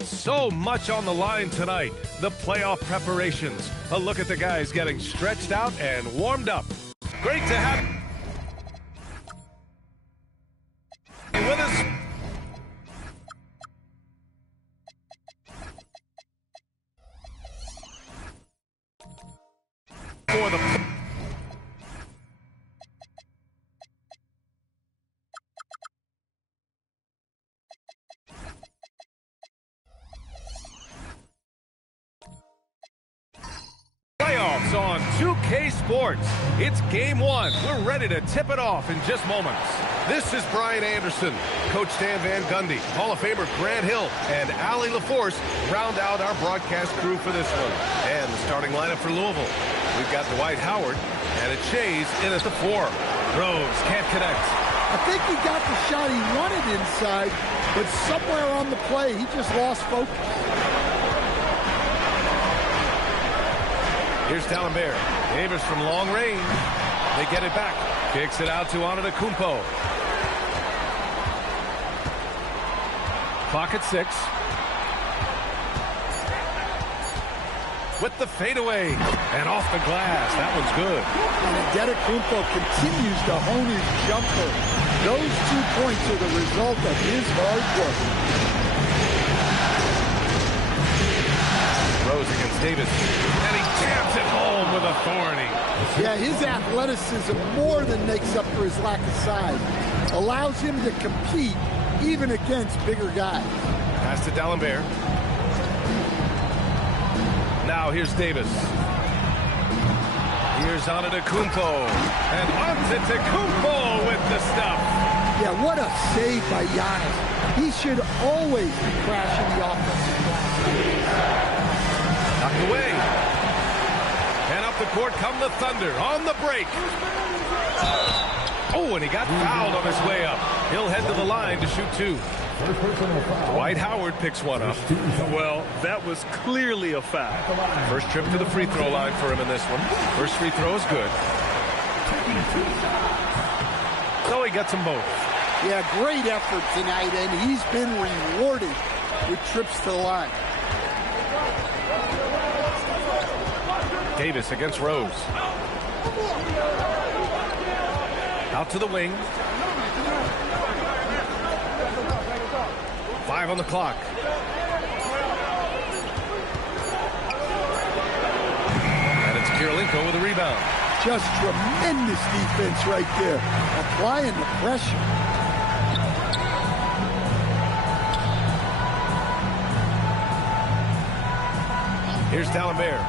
So much on the line tonight. The playoff preparations. A look at the guys getting stretched out and warmed up. Great to have you with us. For the playoffs on 2K Sports. It's game one. We're ready to tip it off in just moments. This is Brian Anderson. Coach Dan Van Gundy, Hall of Famer Grant Hill, and Allie LaForce round out our broadcast crew for this one. And the starting lineup for Louisville. We've got Dwight Howard and a Chase in at the 4. Rose can't connect. I think he got the shot he wanted inside, but somewhere on the play, he just lost focus. Here's D'Alembert. Davis from long range. They get it back. Kicks it out to Antetokounmpo. Clock at 6. With the fadeaway. And off the glass. That one's good. And Antetokounmpo continues to hone his jumper. Those 2 points are the result of his hard work. Rose against Davis. And he jams it home with authority. Yeah, his athleticism more than makes up for his lack of size. Allows him to compete even against bigger guys. Pass to D'Alembert. Now here's Davis. Here's Antetokounmpo. And Antetokounmpo with the stuff. Yeah, what a save by Giannis. He should always be crashing the offensive glass. Knocked away. And up the court come the Thunder on the break. Oh, and he got fouled on his way up. He'll head to the line to shoot 2. Dwight Howard picks one up. Well, that was clearly a foul. First trip to the free throw line for him in this one. First free throw is good. So he gets them both. Yeah, great effort tonight, and he's been rewarded with trips to the line. Davis against Rose. Out to the wing. 5 on the clock. And it's Kirilenko with a rebound. Just tremendous defense right there. Applying the pressure. Here's D'Alembert.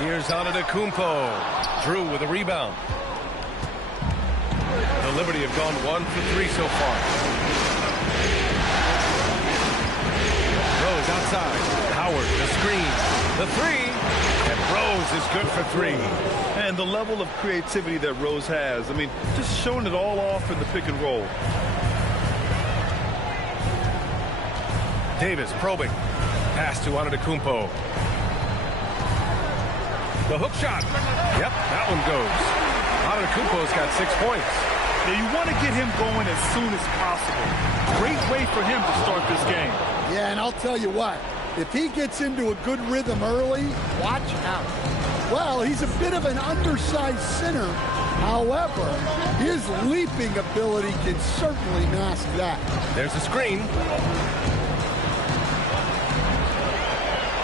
Here's Antetokounmpo. Drew with a rebound. The Liberty have gone 1 for 3 so far. Rose outside. Howard, the screen. The 3. And Rose is good for 3. And the level of creativity that Rose has, I mean, just showing it all off in the pick and roll. Davis probing. Pass to Antetokounmpo. The hook shot. Yep, that one goes. Antetokounmpo's got 6 points. Now you want to get him going as soon as possible. Great way for him to start this game. Yeah, and I'll tell you what, if he gets into a good rhythm early, watch out. Well, he's a bit of an undersized center. However, his leaping ability can certainly mask that. There's the screen.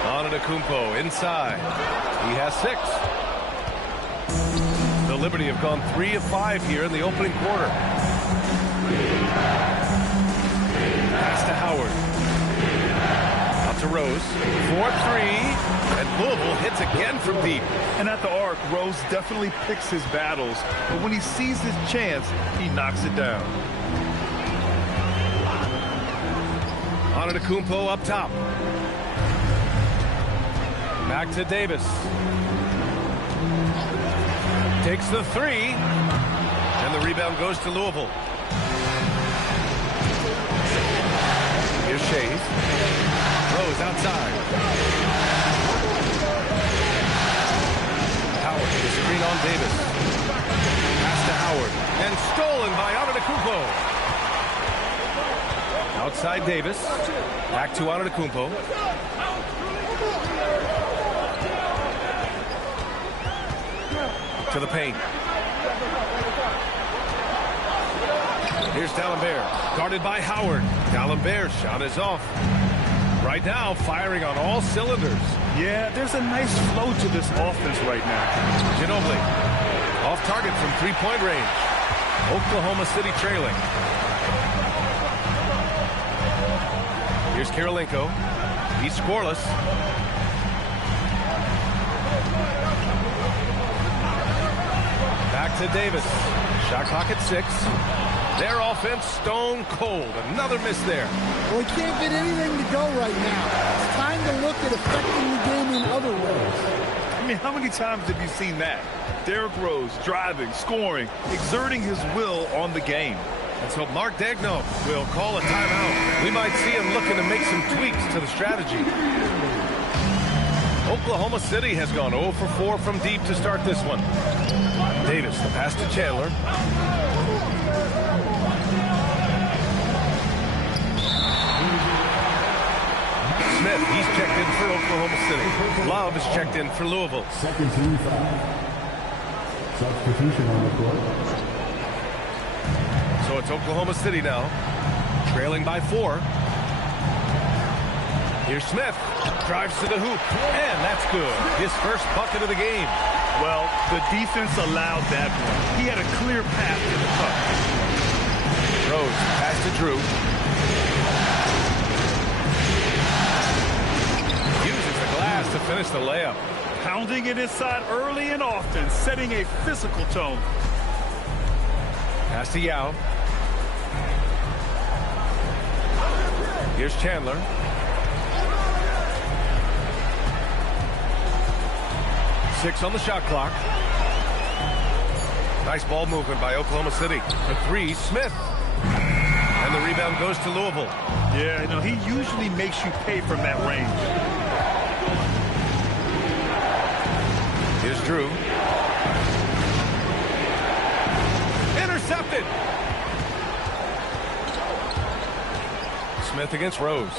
Antetokounmpo inside. He has 6. The Liberty have gone 3 of 5 here in the opening quarter. Pass to Howard. Out to Rose. 4-3. And Louisville hits again from deep. And at the arc, Rose definitely picks his battles. But when he sees his chance, he knocks it down. Antetokounmpo up top. Back to Davis. Takes the 3. And the rebound goes to Louisville. Here's Shays. Rose outside. Howard with the screen on Davis. Pass to Howard. And stolen by Antetokounmpo. Out outside Davis. Back to Antetokounmpo. To the paint. Here's D'Alembert, guarded by Howard. D'Alembert's shot is off. Right now, firing on all cylinders. Yeah, there's a nice flow to this offense right now. Ginobili, off target from three-point range. Oklahoma City trailing. Here's Kirilenko. He's scoreless. Back to Davis. Shot clock at 6. Their offense stone cold. Another miss there. Well, he can't get anything to go right now. It's time to look at affecting the game in other ways. I mean, how many times have you seen that? Derrick Rose driving, scoring, exerting his will on the game. And so Mark Daigneault will call a timeout. We might see him looking to make some tweaks to the strategy. Oklahoma City has gone 0 for 4 from deep to start this one. Davis, the pass to Chandler. Smith, he's checked in for Oklahoma City. Love is checked in for Louisville. Second team foul. Substitution on the court. So it's Oklahoma City now, trailing by 4. Here's Smith, drives to the hoop, and that's good. His first bucket of the game. Well, the defense allowed that one. He had a clear path to the cup. Rose, pass to Drew. Uses the glass to finish the layup. Pounding it inside early and often, setting a physical tone. Pass to Yao. Here's Chandler. Six on the shot clock. Nice ball movement by Oklahoma City. For 3, Smith. And the rebound goes to Louisville. Yeah, you know, he usually makes you pay from that range. Here's Drew. Intercepted. Smith against Rose.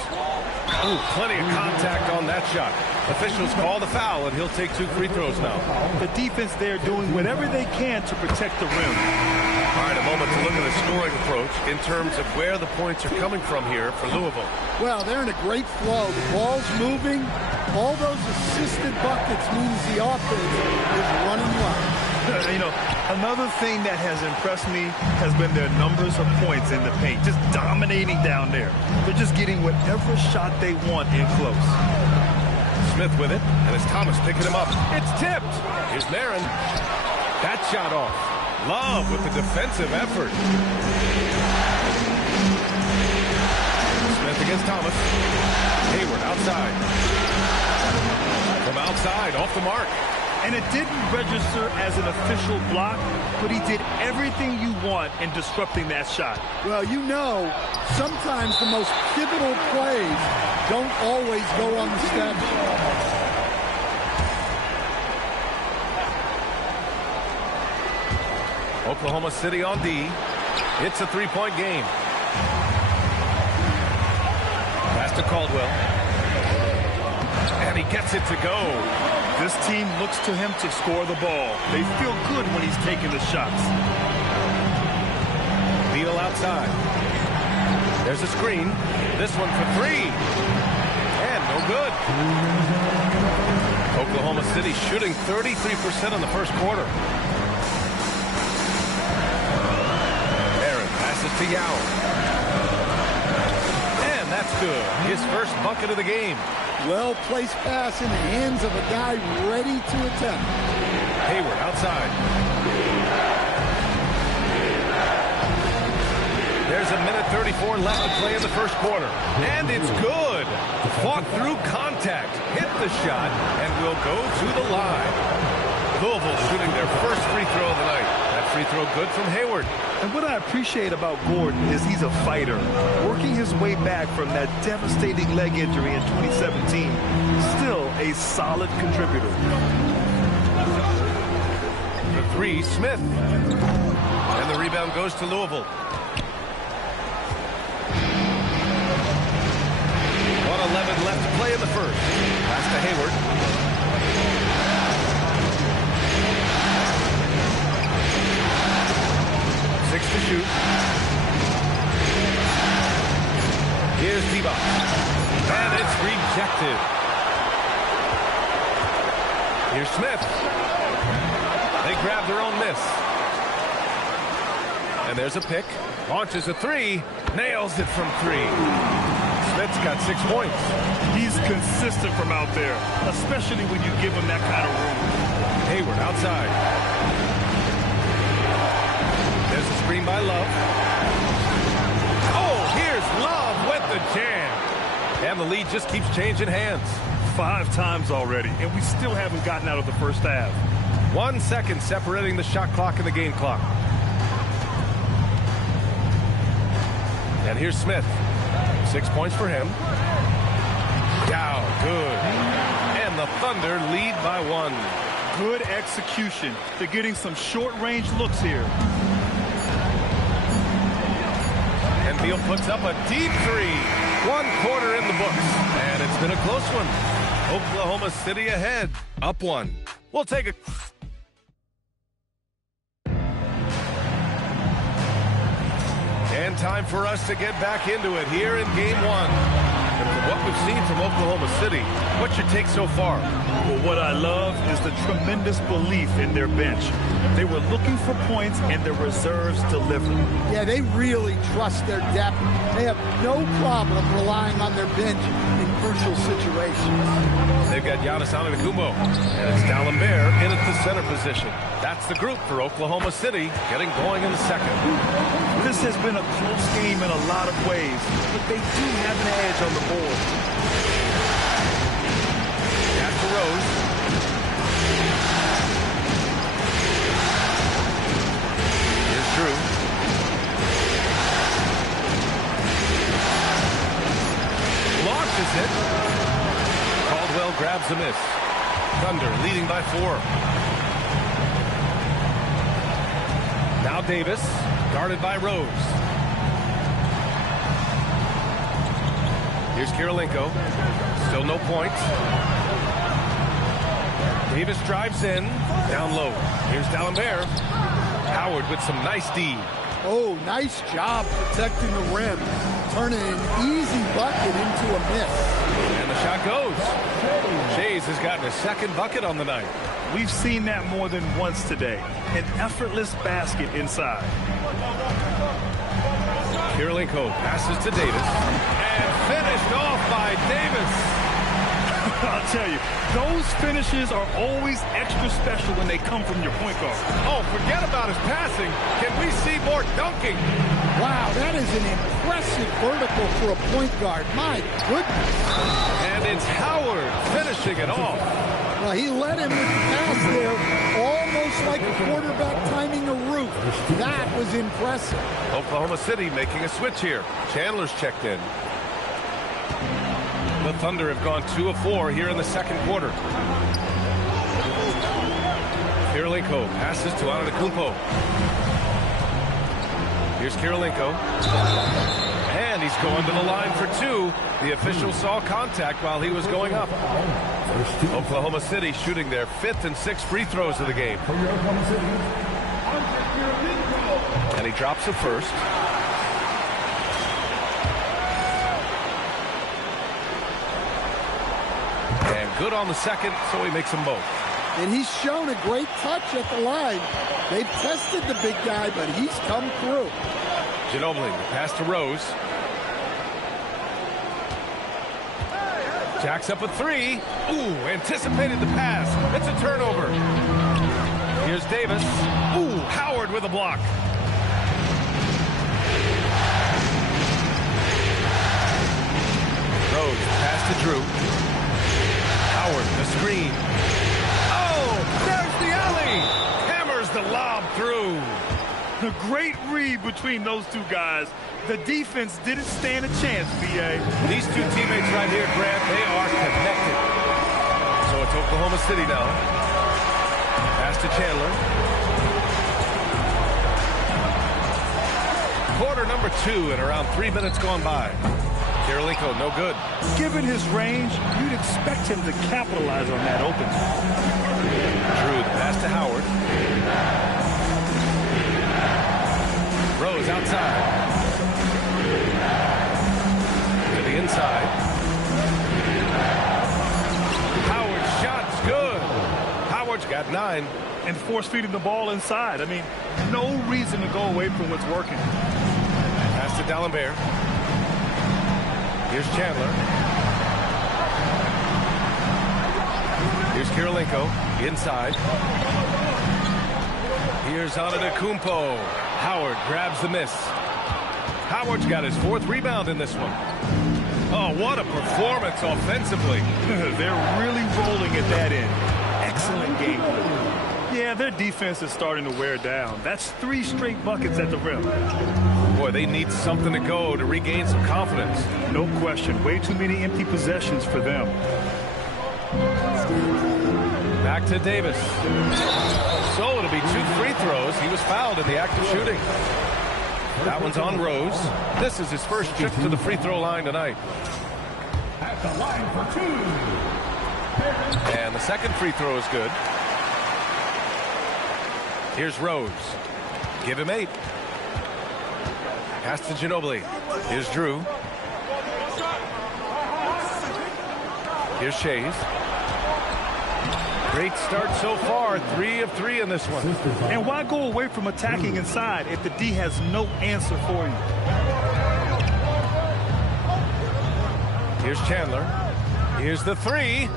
Ooh, plenty of contact on that shot. Officials call the foul, and he'll take 2 free throws now. The defense there doing whatever they can to protect the rim. All right, a moment to look at the scoring approach in terms of where the points are coming from here for Louisville. Well, they're in a great flow. The ball's moving. All those assisted buckets means the offense is running wild. You know, another thing that has impressed me has been their numbers of points in the paint, just dominating down there. They're just getting whatever shot they want in close. Smith with it, and it's Thomas picking him up. It's tipped. Here's Marin. That shot off. Love with the defensive effort. Smith against Thomas. Hayward outside. From outside, off the mark. And it didn't register as an official block, but he did everything you want in disrupting that shot. Well, you know, sometimes the most pivotal plays don't always go on the stat sheet. Oklahoma City on D. It's a 3-point game. Pass to Caldwell. And he gets it to go. This team looks to him to score the ball. They feel good when he's taking the shots. Beal outside. There's a screen. This one for 3. And no good. Oklahoma City shooting 33% in the first quarter. Aaron passes to Yao. And that's good. His first bucket of the game. Well-placed pass in the hands of a guy ready to attempt. Hayward outside. There's a minute 34 left to play in the first quarter. And it's good. Fought through contact, hit the shot, and will go to the line. Louisville shooting their first free throw of the night. That free throw good from Hayward. And what I appreciate about Gordon is he's a fighter, working his way back from that devastating leg injury in 2017. Still a solid contributor. The 3, Smith. And the rebound goes to Louisville. first. Pass to Hayward. 6 to shoot. Here's D-Box. And it's rejected. Here's Smith. They grab their own miss. And there's a pick. Launches a three. Nails it from 3. Smith's got 6 points. He's consistent from out there, especially when you give him that kind of room. Hayward outside. There's a screen by Love. Oh, here's Love with the jam. And the lead just keeps changing hands. 5 times already, and we still haven't gotten out of the first half. 1 second separating the shot clock and the game clock. And here's Smith. 6 points for him. Down, good. And the Thunder lead by 1. Good execution. They're getting some short-range looks here. And Beal puts up a deep 3. 1 quarter in the books. And it's been a close one. Oklahoma City ahead. Up 1. We'll take a... And time for us to get back into it here in Game 1. And from what we've seen from Oklahoma City, what's your take so far? Well, what I love is the tremendous belief in their bench. They were looking for points, and their reserves delivered. Yeah, they really trust their depth. They have no problem relying on their bench in crucial situations. They've got Giannis Antetokounmpo, and it's D'Alembert in at the center position. That's the group for Oklahoma City, getting going in the second. This has been a close game in a lot of ways, but they do have an edge on the board. After Rose. Here's Drew. Launches it. Caldwell grabs a miss. Thunder leading by 4. Now Davis, guarded by Rose. Here's Kirilenko. Still no points. Davis drives in. Down low. Here's D'Alembert. Howard with some nice D. Oh, nice job protecting the rim. Turning an easy bucket into a miss. And the shot goes. Shays has gotten a second bucket on the night. We've seen that more than once today. An effortless basket inside. Kirilenko passes to Davis. And finished off by Davis. I'll tell you, those finishes are always extra special when they come from your point guard. Oh, forget about his passing. Can we see more dunking? Wow, that is an impressive vertical for a point guard. My goodness. And it's Howard finishing it off. Well, he led him with the pass there, almost like a quarterback timing a route. That was impressive. Oklahoma City making a switch here. Chandler's checked in. The Thunder have gone 2 of 4 here in the second quarter. Kirilenko passes to Antetokounmpo. Here's Kirilenko. And he's going to the line for 2. The official saw contact while he was going up. Oklahoma City shooting their 5th and 6th free throws of the game. And he drops the first. And good on the second, so he makes them both. And he's shown a great touch at the line. They've tested the big guy, but he's come through. Ginobili, pass to Rose. Jacks up a 3. Ooh, anticipated the pass. It's a turnover. Here's Davis. Ooh, Howard with a block. Rose, pass to Drew. Howard, the screen. Oh, there's the alley. Hammers the lob through. The great read between those two guys. The defense didn't stand a chance, B.A. These two teammates right here, Grant, they are connected. So it's Oklahoma City now. Pass to Chandler. Quarter number 2 and around 3 minutes gone by. Kirilenko, no good. Given his range, you'd expect him to capitalize on that open. Drew, the pass to Howard. Rose outside. To the inside. Howard's shot's good. Howard's got 9. And force-feeding the ball inside. I mean, no reason to go away from what's working. Pass to D'Alembert. Here's Chandler. Here's Kirilenko. Inside. Here's Antetokounmpo. Howard grabs the miss. Howard's got his 4th rebound in this one. Oh, what a performance offensively. They're really rolling at that end. Excellent game. Yeah, their defense is starting to wear down. That's 3 straight buckets at the rim. Boy, they need something to go to regain some confidence. No question. Way too many empty possessions for them. Back to Davis. So it'll be 2 free throws. He was fouled in the act of shooting. That one's on Rose. This is his first trip to the free throw line tonight. At the line for 2. And the second free throw is good. Here's Rose. Give him 8. Pass to Ginobili. Here's Drew. Here's Shays. Great start so far. 3 of 3 in this one. And why go away from attacking inside if the D has no answer for you? Here's Chandler. Here's the 3.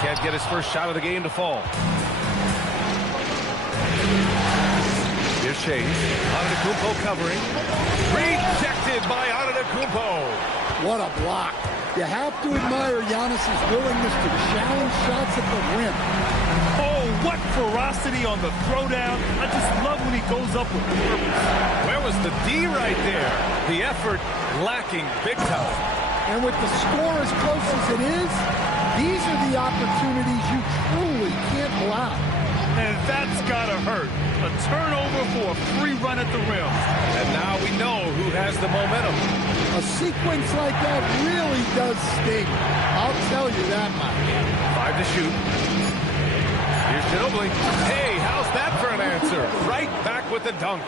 Can't get his first shot of the game to fall. Here's Shays. Antetokounmpo covering. Rejected by Antetokounmpo. What a block. You have to admire Giannis's willingness to challenge shots at the rim. Oh, what ferocity on the throwdown. I just love when he goes up with purpose. Where was the D right there? The effort lacking big time. And with the score as close as it is, these are the opportunities you truly can't block. And that's gotta hurt. A turnover for a free run at the rim. And now we know who has the momentum. A sequence like that really does sting. I'll tell you that much. 5 to shoot. Here's Ginobili. Hey, how's that for an answer? Right back with the dunk.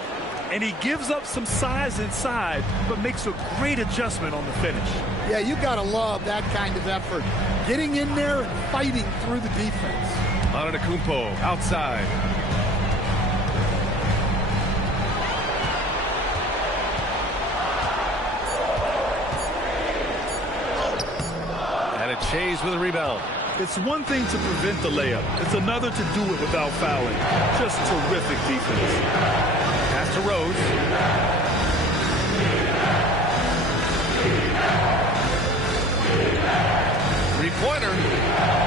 And he gives up some size inside, but makes a great adjustment on the finish. Yeah, you gotta love that kind of effort. Getting in there and fighting through the defense. Antetokounmpo outside. And it's Shays with a rebound. It's one thing to prevent the layup. It's another to do it without fouling. Just terrific defense. Pass to Rose. Three-pointer.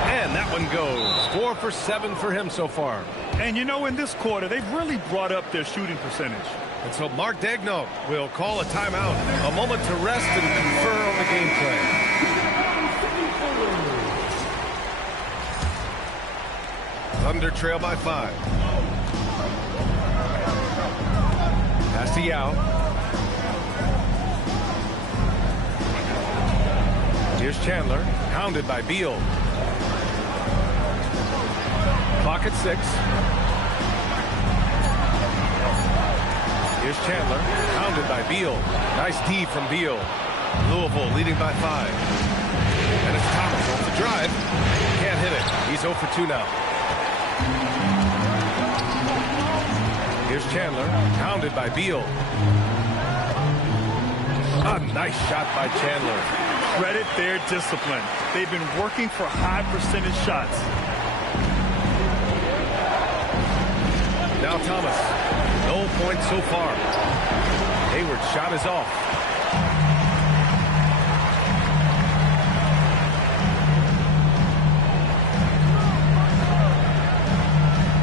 And that one goes. 4 for 7 for him so far. And you know, in this quarter, they've really brought up their shooting percentage. And so Mark Daigneault will call a timeout. A moment to rest and confer on the game plan. Thunder trail by 5. Pass to Yao. Here's Chandler, hounded by Beal. Clock at 6. Here's Chandler, hounded by Beal. Nice D from Beal. Louisville leading by 5. And it's Thomas off the drive. Can't hit it. He's 0 for 2 now. Here's Chandler, hounded by Beal. A nice shot by Chandler. Credit their discipline. They've been working for high percentage shots. Now Thomas. No points so far. Hayward's shot is off.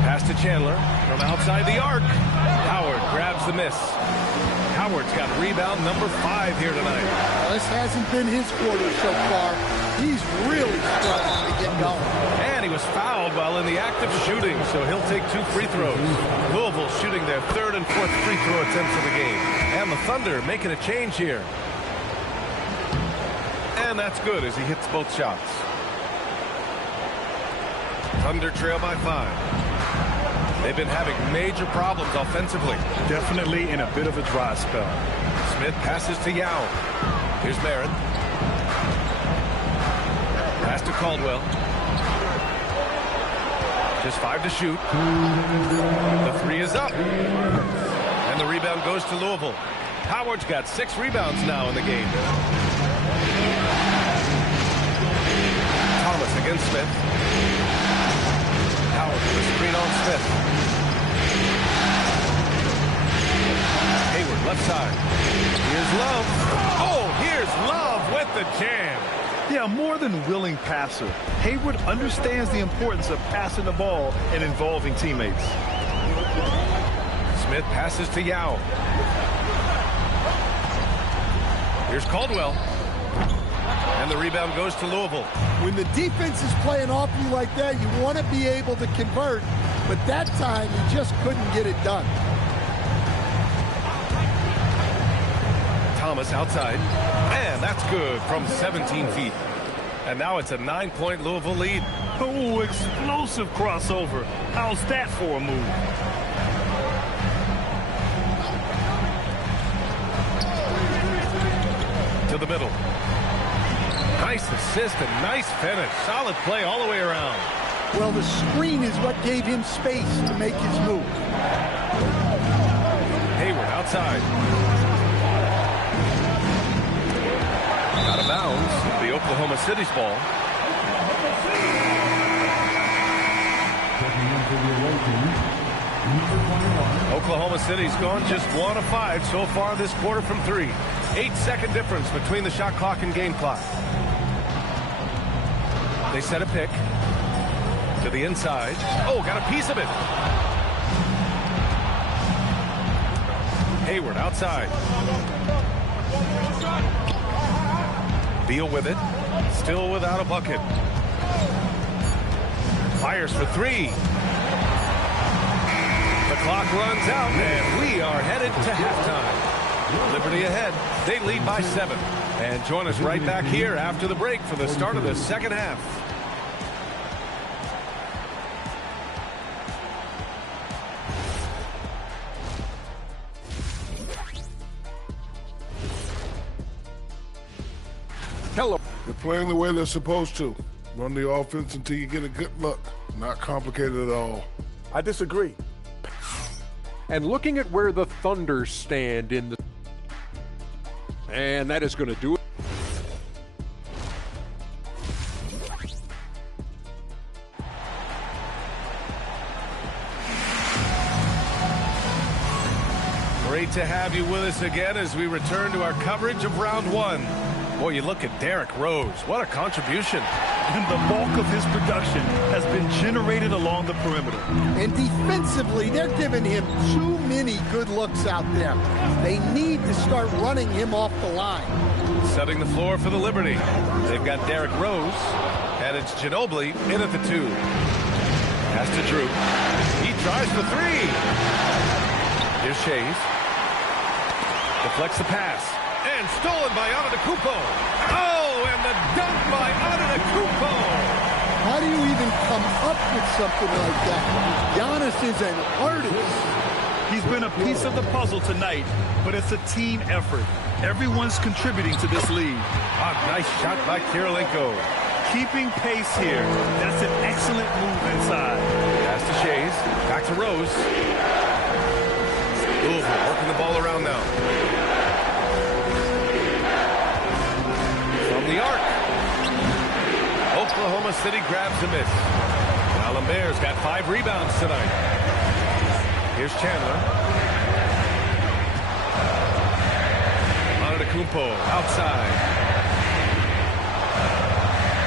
Pass to Chandler from outside the arc. Howard grabs the miss. Howard's got rebound number 5 here tonight. Well, this hasn't been his quarter so far. He's really struggling to get going. And he was fouled while in the act of shooting, so he'll take 2 free throws. Louisville shooting their 3rd and 4th free throw attempts of the game. And the Thunder making a change here. And that's good as he hits both shots. Thunder trail by 5. They've been having major problems offensively. Definitely in a bit of a dry spell. Smith passes to Yao. Here's Marin. Pass to Caldwell. Just 5 to shoot. The 3 is up. And the rebound goes to Louisville. Howard's got 6 rebounds now in the game. Thomas against Smith. Howard with a screen on Smith. Hayward left side. Here's Love. Oh, here's Love with the jam. Yeah, more than willing passer. Hayward understands the importance of passing the ball and involving teammates. Smith passes to Yao. Here's Caldwell. And the rebound goes to Louisville. When the defense is playing off you like that, you want to be able to convert. But that time, he just couldn't get it done. Thomas outside. And that's good from 17 feet. And now it's a 9-point Louisville lead. Oh, explosive crossover. How's that for a move? To the middle. Nice assist and nice finish. Solid play all the way around. Well, the screen is what gave him space to make his move. Hayward outside. Out of bounds. The Oklahoma City's ball. Oklahoma City's gone just 1 of 5 so far this quarter from 3. 8-second difference between the shot clock and game clock. They set a pick to the inside. Oh, got a piece of it. Hayward outside. Beal with it. Still without a bucket. Fires for 3. The clock runs out, and we are headed to halftime. Liberty ahead. They lead by 7. And join us right back here after the break for the start of the second half. Hello. They're playing the way they're supposed to. Run the offense until you get a good look. Not complicated at all. I disagree. And looking at where the Thunder stand in the... And that is going to do it. Great to have you with us again as we return to our coverage of round 1. Boy, you look at Derrick Rose. What a contribution. And the bulk of his production has been generated along the perimeter. And defensively, they're giving him too many good looks out there. They need to start running him off the line. Setting the floor for the Liberty. They've got Derrick Rose, and it's Ginobili in at the 2. Pass to Drew. He tries for 3. Here's Shays. Deflects the pass. And stolen by Antetokounmpo. Oh, and the dunk by Antetokounmpo. How do you even come up with something like that? Giannis is an artist. He's been a piece of the puzzle tonight, but it's a team effort. Everyone's contributing to this lead. Nice shot by Kirilenko. Keeping pace here. That's an excellent move inside. Pass to Shays. Back to Rose. Louisville working the ball around now. The arc. Oklahoma City grabs a miss. Now Lambert's got 5 rebounds tonight. Here's Chandler. Antetokounmpo outside.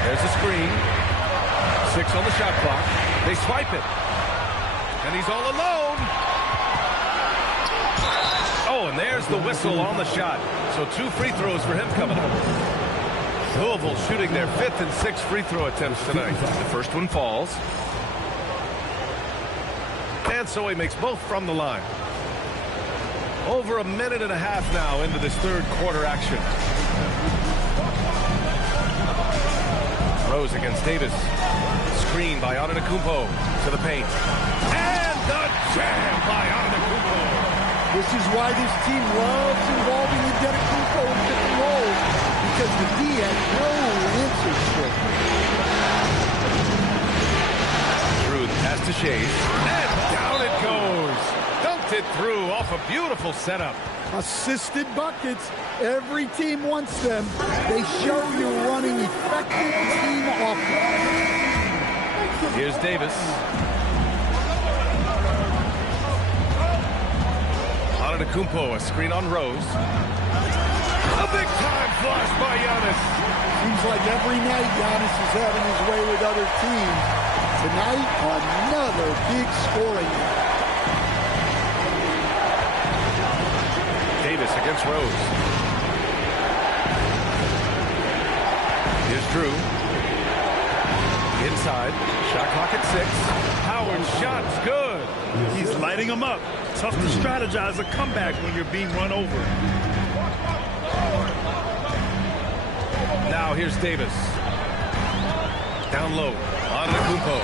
There's a screen. 6 on the shot clock. They swipe it. And he's all alone. Oh, and there's the whistle on the shot. So 2 free throws for him coming up. Louisville shooting their 5th and 6th free throw attempts tonight. The first one falls. And so he makes both from the line. Over a minute and a half now into this third quarter action. Rose against Davis. Screen by Antetokounmpo to the paint. And the jam by Antetokounmpo. This is why this team loves involving Antetokounmpo in different roles, because the D has no answers for him. Through the pass to Shays. And down it goes. Dunked it through off a beautiful setup. Assisted buckets. Every team wants them. They show you running effective team offense. Here's Davis. Antetokounmpo, a screen on Rose. A big-time flush by Giannis. Seems like every night Giannis is having his way with other teams. Tonight, another big scoring night. Davis against Rose. Here's Drew. Inside. Shot clock at 6. Howard's shot's good. He's lighting them up. Tough to strategize a comeback when you're being run over. Now here's Davis. Down low. Antetokounmpo.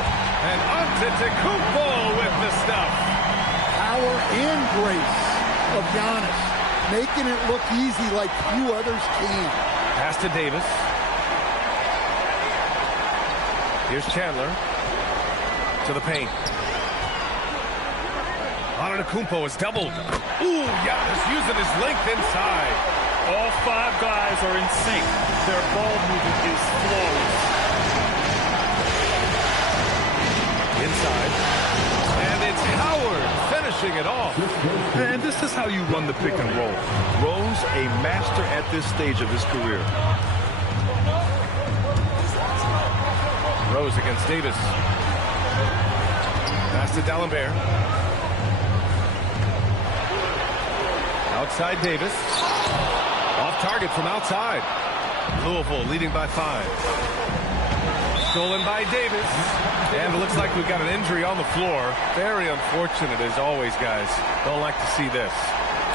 And Antetokounmpo with the stuff. Power and grace of Giannis, making it look easy like few others can. Pass to Davis. Here's Chandler to the paint. Antetokounmpo is doubled. Ooh, Giannis using his length inside. All 5 guys are in sync. Their ball movement is flawless. Inside. And it's Howard finishing it off. And this is how you run the pick and roll. Rose, a master at this stage of his career. Rose against Davis. Pass to D'Alembert. Outside Davis. Off target from outside. Louisville leading by 5. Stolen by Davis. And it looks like we've got an injury on the floor. Very unfortunate as always, guys. Don't like to see this.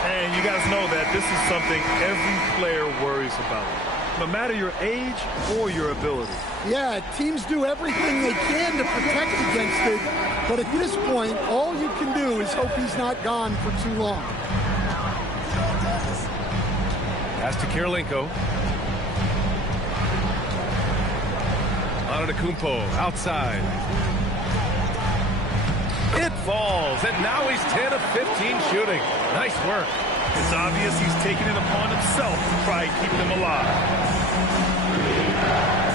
And you guys know that this is something every player worries about, no matter your age or your ability. Yeah, teams do everything they can to protect against it, but at this point, all you can do is hope he's not gone for too long. Pass to Kirilenko. Antetokounmpo outside. It falls, and now he's 10 of 15 shooting. Nice work. It's obvious he's taking it upon himself to try and keep them alive.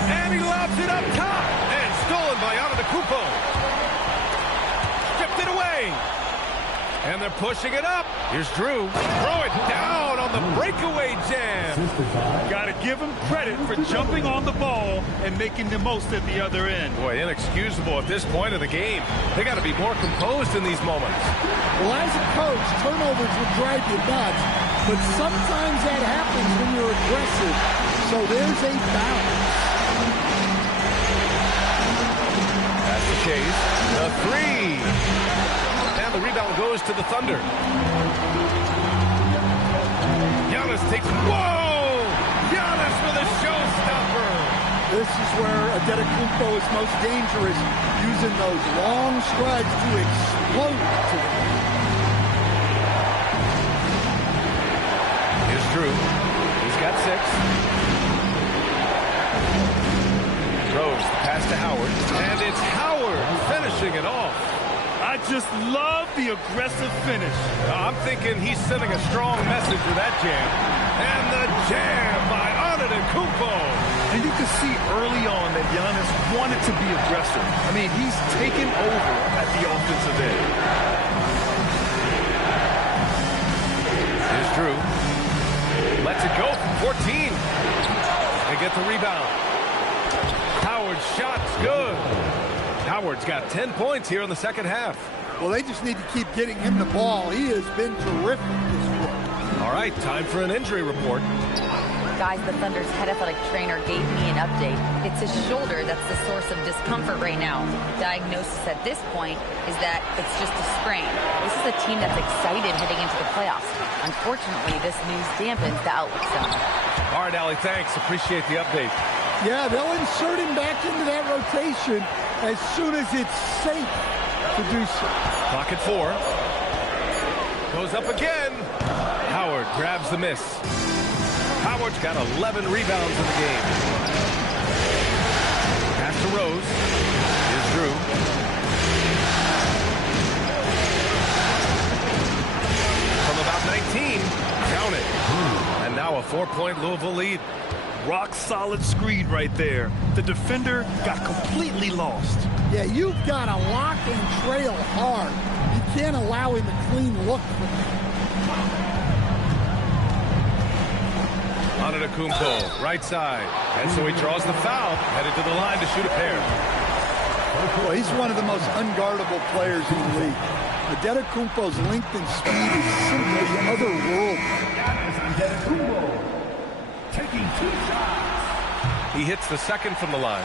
And he lobs it up top, and stolen by Antetokounmpo. Stripped it away. And they're pushing it up. Here's Drew. Throw it down on the breakaway jam. Got to give him credit for jumping on the ball and making the most at the other end. Boy, inexcusable at this point of the game. They got to be more composed in these moments. Well, as a coach, turnovers will drive you nuts, but sometimes that happens when you're aggressive. So there's a balance. That's the chase. The 3. And the rebound goes to the Thunder. Giannis takes... Whoa! Giannis with a showstopper! This is where Antetokounmpo is most dangerous, using those long strides to explode to the rim. Here's Drew. He's got 6. Rose, the pass to Howard. And it's Howard finishing it off. I just love the aggressive finish. I'm thinking he's sending a strong message with that jam. And the jam by Antetokounmpo. And you can see early on that Giannis wanted to be aggressive. I mean, he's taken over at the offensive end. Here's Drew. Lets it go from 14. They get the rebound. Howard's shot's good. Howard's got 10 points here in the second half. Well, they just need to keep getting him the ball. He has been terrific this quarter. All right, time for an injury report. Guys, the Thunder's head athletic trainer gave me an update. It's his shoulder that's the source of discomfort right now. Diagnosis at this point is that it's just a sprain. This is a team that's excited heading into the playoffs. Unfortunately, this news dampens the outlook some. All right, Allie, thanks. Appreciate the update. Yeah, they'll insert him back into that rotation as soon as it's safe to do so. Clock at 4. Goes up again. Howard grabs the miss. Howard's got 11 rebounds in the game. Pass to Rose. Here's Drew. From about 19. Count it. And now a 4-point Louisville lead. Rock solid screen right there. The defender got completely lost. Yeah, you've got to lock and trail hard. You can't allow him a clean look from that. Antetokounmpo, right side. And so he draws the foul, headed to the line to shoot a pair. Well, he's one of the most unguardable players in the league. Antetokounmpo's length and speed is simply otherworldly. Antetokounmpo taking 2 shots. He hits the second from the line.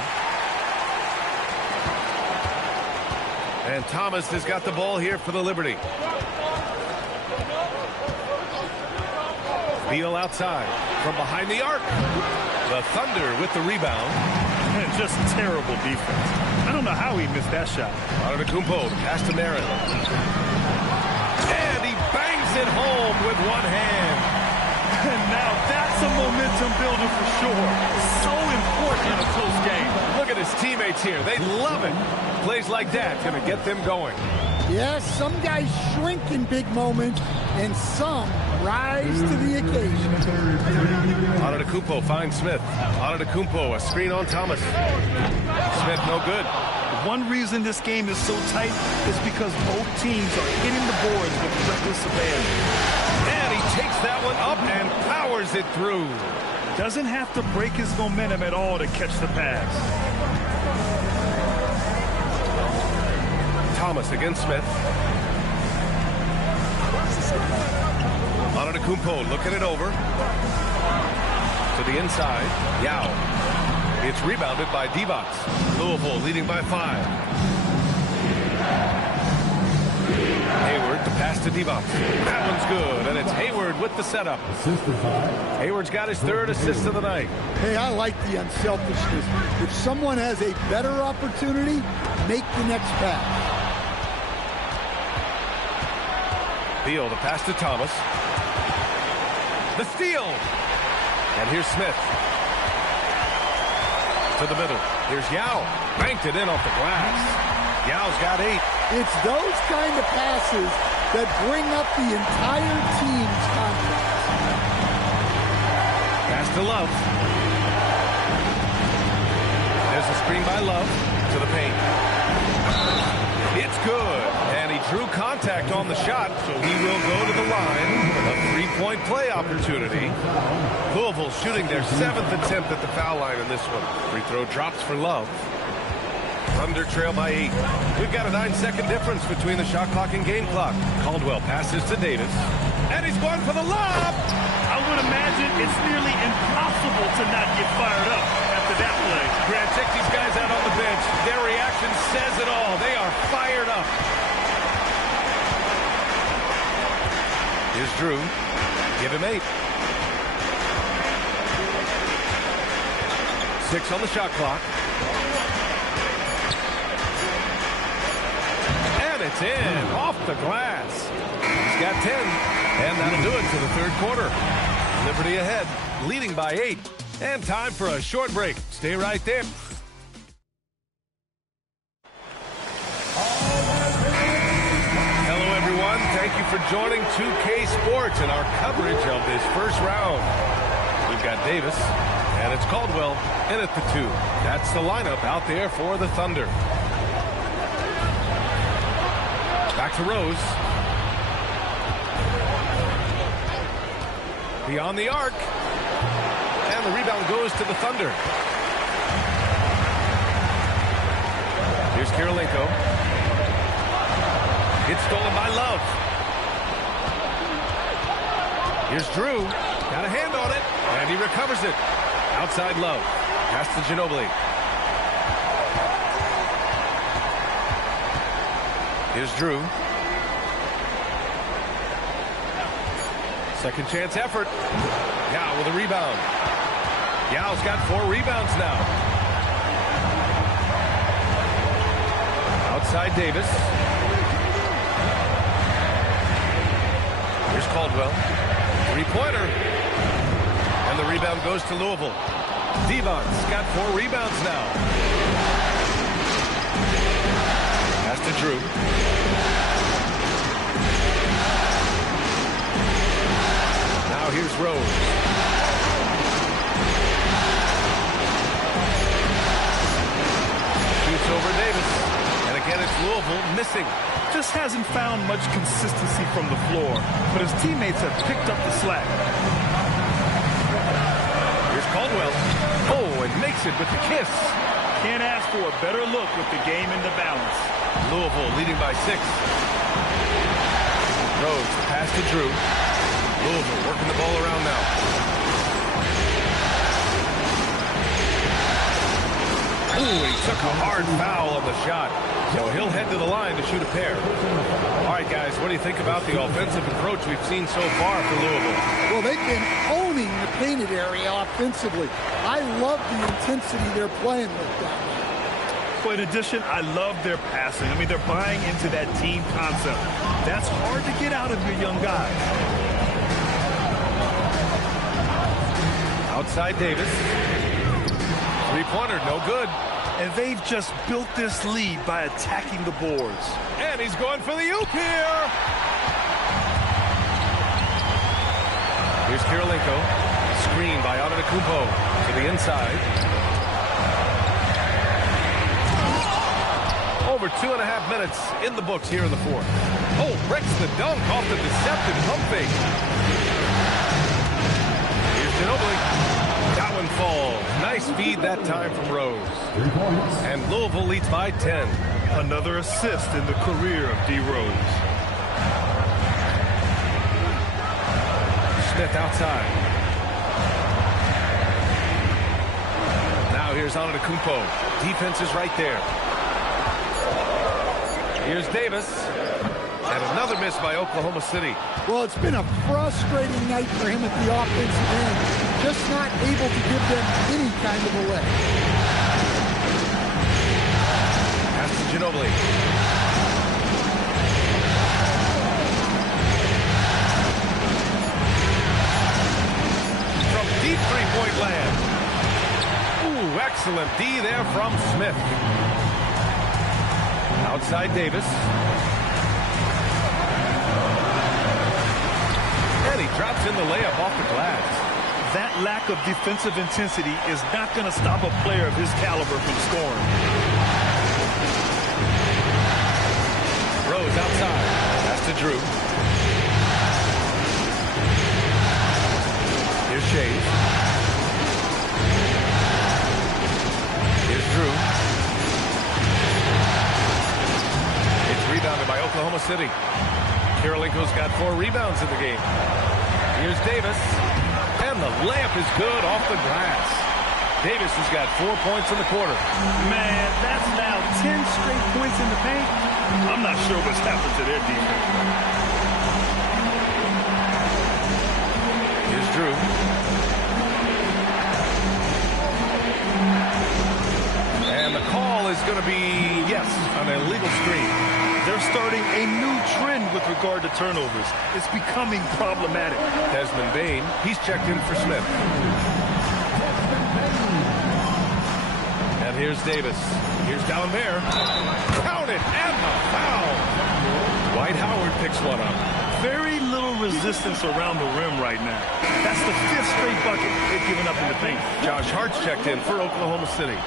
And Thomas has got the ball here for the Liberty. Beal outside from behind the arc. The Thunder with the rebound. And just terrible defense. I don't know how he missed that shot. Antetokounmpo pass to Marin. And he bangs it home with one hand. And now that's a momentum builder for sure. So important in a close game. Look at his teammates here. They love it. Plays like that going to get them going. Yes, some guys shrink in big moments, and some rise to the occasion. Antetokounmpo finds Smith. Antetokounmpo, a screen on Thomas. Smith, no good. One reason this game is so tight is because both teams are hitting the boards with reckless abandon. And he takes that one up and powers it through. Doesn't have to break his momentum at all to catch the pass. Thomas against Smith. Antetokounmpo looking it over. To the inside. Yao. It's rebounded by Divac. Louisville leading by 5. Hayward, the pass to Divac. That one's good, and it's Hayward with the setup. Hayward's got his 3rd assist of the night. Hey, I like the unselfishness. If someone has a better opportunity, make the next pass. Beal, the pass to Thomas. The steal. And here's Smith. To the middle. Here's Yao. Banked it in off the glass. Yao's got 8. It's those kind of passes that bring up the entire team's confidence. Pass to Love. There's a screen by Love. To the paint. It's good. And he drew contact on the shot, so he will go to the line. A 3-point play opportunity. Louisville shooting their 7th attempt at the foul line in this one. Free throw drops for Love. Thunder trail by 8. We've got a 9-second difference between the shot clock and game clock. Caldwell passes to Davis. And he's going for the lob. I would imagine it's nearly impossible to not get fired up after that play. Grant, check these guys out on the bench. Their reaction says it all. They are fired up. Here's Drew. Give him 8. 6 on the shot clock. And it's in. Off the glass. He's got 10. And that'll do it for the 3rd quarter. Liberty ahead, leading by 8. And time for a short break. Stay right there. Hello, everyone. Thank you for joining 2K Sports and our coverage of this first round. We've got Davis, and it's Caldwell in at the 2. That's the lineup out there for the Thunder. Back to Rose. Beyond the arc. And the rebound goes to the Thunder. Here's Kirilenko. It's stolen by Love. Here's Drew. Got a hand on it. And he recovers it. Outside Love. Pass to Ginobili. Here's Drew. Second chance effort. Now with a rebound. Yao's got 4 rebounds now. Outside Davis. Here's Caldwell. 3-pointer. And the rebound goes to Louisville. Devon's got 4 rebounds now. Pass to Drew. Now here's Rose. Shoots over Davis. And again it's Louisville missing. Just hasn't found much consistency from the floor, but his teammates have picked up the slack. Here's Caldwell. Oh, and makes it with the kiss. Can't ask for a better look with the game in the balance. Louisville leading by 6. Rose, the pass to Drew. Louisville working the ball around now. Ooh, he took a hard foul on the shot. So he'll head to the line to shoot a pair. All right, guys, what do you think about the offensive approach we've seen so far for Louisville? Well, they've been owning the painted area offensively. I love the intensity they're playing with down there. But in addition, I love their passing. I mean, they're buying into that team concept. That's hard to get out of your young guys. Outside Davis. 3-pointer, no good. And they've just built this lead by attacking the boards. And he's going for the oop here. Here's Kirilenko. Screen by Antetokounmpo to the inside. Over 2.5 minutes in the books here in the 4th. Oh, breaks the dunk off the deceptive pump fake. Here's Ginobili. That one falls. Nice feed that time from Rose. And Louisville leads by 10. Another assist in the career of D. Rose. Smith outside. Now here's Antetokounmpo. Defense is right there. Here's Davis. And another miss by Oklahoma City. Well, it's been a frustrating night for him at the offensive end. Just not able to give them any kind of a lift. Pass to Ginobili. From deep three-point land. Ooh, excellent D there from Smith. Outside Davis. And he drops in the layup off the glass. That lack of defensive intensity is not going to stop a player of his caliber from scoring. Rose outside. Pass to Drew. Here's Shea. Here's Drew. It's rebounded by Oklahoma City. Kirilenko's got 4 rebounds in the game. Here's Davis. And the layup is good off the glass. Davis has got 4 points in the quarter. Man, that's now 10 straight points in the paint. I'm not sure what's happened to their defense. Here's Drew. And the call is going to be, yes, an illegal screen. They're starting a new trend with regard to turnovers. It's becoming problematic. Desmond Bane, he's checked in for Smith. And here's Davis. Here's D'Alembert. Count it, and the foul. Dwight Howard picks one up. Very little resistance around the rim right now. That's the 5th straight bucket they've given up in the paint. Josh Hart's checked in for Oklahoma City.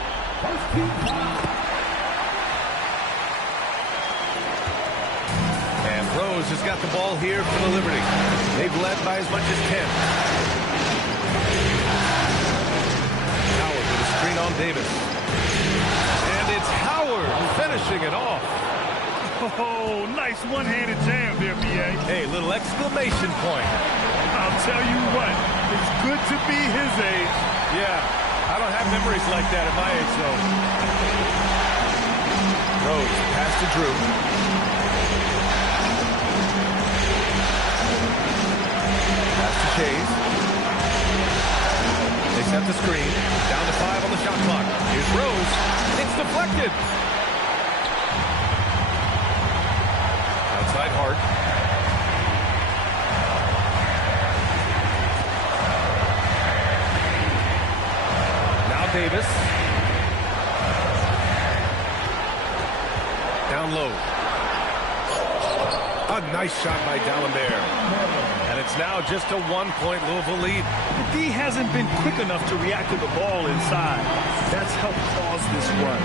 Rose has got the ball here for the Liberty. They've led by as much as 10. Howard with a screen on Davis. And it's Howard finishing it off. Oh, nice one-handed jam there, B.A. Hey, little exclamation point. I'll tell you what, it's good to be his age. Yeah, I don't have memories like that at my age, though. Rose, pass to Drew. Pass to Chase. They They set the screen. Down to 5 on the shot clock. Here's Rose. It's deflected. Outside Hart. Now Davis. Down low. A nice shot by D'Alembert. And it's now just a 1-point Louisville lead. The D hasn't been quick enough to react to the ball inside. That's helped cause this run.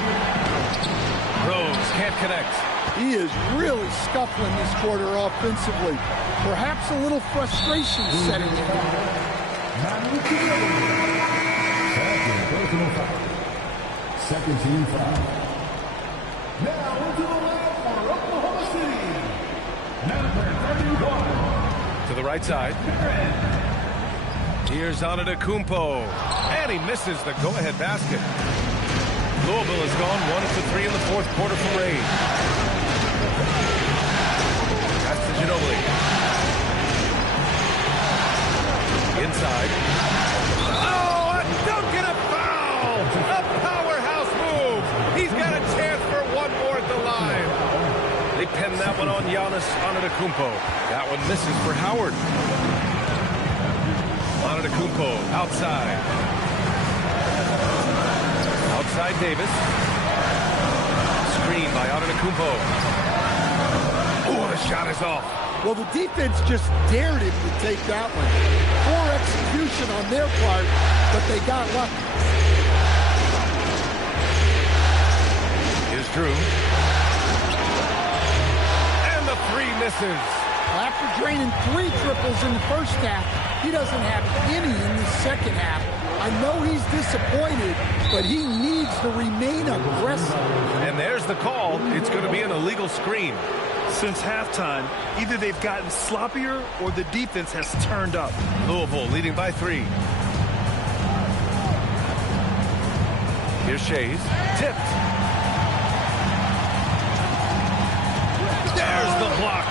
Rose can't connect. He is really scuffling this quarter offensively. Perhaps a little frustration setting in. Second team foul. Now into the line for Oklahoma City. Number 31. To the right side. Here's Antetokounmpo. And he misses the go-ahead basket. Louisville has gone 1 for 3 in the fourth quarter from range. That's to Ginobili. Inside. Oh, a dunk and a foul! A powerhouse move! He's got a chance for one more at the line. They pen that one on Giannis Antetokounmpo. That one misses for Howard. Antetokounmpo outside. Outside Davis. Screen by Antetokounmpo. Oh, the shot is off. Well, the defense just dared him to take that one. Poor execution on their part, but they got lucky. Here's Drew. And the 3 misses. After draining 3 triples in the first half, he doesn't have any in the second half. I know he's disappointed, but he needs to remain aggressive. And there's the call. It's going to be an illegal screen. Since halftime, either they've gotten sloppier or the defense has turned up. Louisville leading by 3. Here's Shays. Tipped. There's the block.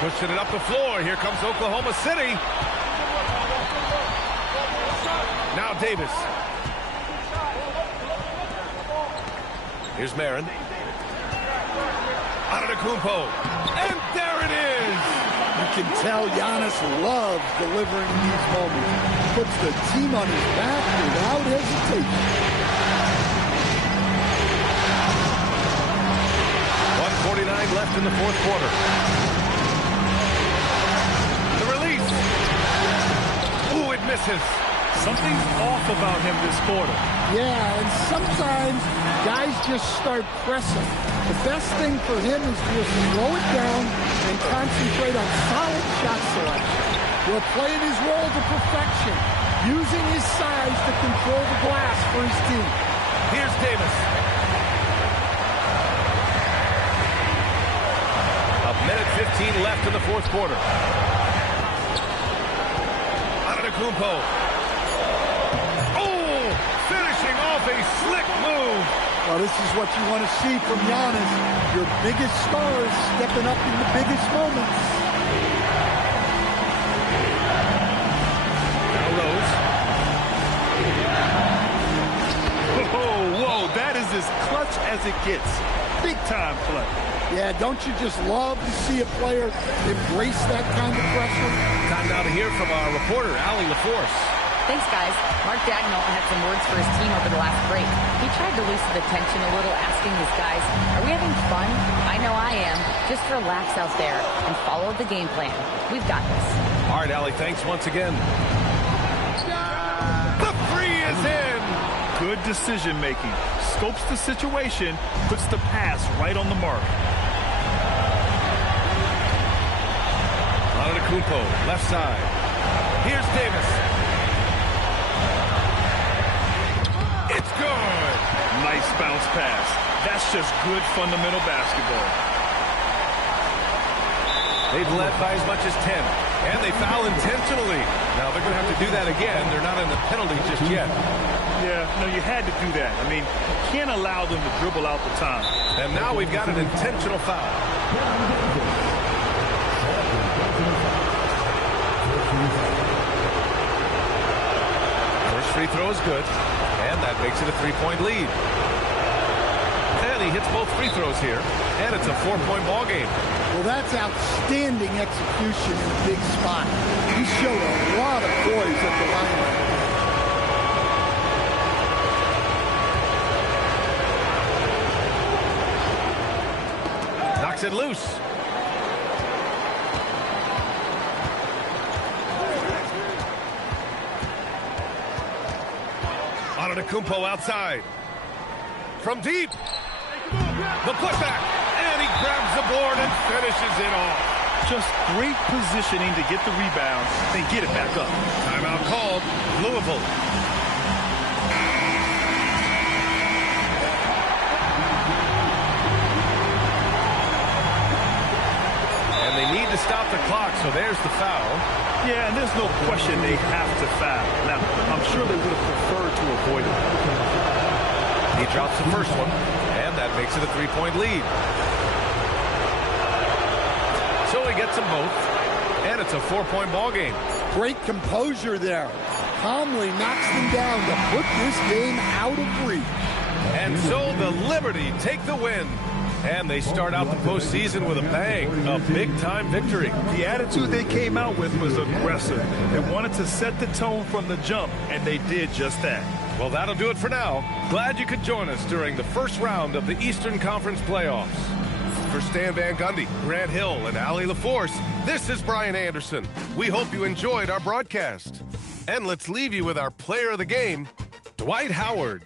Pushing it up the floor. Here comes Oklahoma City. Now Davis. Here's Marin. Antetokounmpo. And there it is. You can tell Giannis loves delivering in these moments. Puts the team on his back without hesitation. 1:49 left in the fourth quarter. The release. Ooh, it misses. Something's off about him this quarter. Yeah, and sometimes guys just start pressing. The best thing for him is to just slow it down and concentrate on solid shot selection. We're playing his role to perfection, using his size to control the glass for his team. Here's Davis. A minute 15 left in the fourth quarter. Antetokounmpo. Oh, finishing off a slick move. Well, this is what you want to see from Giannis. Your biggest stars stepping up in the biggest moments. Now Rose. Whoa, that is as clutch as it gets. Big time play. Yeah, don't you just love to see a player embrace that kind of pressure? Time now to hear from our reporter, Allie LaForce. Thanks, guys. Mark Dagnall had some words for his team over the last break. He tried to loosen the tension a little, asking his guys, are we having fun? I know I am. Just relax out there and follow the game plan. We've got this. All right, Allie, thanks once again. The 3 is in. Good decision making. Scopes the situation, puts the pass right on the mark. Antetokounmpo, left side. Here's Davis. It's good. Nice bounce pass. That's just good fundamental basketball. They've led by as much as 10, and they foul intentionally. Now they're going to have to do that again. They're not in the penalty just yet. Yeah, no, you had to do that. I mean, you can't allow them to dribble out the time. And now we've got an intentional foul. free throw is good, and that makes it a 3-point lead. And he hits both free throws here, and it's a 4-point ball game. Well, that's outstanding execution in a big spot. He showed a lot of poise at the line. Knocks it loose. Antetokounmpo outside. From deep. The putback. And he grabs the board and finishes it off. Just great positioning to get the rebound and get it back up. Timeout called. Louisville. And they need to stop the clock, so there's the foul. Yeah, and there's no question they have to foul. Now, I'm sure they would have preferred to avoid it. He drops the first one, and that makes it a 3-point lead. So he gets them both, and it's a 4-point ball game. Great composure there. Calmly knocks them down to put this game out of reach. And so the Liberty take the win. And they start out the postseason with a bang, a big-time victory. The attitude they came out with was aggressive. They wanted to set the tone from the jump, and they did just that. Well, that'll do it for now. Glad you could join us during the first round of the Eastern Conference playoffs. For Stan Van Gundy, Grant Hill, and Allie LaForce, this is Brian Anderson. We hope you enjoyed our broadcast. And let's leave you with our player of the game, Dwight Howard.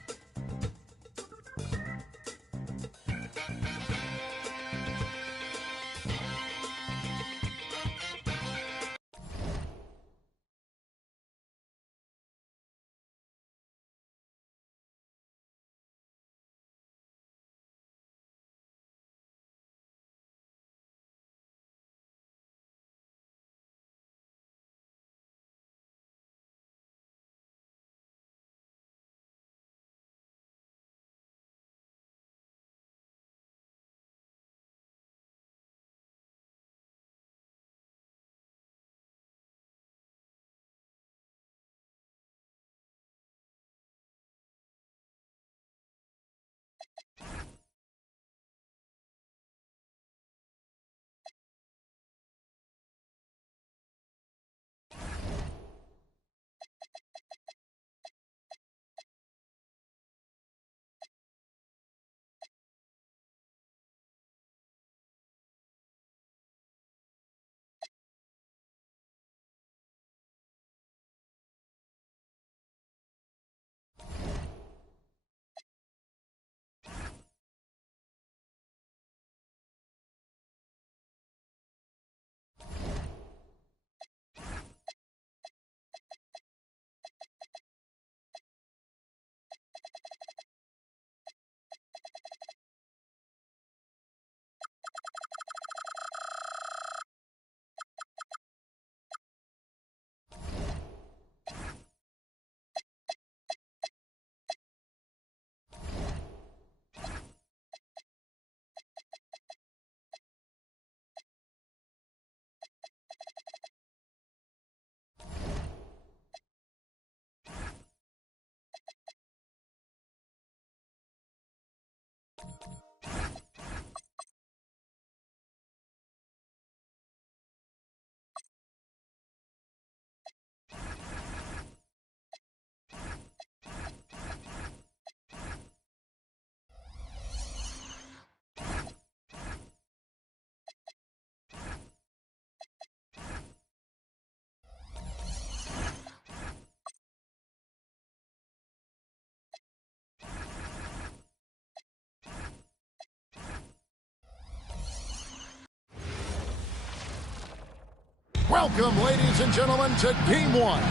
Welcome, ladies and gentlemen, to Game 1.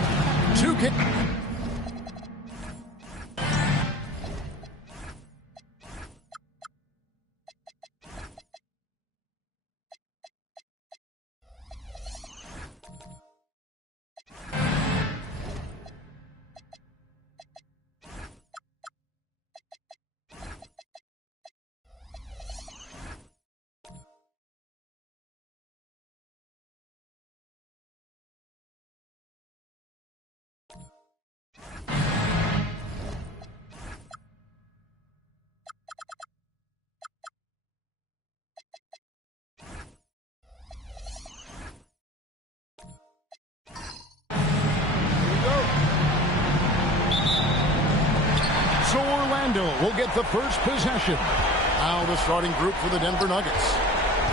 So Orlando will get the first possession. Now the starting group for the Denver Nuggets.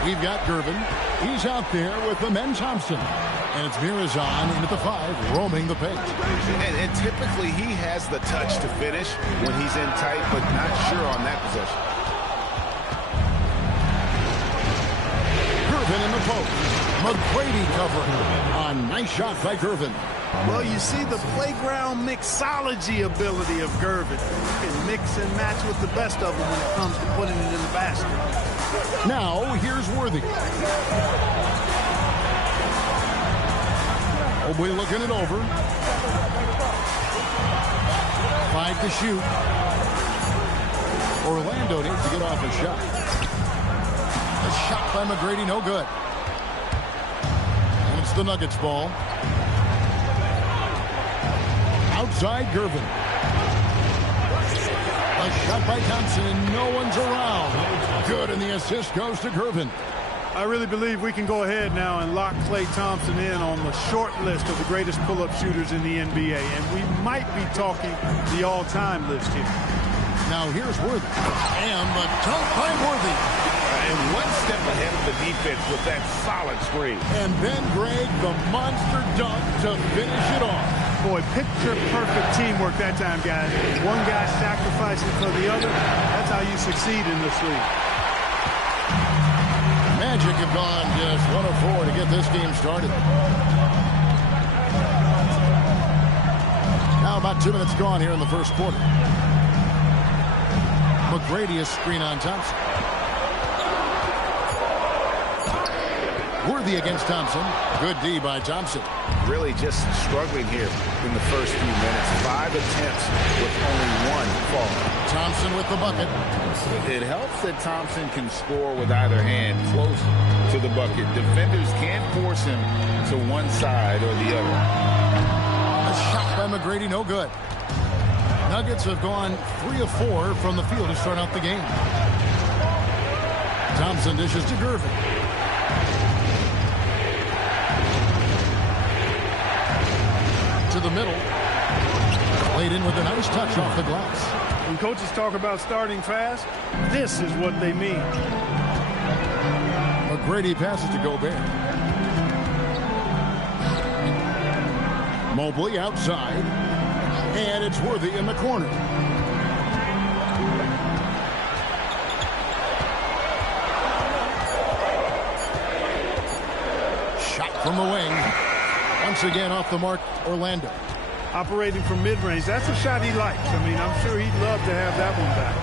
We've got Gervin. He's out there with the men Thompson. And it's Mirazon in at the 5, roaming the paint. And typically he has the touch to finish when he's in tight, but not sure on that possession. Gervin in the post. McGrady covering. A nice shot by Gervin. Well, you see the playground mixology ability of Gervin. He can mix and match with the best of them when it comes to putting it in the basket. Now, here's Worthy. Mobley looking it over. 5 to shoot. Orlando needs to get off a shot. A shot by McGrady, no good. And it's the Nuggets ball. Outside Gervin. A shot by Thompson, and no one's around. Good, and the assist goes to Gervin. I really believe we can go ahead now and lock Klay Thompson in on the short list of the greatest pull-up shooters in the NBA, and we might be talking the all-time list here. Now here's Worthy, and the dunk by Worthy. And one step ahead of the defense with that solid screen. And then Greg, the monster dunk to finish it off. Boy, picture-perfect teamwork that time, guys. One guy sacrificing for the other. That's how you succeed in this league. Magic have gone just 1 of 4 to get this game started. Now about 2 minutes gone here in the first quarter. McGrady is screen on Thompson. Worthy against Thompson. Good D by Thompson. Really just struggling here in the first few minutes. 5 attempts with only 1 fall. Thompson with the bucket. It helps that Thompson can score with either hand close to the bucket. Defenders can't force him to one side or the other. A shot by McGrady, no good. Nuggets have gone 3 of 4 from the field to start out the game. Thompson dishes to Gervin. To the middle. Played in with a nice touch off the glass. When coaches talk about starting fast, this is what they mean. McGrady passes to Gobert. Mobley outside. And it's Worthy in the corner. Shot from the wing. Once again off the mark, Orlando. Operating from mid-range, that's a shot he likes. I mean, I'm sure he'd love to have that one back.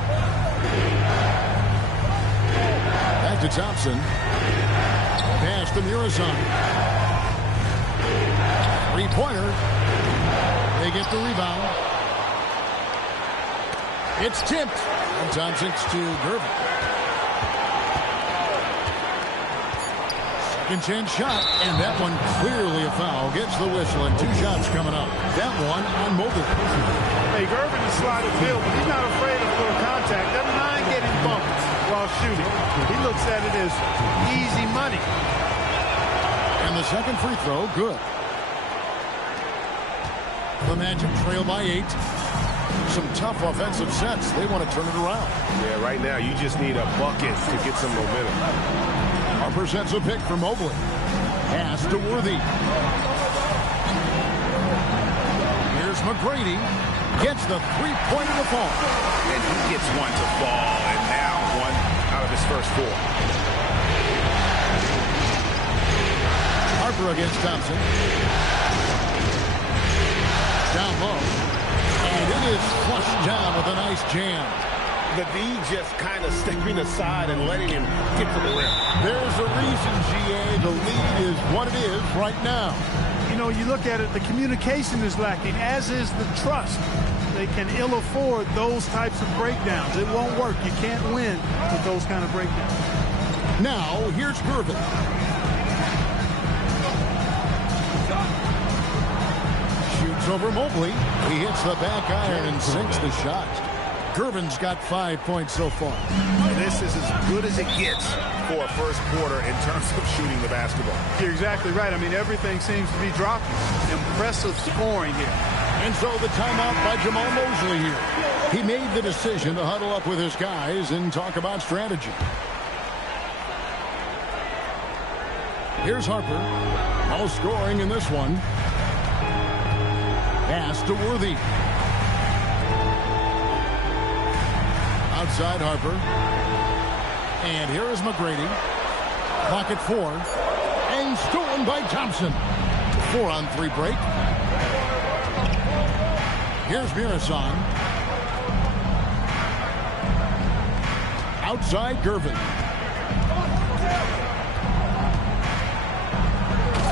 Back to Thompson. Pass to Mirazon. 3-pointer. They get the rebound. It's tipped. And Thompson's to Gervin. Second chance shot, and that one clearly a foul. Gets the whistle, and 2 shots coming up. That one on Mobley. Hey, Gervin is sliding field, but he's not afraid of full contact. Doesn't mind getting bumped while shooting. He looks at it as easy money. And the second free throw, good. The Magic trail by 8. Some tough offensive sets. They want to turn it around. Yeah, right now you just need a bucket to get some momentum. Harper sets a pick for Mobley. Pass to Worthy. Here's McGrady. Gets the 3-pointer to fall. And he gets one to fall, and now one out of his first 4. Harper against Thompson. Down low. And it is flushed down with a nice jam. The D just kind of stepping aside and letting him get to the rim. There's a reason, GA. The lead is what it is right now. You know, you look at it, the communication is lacking, as is the trust. They can ill afford those types of breakdowns. It won't work. You can't win with those kind of breakdowns. Now, here's Gervin. Shoots over Mobley. He hits the back iron and sinks the shot. Gervin's got 5 points so far. This is as good as it gets for a first quarter in terms of shooting the basketball. You're exactly right. I mean, everything seems to be dropping. Impressive scoring here. And so the timeout by Jamal Mosley here. He made the decision to huddle up with his guys and talk about strategy. Here's Harper. No scoring in this one. Pass to Worthy. Outside Harper. And here is McGrady. Clock at 4. And stolen by Thompson. 4-on-3 break. Here's Mirazon. Outside Gervin.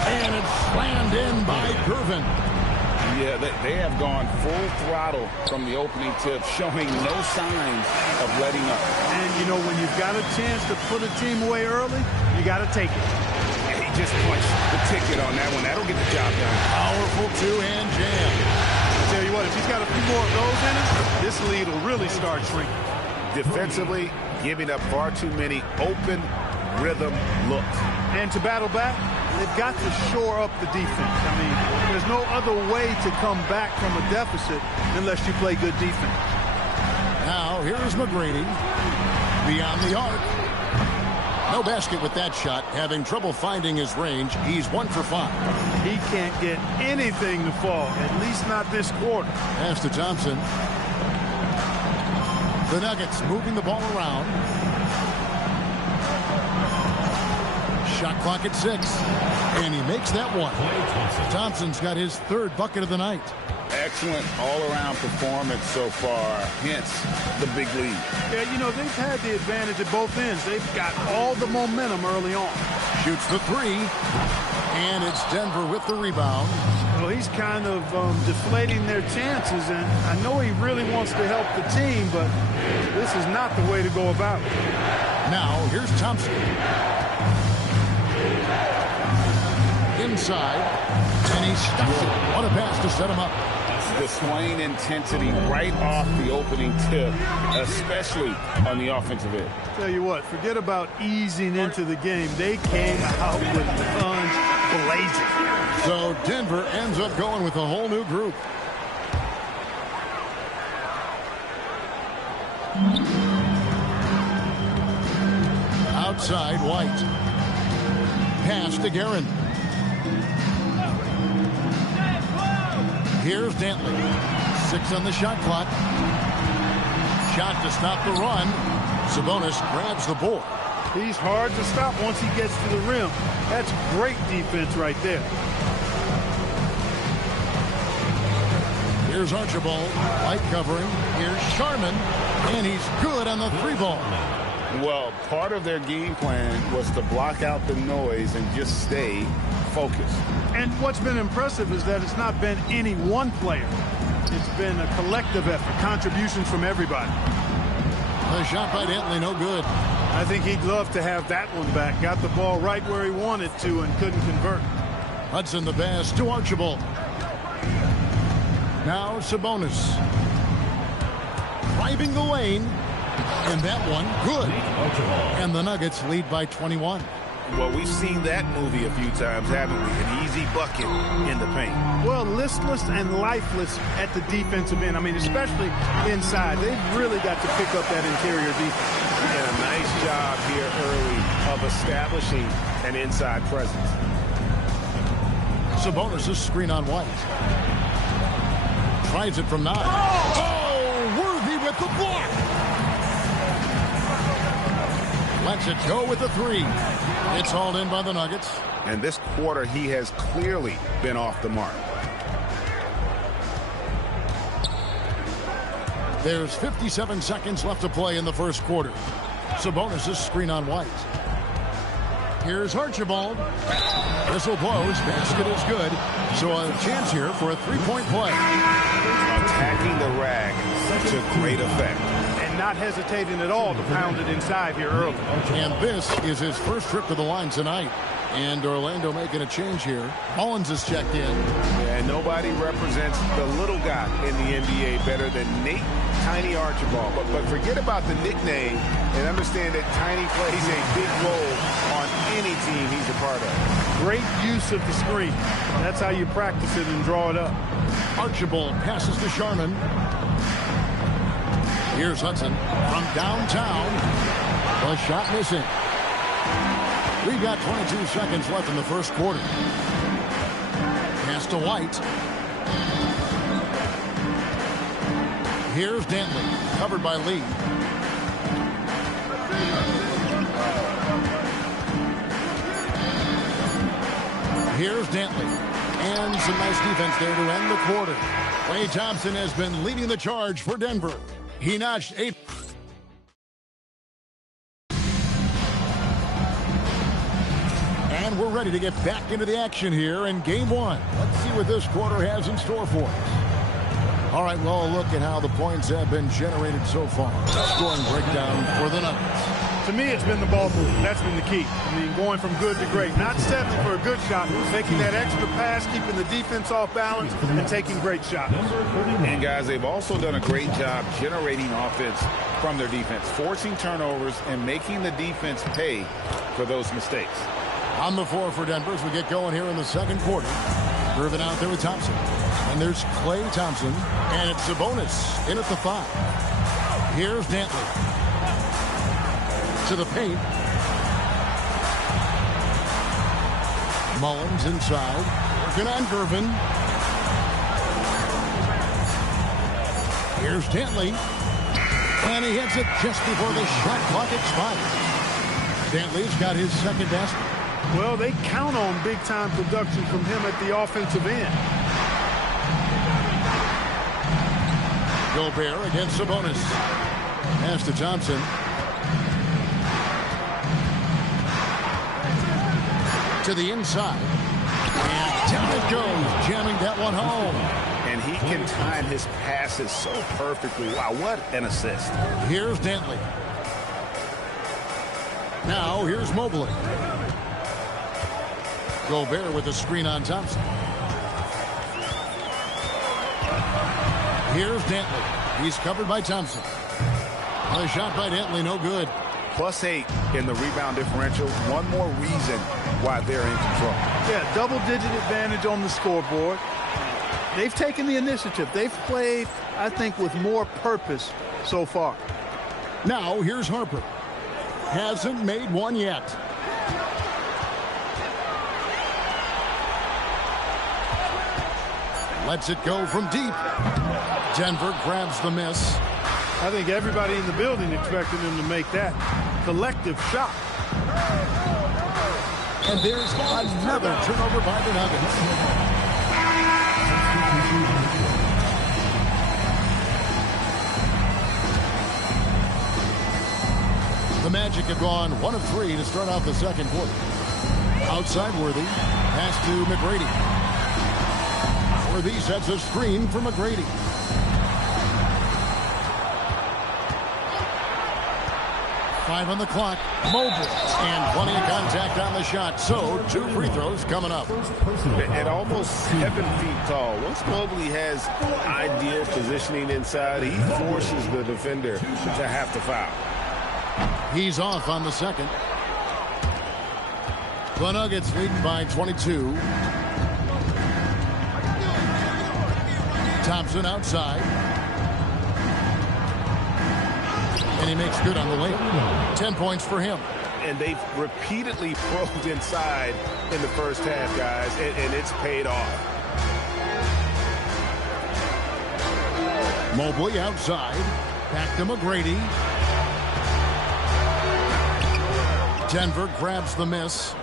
And it's slammed in by Gervin. Yeah, they have gone full throttle from the opening tip, showing no signs of letting up. And, you know, when you've got a chance to put a team away early, you got to take it. And he just punched the ticket on that one. That'll get the job done. Powerful two-hand jam. I tell you what, if he's got a few more of those in him, this lead will really start shrinking. Defensively, giving up far too many open rhythm looks. And to battle back, they've got to shore up the defense. I mean, there's no other way to come back from a deficit unless you play good defense. Now, here's McGrady. Beyond the arc. No basket with that shot. Having trouble finding his range. He's 1 for 5. He can't get anything to fall, at least not this quarter. Pass to Thompson. The Nuggets moving the ball around. Shot clock at 6. And he makes that one. Thompson's got his 3rd bucket of the night. Excellent all-around performance so far, hence the big lead. Yeah, you know, they've had the advantage at both ends. They've got all the momentum early on. Shoots the 3. And it's Denver with the rebound. Well, he's kind of deflating their chances, and I know he really wants to help the team, but this is not the way to go about it. Now, here's Thompson. Inside, and he stuffs it. What a pass to set him up. Displaying intensity right off the opening tip, especially on the offensive end. Tell you what, forget about easing into the game. They came out with guns blazing. So Denver ends up going with a whole new group. Outside, White. Pass to Guerin. Here's Dantley. 6 on the shot clock. Shot to stop the run. Sabonis grabs the board. He's hard to stop once he gets to the rim. That's great defense right there. Here's Archibald. Light covering. Here's Sharman. And he's good on the 3-ball. Well, part of their game plan was to block out the noise and just stay focused. And what's been impressive is that it's not been any one player. It's been a collective effort, contributions from everybody. The shot by Dantley, no good. I think he'd love to have that one back. Got the ball right where he wanted to and couldn't convert. Hudson the pass to Archibald. Now Sabonis. Driving the lane. And that one, good. And the Nuggets lead by 21. Well, we've seen that movie a few times, haven't we? An easy bucket in the paint. Well, listless and lifeless at the defensive end. I mean, especially inside. They've really got to pick up that interior defense. And a nice job here early of establishing an inside presence. Sabonis' screen on White. Tries it from 9. Oh, Worthy with the block. Lets it go with the 3. It's hauled in by the Nuggets. And this quarter, he has clearly been off the mark. There's 57 seconds left to play in the first quarter. Sabonis' screen on White. Here's Archibald. Whistle blows. Basket is good. So a chance here for a 3-point play. Attacking the rag to great effect. Not hesitating at all to pound it inside here early. And this is his first trip to the line tonight. And Orlando making a change here. Mullins is checked in. And nobody represents the little guy in the NBA better than Nate Tiny Archibald. But forget about the nickname and understand that Tiny plays a big role on any team he's a part of. Great use of the screen. That's how you practice it and draw it up. Archibald passes to Sharman. Here's Hudson from downtown. The shot missing. We've got 22 seconds left in the first quarter. Pass to White. Here's Dantley, covered by Lee. Here's Dantley. And some nice defense there to end the quarter. Klay Thompson has been leading the charge for Denver. He notched 8. And we're ready to get back into the action here in game one. Let's see what this quarter has in store for us. All right, well, look at how the points have been generated so far. Scoring breakdown for the Nuggets. To me, it's been the ball movement. That's been the key. I mean, going from good to great. Not settling for a good shot, making that extra pass, keeping the defense off balance, and taking great shots. And, guys, they've also done a great job generating offense from their defense, forcing turnovers and making the defense pay for those mistakes. On the floor for Denver as we get going here in the second quarter. Irvin out there with Thompson. And there's Klay Thompson. And it's Sabonis in at the 5. Here's Dantley. To the paint. Mullins inside. Working on Gervin. Here's Dantley. And he hits it just before the shot clock expires. Dantley's got his second basket. Well, they count on big-time production from him at the offensive end. Gobert against Sabonis. Pass to Thompson. To the inside. And down it goes, jamming that one home. And he can time his passes so perfectly. Wow, what an assist. Here's Dantley. Now, here's Mobley. Gobert with a screen on Thompson. Here's Dantley. He's covered by Thompson. Another shot by Dantley, no good. +8 in the rebound differential. One more reason why they're in control. Yeah, double-digit advantage on the scoreboard. They've taken the initiative. They've played, I think, with more purpose so far. Now, here's Harper. Hasn't made one yet. Lets it go from deep. Denver grabs the miss. I think everybody in the building expected him to make that collective shot. And there's another turnover by the Nuggets. The Magic have gone 1 of 3 to start out the second quarter. Outside Worthy. Pass to McGrady. Worthy sets a screen for McGrady. Five on the clock. Mobley. And plenty of contact on the shot. So, 2 free throws coming up. At almost 7 feet tall, once Mobley has ideal positioning inside, he forces the defender to have to foul. He's off on the second. The Nuggets leading by 22. Thompson outside. And he makes good on the layup. 10 points for him. And they've repeatedly probed inside in the first half, guys, and it's paid off. Mobley outside. Back to McGrady. Denver grabs the miss.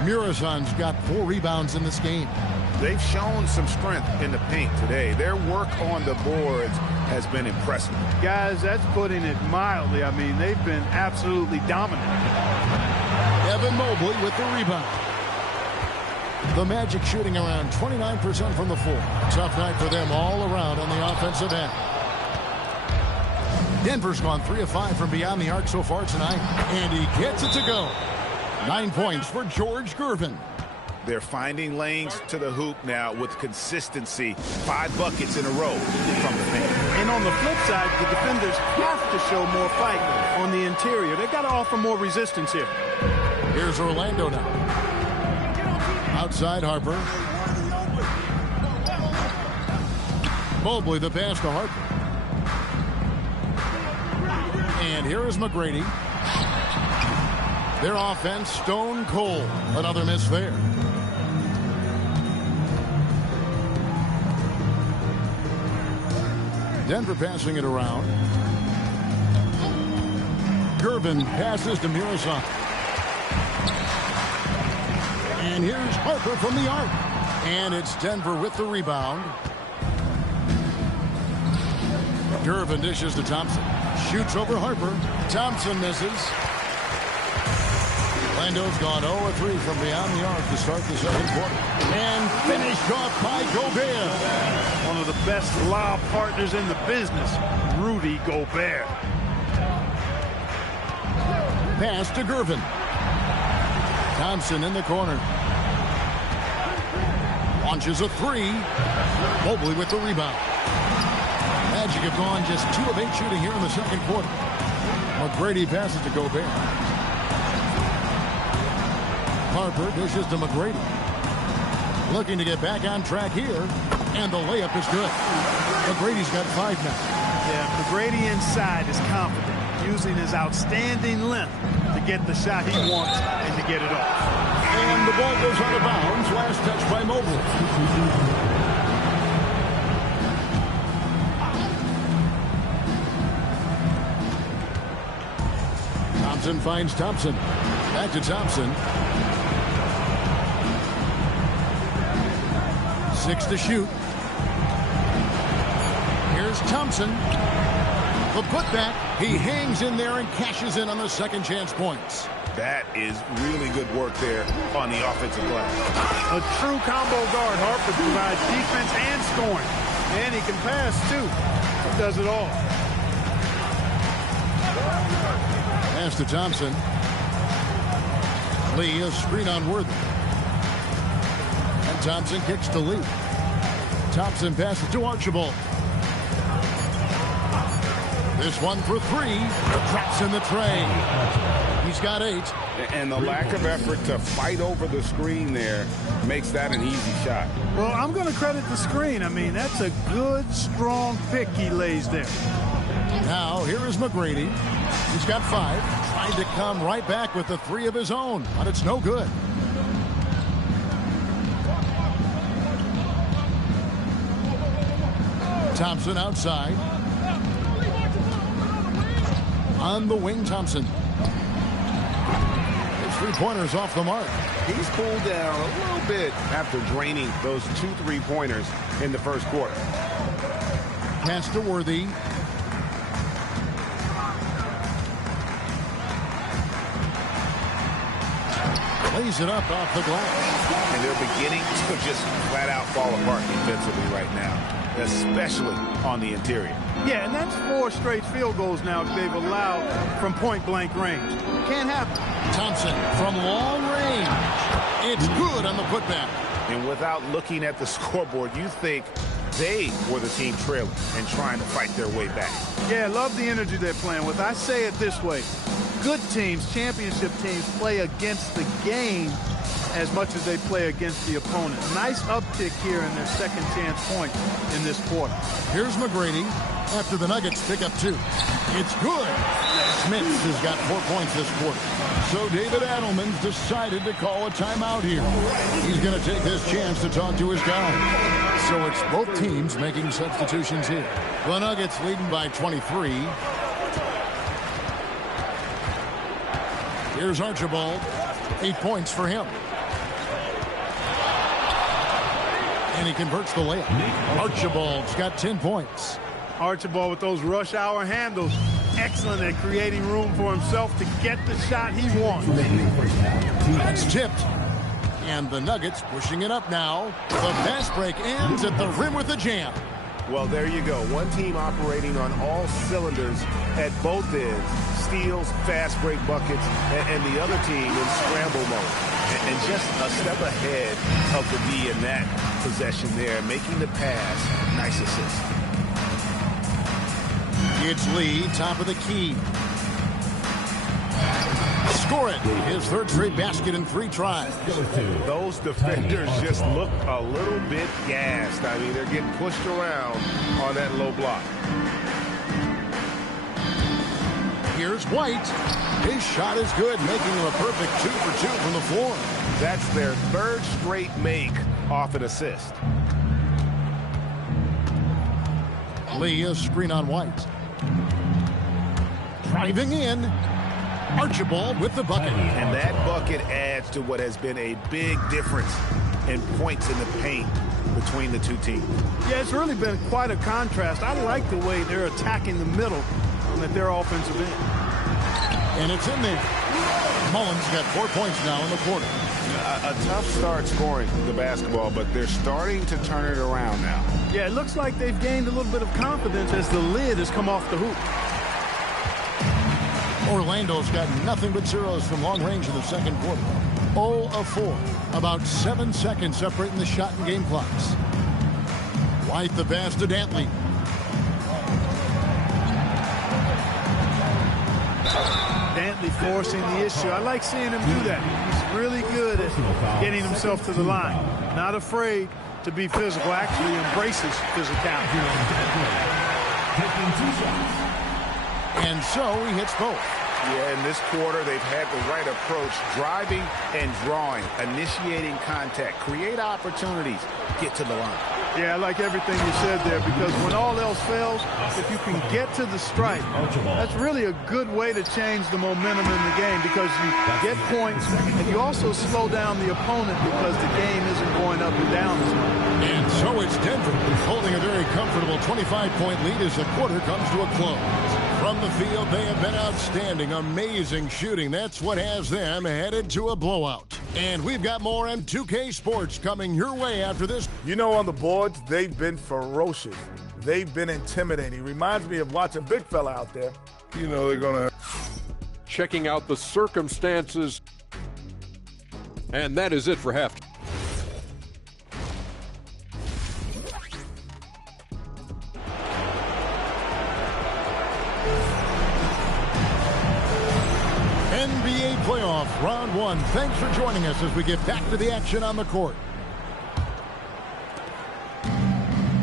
Murazan's got 4 rebounds in this game. They've shown some strength in the paint today. Their work on the boards has been impressive. Guys, that's putting it mildly. I mean, they've been absolutely dominant. Evan Mobley with the rebound. The Magic shooting around 29% from the floor. Tough night for them all around on the offensive end. Denver's gone 3 of 5 from beyond the arc so far tonight. And he gets it to go. 9 points for George Gervin. They're finding lanes to the hoop now with consistency. 5 buckets in a row from the paint. And on the flip side, the defenders have to show more fight on the interior. They've got to offer more resistance here. Here's Orlando now. Outside Harper. Mobley the pass to Harper. And here is McGrady. Their offense stone cold. Another miss there. Denver passing it around. Gervin passes to Miroslav. And here's Harper from the arc. And it's Denver with the rebound. Gervin dishes to Thompson. Shoots over Harper. Thompson misses. Lando's gone 0-3 from beyond the arc to start the second quarter. And finished off by Gobert. One of the best lob partners in the business, Rudy Gobert. Pass to Gervin. Thompson in the corner. Launches a three. Mobley with the rebound. Magic have gone just 2 of 8 shooting here in the second quarter. McGrady passes to Gobert. Harper dishes to McGrady. Looking to get back on track here. And the layup is good. McGrady's got 5 now. Yeah, McGrady inside is confident, using his outstanding length to get the shot he wants and to get it off. And the ball goes out of bounds. Last touch by Mobley. Thompson finds Thompson. Back to Thompson. 6 to shoot. Here's Thompson. The putback. He hangs in there and cashes in on the second chance points. That is really good work there on the offensive glass. A true combo guard. Harper provides defense and scoring. And he can pass, too. He does it all. Pass to Thompson. Lee, a screen on Worthy. And Thompson kicks to Lee. Thompson passes to Archibald. This one for 3. Drops in the tray. He's got 8. And the lack of effort to fight over the screen there makes that an easy shot. Well, I'm going to credit the screen. I mean, that's a good, strong pick he lays there. Now, here is McGrady. He's got 5. Trying to come right back with the 3 of his own, but it's no good. Thompson outside. On the wing, Thompson. His 3-pointers off the mark. He's cooled down a little bit after draining those 2 3-pointers in the first quarter. Pass to Worthy. Lays it up off the glass. And they're beginning to just flat out fall apart defensively right now, especially on the interior. Yeah, and that's 4 straight field goals now they've allowed from point-blank range. Can't happen. Thompson from long range. It's good on the putback. And without looking at the scoreboard, you think they were the team trailing and trying to fight their way back. Yeah, I love the energy they're playing with. I say it this way. Good teams, championship teams, play against the game as much as they play against the opponent. Nice uptick here in their second chance point in this quarter. Here's McGrady after the Nuggets pick up 2. It's good. Smith has got 4 points this quarter. So David Adelman's decided to call a timeout here. He's going to take this chance to talk to his guys. So it's both teams making substitutions here. The Nuggets leading by 23. Here's Archibald. 8 points for him. And he converts the layup. Archibald's got 10 points. Archibald with those rush hour handles. Excellent at creating room for himself to get the shot he wants. It's tipped. And the Nuggets pushing it up now. The fast break ends at the rim with a jam. Well, there you go. One team operating on all cylinders at both ends. Steals, fast break buckets, and the other team in scramble mode. And just a step ahead of the D in that possession there, making the pass. Nice assist. It's Lee, top of the key. score it. His third straight basket in 3 tries. Those defenders just look a little bit gassed. I mean, they're getting pushed around on that low block. Here's White. His shot is good, making him a perfect 2 for 2 from the floor. That's their third straight make off an assist. Lee, a screen on White. Driving in. Archibald with the bucket. And that bucket adds to what has been a big difference in points in the paint between the two teams. Yeah, it's really been quite a contrast. I like the way they're attacking the middle at their offensive end. And it's in there. Mullins got 4 points now in the quarter. A tough start scoring the basketball, but they're starting to turn it around now. Yeah, it looks like they've gained a little bit of confidence as the lid has come off the hoop. Orlando's got nothing but zeros from long range in the second quarter. 0 of 4. About 7 seconds separating the shot and game clocks. White the pass to Dantley. Dantley forcing the issue. I like seeing him do that. He's really good at getting himself to the line. Not afraid to be physical. Actually embraces physicality. And so he hits both. Yeah, in this quarter, they've had the right approach. Driving and drawing. Initiating contact. Create opportunities. Get to the line. Yeah, I like everything you said there, because when all else fails, if you can get to the stripe, that's really a good way to change the momentum in the game, because you get points and you also slow down the opponent because the game isn't going up and down as much. And so it's Denver holding a very comfortable 25-point lead as the quarter comes to a close. From the field, they have been outstanding. Amazing shooting. That's what has them headed to a blowout. And we've got more M2K Sports coming your way after this. You know, on the boards, they've been ferocious. They've been intimidating. Reminds me of watching big fella out there. You know, they're going to... Checking out the circumstances. And that is it for halftime. NBA playoff round 1. Thanks for joining us as we get back to the action on the court.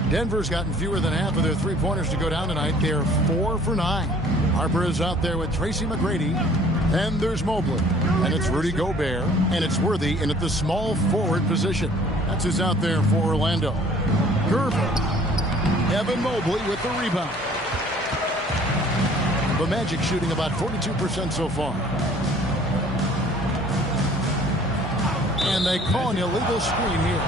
Denver's gotten fewer than half of their three-pointers to go down tonight. They're 4 for 9. Harper is out there with Tracy McGrady. And there's Mobley. And it's Rudy Gobert. And it's Worthy in at the small forward position. That's who's out there for Orlando. Gervin. Evan Mobley with the rebound. The Magic shooting about 42% so far. And they call an illegal screen here.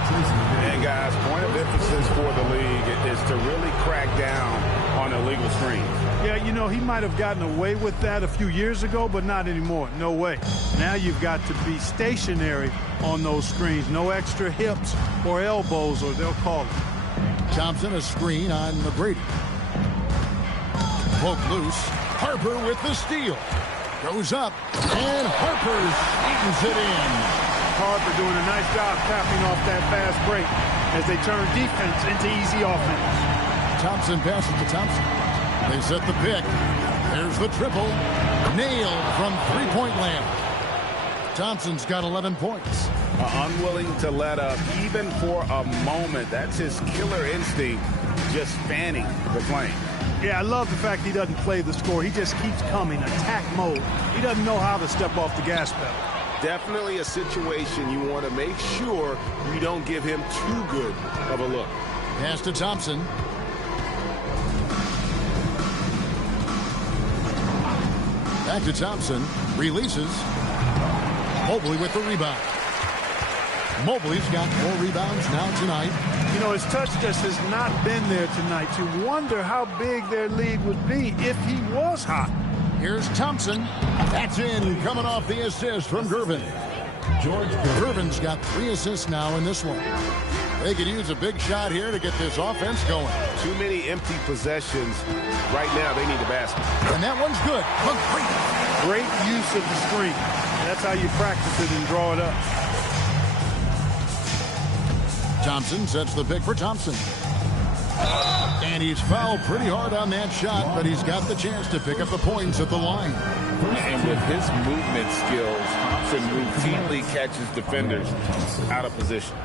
And guys, point of emphasis for the league is to really crack down on illegal screens. Yeah, you know, he might have gotten away with that a few years ago, but not anymore. No way. Now you've got to be stationary on those screens. No extra hips or elbows, or they'll call it. Thompson, a screen on McGrady. Poke loose. Harper with the steal. Goes up, and Harper eatens it in. Harper doing a nice job tapping off that fast break as they turn defense into easy offense. Thompson passes to Thompson. They set the pick. There's the triple. Nailed from three-point land. Thompson's got 11 points. Unwilling to let up even for a moment. That's his killer instinct, just fanning the flame. Yeah, I love the fact he doesn't play the score. He just keeps coming, attack mode. He doesn't know how to step off the gas pedal. Definitely a situation you want to make sure you don't give him too good of a look. Pass to Thompson. Back to Thompson. Releases. Mobley with the rebound. Mobley's got 4 rebounds now tonight. You know, his touch just has not been there tonight. You wonder how big their lead would be if he was hot. Here's Thompson. That's in, coming off the assist from Gervin. Gervin's got 3 assists now in this one. They could use a big shot here to get this offense going. Too many empty possessions. Right now, they need a basket. And that one's good. Great use of the screen. That's how you practice it and draw it up. Thompson sets the pick for Thompson. And he's fouled pretty hard on that shot, but he's got the chance to pick up the points at the line. And with his movement skills, Thompson routinely catches defenders out of position.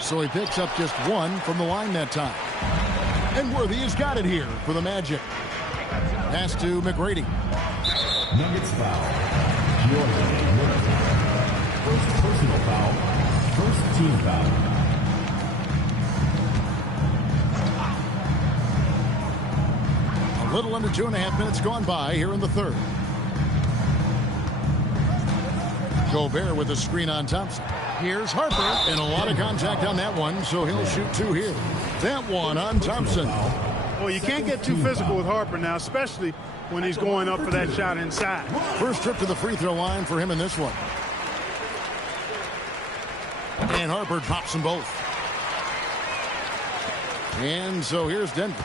So he picks up just one from the line that time. And Worthy has got it here for the Magic. Pass to McGrady. Nuggets foul. First personal foul. First team foul. A little under 2.5 minutes gone by here in the third. Gobert with a screen on Thompson. Here's Harper, and a lot of contact on that one, so he'll shoot two here. That one on Thompson. Well, you can't get too physical with Harper now, especially when he's going up for that shot inside. First trip to the free throw line for him in this one. And Harper drops them both. And so here's Denver.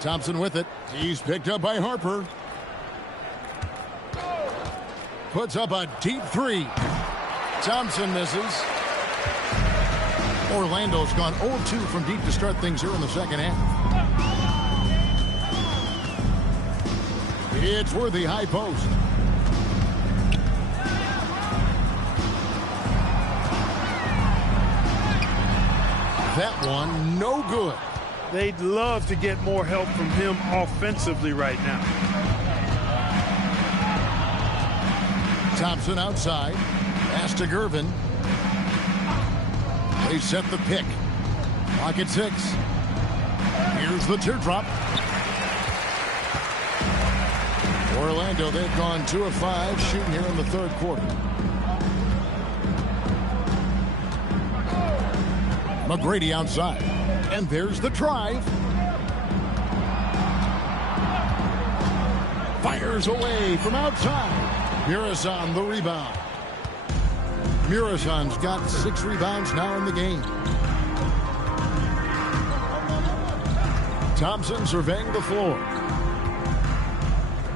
Thompson with it. He's picked up by Harper. Puts up a deep three. Thompson misses. Orlando's gone 0-2 from deep to start things here in the second half. It's Worthy, high post. That one, no good. They'd love to get more help from him offensively right now. Thompson outside. Pass to Gervin. They set the pick. Clock at 6. Here's the teardrop. Orlando, they've gone 2 of 5 shooting here in the third quarter. McGrady outside. And there's the drive. Fires away from outside. Muresan the rebound. Muresan's got 6 rebounds now in the game. Thompson surveying the floor.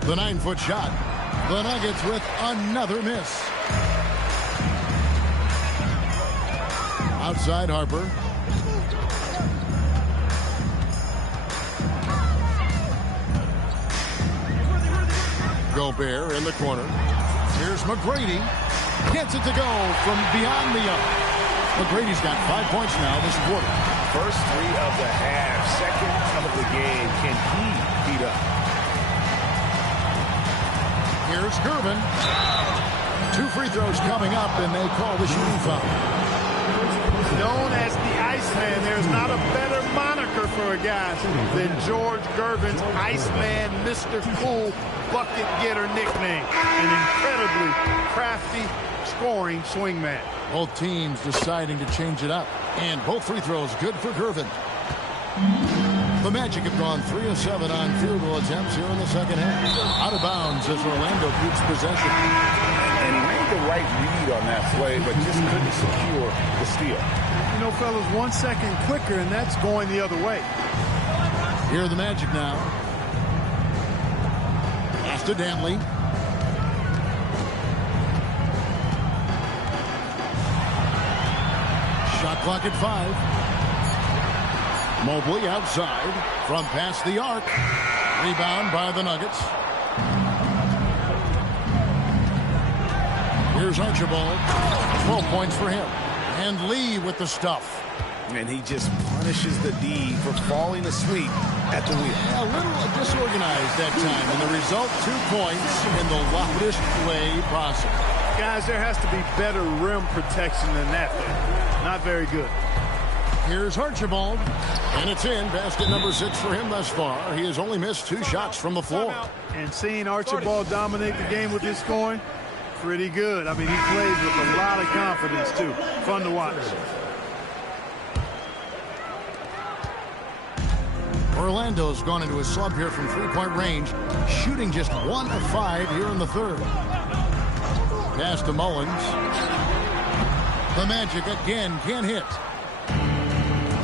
The 9-foot shot. The Nuggets with another miss. Outside Harper. Gobert in the corner. Here's McGrady. Gets it to go from beyond the arc. McGrady's got 5 points now this quarter. First 3 of the half. Second of the game. Can he beat up? Here's Gervin. 2 free throws coming up, and they call the shooting foul. Known as the Iceman, there's not a better moniker for a guy than George Gervin's Iceman, Mr. Cool bucket getter nickname. An incredibly crafty scoring swingman. Both teams deciding to change it up. And both free throws good for Gervin. The Magic have gone 3 of 7 on field goal attempts here in the second half. Out of bounds as Orlando keeps possession. And he made the right read on that play, but just couldn't secure the steal. You know, fellas, 1 second quicker, and that's going the other way. Here are the Magic now. Pass to Dantley. Shot clock at 5. Mobley outside from past the arc. Rebound by the Nuggets. Here's Archibald. 12 points for him. And Lee with the stuff. And he just punishes the D for falling asleep at the wheel. A little disorganized that time. And the result, 2 points in the loudest play possible. Guys, there has to be better rim protection than that there. Not very good. Here's Archibald. And it's in. Basket number 6 for him thus far. He has only missed 2 shots from the floor. And seeing Archibald dominate the game with his scoring, pretty good. I mean, he plays with a lot of confidence, too. Fun to watch. Orlando's gone into a slump here from 3-point range, shooting just 1 of 5 here in the third. Pass to Mullins. The Magic again can't hit.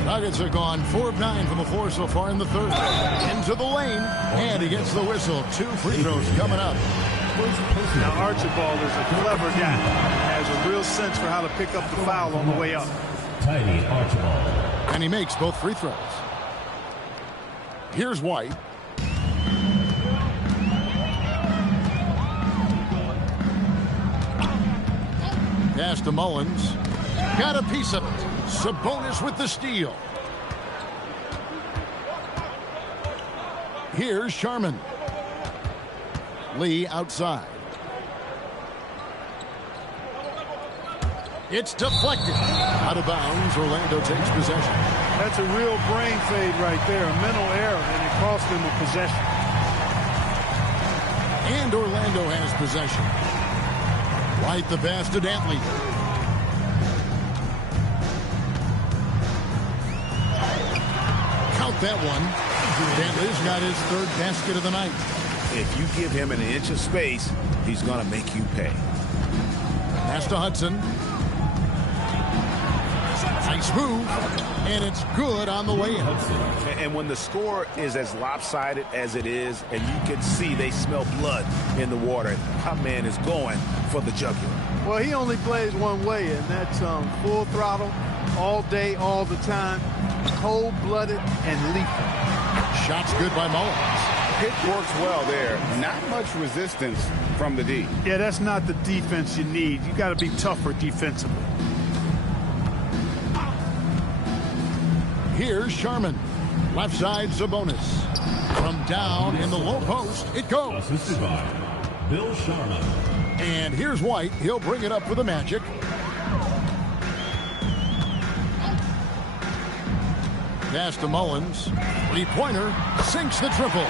Nuggets have gone 4 of 9 from the floor so far in the third. Into the lane, and he gets the whistle. 2 free throws coming up. Now Archibald is a clever guy. Has a real sense for how to pick up the foul on the way up. Tiny Archibald. And he makes both free throws. Here's White. Pass to Mullins. Got a piece of it. Sabonis with the steal. Here's Sharman. Lee outside. It's deflected. Out of bounds. Orlando takes possession. That's a real brain fade right there. A mental error, and it cost them a possession. And Orlando has possession. Right the pass to Dantley. Count that one. Dantley's got his third basket of the night. If you give him an inch of space, he's going to make you pay. Pass to Hudson. Nice move. And it's good on the way in. And when the score is as lopsided as it is, and you can see they smell blood in the water, our man is going for the jugular. Well, he only plays one way, and that's full throttle, all day, all the time, cold-blooded and lethal. Shot's good by Mullins. Pick works well there. Not much resistance from the D. Yeah, that's not the defense you need. You got to be tougher defensively. Here's Sharman. Left side, Sabonis. From down in the low post, it goes. Assisted by Bill Sharman. And here's White. He'll bring it up for the Magic. Pass to Mullins. Three-pointer. Sinks the triple.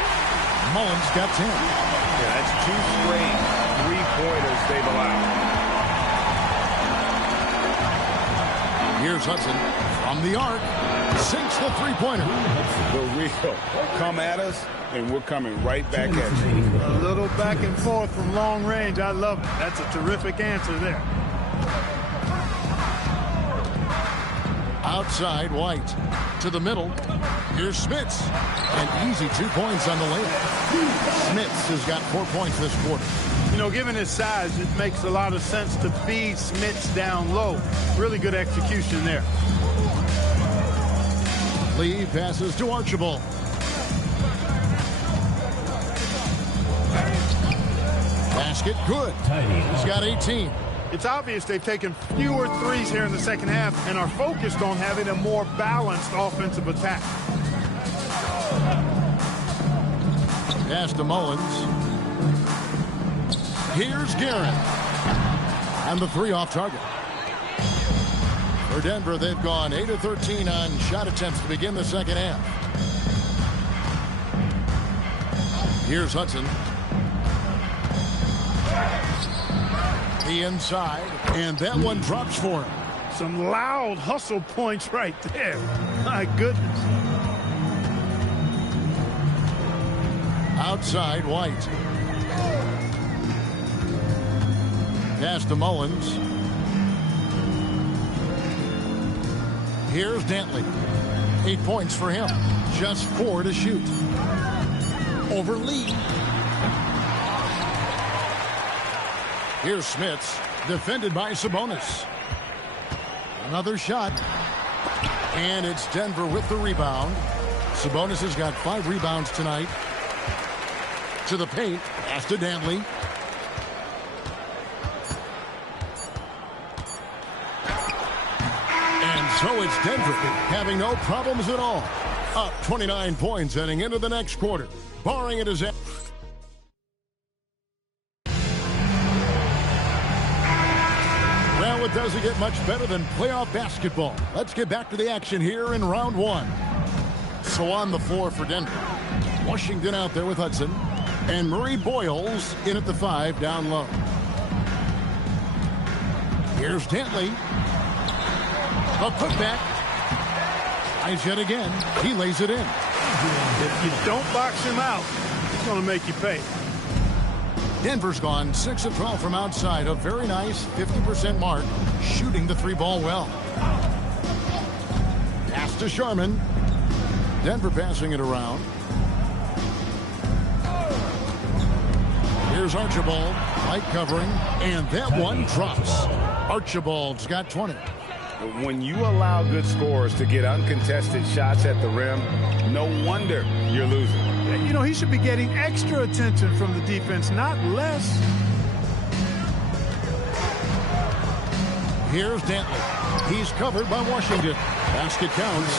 Mullins got 10. Yeah, that's 2 straight three-pointers they've allowed. Here's Hudson from the arc. Sinks the three-pointer. The real. Come at us, and we're coming right back at you. A little back and forth from long range. I love it. That's a terrific answer there. Outside, White. To the middle. Here's Smits. An easy 2 points on the layup. Smits has got 4 points this quarter. You know, given his size, it makes a lot of sense to feed Smits down low. Really good execution there. Lee passes to Archibald. Basket good. He's got 18. It's obvious they've taken fewer threes here in the second half and are focused on having a more balanced offensive attack. Pass to Mullins. Here's Guerin. And the three off target. For Denver, they've gone 8 of 13 on shot attempts to begin the second half. Here's Hudson. The inside, and that one drops for him. Some loud hustle points right there. My goodness. Outside, White. Pass to Mullins. Here's Dantley. 8 points for him. Just 4 to shoot. Over Lee. Here's Smits. Defended by Sabonis. Another shot. And it's Denver with the rebound. Sabonis has got 5 rebounds tonight. To the paint. Pass to Dantley. And so it's Denver having no problems at all. Up 29 points heading into the next quarter. Barring a disaster. Well, it doesn't get much better than playoff basketball. Let's get back to the action here in round 1. So on the floor for Denver. Washington out there with Hudson. And Murray Boyles in at the 5 down low. Here's Dantley. A putback. Eyes yet again. He lays it in. If you don't box him out, it's going to make you pay. Denver's gone 6 of 12 from outside. A very nice 50% mark. Shooting the 3-ball well. Pass to Sharman. Denver passing it around. Here's Archibald. Light covering. And that one drops. Archibald's got 20. When you allow good scorers to get uncontested shots at the rim, no wonder you're losing. You know, he should be getting extra attention from the defense, not less. Here's Dantley. He's covered by Washington. Basket counts.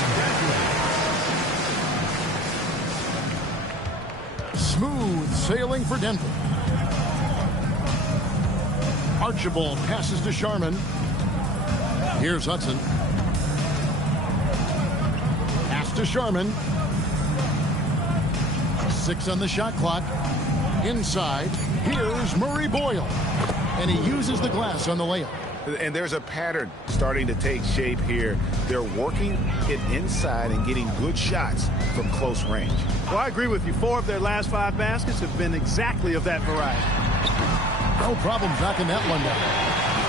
Smooth sailing for Denver. Archibald passes to Sharman. Here's Hudson. Pass to Sharman. 6 on the shot clock. Inside. Here's Murray Boyle. And he uses the glass on the layup. And there's a pattern starting to take shape here. They're working it inside and getting good shots from close range. Well, I agree with you. 4 of their last 5 baskets have been exactly of that variety. No problem knocking that one down.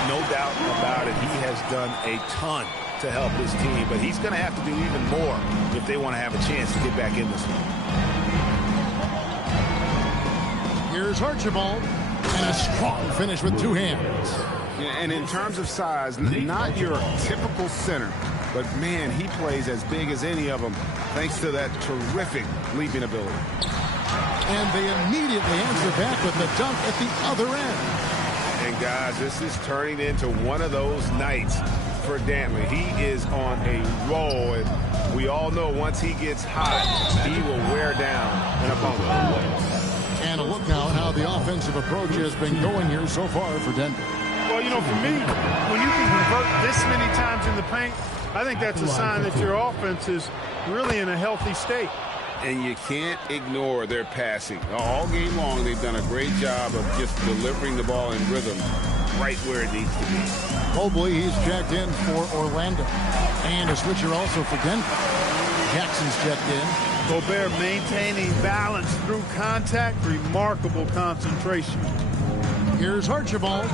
No doubt about it. He has done a ton to help his team, but he's going to have to do even more if they want to have a chance to get back in this one. Here's Archibald. And a strong finish with 2 hands. And in terms of size, not your typical center, but man, he plays as big as any of them thanks to that terrific leaping ability. And they immediately answer back with the dunk at the other end. And guys, this is turning into one of those nights for Dantley. He is on a roll, and we all know once he gets hot, he will wear down an opponent. And a look now at how the offensive approach has been going here so far for Denver. Well, you know, for me, when you can convert this many times in the paint, I think that's a sign that your offense is really in a healthy state. And you can't ignore their passing. All game long, they've done a great job of just delivering the ball in rhythm right where it needs to be. Mobley, he's checked in for Orlando. And a switcher also for Denver. Jackson's checked in. Gobert maintaining balance through contact. Remarkable concentration. Here's Archibald.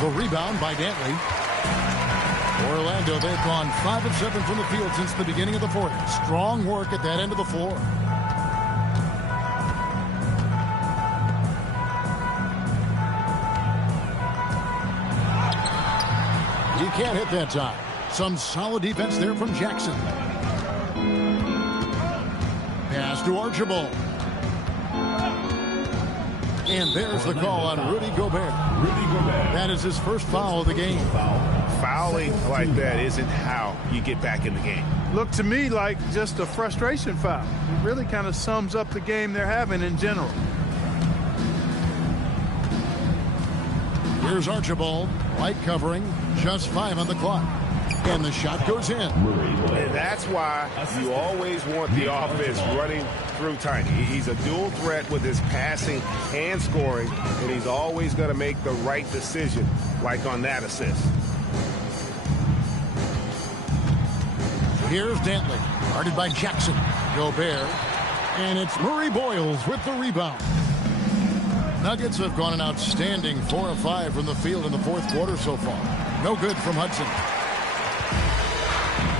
The rebound by Dantley. Orlando, they've gone 5 of 7 from the field since the beginning of the 4th. Strong work at that end of the floor. He can't hit that time. Some solid defense there from Jackson. Pass to Archibald. And there's the call on Rudy Gobert. That is his first foul of the game. Fouling like that isn't how you get back in the game. Looked to me like just a frustration foul. It really kind of sums up the game they're having in general. Here's Archibald. Light covering. Just 5 on the clock. And the shot goes in. And that's why you always want the offense running through Tiny. He's a dual threat with his passing and scoring, and he's always going to make the right decision, like on that assist. Here's Dantley. Guarded by Jackson. Gobert. And it's Murray Boyles with the rebound. Nuggets have gone an outstanding 4 of 5 from the field in the 4th quarter so far. No good from Hudson.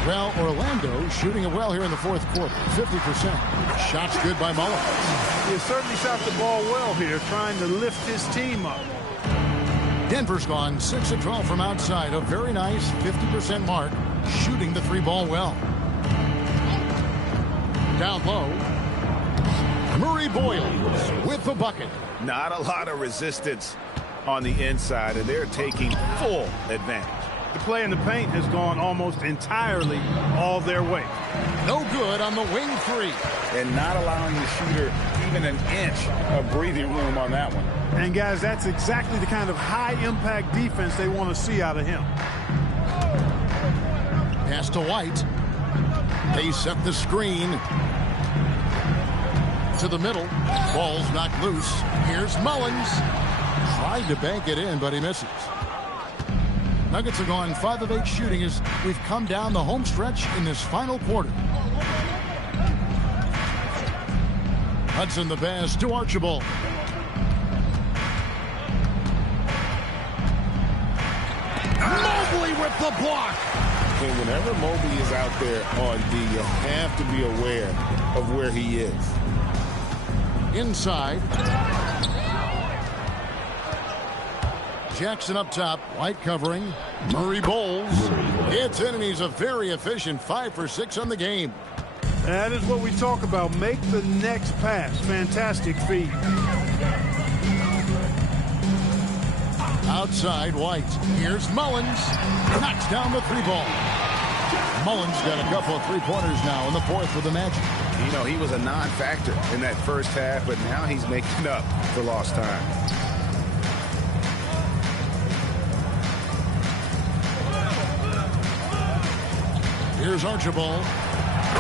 Well, Orlando shooting it well here in the 4th quarter. 50%. Shots good by Mullins. He certainly shot the ball well here, trying to lift his team up. Denver's gone 6 of 12 from outside. A very nice 50% mark. Shooting the 3-ball well. Down low. Murray Boyles with the bucket. Not a lot of resistance on the inside, and they're taking full advantage. The play in the paint has gone almost entirely all their way. No good on the wing 3. And not allowing the shooter even an inch of breathing room on that one. And guys, that's exactly the kind of high-impact defense they want to see out of him. Pass to White. They set the screen. To the middle. Ball's knocked loose. Here's Mullins. Tried to bank it in, but he misses. Nuggets are going 5 of 8 shooting as we've come down the home stretch in this final quarter. Hudson the pass to Archibald. Mobley with the block. And whenever Mobley is out there on D, you have to be aware of where he is. Jackson up top. White covering. Murray bowls. It's in, and he's a very efficient 5 for 6 on the game. That is what we talk about. Make the next pass. Fantastic feed. Outside, White. Here's Mullins. Knocks down the 3-ball. Mullins got a couple of 3-pointers now in the fourth for the Magic. You know, he was a non-factor in that first half, but now he's making up for lost time. Here's Archibald.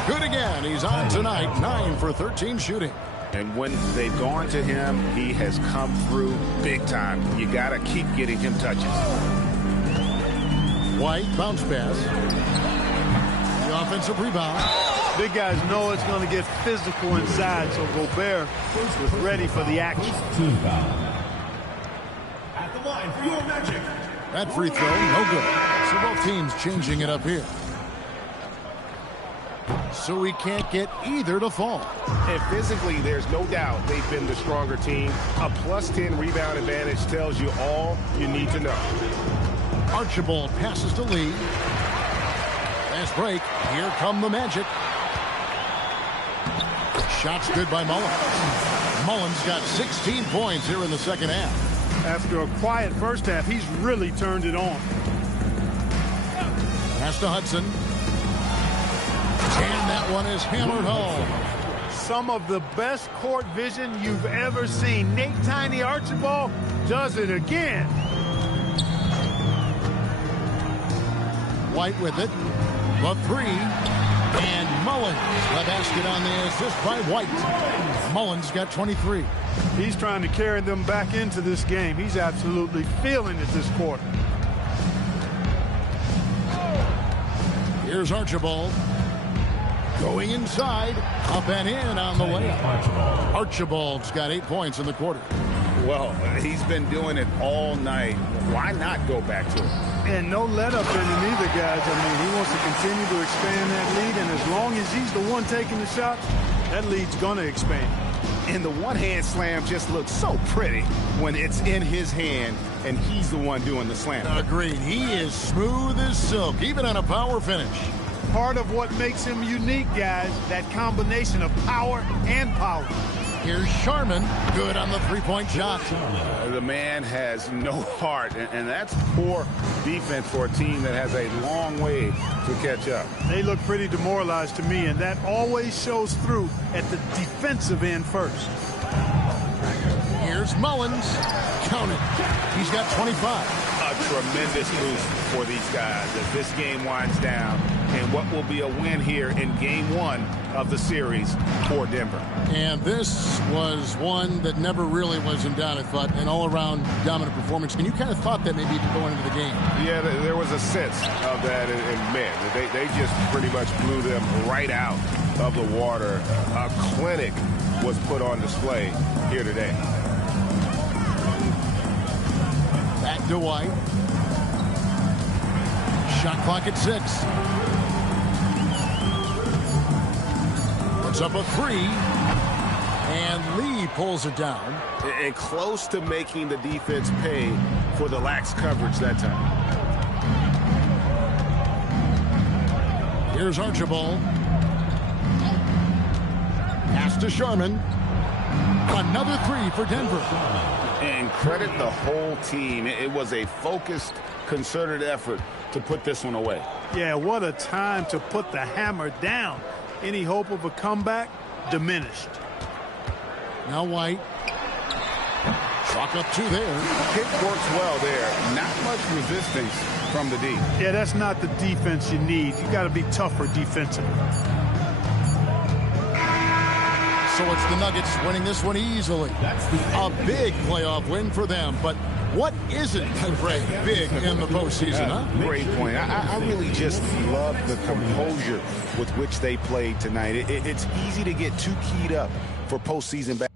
Good again. He's on tonight. 9 for 13 shooting. And when they've gone to him, he has come through big time. You got to keep getting him touches. White bounce pass. The offensive rebound. Big guys know it's going to get physical inside, so Gobert was ready for the action. Team foul. At the line for your Magic. That free throw, no good. So both teams changing it up here. So we can't get either to fall. And physically, there's no doubt they've been the stronger team. A +10 rebound advantage tells you all you need to know. Archibald passes to Lee. Fast break. Here come the Magic. Shots good by Mullins. Mullins got 16 points here in the second half. After a quiet first half, he's really turned it on. Pass to Hudson. And that one is hammered home. Some of the best court vision you've ever seen. Nate Tiny Archibald does it again. White with it. The 3. And Mullins. The basket on the assist by White. Mullins got 23. He's trying to carry them back into this game. He's absolutely feeling it this quarter. Here's Archibald. Going inside, up and in on the way. Archibald's got 8 points in the quarter. Well, he's been doing it all night. Why not go back to it? And no let up in him either, guys. I mean, he wants to continue to expand that lead, and as long as he's the one taking the shots, that lead's going to expand. And the one-hand slam just looks so pretty when it's in his hand and he's the one doing the slam. Agreed. He is smooth as silk, even on a power finish. Part of what makes him unique, guys, that combination of power and power. Here's Sharman. Good on the 3-point shot. The man has no heart, and that's poor defense for a team that has a long way to catch up. They look pretty demoralized to me, and that always shows through at the defensive end first. Here's Mullins. Count it. He's got 25. A tremendous boost for these guys as this game winds down, and what will be a win here in game 1 of the series for Denver. And this was one that never really was in doubt, I thought, an all-around dominant performance. And you kind of thought that maybe going into the game. Yeah, there was a sense of that in men. They just pretty much blew them right out of the water. A clinic was put on display here today. Back to White. Shot clock at 6. Puts up a 3. And Lee pulls it down. And close to making the defense pay for the lax coverage that time. Here's Archibald. Pass to Sharman. Another 3 for Denver. And credit the whole team. It was a focused, concerted effort to put this one away. Yeah, what a time to put the hammer down. Any hope of a comeback? Diminished. Now White. Chalk up 2 there. Pick works well there. Not much resistance from the D. Yeah, that's not the defense you need. You got to be tougher defensively. So it's the Nuggets winning this one easily. A big playoff win for them. But what isn't big in the postseason, huh? Great point. I really just love the composure with which they played tonight. It's easy to get too keyed up for postseason basketball.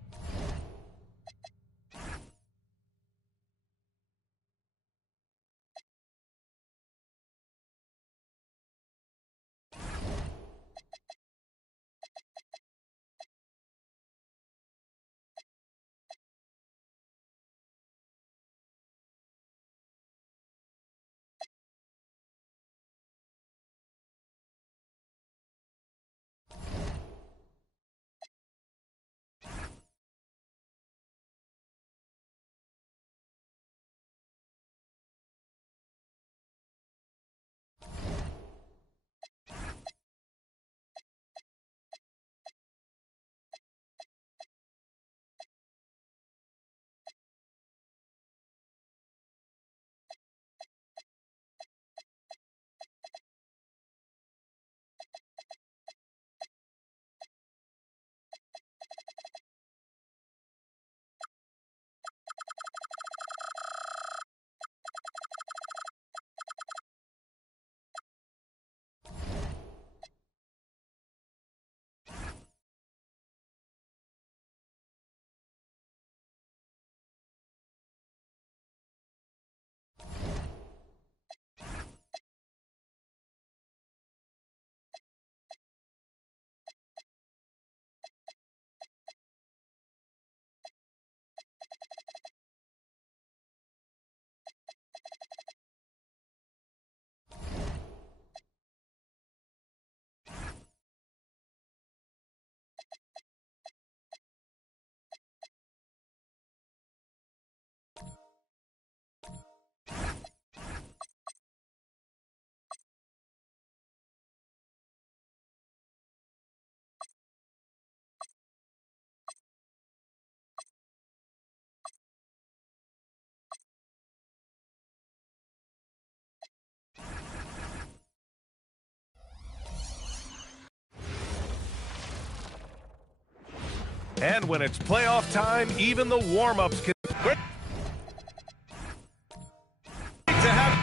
And when it's playoff time, even the warm-ups can... to have...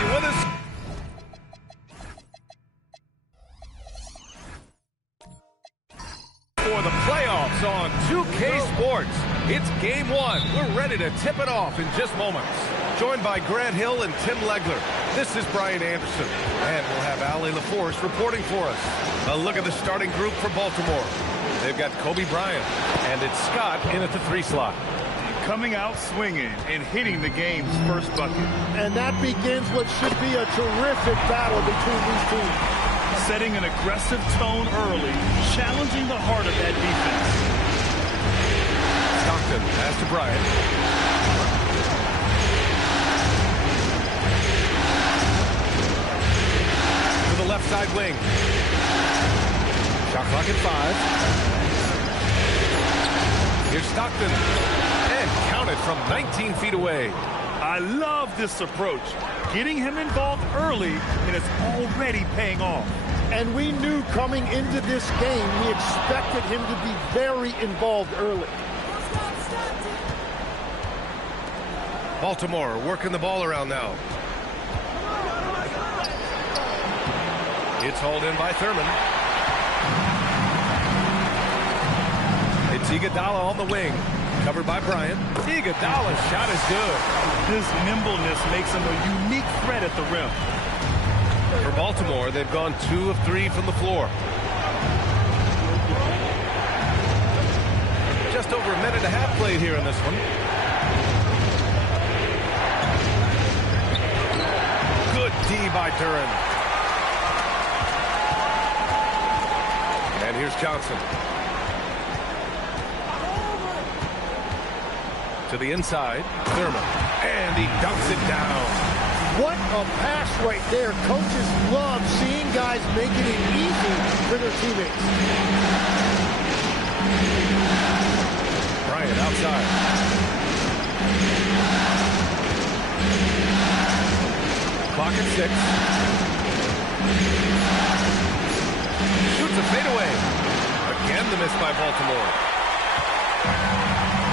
with us. For the playoffs on 2K Sports. It's game one. We're ready to tip it off in just moments. Joined by Grant Hill and Tim Legler. This is Brian Anderson. And we'll have Allie LaForce reporting for us. A look at the starting group for Baltimore. They've got Kobe Bryant. And it's Scott in at the 3 slot. Coming out swinging and hitting the game's first bucket. And that begins what should be a terrific battle between these teams. Setting an aggressive tone early, challenging the heart of that defense. Stockton pass to Bryant. To the left side wing. Shot clock at 5. Here's Stockton. And counted from 19 feet away. I love this approach. Getting him involved early, and it's already paying off. And we knew coming into this game, we expected him to be very involved early. Baltimore working the ball around now. It's hauled in by Thurman. It's Iguodala on the wing. Covered by Bryant. Iguodala's shot is good. His nimbleness makes him a unique threat at the rim. For Baltimore, they've gone 2 of 3 from the floor. Just over a minute and a half played here in this one. Good D by Duran. And here's Johnson. To the inside, Thurman. And he dunks it down. What a pass right there. Coaches love seeing guys making it easy for their teammates. Bryant outside. Clock at 6. Shoots a fadeaway. Again the miss by Baltimore.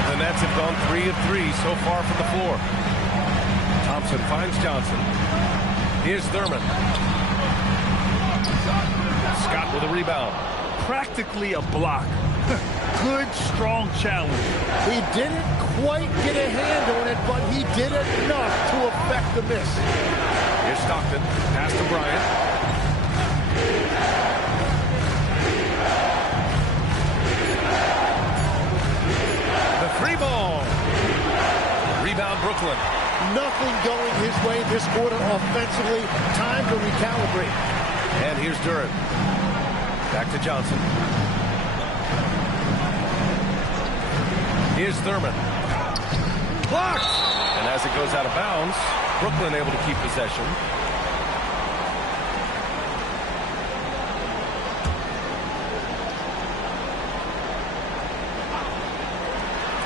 The Nets have gone 3 of 3 so far from the floor. Thompson finds Johnson. Here's Thurman. Scott with a rebound. Practically a block. Good, strong challenge. He didn't quite get a hand on it, but he did enough to affect the miss. Here's Stockton. Pass to Bryant. The 3 ball. Rebound Brooklyn. Nothing going his way this quarter offensively. Time to recalibrate. And here's Duran. Back to Johnson. Here's Thurman. Blocked! And as it goes out of bounds, Brooklyn able to keep possession.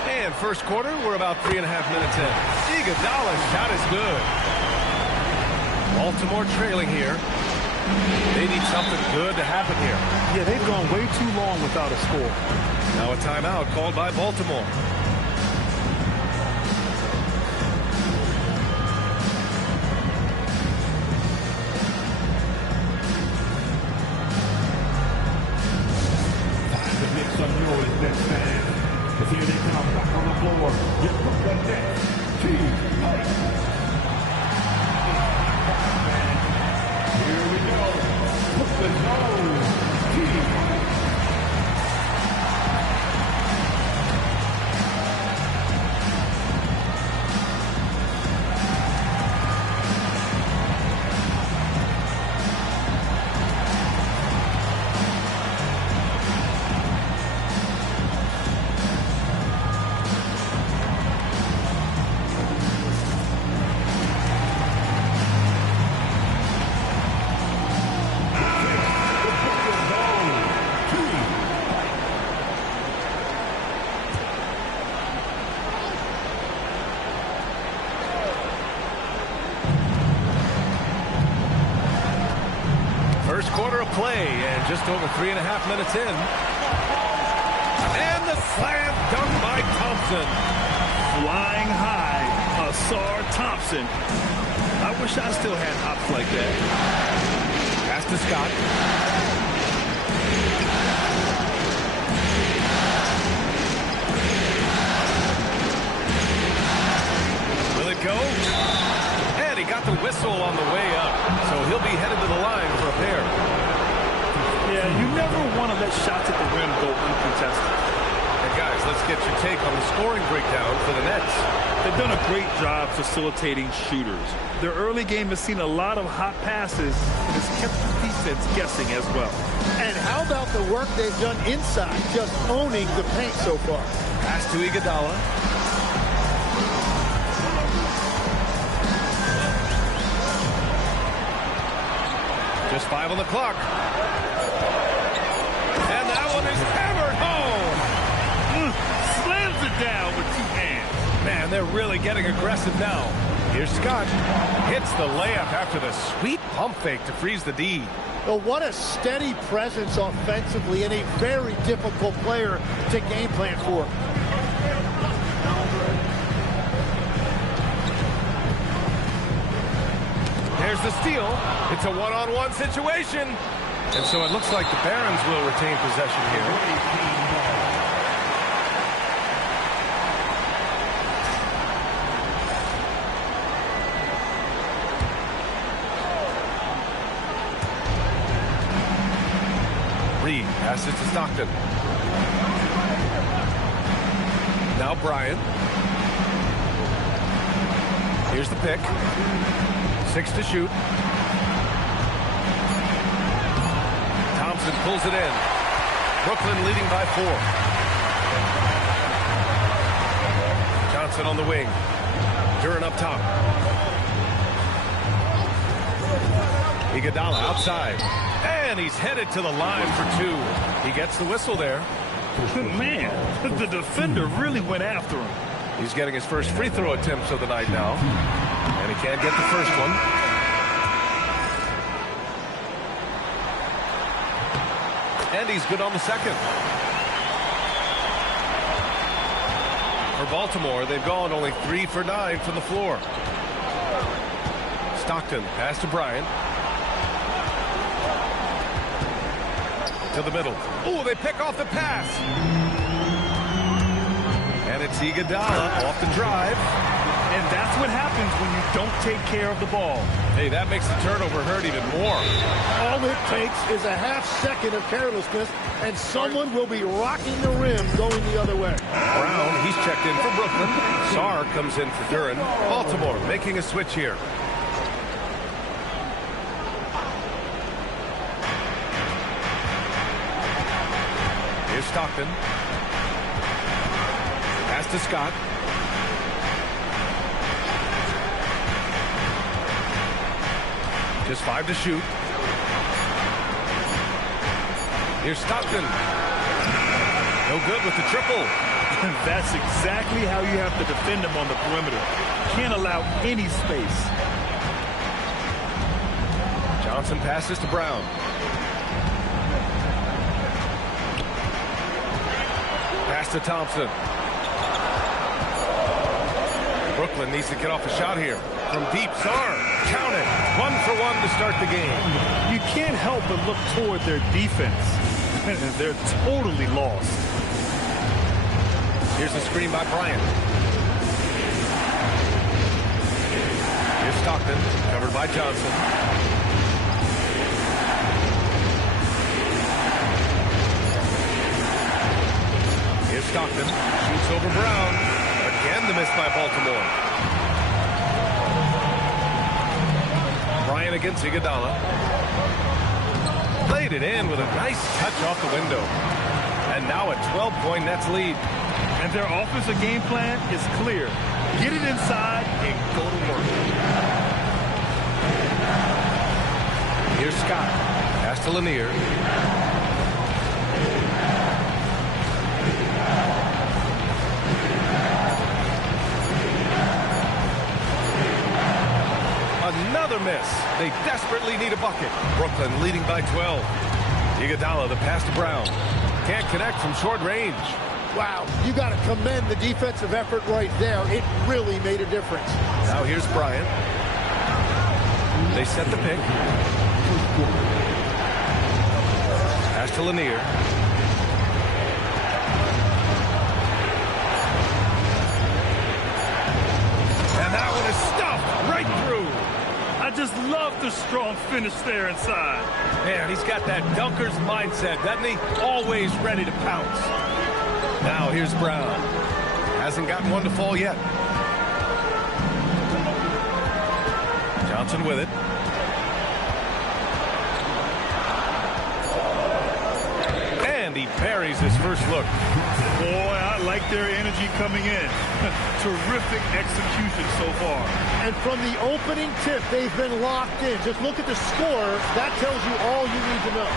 And first quarter, we're about 3.5 minutes in. Iguodala's shot is good. Baltimore trailing here. They need something good to happen here. Yeah, they've gone way too long without a score. Now a timeout called by Baltimore. Time to make some noise, Nets fans. As here they come back on the floor. Your Brooklyn Nets. Here we go. Brooklyn knows. play, and just over 3.5 minutes in. And the slam dunk by Thompson. Flying high, Asar Thompson. I wish I still had hops like that. Pass to Scott. Will it go? And he got the whistle on the way up, so he'll be headed to the line for a pair. Yeah, you never want to let shots at the rim go uncontested. And guys, let's get your take on the scoring breakdown for the Nets. They've done a great job facilitating shooters. Their early game has seen a lot of hot passes and has kept the defense guessing as well. And how about the work they've done inside, just owning the paint so far? Pass to Iguodala. Just 5 on the clock. And that one is hammered home. Slams it down with 2 hands. Man, they're really getting aggressive now. Here's Scott. Hits the layup after the sweet pump fake to freeze the D. Well, what a steady presence offensively and a very difficult player to game plan for. There's the steal. It's a one-on-one situation. And so it looks like the Barons will retain possession here. Reed passes to Stockton. Now Bryant. Here's the pick. 6 to shoot. Thompson pulls it in. Brooklyn leading by 4. Johnson on the wing. Duran up top. Iguodala outside. And he's headed to the line for 2. He gets the whistle there. Man, the defender really went after him. He's getting his first free throw attempts of the night now. And he can't get the first one. And he's good on the second. For Baltimore, they've gone only 3 for 9 from the floor. Stockton, pass to Bryant. To the middle. Oh, they pick off the pass. And it's Iguodala off the drive. And that's what happens when you don't take care of the ball. Hey, that makes the turnover hurt even more. All it takes is a half second of carelessness, and someone will be rocking the rim going the other way. Brown, he's checked in for Brooklyn. Sarr comes in for Duran. Baltimore making a switch here. Here's Stockton. Pass to Scott. Just 5 to shoot. Here's Stockton. No good with the triple. That's exactly how you have to defend him on the perimeter. Can't allow any space. Johnson passes to Brown. Pass to Thompson. Brooklyn needs to get off a shot here. From deep, Sarr. Count it. 1 for 1 to start the game. You can't help but look toward their defense. They're totally lost. Here's the screen by Bryant. Here's Stockton, covered by Johnson. Here's Stockton, shoots over Brown. Again the miss by Baltimore. Bryant against Iguodala. Played it in with a nice touch off the window. And now a 12-point Nets lead. And their offensive game plan is clear. Get it inside and go to work. Here's Scott. Pass to Lanier. Another Another miss. They desperately need a bucket. Brooklyn leading by 12. Iguodala, the pass to Brown. Can't connect from short range. Wow, you got to commend the defensive effort right there. It really made a difference. Now here's Bryant. They set the pick. Pass to Lanier. And that one is stuffed right through. I just love the strong finish there inside. Man, he's got that dunker's mindset, doesn't he? Always ready to pounce. Now here's Brown. Hasn't gotten one to fall yet. Johnson with it. And he buries his first look. Boy, I like their energy coming in. Terrific execution so far. And from the opening tip, they've been locked in. Just look at the score. That tells you all you need to know.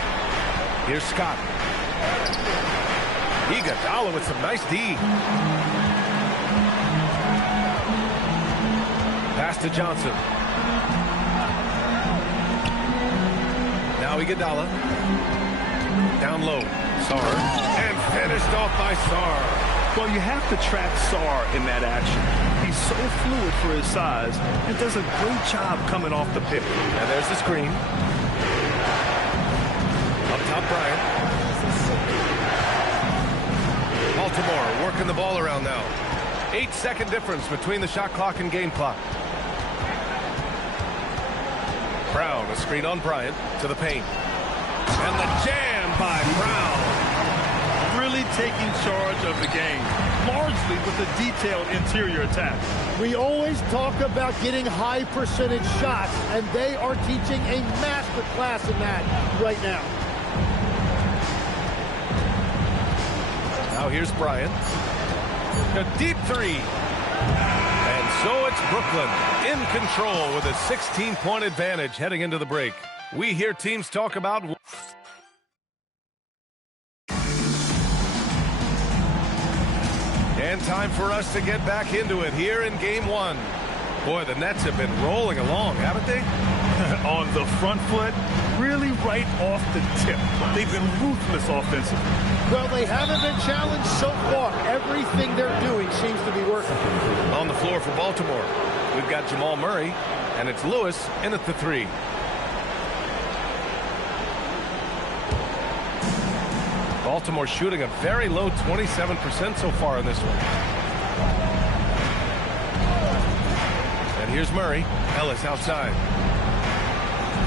Here's Scott. Iguodala with some nice D. Pass to Johnson. Now Iguodala. Down low. Sarr. And finished off by Sarr. Well, you have to track Sarr in that action. He's so fluid for his size and does a great job coming off the pick. And there's the screen. Up top, Bryant. Baltimore working the ball around now. 8-second difference between the shot clock and game clock. Brown, a screen on Bryant to the paint. And the jam by Brown. Really taking charge of the game, largely with a detailed interior attack. We always talk about getting high percentage shots, and they are teaching a master class in that right now. Now here's Bryant. A deep three. And so it's Brooklyn in control with a 16-point advantage heading into the break. We hear teams talk about... And time for us to get back into it here in game one. Boy, the Nets have been rolling along, haven't they? On the front foot, really right off the tip. They've been ruthless offensively. Well, they haven't been challenged so far. Everything they're doing seems to be working. On the floor for Baltimore, we've got Jamal Murray, and it's Lewis in at the three. Baltimore shooting a very low 27% so far in this one. And here's Murray. Ellis outside.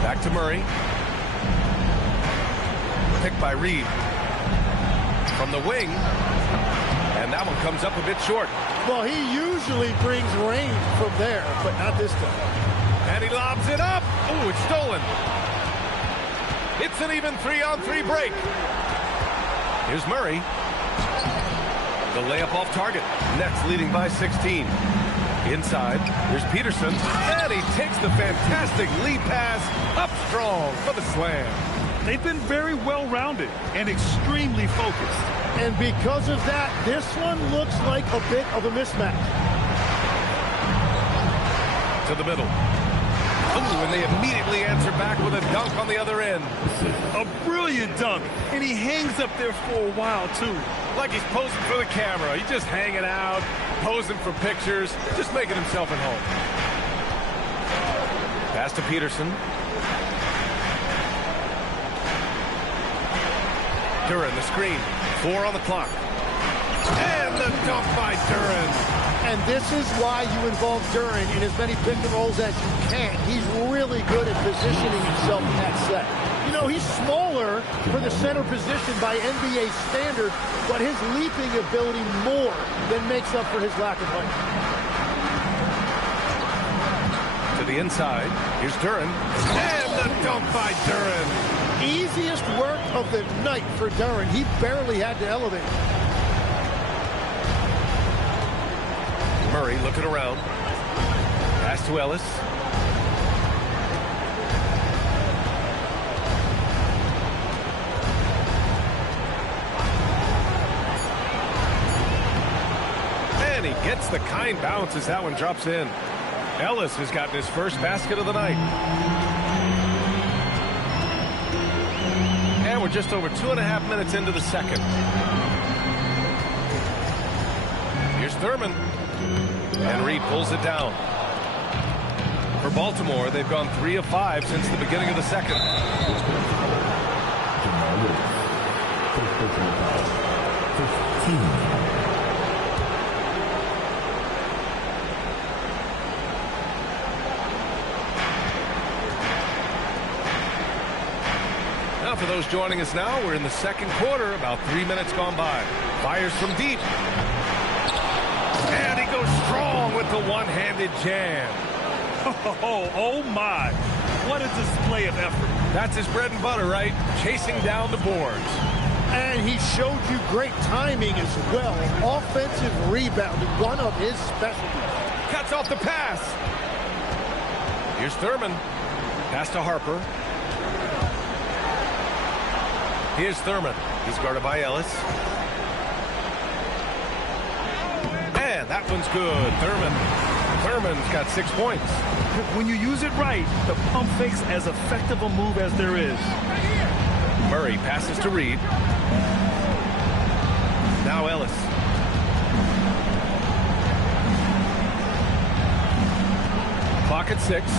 Back to Murray. Picked by Reed. From the wing. And that one comes up a bit short. Well, he usually brings range from there, but not this time. And he lobs it up. Oh, it's stolen. It's an even 3-on-3 break. Here's Murray. The layup off target. Nets leading by 16. Inside, here's Peterson. And he takes the fantastic lead pass up strong for the slam. They've been very well-rounded and extremely focused. And because of that, this one looks like a bit of a mismatch. To the middle. Ooh, and they immediately answer back with a dunk on the other end. A brilliant dunk, and he hangs up there for a while, too. Like he's posing for the camera. He's just hanging out, posing for pictures, just making himself at home. Pass to Peterson. Duren, the screen. 4 on the clock. And the dunk by Duren. And this is why you involve Duren in as many pick and rolls as you can. He's really good at positioning himself in that set. You know, he's smaller for the center position by NBA standard, but his leaping ability more than makes up for his lack of height. To the inside, here's Duren. And the dunk by Duren. Easiest work of the night for Duren. He barely had to elevate. Murray looking around. Pass to Ellis. And he gets the kind bounce as that one drops in. Ellis has gotten his first basket of the night. And we're just over 2.5 minutes into the second. Here's Thurman. And Reed pulls it down. For Baltimore, they've gone 3 of 5 since the beginning of the second. Now for those joining us now, we're in the second quarter, about 3 minutes gone by. Fires from deep. And he goes strong with the one-handed jam. Oh my. What a display of effort. That's his bread and butter, right? Chasing down the boards. And he showed you great timing as well. Offensive rebounding, one of his specialties. Cuts off the pass. Here's Thurman. Pass to Harper. Here's Thurman. He's guarded by Ellis. And that one's good. Thurman's got 6 points. When you use it right, the pump fake's as effective a move as there is. Murray passes to Reed. Now Ellis. Clock at 6.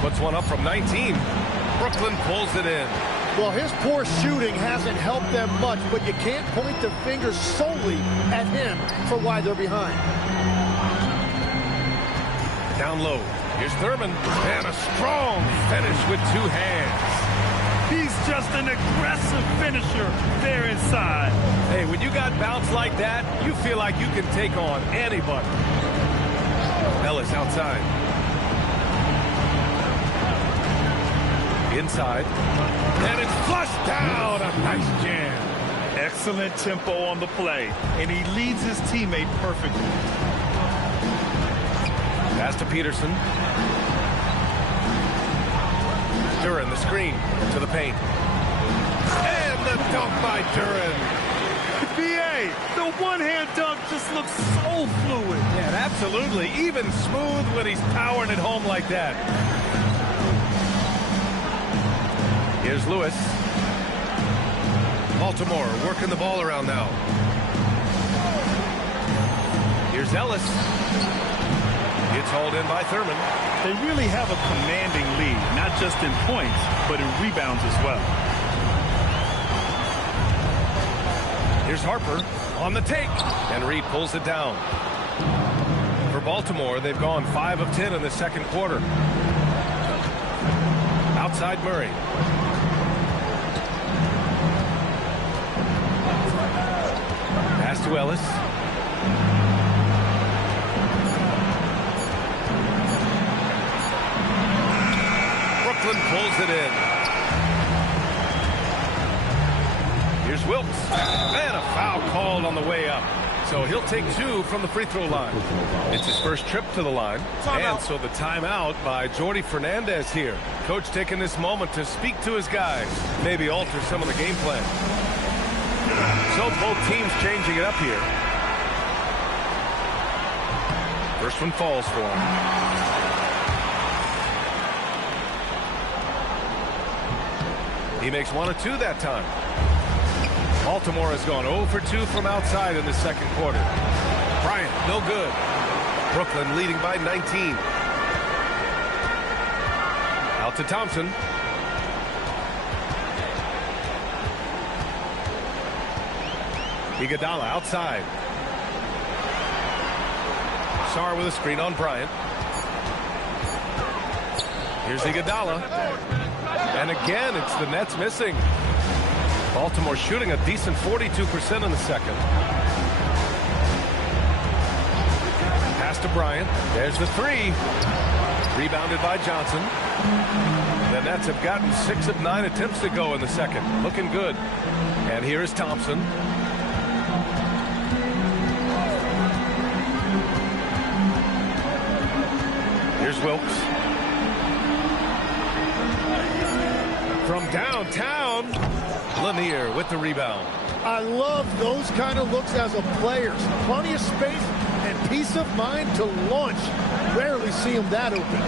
Puts one up from 19. Brooklyn pulls it in. Well, his poor shooting hasn't helped them much, but you can't point the finger solely at him for why they're behind. Down low. Here's Thurman. And a strong finish with 2 hands. He's just an aggressive finisher there inside. Hey, when you got bounce like that, you feel like you can take on anybody. Ellis outside. Inside. And it's flushed down. A nice jam. Excellent tempo on the play. And he leads his teammate perfectly. Pass to Peterson. Duran, the screen to the paint. And the dunk by Duran. BA, the one-hand dunk just looks so fluid. Yeah, absolutely. Even smooth when he's powering it home like that. Here's Lewis. Baltimore working the ball around now. Here's Ellis. It's hauled in by Thurman. They really have a commanding lead, not just in points, but in rebounds as well. Here's Harper on the take. And Reed pulls it down. For Baltimore, they've gone 5 of 10 in the second quarter. Outside Murray. Pass to Ellis. Brooklyn pulls it in. Here's Wilkes. And a foul called on the way up. So he'll take 2 from the free throw line. It's his first trip to the line. And so the timeout by Jordi Fernandez here. Coach taking this moment to speak to his guys. Maybe alter some of the game plan. So both teams changing it up here. First one falls for him. He makes 1 of 2 that time. Baltimore has gone 0 for 2 from outside in the second quarter. Bryant, no good. Brooklyn leading by 19. Out to Thompson. Iguodala outside. Sarr with a screen on Bryant. Here's Iguodala. And again, it's the Nets missing. Baltimore shooting a decent 42% in the second. Pass to Bryant. There's the 3. Rebounded by Johnson. The Nets have gotten 6 of 9 attempts to go in the second. Looking good. And here is Thompson. Here's Wilkes. From downtown, Lanier with the rebound. I love those kind of looks as a player. Plenty of space and peace of mind to launch. Rarely see him that open.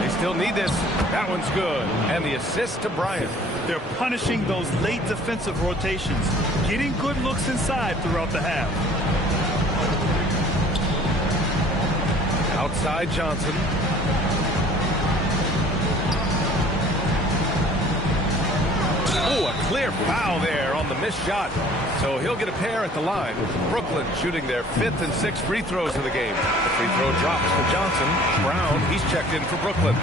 They still need this. That one's good. And the assist to Bryant. They're punishing those late defensive rotations, getting good looks inside throughout the half. Outside Johnson. Oh, a clear foul there on the missed shot. So he'll get a pair at the line. Brooklyn shooting their 5th and 6th free throws of the game. The free throw drops for Johnson. Brown, he's checked in for Brooklyn.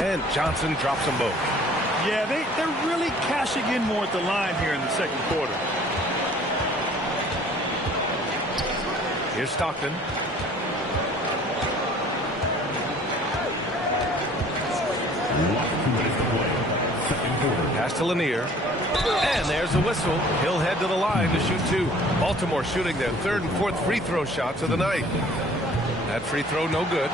And Johnson drops them both. Yeah, they're really cashing in more at the line here in the second quarter. Here's Stockton. Pass to Lanier. And there's the whistle. He'll head to the line to shoot 2. Baltimore shooting their 3rd and 4th free throw shots of the night. That free throw no good.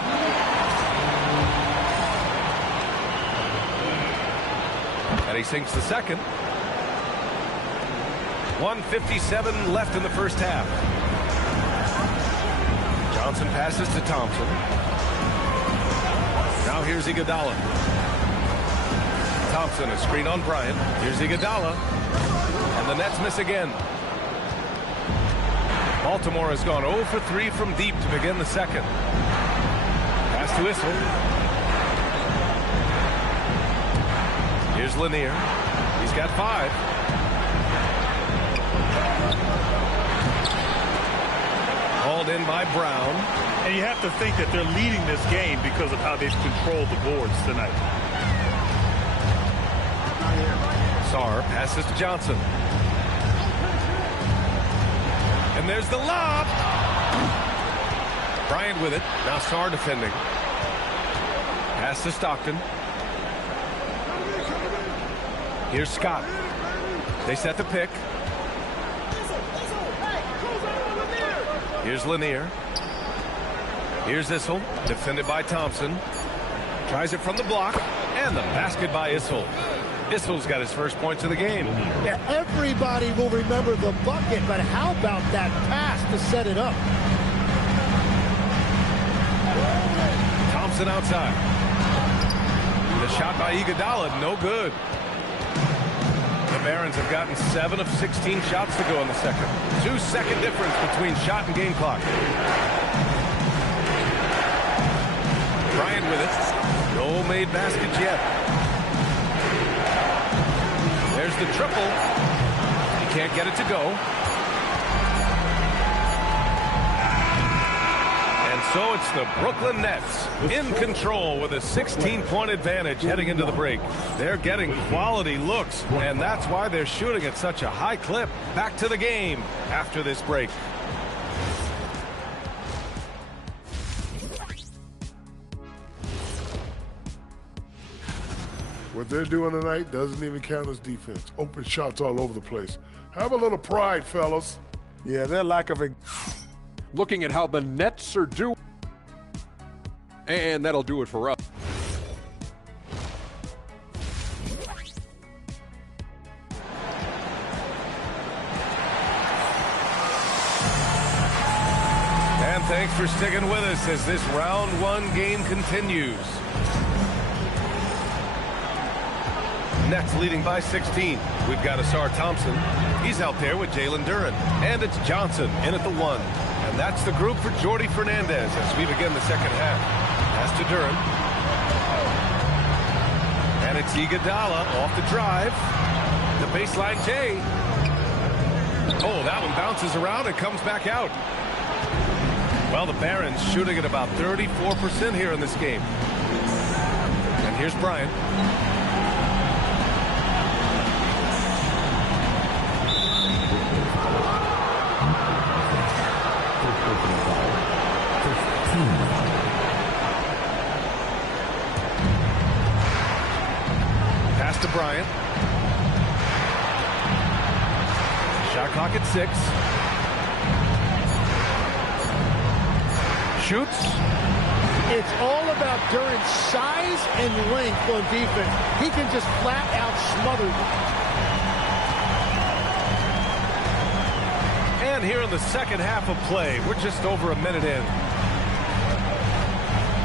And he sinks the second. 1:57 left in the first half. Johnson passes to Thompson. Now here's Iguodala. Thompson, a screen on Bryant. Here's Iguodala. And the Nets miss again. Baltimore has gone 0 for 3 from deep to begin the second. Pass to Issel. Here's Lanier. He's got 5. Hauled in by Brown. And you have to think that they're leading this game because of how they've controlled the boards tonight. Sarr passes to Johnson. And there's the lob. Bryant with it. Now Sarr defending. Pass to Stockton. Here's Scott. They set the pick. Here's Lanier. Here's Issel. Defended by Thompson. Tries it from the block. And the basket by Issel. Issel's got his first points of the game. Yeah, everybody will remember the bucket, but how about that pass to set it up? Thompson outside. The shot by Iguodala, no good. The Barons have gotten 7 of 16 shots to go in the second. 2-second difference between shot and game clock. Bryant with it. No made baskets yet. There's the triple. He can't get it to go. And so it's the Brooklyn Nets in control with a 16-point advantage heading into the break. They're getting quality looks, and that's why they're shooting at such a high clip. Back to the game after this break. What they're doing tonight doesn't even count as defense. Open shots all over the place. Have a little pride, fellas. Yeah, their lack of... Looking at how the Nets are doing. And that'll do it for us. And thanks for sticking with us as this round 1 game continues. Nets leading by 16. We've got Ausar Thompson. He's out there with Jalen Duren. And it's Johnson in at the 1. And that's the group for Jordi Fernandez as we begin the second half. Pass to Duren. And it's Iguodala off the drive. The baseline J. Oh, that one bounces around and comes back out. Well, the Barons shooting at about 34% here in this game. And here's Bryant. Pass to Bryant. Shot clock at 6. Shoots. It's all about Duran's size and length on defense. He can just flat out smother them. And here in the second half of play, we're just over a minute in.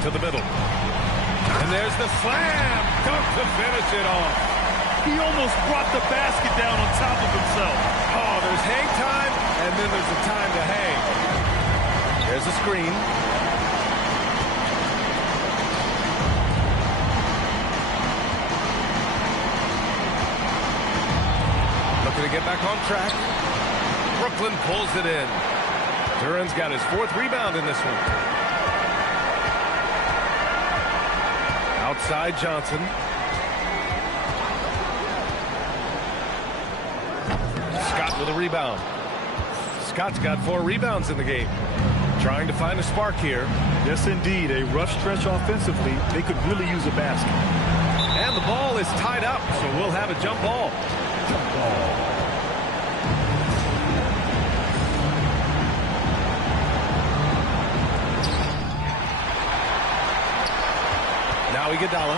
To the middle. And there's the slam dunk to finish it off. He almost brought the basket down on top of himself. Oh, there's hang time, and then there's a time to hang. There's a screen. Looking to get back on track. Brooklyn pulls it in. Duran's got his 4th rebound in this one. Outside Johnson. Scott with a rebound. Scott's got 4 rebounds in the game. Trying to find a spark here. Yes, indeed. A rough stretch offensively. They could really use a basket. And the ball is tied up, so we'll have a jump ball. Now Iguodala.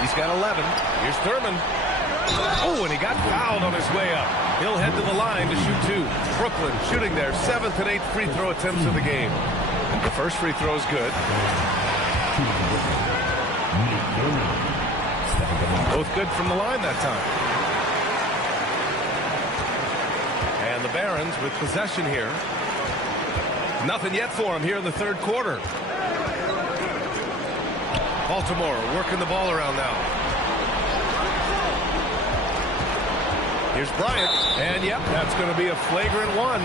He's got 11. Here's Thurman. Oh, and he got fouled on his way up. He'll head to the line to shoot 2. Brooklyn shooting their 7th and 8th free throw attempts of the game. The first free throw is good. Both good from the line that time. And the Barons with possession here. Nothing yet for them here in the 3rd quarter. Baltimore working the ball around now. Here's Bryant. And, yep, that's going to be a flagrant one.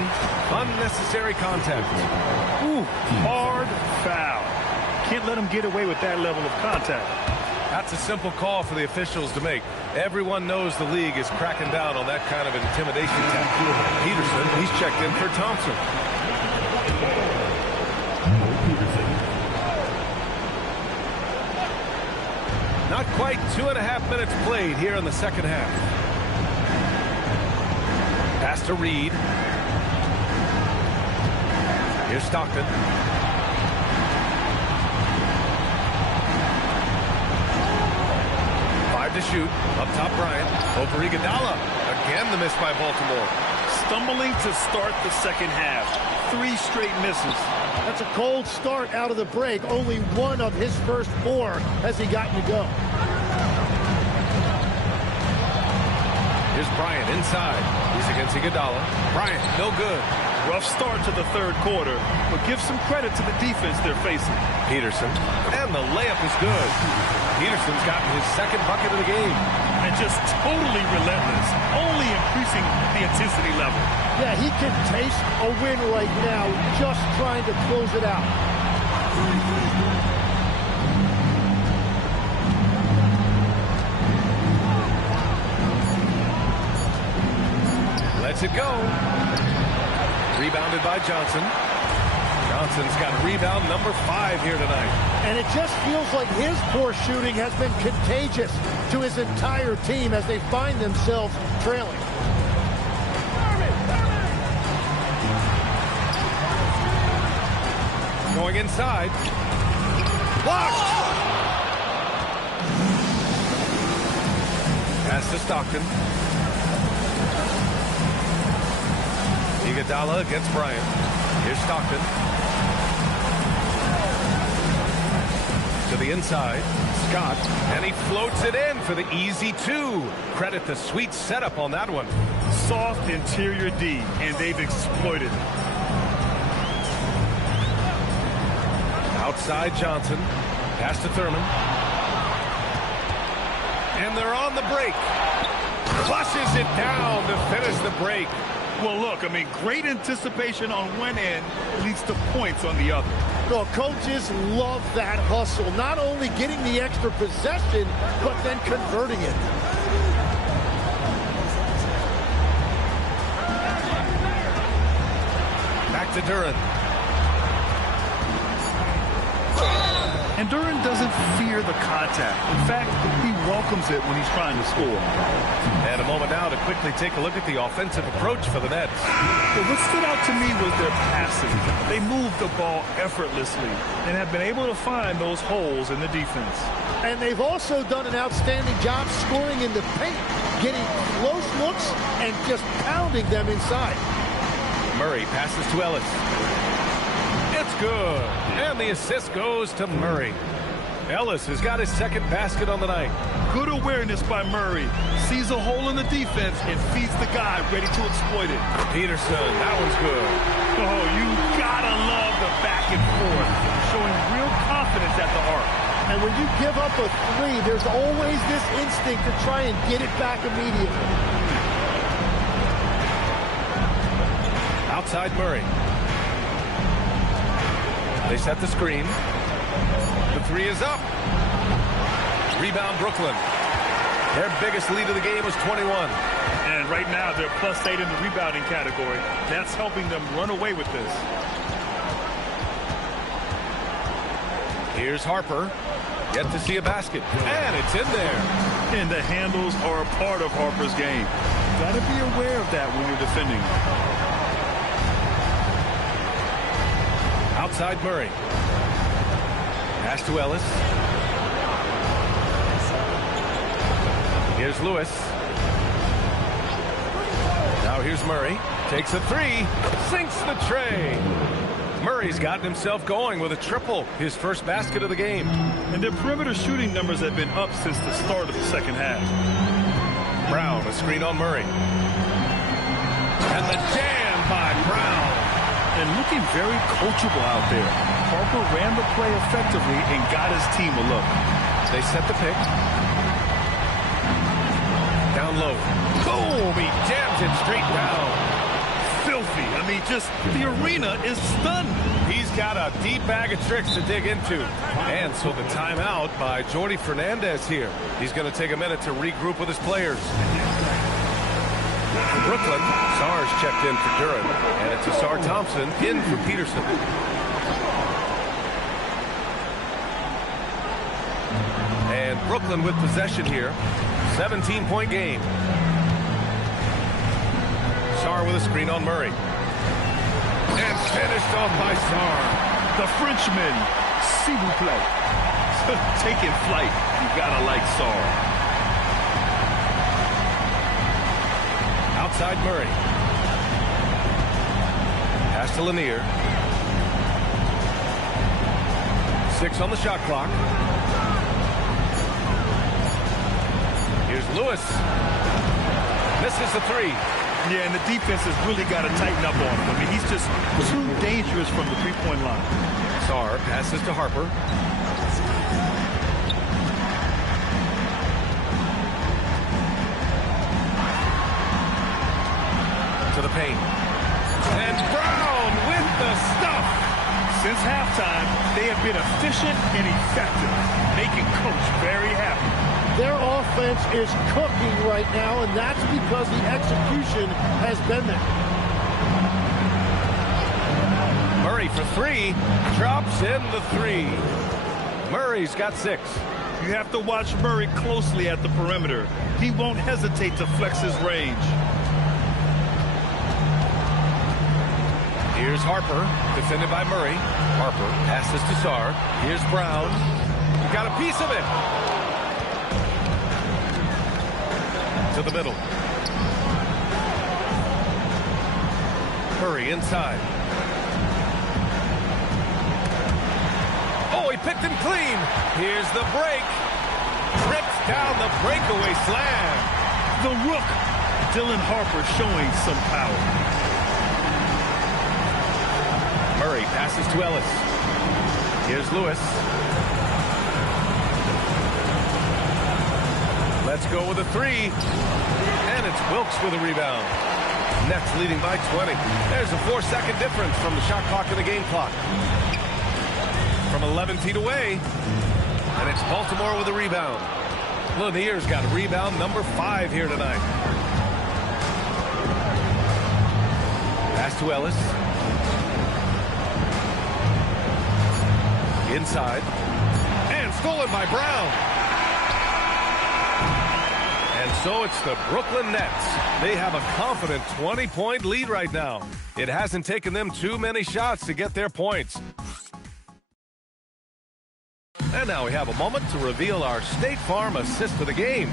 Unnecessary contact. Ooh, hard foul. Can't let him get away with that level of contact. That's a simple call for the officials to make. Everyone knows the league is cracking down on that kind of intimidation tactic. Peterson, he's checked in for Thompson. Not quite 2.5 minutes played here in the second half. Pass to Reed. Here's Stockton. To shoot. Up top, Bryant. Over Iguodala. Again, the miss by Baltimore. Stumbling to start the second half. 3 straight misses. That's a cold start out of the break. Only 1 of his first 4 has he gotten to go. Here's Bryant inside. He's against Iguodala. Bryant, no good. Rough start to the 3rd quarter, but give some credit to the defense they're facing. Peterson. And the layup is good. Peterson's gotten his 2nd bucket of the game. And just totally relentless, only increasing the intensity level. Yeah, he can taste a win right now, just trying to close it out. Lets it go. Rebounded by Johnson. Johnson's got rebound number 5 here tonight. And it just feels like his poor shooting has been contagious to his entire team as they find themselves trailing. Going inside. Blocked! Pass to Stockton. Iguodala against Bryant. Here's Stockton. To the inside, Scott, and he floats it in for the easy 2. Credit the sweet setup on that one. Soft interior D, and they've exploited it. Outside Johnson, pass to Thurman. And they're on the break. Flushes it down to finish the break. Well, look, I mean, great anticipation on one end leads to points on the other. Well, coaches love that hustle. Not only getting the extra possession, but then converting it. Back to Duran. And Duran doesn't fear the contact. In fact, he welcomes it when he's trying to score. And a moment now to quick quickly take a look at the offensive approach for the Nets. Well, what stood out to me was their passing. They moved the ball effortlessly and have been able to find those holes in the defense. And they've also done an outstanding job scoring in the paint, getting close looks and just pounding them inside. Murray passes to Ellis. It's good. And the assist goes to Murray. Ellis has got his second basket on the night. Good awareness by Murray. Sees a hole in the defense and feeds the guy ready to exploit it. Peterson, that one's good. Oh, you gotta love the back and forth. Showing real confidence at the arc. And when you give up a three, there's always this instinct to try and get it back immediately. Outside Murray. They set the screen. The three is up. Rebound Brooklyn. Their biggest lead of the game was 21. And right now they're +8 in the rebounding category. That's helping them run away with this. Here's Harper. Yet to see a basket. And it's in there. And the handles are a part of Harper's game. Got to be aware of that when you're defending. Outside Murray. Pass to Ellis. Here's Lewis. Now here's Murray. Takes a three. Sinks the tray. Murray's gotten himself going with a triple. His first basket of the game. And their perimeter shooting numbers have been up since the start of the second half. Brown, a screen on Murray. And the jam by Brown. And looking very coachable out there. Harper ran the play effectively and got his team a look. They set the pick. Down low. Boom! He jams it straight down. Filthy. I mean, just the arena is stunned. He's got a deep bag of tricks to dig into. And so the timeout by Jordi Fernandez here. He's going to take a minute to regroup with his players. For Brooklyn, Sarr's checked in for Duran, and it's Asar Thompson in for Peterson. And Brooklyn with possession here. 17-point game. Sarr with a screen on Murray. And finished off by Sarr. The Frenchman, s'il vous plaît. Taking flight. You gotta like Sarr. Outside Murray. Pass to Lanier. 6 on the shot clock. Here's Lewis. Misses the three. Yeah, and the defense has really got to tighten up on him. I mean, he's just too dangerous from the three-point line. Sarr passes to Harper. To the paint. And Brown with the stuff. Since halftime, they have been efficient and effective, making Coach very happy. Their offense is cooking right now, and that's because the execution has been there. Murray for three. Drops in the three. Murray's got 6. You have to watch Murray closely at the perimeter. He won't hesitate to flex his range. Here's Harper, defended by Murray. Harper passes to Sarr. Here's Brown. Got a piece of it. To the middle. Murray inside. Oh, he picked him clean. Here's the break. Rips down the breakaway slam. The rook. Dylan Harper showing some power. Murray passes to Ellis. Here's Lewis. Let's go with a three. And it's Wilkes with a rebound. Nets leading by 20. There's a 4-second difference from the shot clock to the game clock. From 11 feet away. And it's Baltimore with a rebound. Lanier's got rebound number 5 here tonight. Pass to Ellis. Inside. And stolen by Brown. And so it's the Brooklyn Nets. They have a confident 20-point lead right now. It hasn't taken them too many shots to get their points. And now we have a moment to reveal our State Farm assist of the game.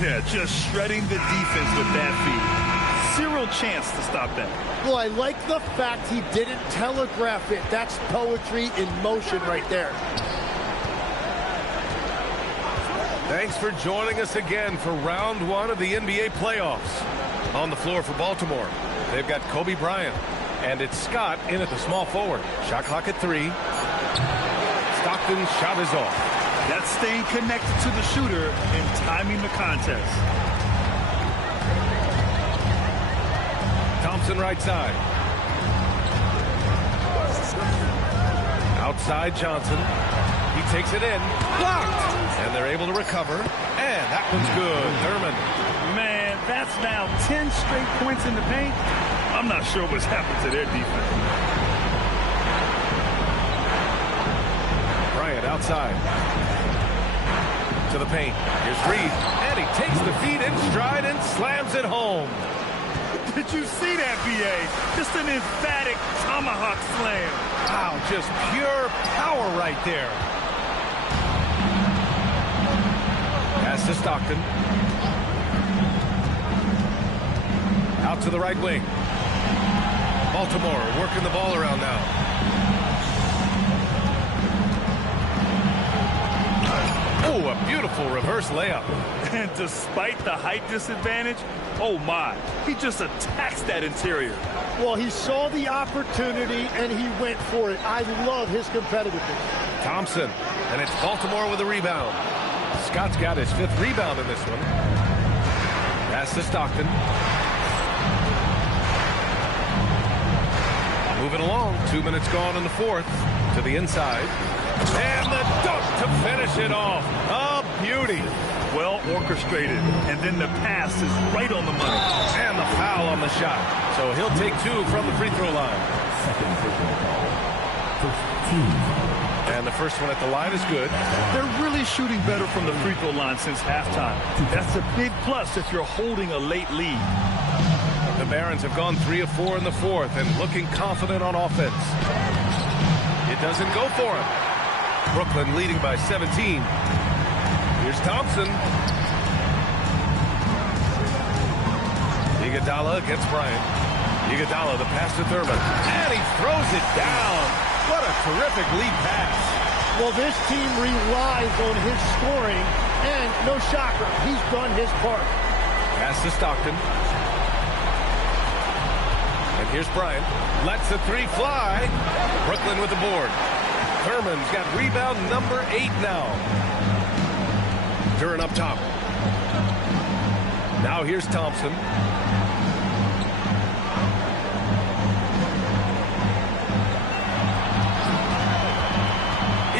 Yeah, just shredding the defense with that feed. Zero chance to stop that. Well, I like the fact he didn't telegraph it. That's poetry in motion right there. Thanks for joining us again for round one of the NBA playoffs. On the floor for Baltimore, they've got Kobe Bryant, and it's Scott in at the small forward. Shot clock at 3. Stockton's shot is off. That's staying connected to the shooter and timing the contest. Thompson right side. Outside Johnson. He takes it in. Blocked! And they're able to recover. And that one's good. Thurman. Man, that's now 10 straight points in the paint. I'm not sure what's happened to their defense. Bryant outside. To the paint. Here's Reed. And he takes the feed in stride and slams it home. Did you see that, B.A.? Just an emphatic tomahawk slam. Wow, just pure power right there. Pass to Stockton. Out to the right wing. Baltimore working the ball around now. Oh, a beautiful reverse layup. And despite the height disadvantage, oh my, he just attacks that interior. Well, he saw the opportunity and he went for it. I love his competitiveness. Thompson, and it's Baltimore with a rebound. Scott's got his 5th rebound in this one. Pass to Stockton. Moving along, 2 minutes gone in the 4th. To the inside. And the dunk to finish it off. A beauty. Well orchestrated. And then the pass is right on the money. And the foul on the shot. So he'll take 2 from the free throw line. And the first one at the line is good. They're really shooting better from the free throw line since halftime. That's a big plus if you're holding a late lead. The Barons have gone 3 of 4 in the 4th and looking confident on offense. It doesn't go for him. Brooklyn leading by 17. Here's Thompson. Iguodala against Bryant. Iguodala, the pass to Thurman. And he throws it down. What a terrific lead pass. Well, this team relies on his scoring, and no shocker, he's done his part. Pass to Stockton. And here's Bryant. Lets the 3 fly. Brooklyn with the board. Thurman's got rebound number 8 now. Duran up top. Now here's Thompson.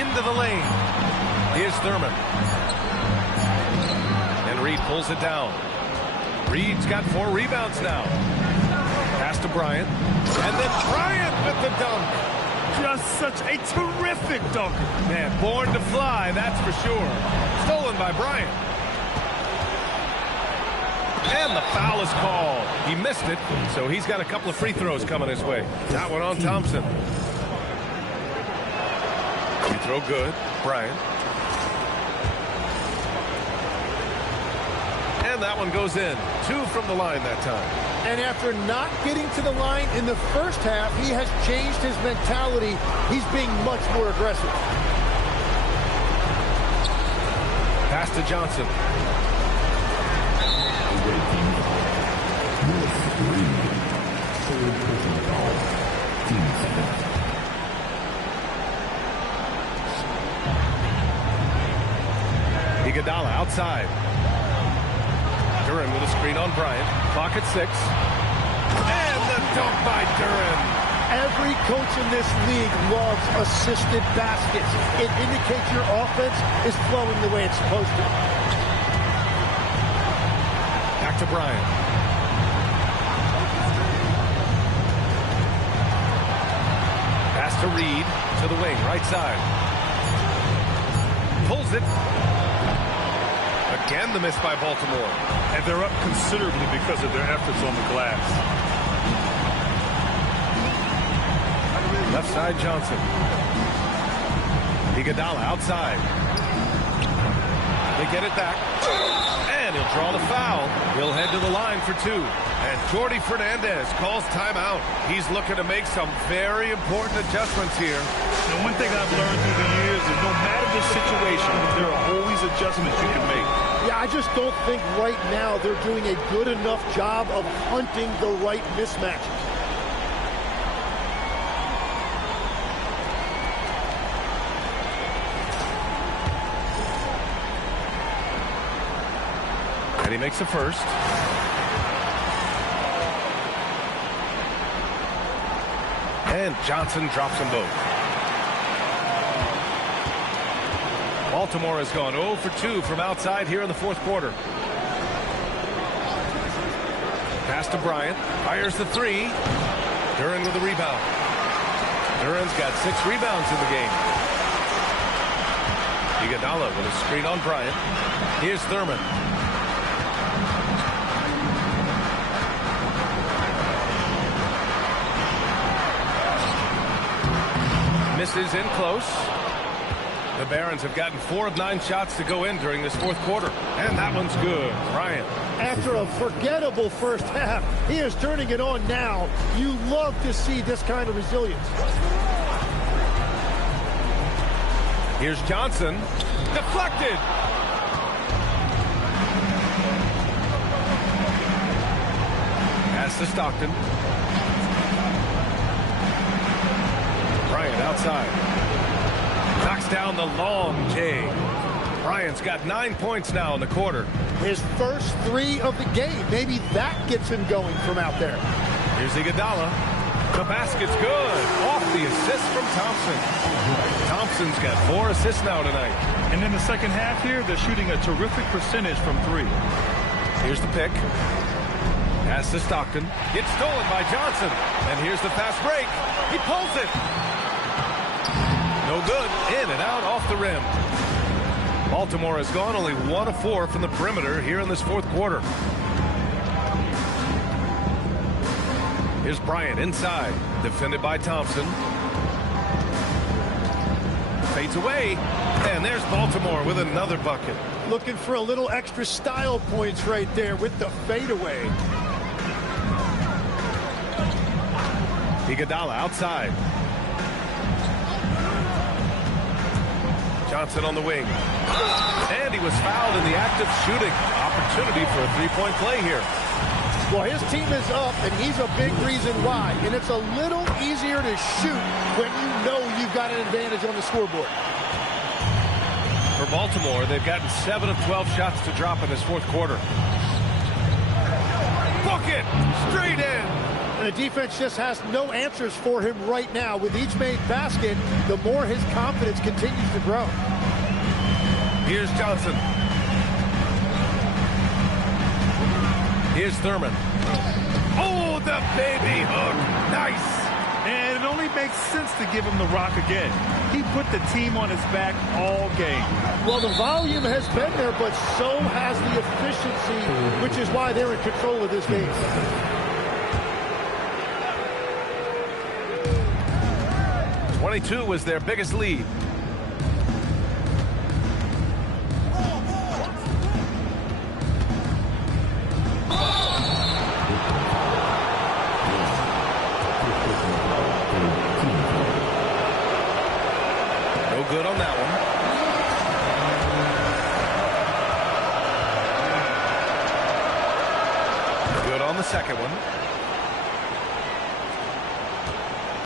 Into the lane. Here's Thurman. And Reed pulls it down. Reed's got 4 rebounds now. Pass to Bryant. And then Bryant with the dunk. Just such a terrific dunker. Man, born to fly, that's for sure. Stolen by Bryant. And the foul is called. He missed it, so he's got a couple of free throws coming his way. That one on Thompson. Free throw good. Bryant. And that one goes in. 2 from the line that time. And after not getting to the line in the first half, he has changed his mentality. He's being much more aggressive. Pass to Johnson. Iguodala outside. Duran with a screen on Bryant. Clock at 6. And the dunk by Duran. Every coach in this league loves assisted baskets. It indicates your offense is flowing the way it's supposed to. Back to Bryant. Pass to Reed. To the wing, right side. Pulls it. Again, the miss by Baltimore. And they're up considerably because of their efforts on the glass. Left side, Johnson. Iguodala outside. They get it back. And he'll draw the foul. He'll head to the line for two. And Jordi Fernandez calls timeout. He's looking to make some very important adjustments here. And one thing I've learned through the years is no matter the situation, there are always adjustments you can make. Yeah, I just don't think right now they're doing a good enough job of hunting the right mismatch. And he makes the first. And Johnson drops them both. Baltimore has gone 0 for 2 from outside here in the fourth quarter. Pass to Bryant. Fires the three. Duran with the rebound. Duran's got 6 rebounds in the game. Iguodala with a screen on Bryant. Here's Thurman. Misses in close. The Barons have gotten 4 of 9 shots to go in during this fourth quarter. And that one's good. Bryant. After a forgettable first half, he is turning it on now. You love to see this kind of resilience. Here's Johnson. Deflected. Pass to Stockton. Bryant outside. Knocks down the long J. Bryant's got 9 points now in the quarter. His first 3 of the game. Maybe that gets him going from out there. Here's Iguodala. The basket's good. Off the assist from Thompson. Thompson's got 4 assists now tonight. And in the second half here, they're shooting a terrific percentage from 3. Here's the pick. Pass to Stockton. It's stolen by Johnson. And here's the fast break. He pulls it. No good. In and out off the rim. Baltimore has gone only 1 of 4 from the perimeter here in this fourth quarter. Here's Bryant inside. Defended by Thompson. Fades away. And there's Baltimore with another bucket. Looking for a little extra style points right there with the fadeaway. Iguodala outside. Johnson on the wing. And he was fouled in the act of shooting. Opportunity for a three-point play here. Well, his team is up, and he's a big reason why. And it's a little easier to shoot when you know you've got an advantage on the scoreboard. For Baltimore, they've gotten 7 of 12 shots to drop in this fourth quarter. Bucket! Straight in! And the defense just has no answers for him right now. With each made basket, the more his confidence continues to grow. Here's Johnson. Here's Thurman. Oh, the baby hook. Nice. And it only makes sense to give him the rock again. He put the team on his back all game. Well, the volume has been there, but so has the efficiency, which is why they're in control of this game. .22 was their biggest lead. No good on that one. Good on the second one.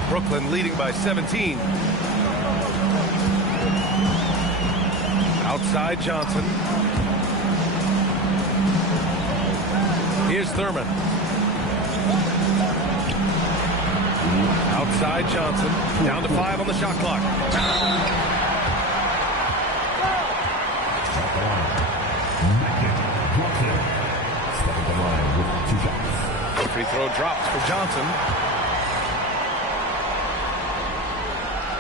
Brooklyn leading by 17. Outside Johnson. Here's Thurman. Outside Johnson. Down to 5 on the shot clock. Free throw drops for Johnson.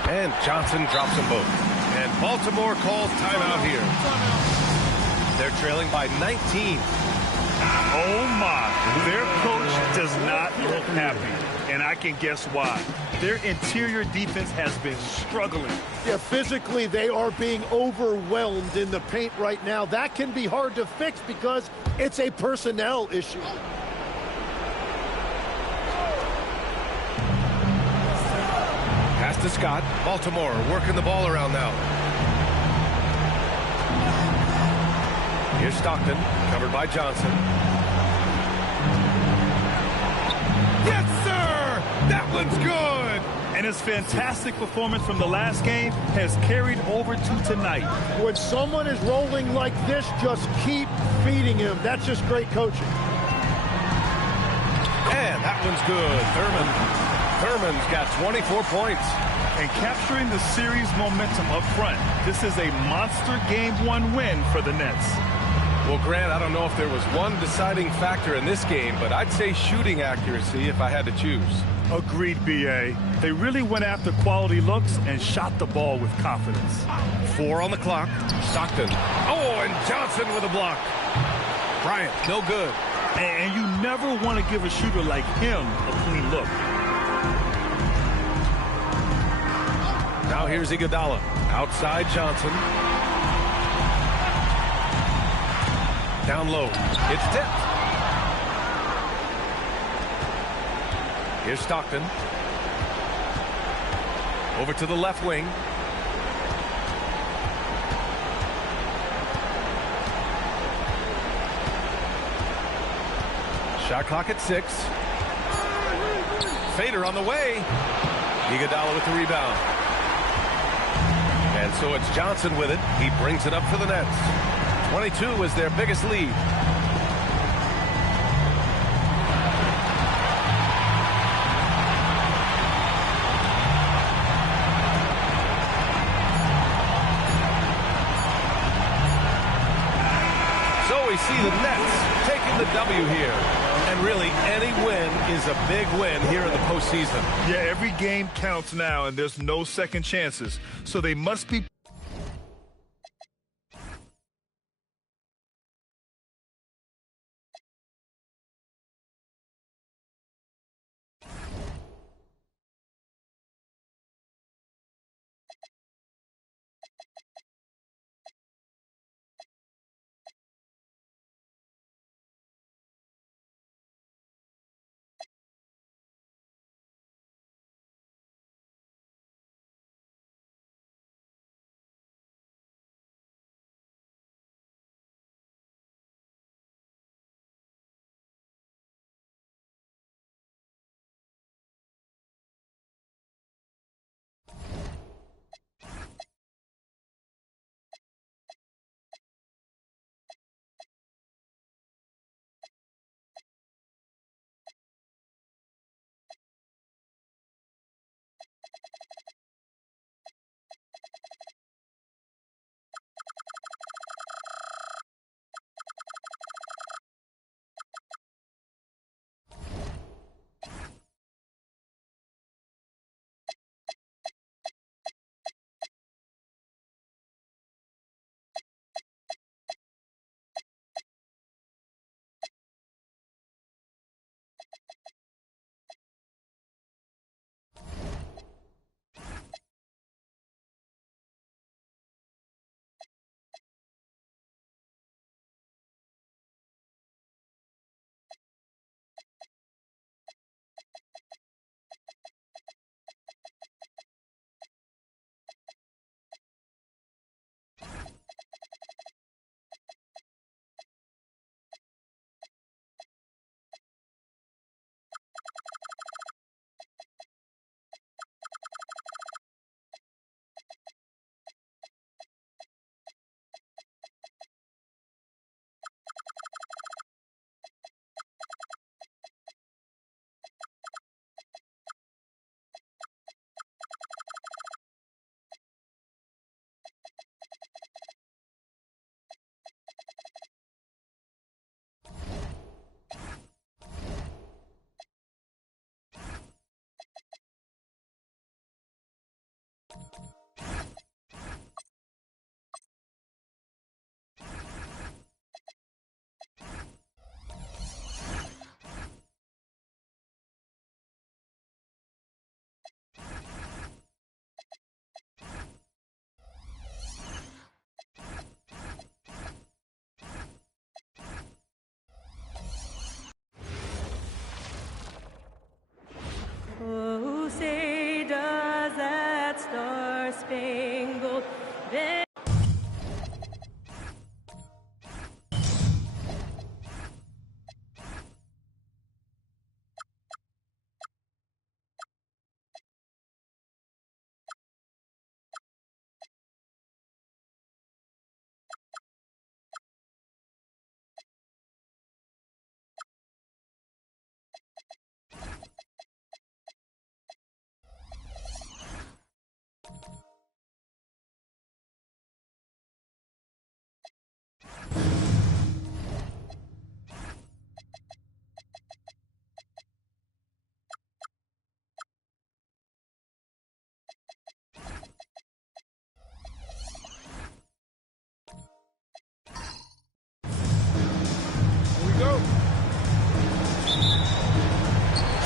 And Johnson drops them both. And Baltimore calls timeout here. They're trailing by 19. Oh, my. Their coach does not look happy. And I can guess why. Their interior defense has been struggling. Yeah, physically, they are being overwhelmed in the paint right now. That can be hard to fix because it's a personnel issue. Pass to Scott. Baltimore working the ball around now. Here's Stockton, covered by Johnson. Yes, sir! That one's good! And his fantastic performance from the last game has carried over to tonight. When someone is rolling like this, just keep feeding him. That's just great coaching. And that one's good. Thurman's got 24 points. And capturing the series momentum up front. This is a monster Game 1 win for the Nets. Well, Grant, I don't know if there was one deciding factor in this game, but I'd say shooting accuracy if I had to choose. Agreed, B.A. They really went after quality looks and shot the ball with confidence. 4 on the clock. Stockton. Oh, and Johnson with a block. Bryant, no good. And you never want to give a shooter like him a clean look. Now here's Iguodala. Outside Johnson. Down low. It's tipped. Here's Stockton. Over to the left wing. Shot clock at 6. Fader on the way. Iguodala with the rebound. And so it's Johnson with it. He brings it up for the Nets. 22 is their biggest lead. So we see the Nets taking the W here. And really, any win is a big win here in the postseason. Yeah, every game counts now, and there's no second chances. So they must be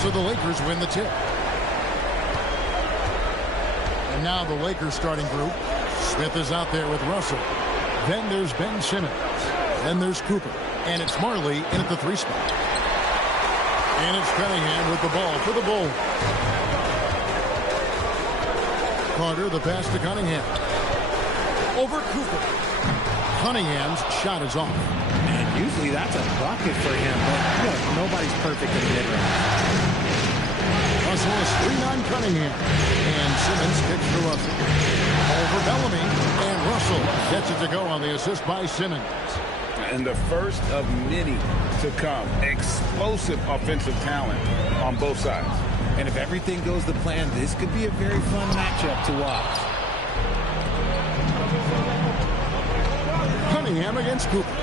So the Lakers win the tip. And now the Lakers starting group. Smith is out there with Russell. Then there's Ben Simmons. Then there's Cooper. And it's Marley in at the 3 spot. And it's Cunningham with the ball for the Bulls. Carter, the pass to Cunningham. Over Cooper. Cunningham's shot is off. And usually that's a bucket for him, but look, nobody's perfect in mid-range. Russell, a screen on Cunningham. And Simmons kicks to Russell. Over Bellamy. And Russell gets it to go on the assist by Simmons. And the first of many to come. Explosive offensive talent on both sides. And if everything goes to plan, this could be a very fun matchup to watch. Cunningham against Cooper.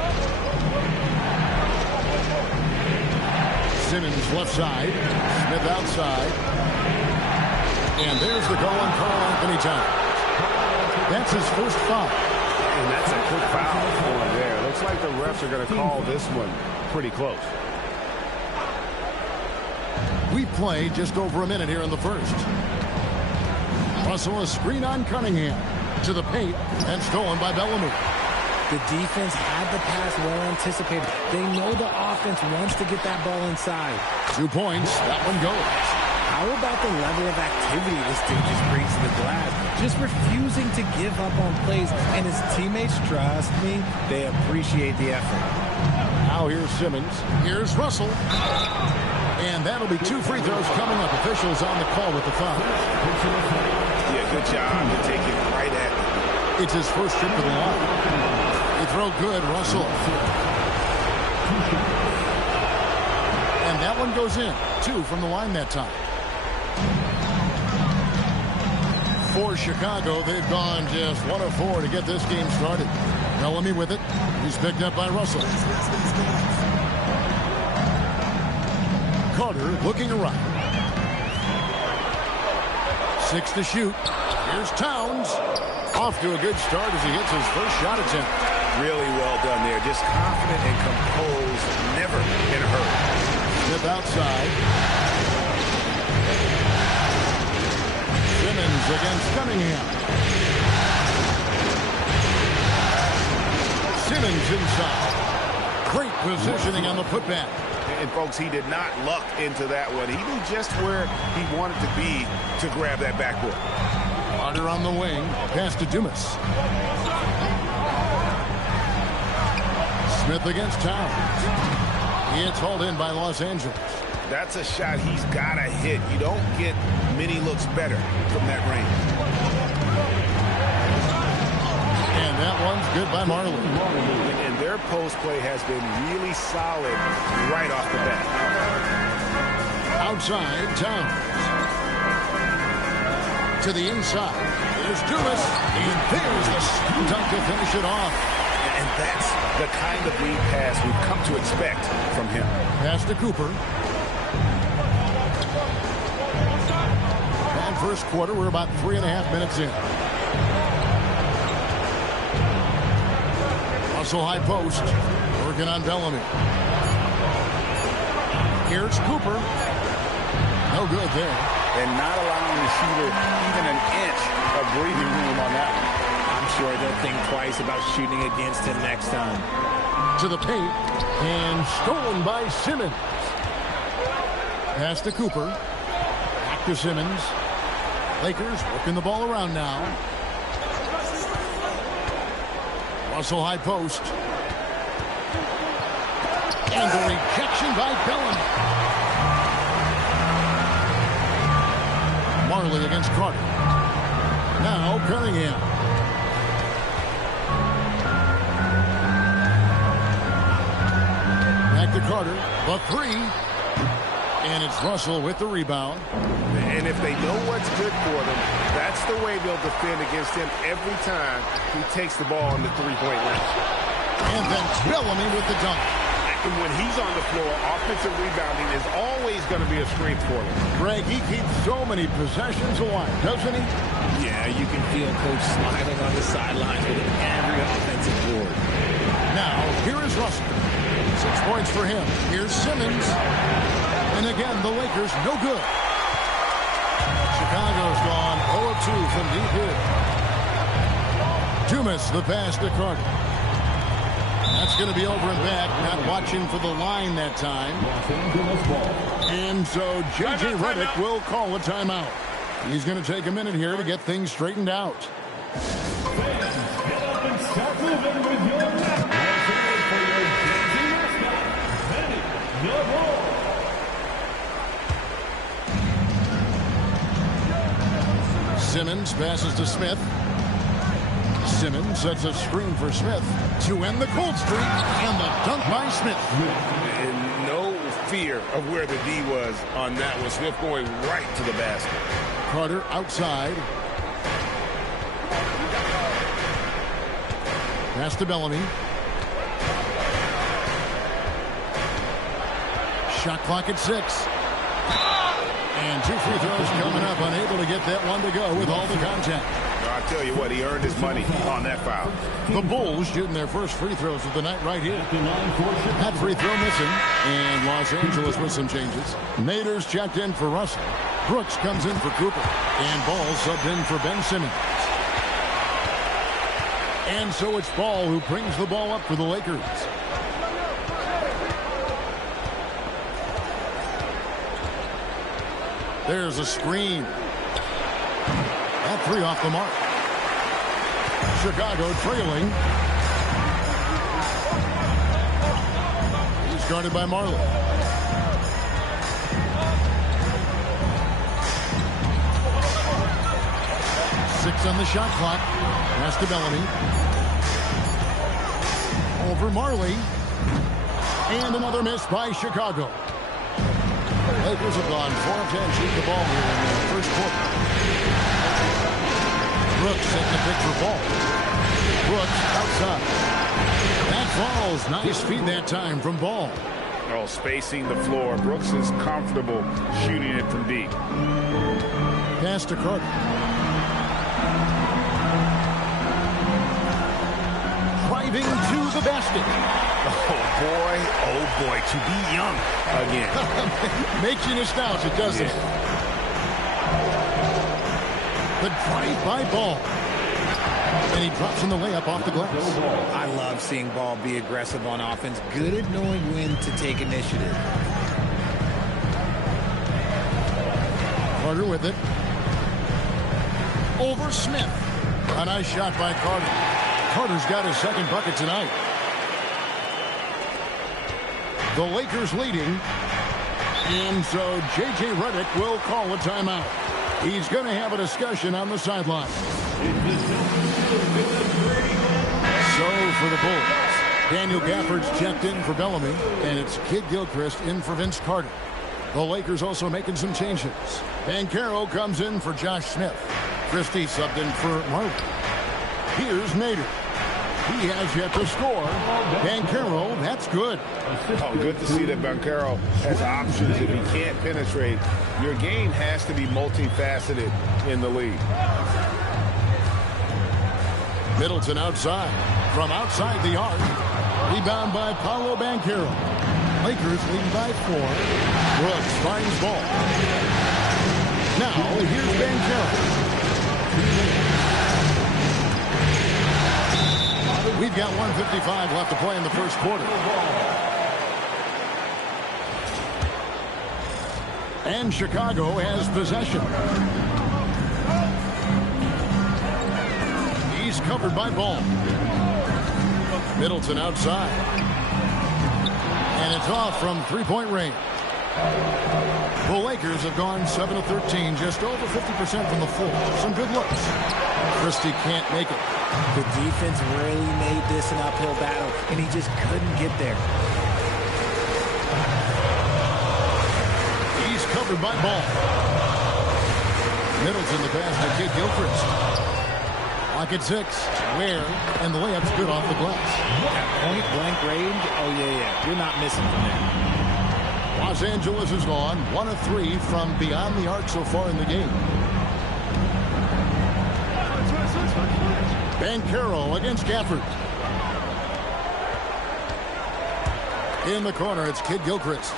Simmons left side. Smith outside. And there's the goal on Karl Anthony Towns. That's his first foul. And that's a quick foul for him there. Looks like the refs are going to call this one pretty close. We play just over a minute here in the first. Russell, a screen on Cunningham. To the paint and stolen by Bellamy. The defense had the pass well anticipated. They know the offense wants to get that ball inside. 2 points. That one goes. How about the level of activity this dude just brings to the glass? Just refusing to give up on plays. And his teammates, trust me, they appreciate the effort. Now here's Simmons. Here's Russell. And that'll be 2 free throws coming up. Officials on the call with the foul. Yeah, good job to take it right at him. It's his first trip to the line. They throw good, Russell. And that one goes in. 2 from the line that time. For Chicago, they've gone just 1 of 4 to get this game started. Bellamy with it. He's picked up by Russell. Carter looking around. 6 to shoot. Here's Towns. Off to a good start as he hits his first shot attempt. Really well done there. Just confident and composed. Never in a hurry. Smith outside. Simmons against Cunningham. Simmons inside. Great positioning on the putback. And, folks, he did not luck into that one. He knew just where he wanted to be to grab that backboard. Carter on the wing. Pass to Dumas. Smith against Towns. It's hauled in by Los Angeles. That's a shot he's got to hit. You don't get many looks better from that range. And that one's good by Marley. And their post play has been really solid right off the bat. Outside, Towns. To the inside. There's Dumas. And there's the slam dunk to finish it off. And that's the kind of lead pass we've come to expect from him. Pass to Cooper. And first quarter, we're about 3.5 minutes in. Russell high post. Working on Bellamy. Here's Cooper. No good there. And not allowing the shooter even an inch of breathing room on that one. I'm sure they'll think twice about shooting against him next time. To the paint. And stolen by Simmons. Pass to Cooper. Back to Simmons. Lakers working the ball around now. Russell high post. And the rejection by Bellamy. Marley against Carter. Now Cunningham. Back to Carter. The 3. And it's Russell with the rebound. And if they know what's good for them, that's the way they'll defend against him every time he takes the ball on the three-point line. And then Bellamy with the dunk. And when he's on the floor, offensive rebounding is always going to be a strength for him. Greg, he keeps so many possessions alive, doesn't he? Yeah, you can feel Coach smiling on the sidelines with every offensive board. Now, here is Russell. 6 points for him. Here's Simmons. And again, the Lakers no good. Chicago's gone 0-2 from deep here. Dumas, the pass to Carter. That's going to be over and back. Not watching for the line that time. And so J.J. Redick will call a timeout. He's going to take a minute here to get things straightened out. Simmons passes to Smith. Simmons sets a screen for Smith to end the cold streak, and the dunk by Smith. And no fear of where the D was on that one. Smith going right to the basket. Carter outside. Pass to Bellamy. Shot clock at 6. And 2 free throws coming up, unable to get that one to go with all the contact. I'll tell you what, he earned his money on that foul. The Bulls shooting their first free throws of the night right here. That free throw missing, and Los Angeles with some changes. Nader's checked in for Russell. Brooks comes in for Cooper, and Ball subbed in for Ben Simmons. And so it's Ball who brings the ball up for the Lakers. There's a screen. That 3 off the mark. Chicago trailing. He's guarded by Marley. Six on the shot clock. Pass to Bellamy. Over Marley. And another miss by Chicago. Lakers have gone 4 of 10 shooting the ball here in the first quarter. Brooks setting the pick for Ball. Brooks outside. That falls. Nice feed that time from Ball. Oh, spacing the floor. Brooks is comfortable shooting it from deep. Pass to Carter. Driving to the basket. Oh boy, to be young again. Makes you nostalgic, doesn't it? The drive by Ball. And he drops in the layup off the glass. I love seeing Ball be aggressive on offense. Good at knowing when to take initiative. Carter with it. Over Smith. A nice shot by Carter. Carter's got his second bucket tonight. The Lakers leading. And so J.J. Redick will call a timeout. He's going to have a discussion on the sideline. So for the Bulls, Daniel Gafford's checked in for Bellamy, and it's Kid Gilchrist in for Vince Carter. The Lakers also making some changes. Banchero comes in for Josh Smith. Christie subbed in for Martin. Here's Nader. He has yet to score. Banchero, that's good. Oh, good to see that Banchero has options if he can't penetrate. Your game has to be multifaceted in the league. Middleton outside. From outside the arc. Rebound by Paolo Banchero. Lakers lead by 4. Brooks finds Ball. Now here's Banchero. We've got 1:55 left to play in the first quarter. And Chicago has possession. He's covered by Ball. Middleton outside. And it's off from three-point range. The Lakers have gone 7 of 13, just over 50% from the floor. Some good looks. Christie can't make it. The defense really made this an uphill battle, and he just couldn't get there. He's covered by Ball. Middleton the pass to Kid Gilchrist. Lock at 6. Where? And the layup's good off the glass. At point blank range, oh yeah. You're not missing from there. Los Angeles is gone 1 of 3 from beyond the arc so far in the game. Banchero against Gafford. In the corner, it's Kid Gilchrist.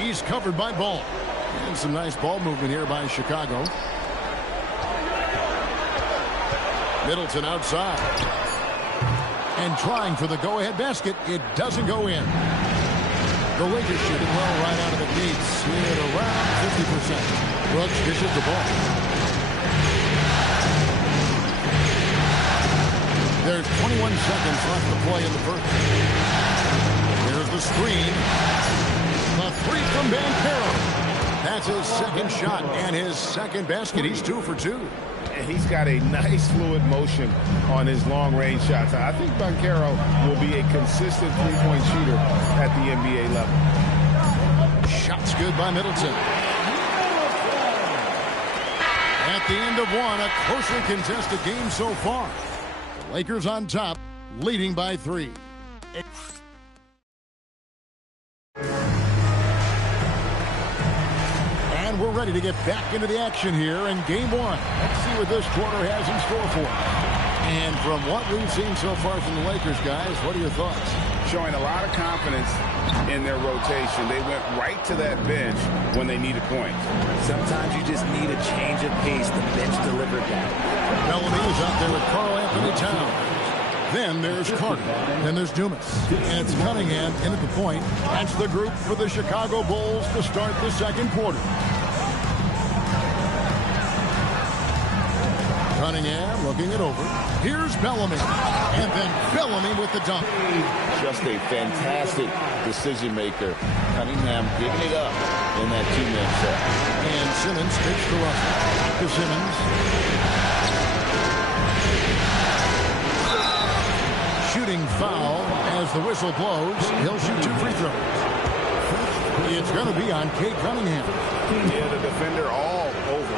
He's covered by Ball. And some nice ball movement here by Chicago. Middleton outside. And trying for the go-ahead basket. It doesn't go in. The Lakers shooting well right out of the gates at around 50%. Brooks dishes the ball. There's 21 seconds left to play in the first. There's the screen. The three from Banchero. That's his second shot and his second basket. He's 2 for 2. And he's got a nice fluid motion on his long-range shots. I think Banchero will be a consistent three-point shooter at the NBA level. Shots good by Middleton. At the end of one, a closely contested game so far. The Lakers on top, leading by 3. And we're ready to get back into the action here in game 1. Let's see what this quarter has in store for us. And from what we've seen so far from the Lakers, guys, what are your thoughts? Showing a lot of confidence in their rotation. They went right to that bench when they needed points. Sometimes you just need a change of pace. The bench delivered that. Bellamy is out there with Karl Anthony Towns. Then there's Carter. Then there's Dumas. And it's Cunningham in at the point. That's the group for the Chicago Bulls to start the second quarter. Cunningham looking it over. Here's Bellamy. And then Bellamy with the dunk. Just a fantastic decision maker. Cunningham giving it up in that two-man set. And Simmons takes to Russell. To Simmons. Shooting foul as the whistle blows. He'll shoot 2 free throws. It's going to be on Kate Cunningham. Yeah, the defender all over.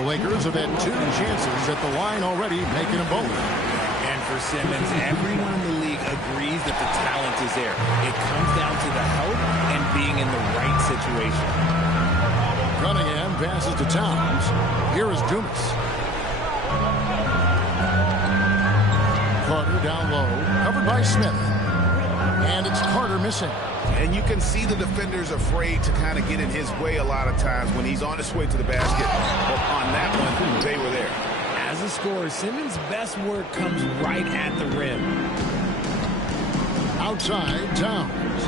The Lakers have had 2 chances at the line already, making them both. And for Simmons, everyone in the league agrees that the talent is there. It comes down to the help and being in the right situation. Cunningham passes to Towns. Here is Dumas. Carter down low, covered by Smith. And it's Carter missing. And you can see the defenders afraid to kind of get in his way a lot of times when he's on his way to the basket. But on that one, they were there. As a scorer, Simmons' best work comes right at the rim. Outside, Towns.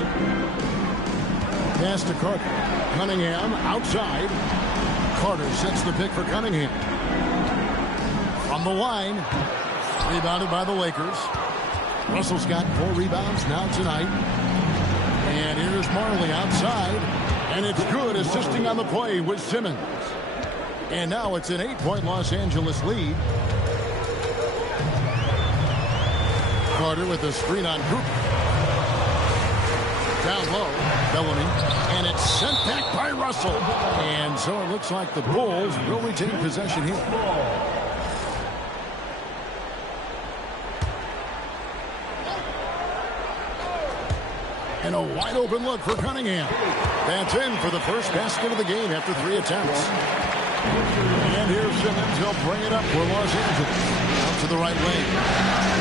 Pass to Carter. Cunningham outside. Carter sets the pick for Cunningham. From the line. Rebounded by the Lakers. Russell's got 4 rebounds now tonight. And here's Marley outside. And it's good, assisting on the play with Simmons. And now it's an 8-point Los Angeles lead. Carter with a screen on Cooper. Down low, Bellamy. And it's sent back by Russell. And so it looks like the Bulls will retain possession here. And a wide open look for Cunningham. That's in for the first basket of the game after 3 attempts. And here's Simmons. He'll bring it up for Los Angeles. Out to the right lane.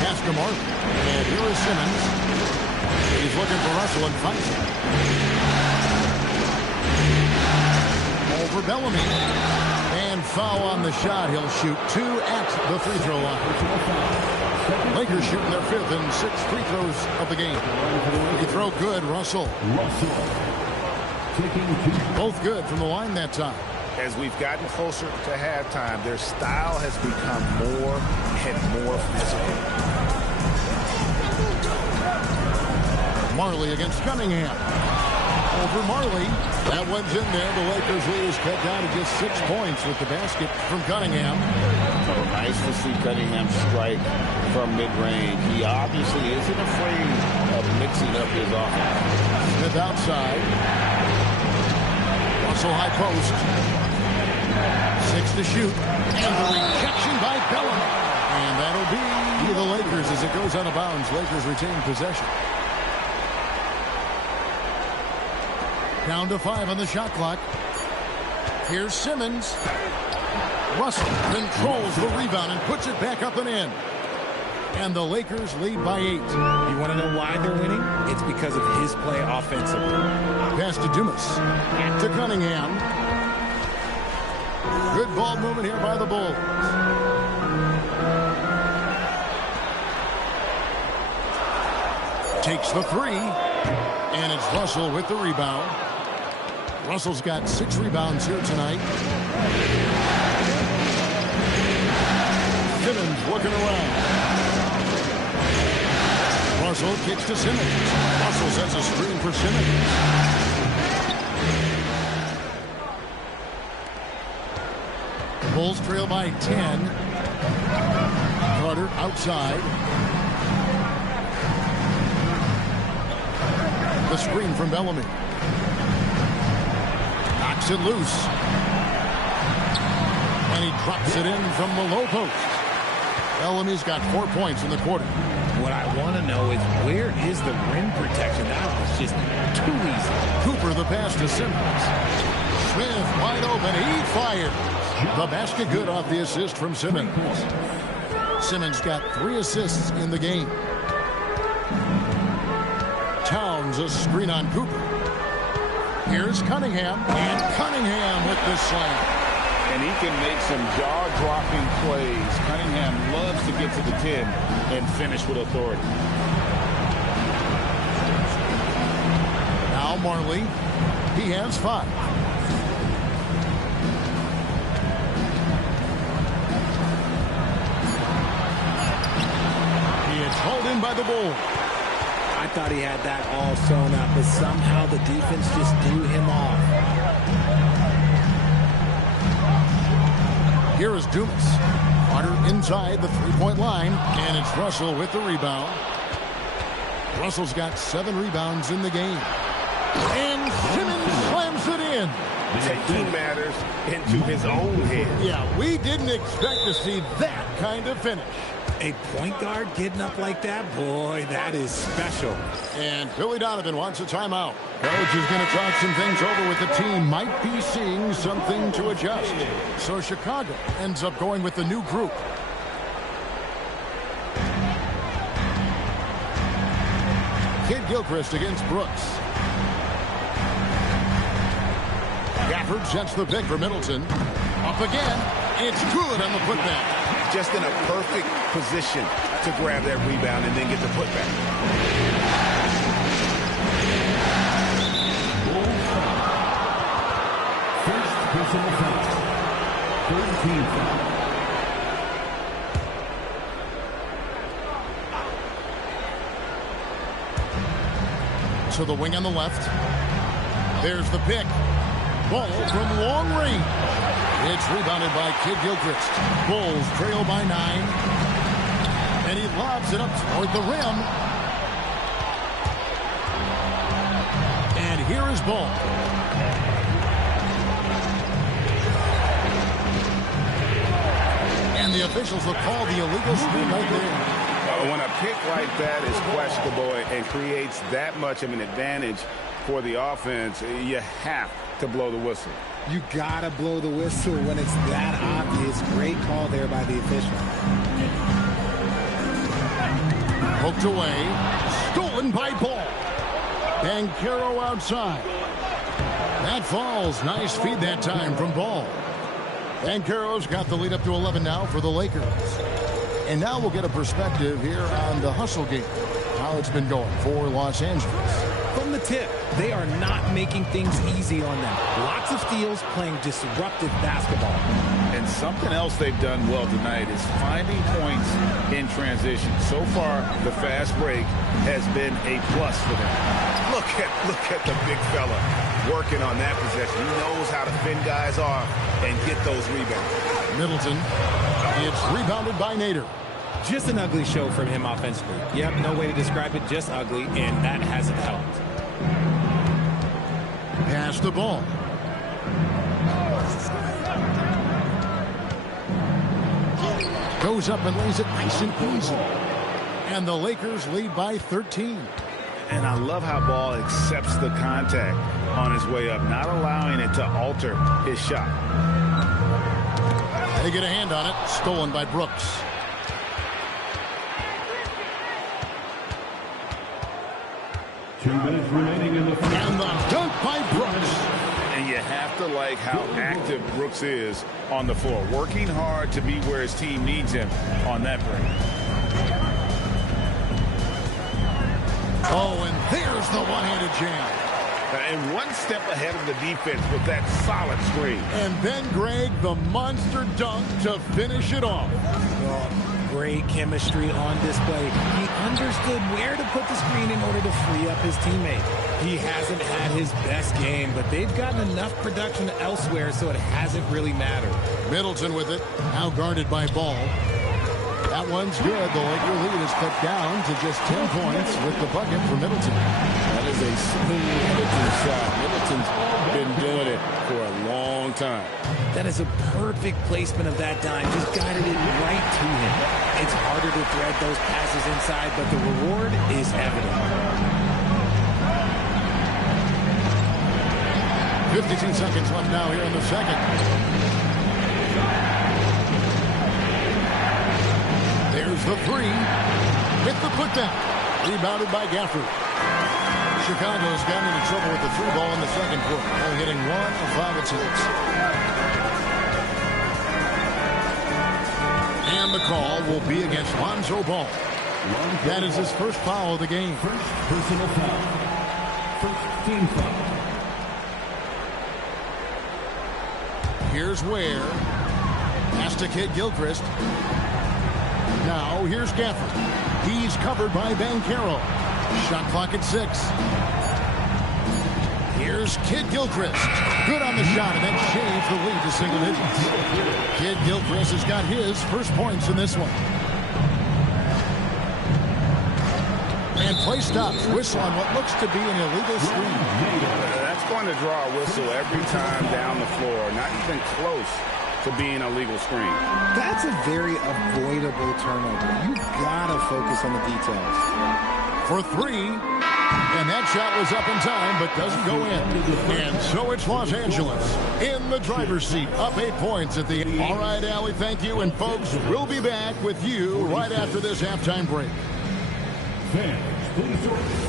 Pass to Martin. And here is Simmons. He's looking for Russell and finds him. Over Bellamy. And foul on the shot. He'll shoot 2 at the free throw line. Lakers shooting their 5th and 6th free throws of the game. Free throw good, Russell. Both good from the line that time. As we've gotten closer to halftime, their style has become more and more physical. Marley against Cunningham. Over Marley. That one's in there. The Lakers lead is cut down to just 6 points with the basket from Cunningham. Oh, nice to see Cunningham strike from mid-range. He obviously isn't afraid of mixing up his offense. Smith outside. Russell high post. 6 to shoot. And the rejection by Bellamy. And that'll be the Lakers as it goes out of bounds. Lakers retain possession. Down to 5 on the shot clock. Here's Simmons. Russell controls the rebound and puts it back up and in. And the Lakers lead by 8. You want to know why they're winning? It's because of his play offensively. Pass to Dumas. Back to Cunningham. Good ball movement here by the Bulls. Takes the 3. And it's Russell with the rebound. Russell's got 6 rebounds here tonight. Simmons looking around. Russell kicks to Simmons. Russell sets a screen for Simmons. Bulls trail by 10. Carter outside. The screen from Bellamy. Knocks it loose. And he drops it in from the low post. Bellamy's got 4 points in the quarter. What I want to know is where is the rim protection? That was just too easy. Cooper the pass to Simmons. Smith wide open. He fires. The basket good off the assist from Simmons. Simmons got 3 assists in the game. Towns a screen on Cooper. Here's Cunningham. And Cunningham with the slam. And he can make some jaw-dropping plays. Cunningham loves to get to the 10 and finish with authority. Now Marley. He has 5. He is hauled in by the Bulls. I thought he had that all sewn up, but somehow the defense just threw him off. Here is Dumas. Carter inside the three-point line, and it's Russell with the rebound. Russell's got 7 rebounds in the game. And Simmons slams it in. Taking matters into his own hands. Yeah, we didn't expect to see that kind of finish. A point guard getting up like that, boy, that is special. And Billy Donovan wants a timeout. Coach is going to talk some things over with the team. Might be seeing something to adjust. So Chicago ends up going with the new group. Kid Gilchrist against Brooks. Gafford sets the pick for Middleton. Up again. It's good on the putback. Just in a perfect position to grab that rebound and then get the putback. First personal foul. 13 foul. To the wing on the left. There's the pick. Ball from long range. It's rebounded by Kid Gilchrist. Bulls trail by 9. And he lobs it up toward the rim. And here is Ball. And the officials will call the illegal spin right there. When a pick like that is questionable and creates that much of an advantage for the offense, you have to blow the whistle. You gotta blow the whistle when it's that obvious. Great call there by the official. Poked away. Stolen by Ball. Banchero outside. That falls. Nice feed that time from Ball. Banchero's got the lead up to 11 now for the Lakers. And now we'll get a perspective here on the hustle game. How it's been going for Los Angeles. From the tip, they are not making things easy on them. Lots of steals, playing disruptive basketball. And something else they've done well tonight is finding points in transition. So far, the fast break has been a plus for them. Look at the big fella working on that possession. He knows how to fend guys off and get those rebounds. Middleton. It's rebounded by Nader. Just an ugly show from him offensively. Yep, no way to describe it, just ugly, and that hasn't helped. Pass the ball. Goes up and lays it nice and easy. And the Lakers lead by 13. And I love how Ball accepts the contact on his way up, not allowing it to alter his shot. They get a hand on it. Stolen by Brooks. 2 minutes remaining in the first. And the dunk by Brooks. And you have to like how active Brooks is on the floor, working hard to be where his team needs him on that break. Oh, and there's the one-handed jam. And one step ahead of the defense with that solid screen. And then, Greg, the monster dunk to finish it off. Well, great chemistry on display. He understood where to put the screen in order to free up his teammate. He hasn't had his best game, but they've gotten enough production elsewhere, so it hasn't really mattered. Middleton with it, now guarded by Ball. That one's good. The Laker lead is cut down to just 10 points with the bucket for Middleton. That is a smooth Middleton shot. Middleton's been doing it for a long time. That is a perfect placement of that dime. Just guided it right to him. It's harder to thread those passes inside, but the reward is evident. 52 seconds left now here in the second. There's the three. Hit the putdown. Rebounded by Gafford. Chicago's gotten into trouble with the three ball in the second quarter. They're hitting 1 of 5 attempts. And the call will be against Lonzo Ball. That is his first foul of the game. First personal foul. First team foul. Here's Ware. Pass to Kid Gilchrist. Now here's Gafford. He's covered by Banchero. Shot clock at 6. Here's Kid Gilchrist. Good on the shot, and that changed the lead to single digits. Kid Gilchrist has got his first points in this one. And play stops. Whistle on what looks to be an illegal screen. That's going to draw a whistle every time down the floor. Not even close to being a legal screen. That's a very avoidable turnover. You gotta focus on the details. For 3, and that shot was up in time, but doesn't go in. And so it's Los Angeles in the driver's seat, up 8 points at the end. All right, Allie, thank you. And folks, we'll be back with you right after this halftime break. Fans, please join us.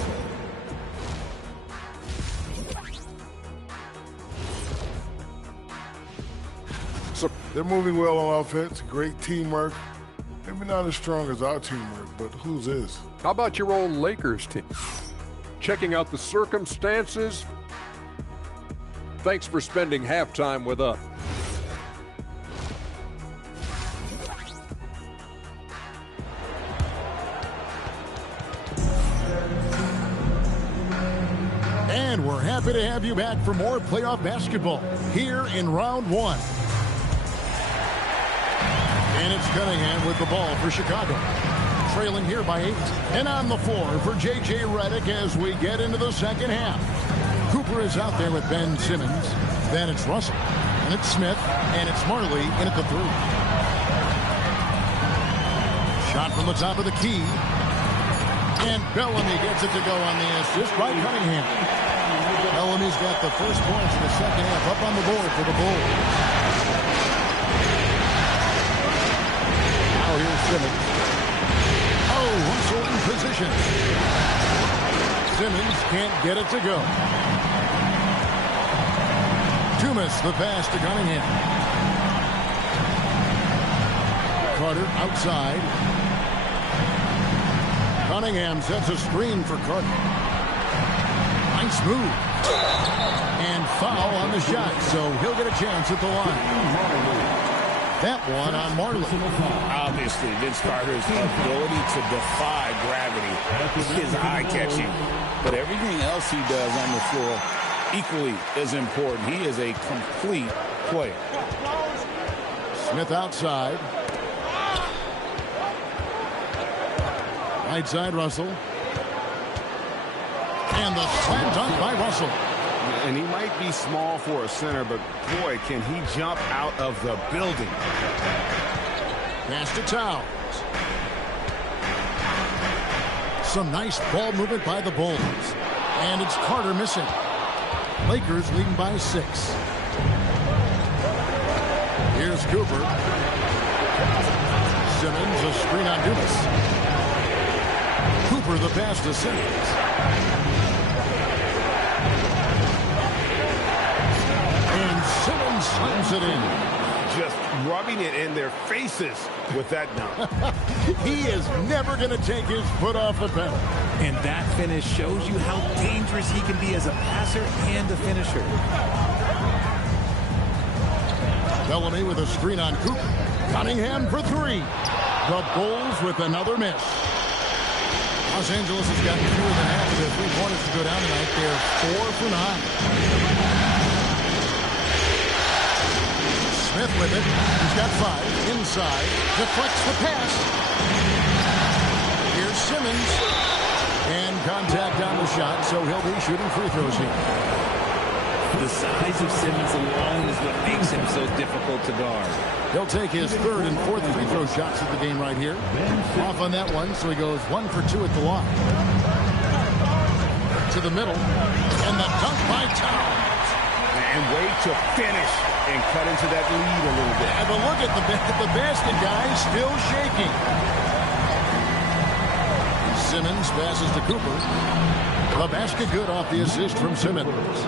So they're moving well on offense. Great teamwork. Maybe not as strong as our teamwork, but whose is? How about your old Lakers team? Checking out the circumstances? Thanks for spending halftime with us. And we're happy to have you back for more playoff basketball here in round 1. And it's Cunningham with the ball for Chicago. Trailing here by 8. And on the floor for J.J. Redick as we get into the second half. Cooper is out there with Ben Simmons. Then it's Russell. And it's Smith. And it's Marley in at the 3. Shot from the top of the key. And Bellamy gets it to go on the assist by Cunningham. Bellamy's got the first points in the second half up on the board for the Bulls. Here's Simmons. Oh, Russell in position. Simmons can't get it to go. Dumas the pass to Cunningham. Carter outside. Cunningham sets a screen for Carter. Nice move. And foul on the shot, so he'll get a chance at the line. That one on Marley. Obviously, Vince Carter's ability to defy gravity is eye-catching. But everything else he does on the floor equally is important. He is a complete player. Smith outside. Right side, Russell. And the slam dunk by Russell. And he might be small for a center, but boy, can he jump out of the building. Pass to Towns. Some nice ball movement by the Bulls. And it's Carter missing. Lakers leading by 6. Here's Cooper. Simmons, a screen on Dumas. Cooper the pass to Simmons. And Simmons slams it in. Just rubbing it in their faces with that dunk. He is never going to take his foot off the pedal. And that finish shows you how dangerous he can be as a passer and a finisher. Bellamy with a screen on Cooper. Cunningham for three. The Bulls with another miss. Los Angeles has gotten fewer than half of their three-pointers to go down tonight. They're 4 for 9. Smith with it. He's got 5. Inside. Deflects the pass. Here's Simmons. And contact on the shot, so he'll be shooting free throws here. The size of Simmons alone is what makes him so difficult to guard. He'll take his 3rd and 4th free throw shots of the game right here. Off on that one, so he goes 1 for 2 at the line. To the middle. And the dunk by Towns. And way to finish and cut into that lead a little bit. And look at the basket guy still shaking. Simmons passes to Cooper. The basket good off the assist from Simmons.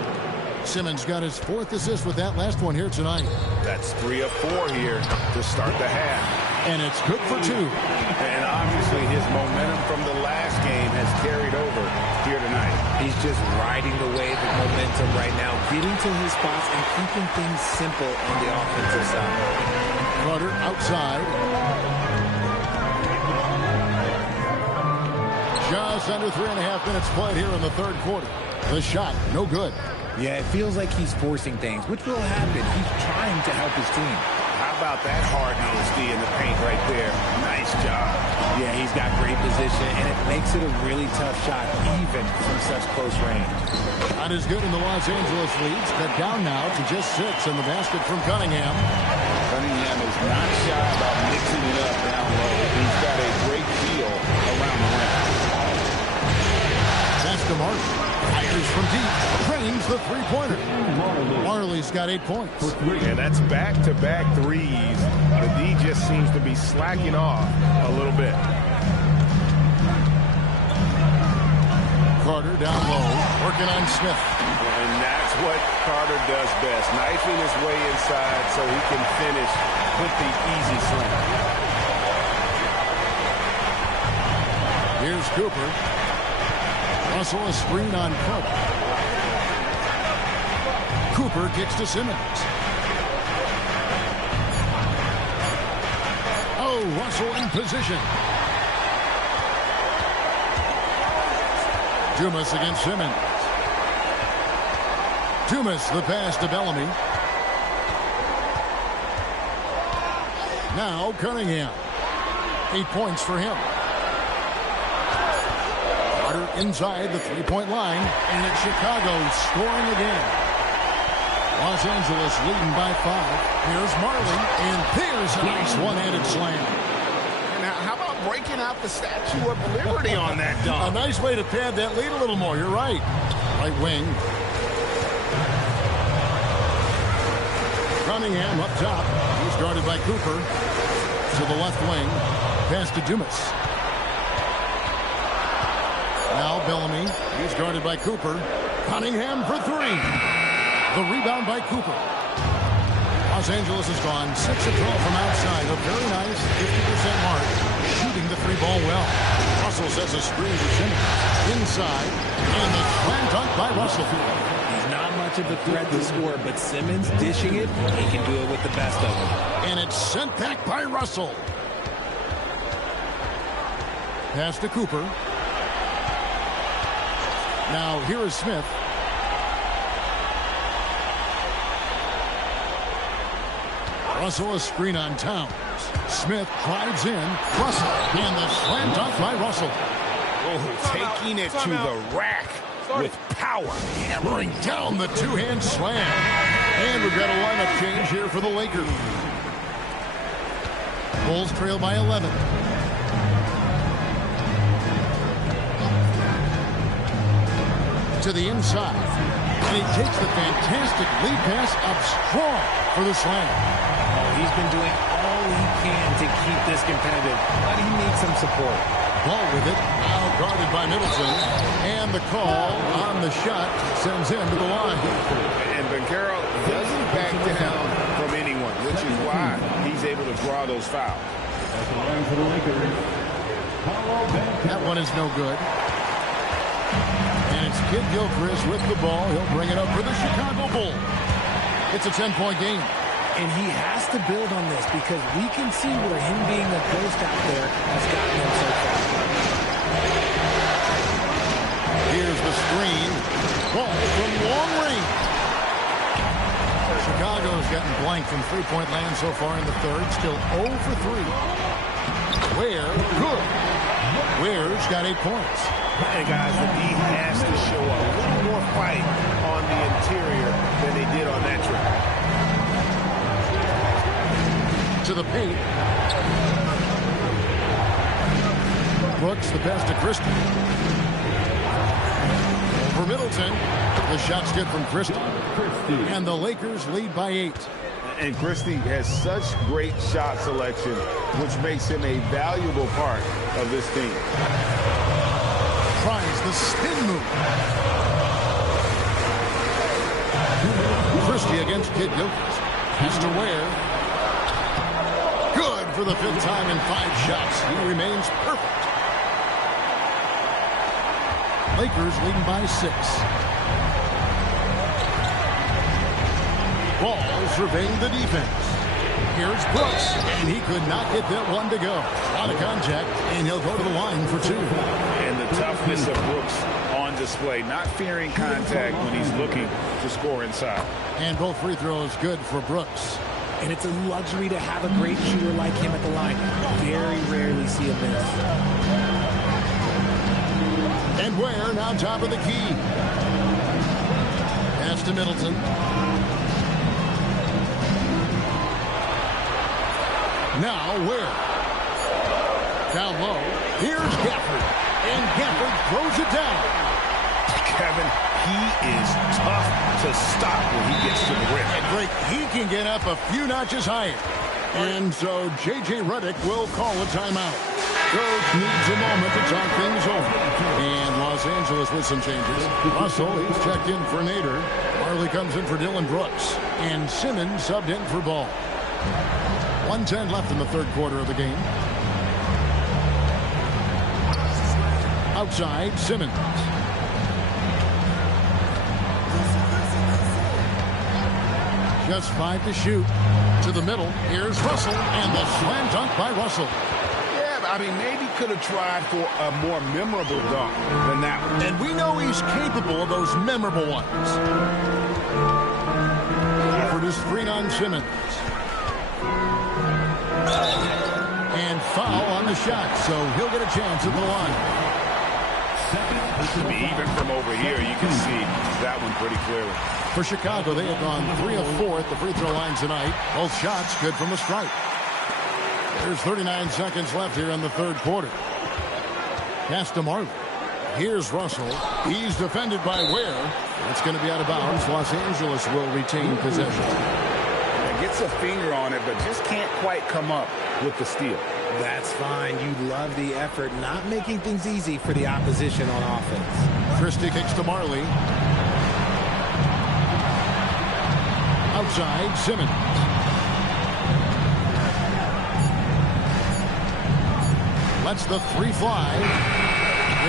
Simmons got his 4th assist with that last one here tonight. That's 3 of 4 here to start the half. And it's good for 2. And obviously his momentum from the last game has carried over here tonight. He's just riding the wave of momentum right now, getting to his spots and keeping things simple on the offensive side. Carter outside. Just under 3.5 minutes played here in the 3rd quarter. The shot, no good. Yeah, it feels like he's forcing things, which will happen. He's trying to help his team. How about that hard-nosed D in the paint right there? Nice job. Yeah, he's got great position, and it makes it a really tough shot, even from such close range. Not as good in the Los Angeles leads, cut down now to just 6 in the basket from Cunningham. Cunningham is not shy about mixing it up down low. He's got a great feel around the rim. That's DeMarco. Fires from deep. Drains the three-pointer. Marley's got 8 points. And that's back-to-back threes. The D just seems to be slacking off a little bit. Carter down low, working on Smith. And that's what Carter does best, knifing his way inside so he can finish with the easy slam. Here's Cooper. Russell a screen on Carter. Cooper kicks to Simmons. Oh, Russell in position. Dumas against Simmons. Dumas the pass to Bellamy. Now Cunningham. 8 points for him. Carter inside the three-point line, and it's Chicago scoring again. Los Angeles leading by 5. Here's Marley, and there's a nice one-handed slam. Now, how about breaking out the Statue of Liberty on that dunk? A nice way to pad that lead a little more. You're right. Right wing. Cunningham up top. He's guarded by Cooper. To the left wing. Pass to Dumas. Now Bellamy. He's guarded by Cooper. Cunningham for 3. The rebound by Cooper. Los Angeles has gone 6 of 12 from outside. A very nice 50% mark. Shooting the 3-ball well. Russell sets a screen for Simmons. Inside. And the slam dunk by Russell. He's not much of a threat to score, but Simmons dishing it, he can do it with the best of them. And it's sent back by Russell. Pass to Cooper. Now here is Smith. Russell a screen on Towns. Smith drives in. Russell. And the slam dunk by Russell. Oh, taking it to the rack with power. Hammering down the two-hand slam. And we've got a lineup change here for the Lakers. Bulls trail by 11. To the inside. And he takes the fantastic lead pass up strong for the slam. He's been doing all he can to keep this competitive, but he needs some support. Ball with it. Now guarded by Middleton. And the call on the shot sends him to the line. And Banchero doesn't back down from anyone, which is why he's able to draw those fouls. That one is no good. And it's Kid Gilchrist with the ball. He'll bring it up for the Chicago Bulls. It's a 10-point game. And he has to build on this because we can see where him being a ghost out there has gotten him so far. Here's the screen. Ball from long range. Chicago's gotten blank from three-point land so far in the third. Still 0 for 3. Ware, good. Ware's got 8 points. And guys, the D has to show a little more fight on the interior than they did on that trip. To the paint. Brooks, the pass to Christie. Over Middleton. The shot's good from Christie. And the Lakers lead by 8. And Christie has such great shot selection, which makes him a valuable part of this team. Tries the spin move. Christie against Kid Gilchrist. Has to Ware. Good for the 5th time in 5 shots. He remains perfect. Lakers leading by 6. Ball surveying the defense. Here's Brooks, and he could not get that one to go. A lot of contact, and he'll go to the line for 2. And the toughness of Brooks on display, not fearing contact when he's looking to score inside. And both free throws good for Brooks. And it's a luxury to have a great shooter like him at the line. Very rarely see a miss. And Ware now top of the key. Pass to Middleton. Now Ware. Down low. Here's Gafford. And Gafford throws it down. Kevin, he is tough to stop when he gets to the rim. And great, he can get up a few notches higher. And so J.J. Redick will call a timeout. Coach needs a moment to talk things over. And Los Angeles with some changes. Russell, he's checked in for Nader. Marley comes in for Dylan Brooks. And Simmons subbed in for Ball. 1:10 left in the third quarter of the game. Outside, Simmons. Just 5 to shoot. To the middle. Here's Russell. And the slam dunk by Russell. Yeah, I mean, maybe could have tried for a more memorable dunk than that one. And we know he's capable of those memorable ones. For the screen on Simmons. And foul on the shot, so he'll get a chance at the line. Even from over here, you can see that one pretty clearly. For Chicago, they have gone 3 of 4 at the free throw line tonight. Both shots good from the stripe. There's 39 seconds left here in the third quarter. Pass to Marley. Here's Russell. He's defended by Ware. It's going to be out of bounds. Los Angeles will retain possession. Gets a finger on it, but just can't quite come up with the steal. That's fine. You love the effort, not making things easy for the opposition on offense. Christie kicks to Marley. Outside, Simmons. Lets the 3 fly.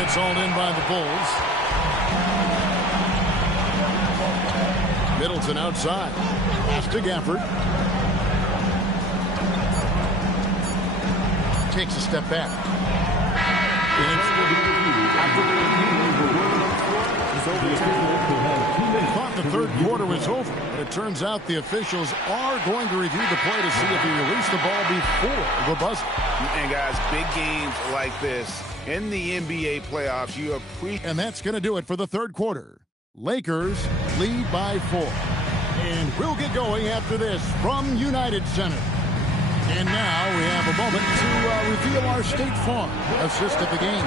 It's all in by the Bulls. Middleton outside. Pass to Gafford. Takes a step back. Thought the third quarter was over, but it turns out the officials are going to review the play to see if he released the ball before the buzzer. And guys, big games like this in the NBA playoffs, you appreciate. And that's going to do it for the third quarter. Lakers lead by 4. And we'll get going after this from United Center. And now we have a moment to reveal our State Farm assist at the game.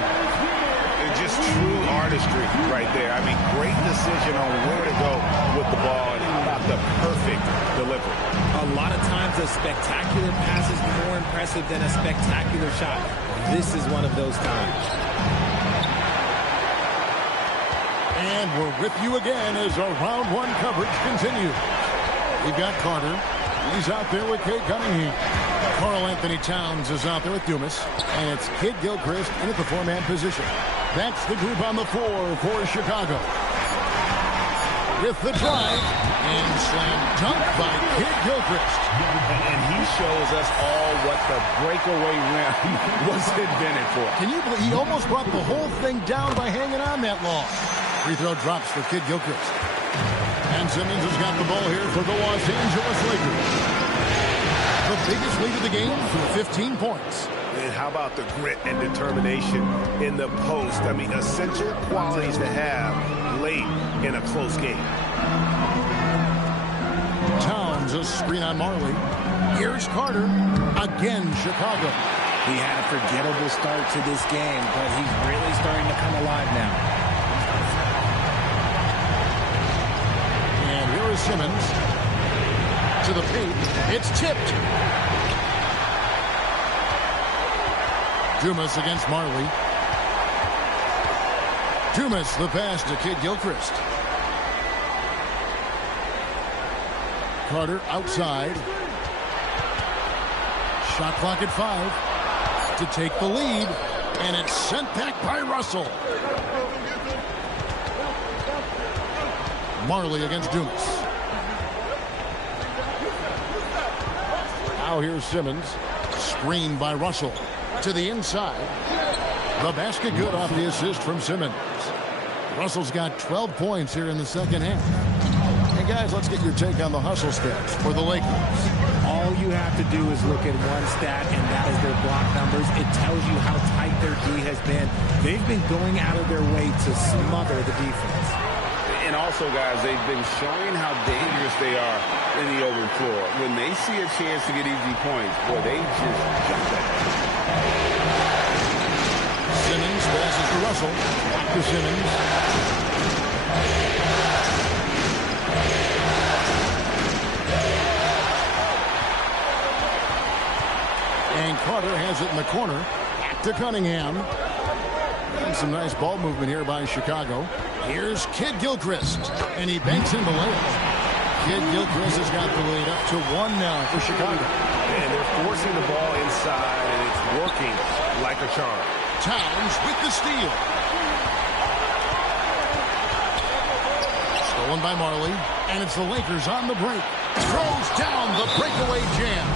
Just true artistry right there. I mean, great decision on where to go with the ball, and how about the perfect delivery. A lot of times a spectacular pass is more impressive than a spectacular shot. This is one of those times. And we're with you again as our round one coverage continues. We've got Carter. He's out there with Kate Cunningham. Karl Anthony Towns is out there with Dumas. And it's Kid Gilchrist in at the four-man position. That's the group on the floor for Chicago. With the drive, and slam dunk by Kid Gilchrist. And he shows us all what the breakaway rim was invented for. Can you believe he almost brought the whole thing down by hanging on that long? Free throw drops for Kid Gilchrist. And Simmons has got the ball here for the Los Angeles Lakers. The biggest lead of the game, 15 points. And how about the grit and determination in the post? I mean, essential qualities to have late in a close game. Towns, a screen on Marley. Here's Carter. Again, Chicago. He had a forgettable start to this game, but he's really starting to come alive now. And here is Simmons. To the paint. It's tipped. Dumas against Marley. Dumas, the pass to Kid Gilchrist. Carter outside. Shot clock at 5 to take the lead. And it's sent back by Russell. Marley against Dumas. Now here's Simmons. Screened by Russell. To the inside. The basket good off the assist from Simmons. Russell's got 12 points here in the second half. And guys, let's get your take on the hustle stats for the Lakers. All you have to do is look at one stat, and that is their block numbers. It tells you how tight their D has been. They've been going out of their way to smother the defense. And also, guys, they've been showing how dangerous they are in the open floor. When they see a chance to get easy points, boy, they just jump at it. Simmons passes to Russell. Back to Simmons. And Carter has it in the corner. Back to Cunningham. And some nice ball movement here by Chicago. Here's Kid Gilchrist. And he banks in the layup. Kid Gilchrist has got the lead up to 1 now for Chicago. And they're forcing the ball inside, and it's working like a charm. Towns with the steal. Stolen by Marley. And it's the Lakers on the break. Throws down the breakaway jam.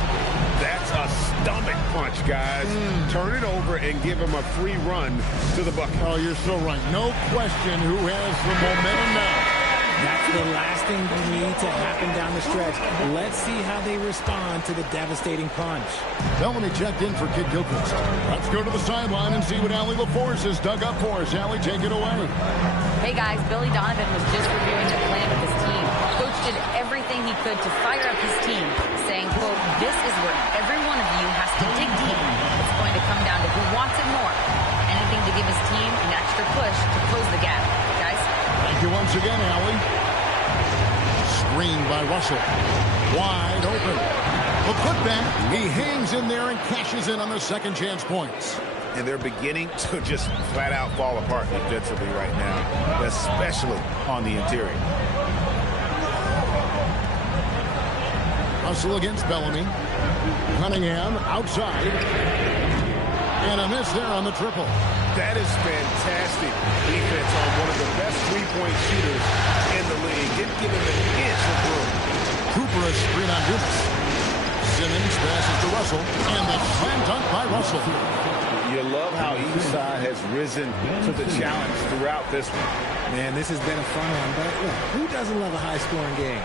That's a stomach punch, guys. Turn it over and give him a free run to the bucket. Oh, you're so right. No question who has the momentum now. That's the last thing we need to happen down the stretch. Let's see how they respond to the devastating punch. Bellamy checked in for Kid Gilchrist. Let's go to the sideline and see what Allie LaForce has dug up for us. Allie, take it away. Hey, guys. Billy Donovan was just reviewing the plan with his team. Coach did everything he could to fire up his team, saying, quote, "This is where every one of you has to dig deep. It's going to come down to who wants it more. Anything to give his team an extra push to close the gap." Guys? Thank you once again, Allie. Screened by Russell. Wide open. The putback. He hangs in there and cashes in on the second chance points. And they're beginning to just flat out fall apart defensively right now, especially on the interior. Russell against Bellamy. Cunningham outside. And a miss there on the triple. That is fantastic defense on one of the best three-point shooters in the league. Didn't give him an inch of room. Cooper a screen on Dumas. Simmons passes to Russell. And the slam dunk by Russell. You love how each side has risen to the challenge throughout this one. Man, this has been a fun one, but look, who doesn't love a high-scoring game?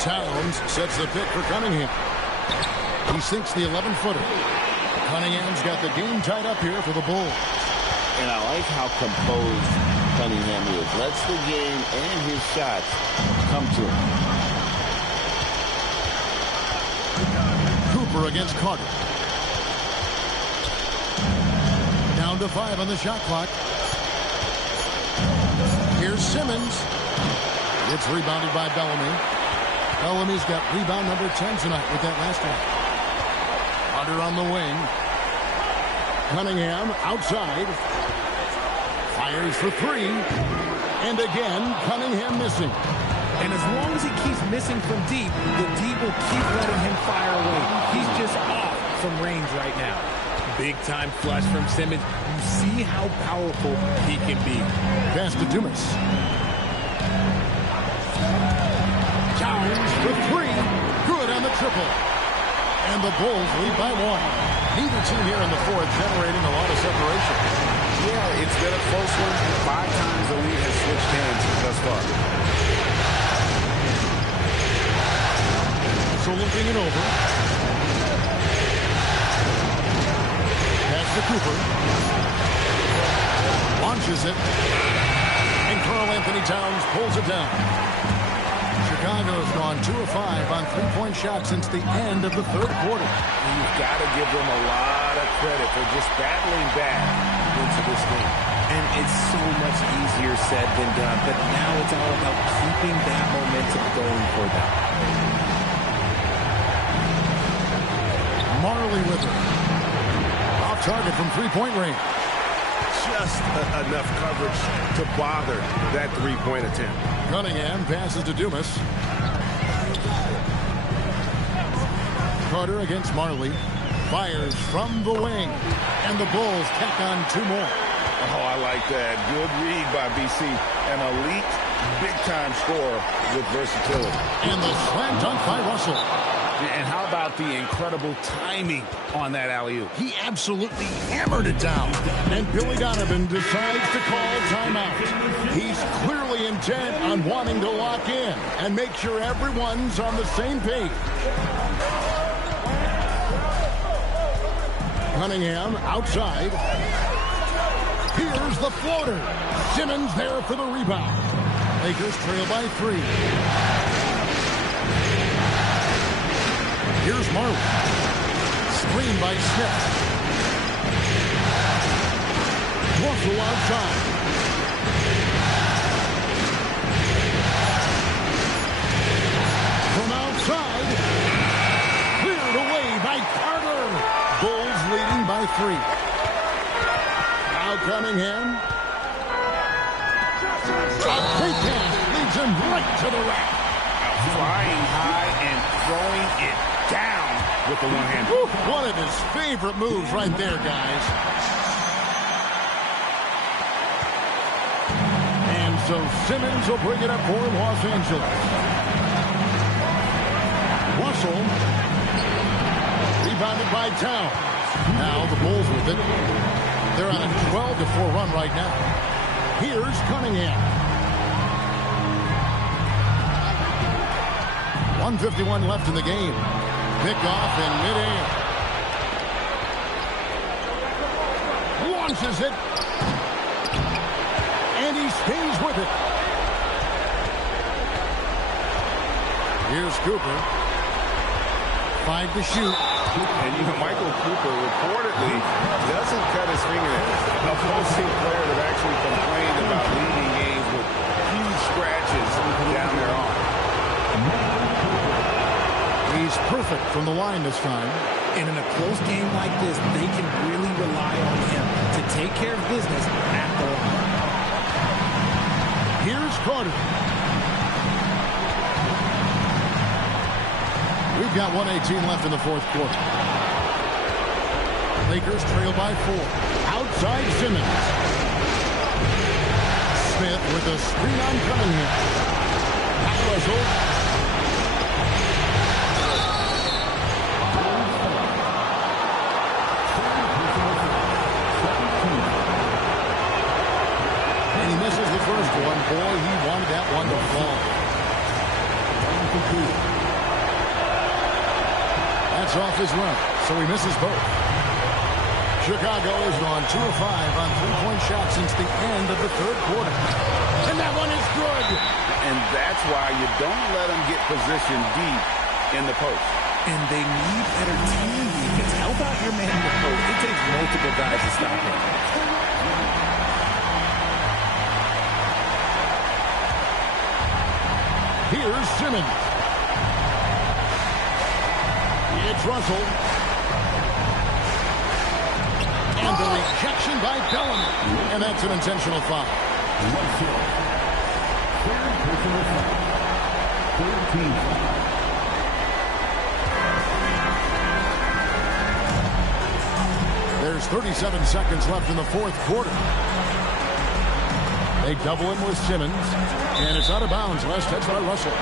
Towns sets the pick for Cunningham. He sinks the 11-footer. Cunningham's got the game tied up here for the Bulls. And I like how composed Cunningham is. Lets the game and his shots come to him. Cooper against Carter. Down to 5 on the shot clock. Here's Simmons. It's rebounded by Bellamy. Bellamy's got rebound number 10 tonight with that last one. Carter on the wing. Cunningham outside. Fires for three. And again, Cunningham missing. And as long as he keeps missing from deep, the D will keep letting him fire away. He's just off from range right now. Big time flush from Simmons. You see how powerful he can be. Pass to Dumas. Towns for three. Good on the triple. And the Bulls lead by one. Neither team here in the fourth generating a lot of separation. Yeah, it's been a close one. 5 times the lead has switched hands thus far. So looking it over. Pass to Cooper. Launches it. And Karl Anthony Towns pulls it down. Chicago's gone 2 of 5 on three-point shots since the end of the third quarter. You've got to give them a lot of credit for just battling back into this game. And it's so much easier said than done, but now it's all about keeping that momentum going for them. Marley with it. Off target from three-point range. Just enough coverage to bother that three-point attempt. Cunningham passes to Dumas. Carter against Marley. Fires from the wing. And the Bulls tack on 2 more. Oh, I like that. Good read by BC. An elite, big-time scorer with versatility. And the slam dunk by Russell. And how about the incredible timing on that alley-oop? He absolutely hammered it down. And Billy Donovan decides to call timeout. He's clearly intent on wanting to lock in and make sure everyone's on the same page. Cunningham outside. Here's the floater. Simmons there for the rebound. Lakers trail by 3. Here's Marley. Screen by Smith. Russell outside. From outside. Cleared away by Carter. Bulls leading by 3. Now Cunningham. A great pass leads him right to the rack. Flying high and throwing it down with the one hand. One of his favorite moves right there, guys. And so Simmons will bring it up for Los Angeles. Russell. Rebounded by Towns. Now the Bulls with it. They're on a 12-4 run right now. Here's Cunningham. 1:51 left in the game. Pickoff in midair. Launches it. And he stays with it. Here's Cooper. 5 to shoot. And you know, Michael Cooper reportedly doesn't cut his fingernails. Opposing players have actually complained about leading games with huge scratches down their arm. He's perfect from the line this time. And in a close game like this, they can really rely on him to take care of business at the line. Here's Carter. We've got 1:18 left in the fourth quarter. Lakers trail by 4. Outside Simmons. Smith with a screen on Cunningham. Russell. Misses the first one. Boy, he wanted that one to fall. That's off his run, so he misses both. Chicago has gone 2 of 5 on three-point shots since the end of the third quarter. And that one is good. And that's why you don't let them get positioned deep in the post. And they need better team defense. How about your man in the post? It takes multiple guys to stop him. Here's Simmons. It's Russell. And the rejection by Bellamy. And that's an intentional foul. Third personal foul. 13 foul. There's 37 seconds left in the fourth quarter. They double him with Simmons. And it's out of bounds. Last touch by Russell.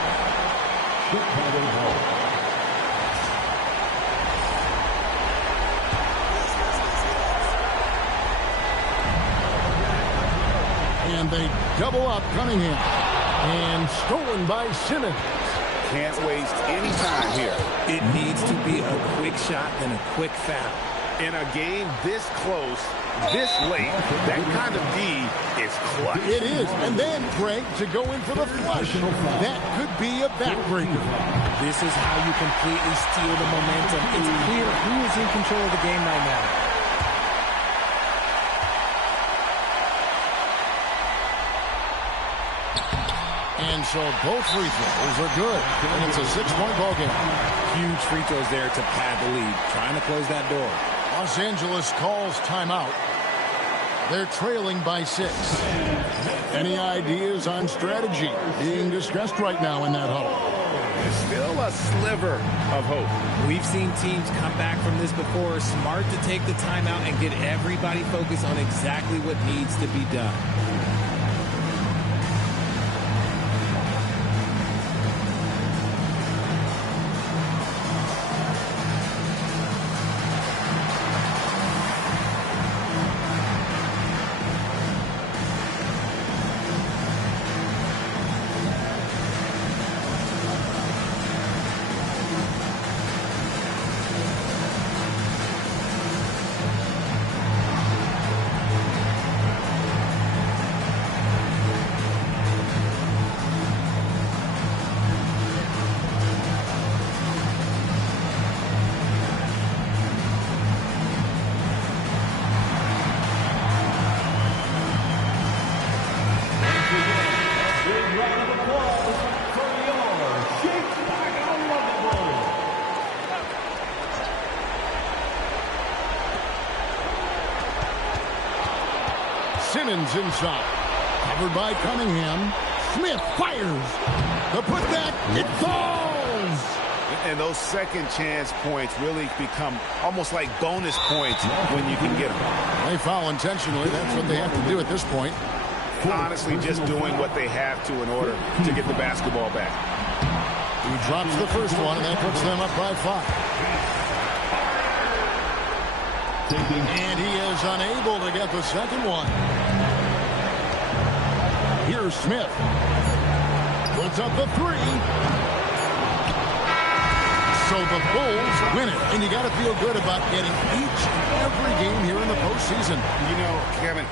And they double up Cunningham. And stolen by Simmons. Can't waste any time here. It needs to be a quick shot and a quick foul. In a game this close, this late, that kind of D is clutch. It is. And then, Greg, to go in for the flush. That could be a backbreaker. This is how you completely steal the momentum. It's clear who is in control of the game right now. And so both free throws are good. And it's a 6-point ball game. Huge free throws there to pad the lead. Trying to close that door. Los Angeles calls timeout. They're trailing by 6. Any ideas on strategy being discussed right now in that huddle? Still a sliver of hope. We've seen teams come back from this before. Smart to take the timeout and get everybody focused on exactly what needs to be done. Simmons inside. Covered by Cunningham. Smith fires. The putback. It falls. And those second chance points really become almost like bonus points when you can get them. They foul intentionally. That's what they have to do at this point. Honestly, just doing what they have to in order to get the basketball back. He drops the first one, and that puts them up by 5. And he is unable to get the second one. Here's Smith. Puts up the 3. So the Bulls win it. And you got to feel good about getting each and every game here in the postseason. You know, Kevin,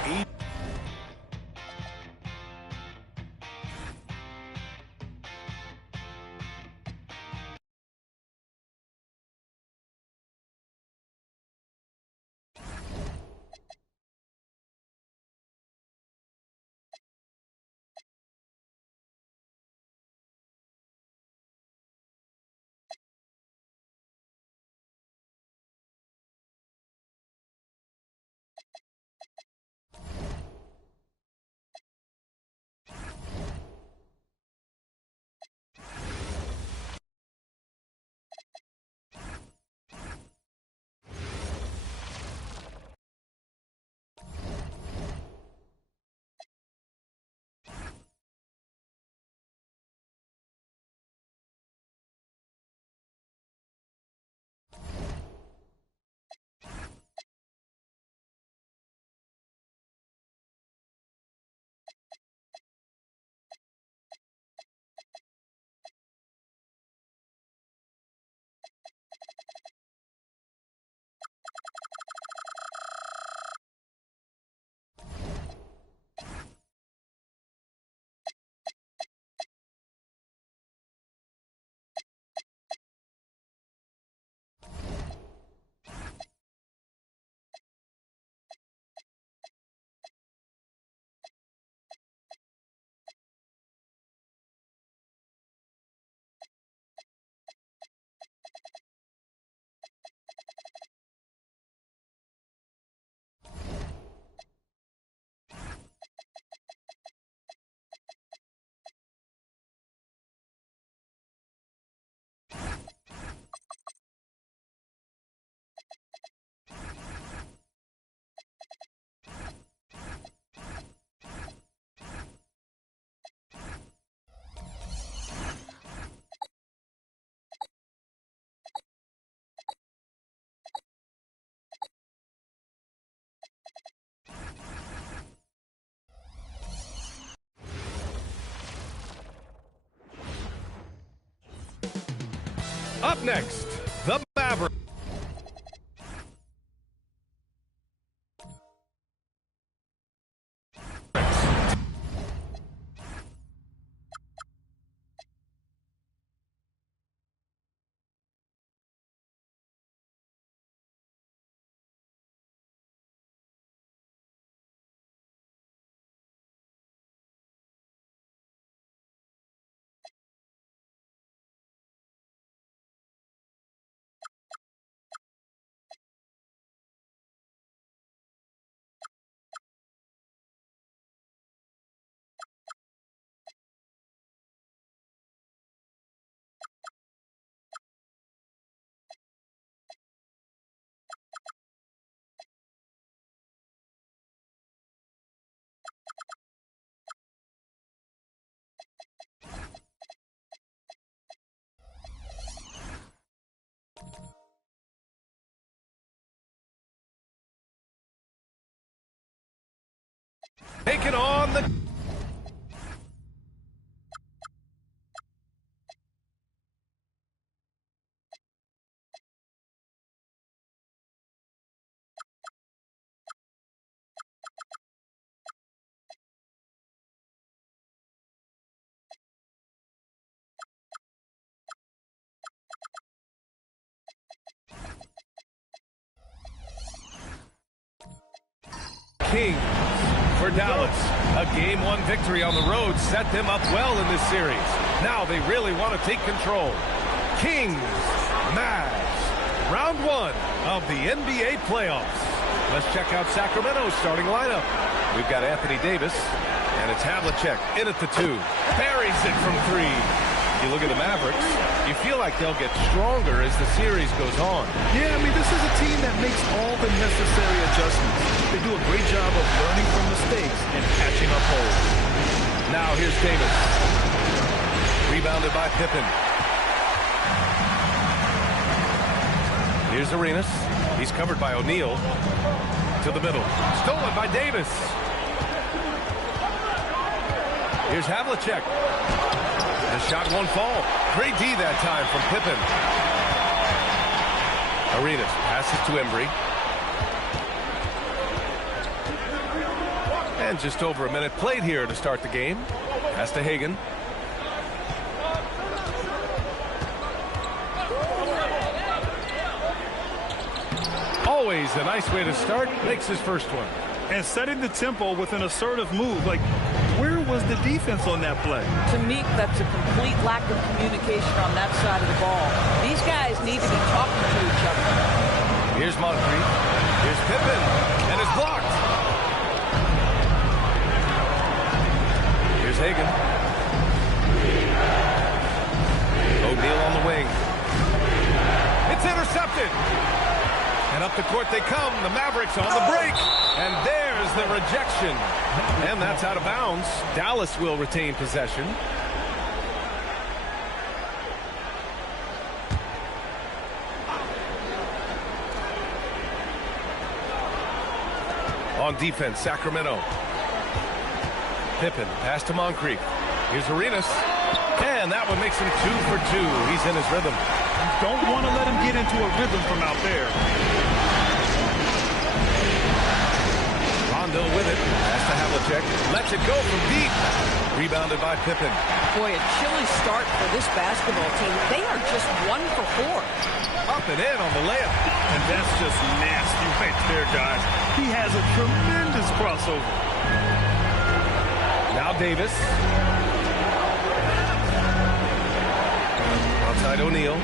Up next, the Mavericks. Taking on the... Kings for Dallas. A Game 1 victory on the road set them up well in this series. Now they really want to take control. Kings, Mavs, round 1 of the NBA playoffs. Let's check out Sacramento's starting lineup. We've got Anthony Davis, and it's Havlicek in at the 2. Buries it from 3. You look at the Mavericks, you feel like they'll get stronger as the series goes on. Yeah, I mean, this is a team that makes all the necessary adjustments. They do a great job of learning from mistakes and catching up holes. Now here's Davis. Rebounded by Pippen. Here's Arenas. He's covered by O'Neal. To the middle. Stolen by Davis. Here's Havlicek. The shot won't fall. Great D that time from Pippen. Arenas passes to Embry. And just over a minute played here to start the game. Pass to Hagan. Always a nice way to start. Makes his first one. And setting the tempo with an assertive move. Like, where was the defense on that play? To me, that's a complete lack of communication on that side of the ball. These guys need to be talking to each other. Here's Moncrief. Here's Pippen. And it's blocked. Here's Hagan. O'Neal on the wing. It's intercepted. And up the court they come. The Mavericks on the break. And there's the rejection. And that's out of bounds. Dallas will retain possession. On defense, Sacramento. Pippen, pass to Moncrief. Here's Arenas. And that one makes him 2 for 2. He's in his rhythm. Don't want to let him get into a rhythm from out there. Rondo with it. Pass to Havlicek. Lets it go from deep. Rebounded by Pippen. Boy, a chilly start for this basketball team. They are just 1 for 4. Up and in on the layup. And that's just nasty right there, guys. He has a tremendous crossover. Now Davis. Outside O'Neal.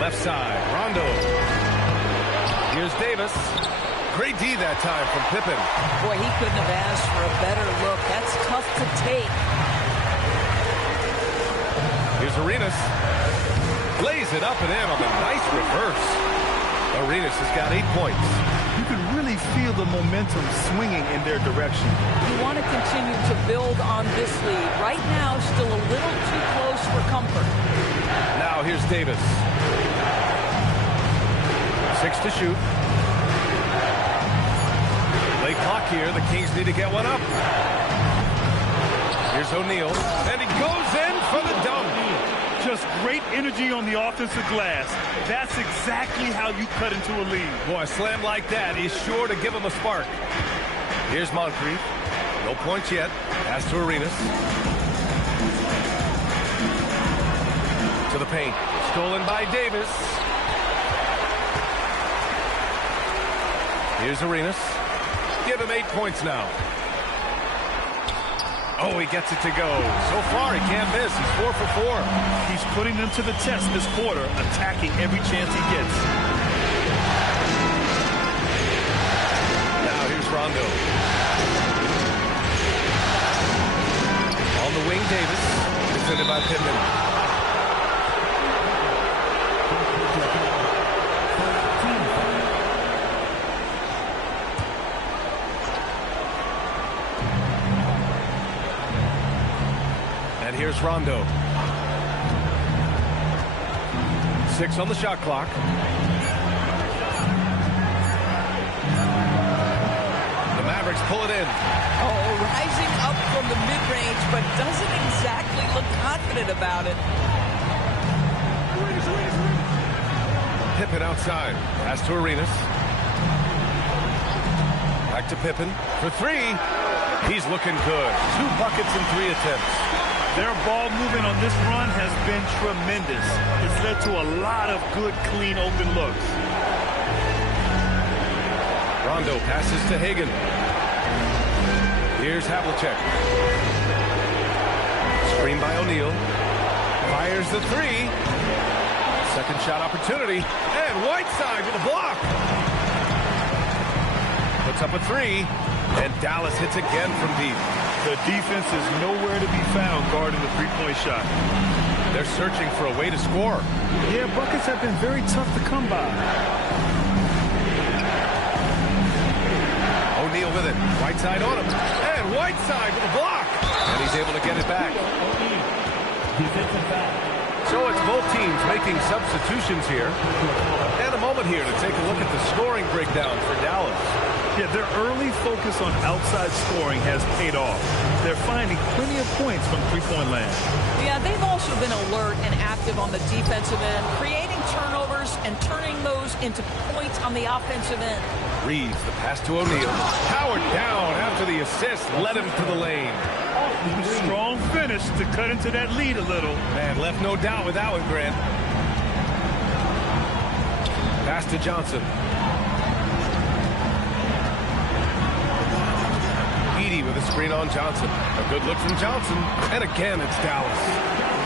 Left side, Rondo. Here's Davis. Great D that time from Pippen. Boy, he couldn't have asked for a better look. That's tough to take. Here's Arenas. Lays it up and in on the nice reverse. Arenas has got 8 points. You can really feel the momentum swinging in their direction. You want to continue to build on this lead. Right now, still a little too close for comfort. Now here's Davis. 6 to shoot. Late clock here. The Kings need to get one up. Here's O'Neal. And he goes in for the dunk. great energy on the offensive glass. That's exactly how you cut into a lead. Boy, a slam like that is sure to give him a spark. Here's Moncrief. No points yet. Pass to Arenas. To the paint. Stolen by Davis. Here's Arenas. Give him 8 points now. Oh, he gets it to go. So far, he can't miss. He's 4 for 4. He's putting them to the test this quarter, attacking every chance he gets. Now here's Rondo. On the wing, Davis. Defended by Pittman. Here's Rondo. 6 on the shot clock. The Mavericks pull it in. Oh, rising up from the mid-range, but doesn't exactly look confident about it. Pippen outside. Pass to Arenas. Back to Pippen for 3. He's looking good. 2 buckets in 3 attempts. Their ball movement on this run has been tremendous. It's led to a lot of good, clean, open looks. Rondo passes to Hagan. Here's Havlicek. Screen by O'Neal. Fires the 3. Second shot opportunity. And Whiteside with a block. Puts up a 3. And Dallas hits again from deep. The defense is nowhere to be found guarding the three-point shot. They're searching for a way to score. Yeah, buckets have been very tough to come by. O'Neal with it. Whiteside on him. And Whiteside with a block. And he's able to get it back. So it's both teams making substitutions here. And a moment here to take a look at the scoring breakdown for Dallas. Yeah, their early focus on outside scoring has paid off. They're finding plenty of points from three-point land. Yeah, they've also been alert and active on the defensive end, creating turnovers and turning those into points on the offensive end. Reeves, the pass to O'Neal. Powered down after the assist, led him to the lane. Strong finish to cut into that lead a little. Man, left no doubt with that one, Grant. Pass to Johnson. With a screen on Johnson. A good look from Johnson. And again, it's Dallas.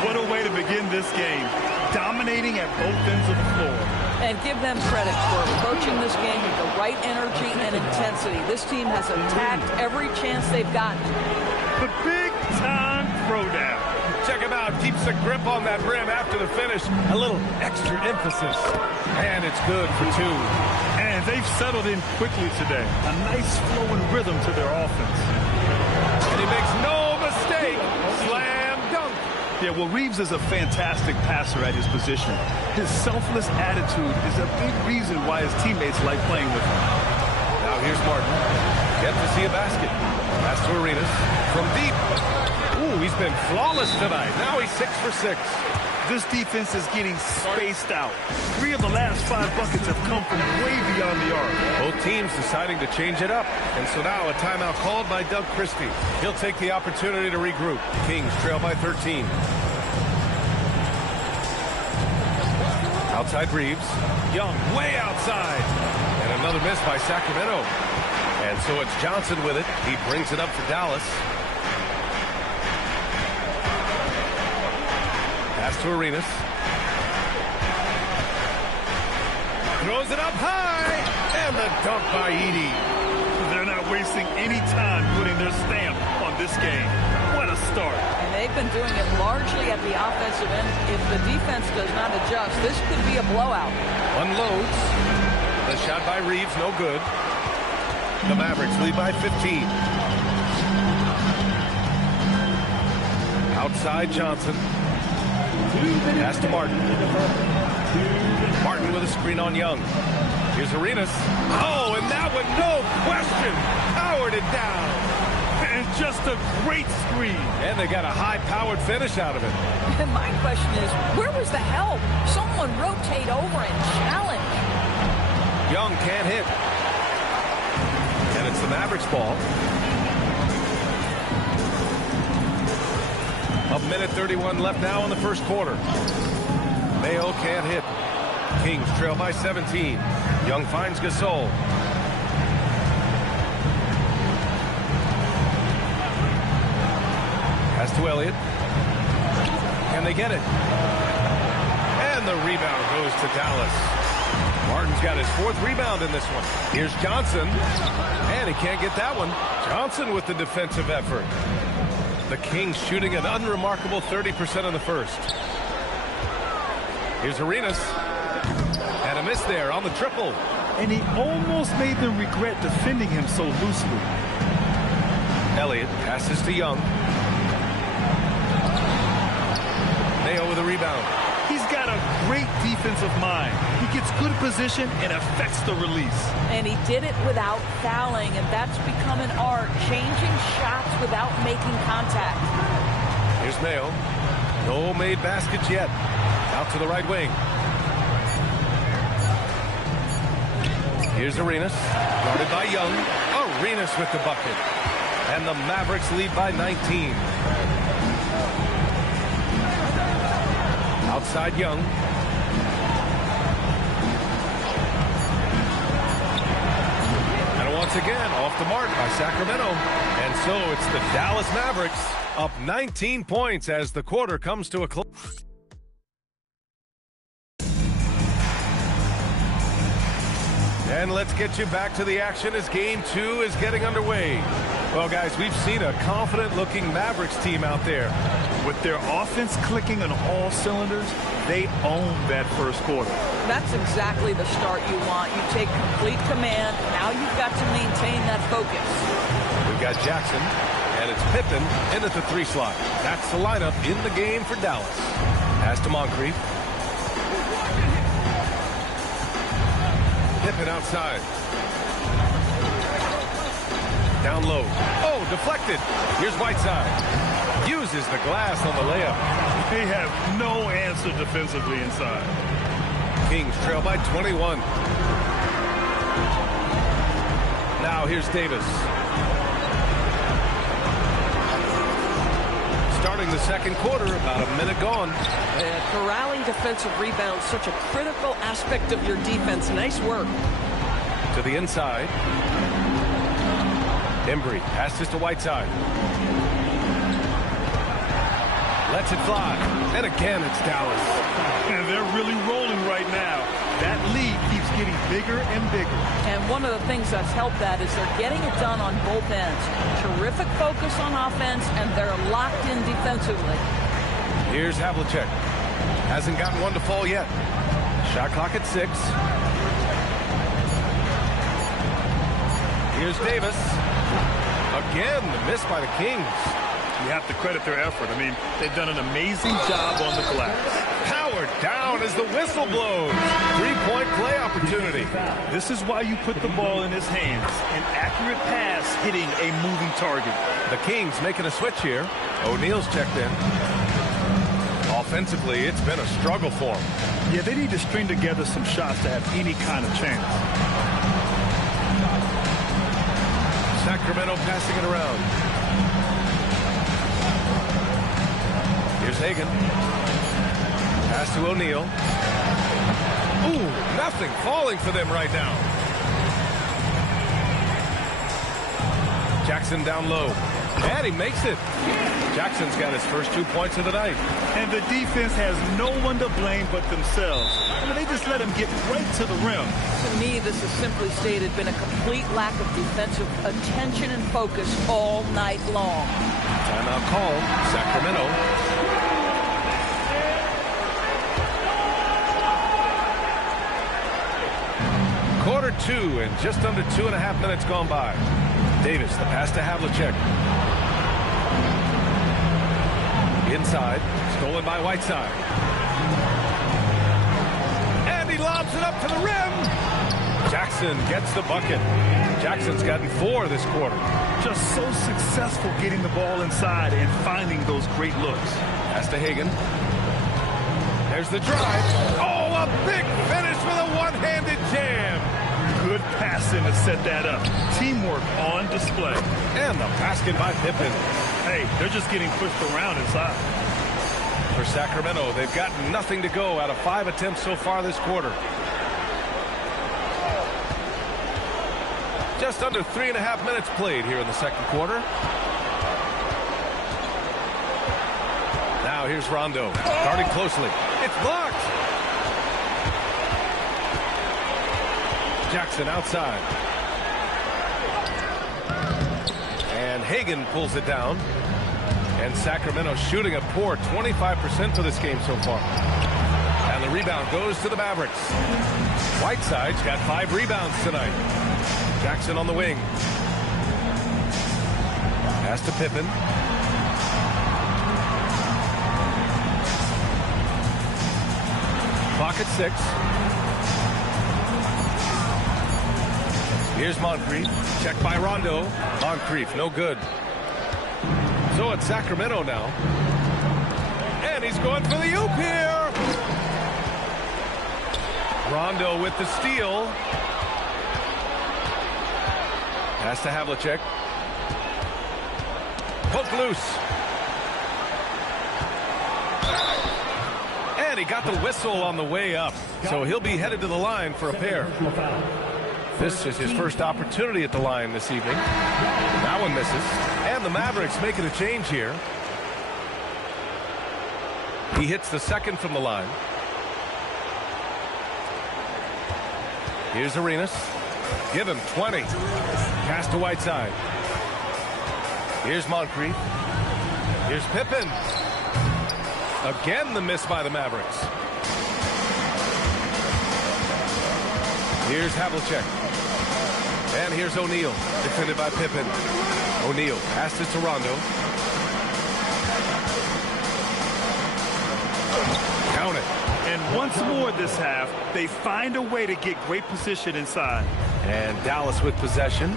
What a way to begin this game. Dominating at both ends of the floor. And give them credit for approaching this game with the right energy and intensity. This team has attacked every chance they've gotten. The big-time throwdown. Check him out. Keeps the grip on that rim after the finish. A little extra emphasis. And it's good for 2. And they've settled in quickly today. A nice flowing rhythm to their offense. And he makes no mistake. Slam dunk. Yeah, well, Reeves is a fantastic passer at his position. His selfless attitude is a big reason why his teammates like playing with him. Now here's Martin. Get to see a basket. Pass to Arenas. From deep. Ooh, he's been flawless tonight. Now he's 6 for 6. This defense is getting spaced out. 3 of the last 5 buckets have come from way beyond the arc. Both teams deciding to change it up. And so now a timeout called by Doug Christie. He'll take the opportunity to regroup. Kings trail by 13. Outside Reeves. Young way outside. And another miss by Sacramento. And so it's Johnson with it. He brings it up for Dallas. Pass to Arenas. Throws it up high. And the dunk by Edey. They're not wasting any time putting their stamp on this game. What a start. And they've been doing it largely at the offensive end. If the defense does not adjust, this could be a blowout. Unloads. The shot by Reeves, no good. The Mavericks lead by 15. Outside Johnson. Pass to Martin. Martin with a screen on Young. Here's Arenas. Oh, and that one, no question, powered it down. And just a great screen. And they got a high-powered finish out of it. And my question is, where was the help? Someone rotate over and challenge. Young can't hit. And it's the Mavericks ball. A minute 31 left now in the first quarter. Mayo can't hit. Kings trail by 17. Young finds Gasol. Pass to Elliott. Can they get it? And the rebound goes to Dallas. Martin's got his 4th rebound in this one. Here's Johnson. And he can't get that one. Johnson with the defensive effort. The Kings shooting an unremarkable 30% in the first. Here's Arenas. And a miss there on the triple. And he almost made them regret defending him so loosely. Elliott passes to Young. Mayo with a rebound. He's got a great defensive mind. He gets good position and affects the release. And he did it without fouling, and that's become an art, changing shots without making contact. Here's Mayo. No made baskets yet. Out to the right wing. Here's Arenas. Guarded by Young. Arenas with the bucket. And the Mavericks lead by 19. Outside Young. And once again, off the mark by Sacramento. And so it's the Dallas Mavericks up 19 points as the quarter comes to a close. And let's get you back to the action as Game 2 is getting underway. Well, guys, we've seen a confident-looking Mavericks team out there. With their offense clicking on all cylinders, they own that first quarter. That's exactly the start you want. You take complete command. Now you've got to maintain that focus. We've got Jackson, and it's Pippen in at the 3 slot. That's the lineup in the game for Dallas. Pass to Moncrief. Pippen outside. Down low. Oh, deflected. Here's Whiteside. Uses the glass on the layup. They have no answer defensively inside. Kings trail by 21. Now here's Davis. Starting the second quarter, about a minute gone. And corralling defensive rebounds, such a critical aspect of your defense. Nice work. To the inside. Embry passes to Whiteside. Lets it fly. And again, it's Dallas. And they're really rolling right now. That lead keeps getting bigger and bigger. And one of the things that's helped that is they're getting it done on both ends. Terrific focus on offense, and they're locked in defensively. Here's Havlicek. Hasn't gotten one to fall yet. Shot clock at 6. Here's Davis. Again, the miss by the Kings. You have to credit their effort. I mean, they've done an amazing job on the glass. Powered down as the whistle blows. 3-point play opportunity. This is why you put the ball in his hands. An accurate pass hitting a moving target. The Kings making a switch here. O'Neal's checked in. Offensively, it's been a struggle for them. Yeah, they need to string together some shots to have any kind of chance. Sacramento passing it around. Here's Hagan. Pass to O'Neal. Ooh, nothing falling for them right now. Jackson down low. And he makes it. Jackson's got his first 2 points of the night. And the defense has no one to blame but themselves. I mean, they just let him get right to the rim. To me, this has simply stated been a complete lack of defensive attention and focus all night long. Timeout call, Sacramento. Quarter 2 and just under 2.5 minutes gone by. Davis, the pass to Havlicek. Inside, stolen by Whiteside. And he lobs it up to the rim. Jackson gets the bucket. Jackson's gotten 4 this quarter. Just so successful getting the ball inside and finding those great looks. Pass to Hagan. There's the drive. Oh, a big finish with a one-handed jam. Good passing to set that up. Teamwork on display. And the basket by Pippen. Hey, they're just getting pushed around inside. For Sacramento, they've got nothing to go out of 5 attempts so far this quarter. Just under 3.5 minutes played here in the second quarter. Now here's Rondo. Guarding closely. It's blocked. Jackson outside. And Hagan pulls it down. And Sacramento shooting a poor 25% for this game so far. And the rebound goes to the Mavericks. Whiteside's got 5 rebounds tonight. Jackson on the wing. Pass to Pippen. Clock at 6. Here's Moncrief. Check by Rondo. Moncrief, no good. So it's Sacramento now. And he's going for the oop here. Rondo with the steal. Pass to Havlicek. Poke loose. And he got the whistle on the way up. So he'll be headed to the line for a pair. This is his first opportunity at the line this evening. That one misses. And the Mavericks making a change here. He hits the second from the line. Here's Arenas. Give him 20. Pass to Whiteside. Here's Moncrief. Here's Pippen. Again, the miss by the Mavericks. Here's Havlicek. And here's O'Neal, defended by Pippen. O'Neal passes to Rondo. Count it. And once more this half, they find a way to get great position inside. And Dallas with possession.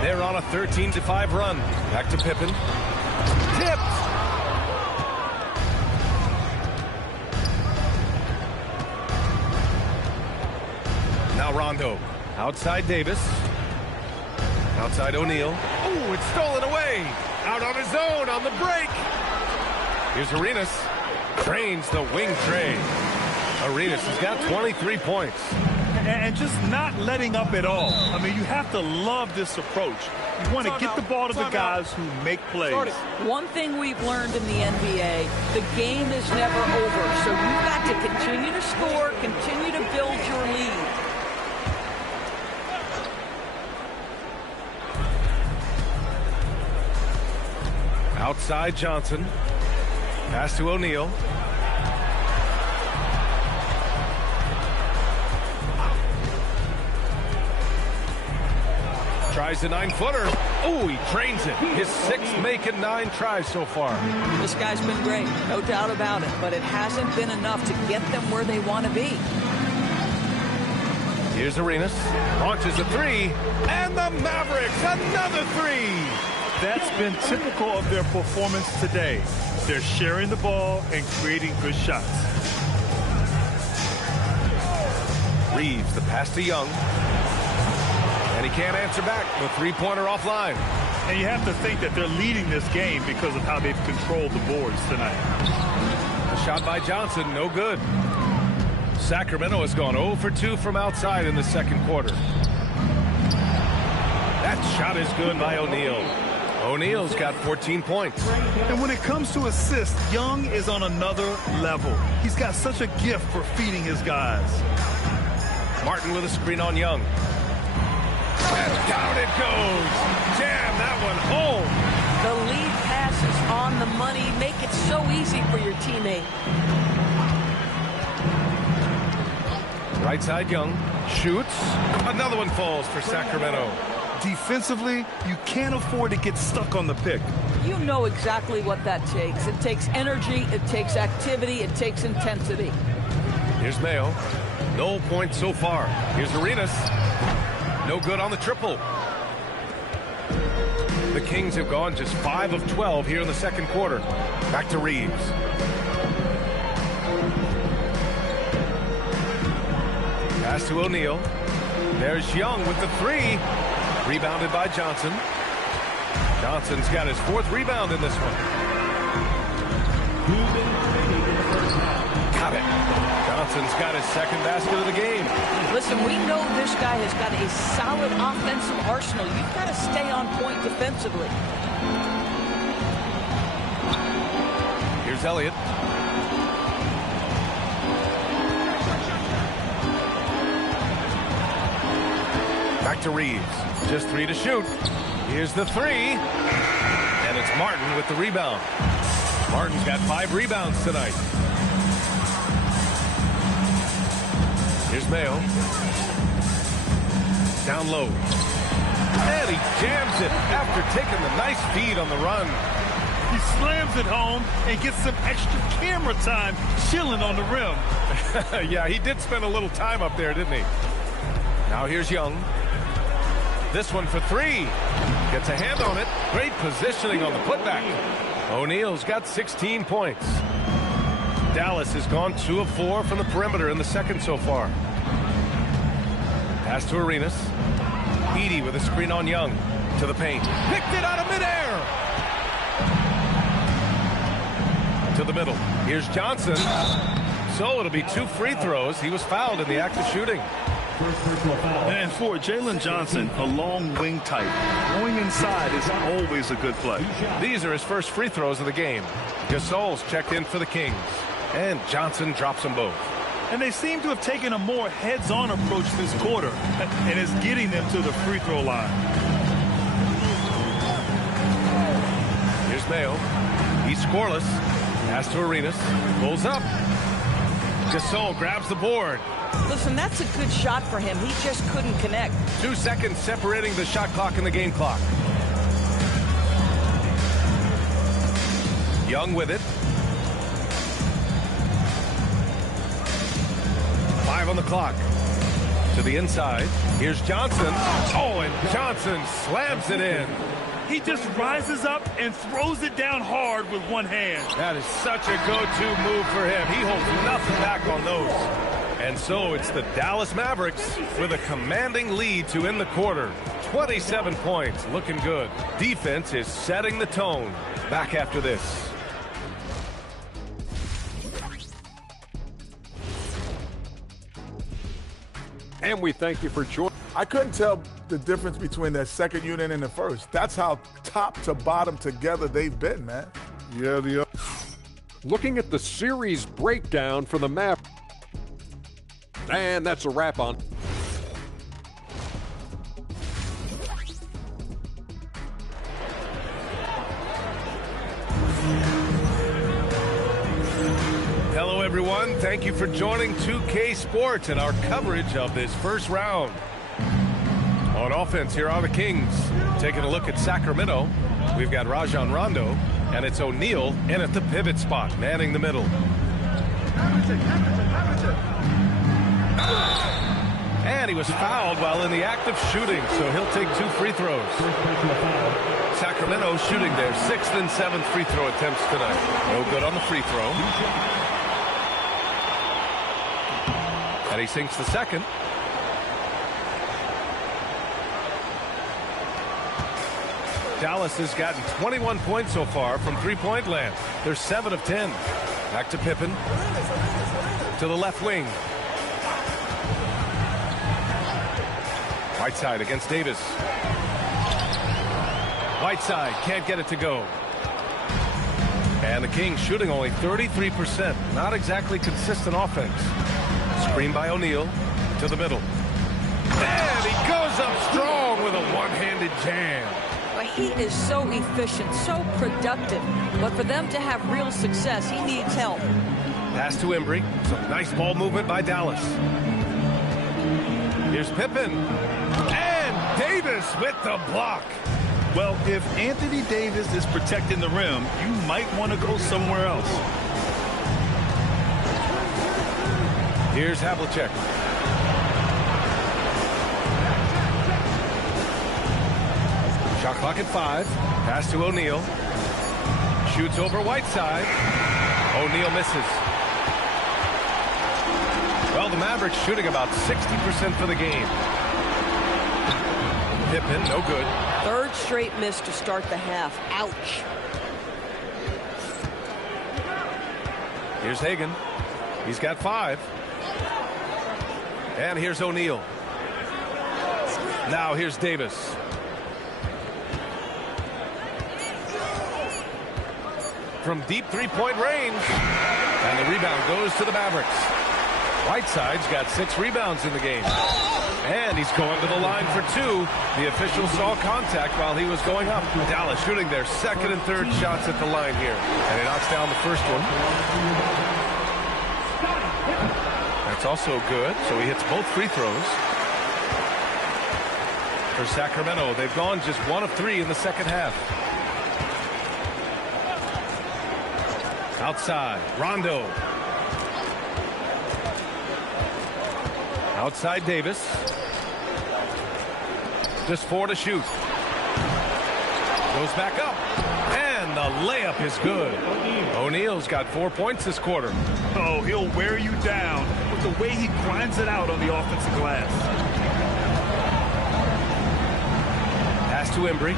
They're on a 13-5 run. Back to Pippen. Tipped. Now Rondo. Outside Davis. Outside O'Neal. Oh, it's stolen away. Out on his own on the break. Here's Arenas. Trains the wing trade. Arenas has got 23 points. And just not letting up at all. I mean, you have to love this approach. You want to get the ball to the guys who make plays. One thing we've learned in the NBA, the game is never over. So you've got to continue to score, continue to build your lead. Outside Johnson. Pass to O'Neal. Tries the 9-footer. Oh, he trains it. His 6th make and 9 tries so far. This guy's been great, no doubt about it, but it hasn't been enough to get them where they want to be. Here's Arenas. Launches a 3. And the Mavericks, another 3. That's been typical of their performance today. They're sharing the ball and creating good shots. Reeves, the pass to Young. And he can't answer back. The 3-pointer offline. And you have to think that they're leading this game because of how they've controlled the boards tonight. A shot by Johnson, no good. Sacramento has gone 0 for 2 from outside in the second quarter. That shot is good by O'Neal. O'Neal's got 14 points. And when it comes to assists, Young is on another level. He's got such a gift for feeding his guys. Martin with a screen on Young. And down it goes. Jam that one home. The lead pass is on the money. Make it so easy for your teammate. Right side Young. Shoots. Another one falls for Sacramento. Defensively, you can't afford to get stuck on the pick. You know exactly what that takes. It takes energy, it takes activity, it takes intensity. Here's Mayo. No points so far. Here's Arenas. No good on the triple. The Kings have gone just 5 of 12 here in the second quarter. Back to Reeves. Pass to O'Neal. There's Young with the 3. Rebounded by Johnson. Johnson's got his 4th rebound in this one. Got it. Johnson's got his 2nd basket of the game. Listen, we know this guy has got a solid offensive arsenal. You've got to stay on point defensively. Here's Elliott. Back to Reeves. Just 3 to shoot. Here's the 3. And it's Martin with the rebound. Martin's got 5 rebounds tonight. Here's Mayo. Down low. And he jams it after taking the nice feed on the run. He slams it home and gets some extra camera time chilling on the rim. Yeah, he did spend a little time up there, didn't he? Now here's Young. This one for 3. Gets a hand on it. Great positioning on the putback. O'Neal's got 16 points. Dallas has gone 2 of 4 from the perimeter in the second so far. Pass to Arenas. Edey with a screen on Young. To the paint. Picked it out of midair. To the middle. Here's Johnson. So it'll be 2 free throws. He was fouled in the act of shooting. And for Jalen Johnson, a long wing type, going inside is always a good play. These are his first free throws of the game. Gasol's checked in for the Kings. And Johnson drops them both. And they seem to have taken a more heads-on approach this quarter, and it's getting them to the free throw line. Here's Mayo. He's scoreless. Pass to Arenas. Pulls up. Gasol grabs the board. Listen, that's a good shot for him. He just couldn't connect. 2 seconds separating the shot clock and the game clock. Young with it. 5 on the clock. To the inside. Here's Johnson. Oh, and Johnson slams it in. He just rises up and throws it down hard with one hand. That is such a go-to move for him. He holds nothing back on those. And so it's the Dallas Mavericks with a commanding lead to end the quarter. 27 points, looking good. Defense is setting the tone. Back after this. And we thank you for joining. I couldn't tell the difference between that second unit and the first. That's how top to bottom together they've been, man. Yeah, looking at the series breakdown for the map. And that's a wrap on. Hello, everyone. Thank you for joining 2K Sports and our coverage of this first round. On offense, here are the Kings. Taking a look at Sacramento, we've got Rajon Rondo, and it's O'Neal in at the pivot spot, manning the middle. And he was fouled while in the act of shooting, so he'll take 2 free throws. Sacramento shooting their 6th and 7th free throw attempts tonight. No good on the free throw. And he sinks the second. Dallas has gotten 21 points so far from three-point land. They're 7 of 10. Back to Pippen. To the left wing. Whiteside against Davis. Whiteside can't get it to go. And the Kings shooting only 33%. Not exactly consistent offense. Screen by O'Neal to the middle. And he goes up strong with a one-handed jam. Well, he is so efficient, so productive. But for them to have real success, he needs help. Pass to Embry. Some nice ball movement by Dallas. Here's Pippen. And Davis with the block. Well, if Anthony Davis is protecting the rim, you might want to go somewhere else. Here's Havlicek. Shot clock at 5. Pass to O'Neal. Shoots over Whiteside. O'Neal misses. Well, the Mavericks shooting about 60% for the game. Pippen, no good. Third straight miss to start the half. Ouch. Here's Hagan. He's got 5. And here's O'Neal. Now here's Davis. From deep three-point range. And the rebound goes to the Mavericks. Whiteside's got 6 rebounds in the game. And he's going to the line for 2. The official saw contact while he was going up. Dallas shooting their second and third shots at the line here. And he knocks down the first one. That's also good. So he hits both free throws. For Sacramento, they've gone just 1 of 3 in the second half. Outside, Rondo. Outside Davis. Just 4 to shoot. Goes back up. And the layup is good. O'Neal's got 4 points this quarter. Oh, he'll wear you down with the way he grinds it out on the offensive glass. Pass to Embry.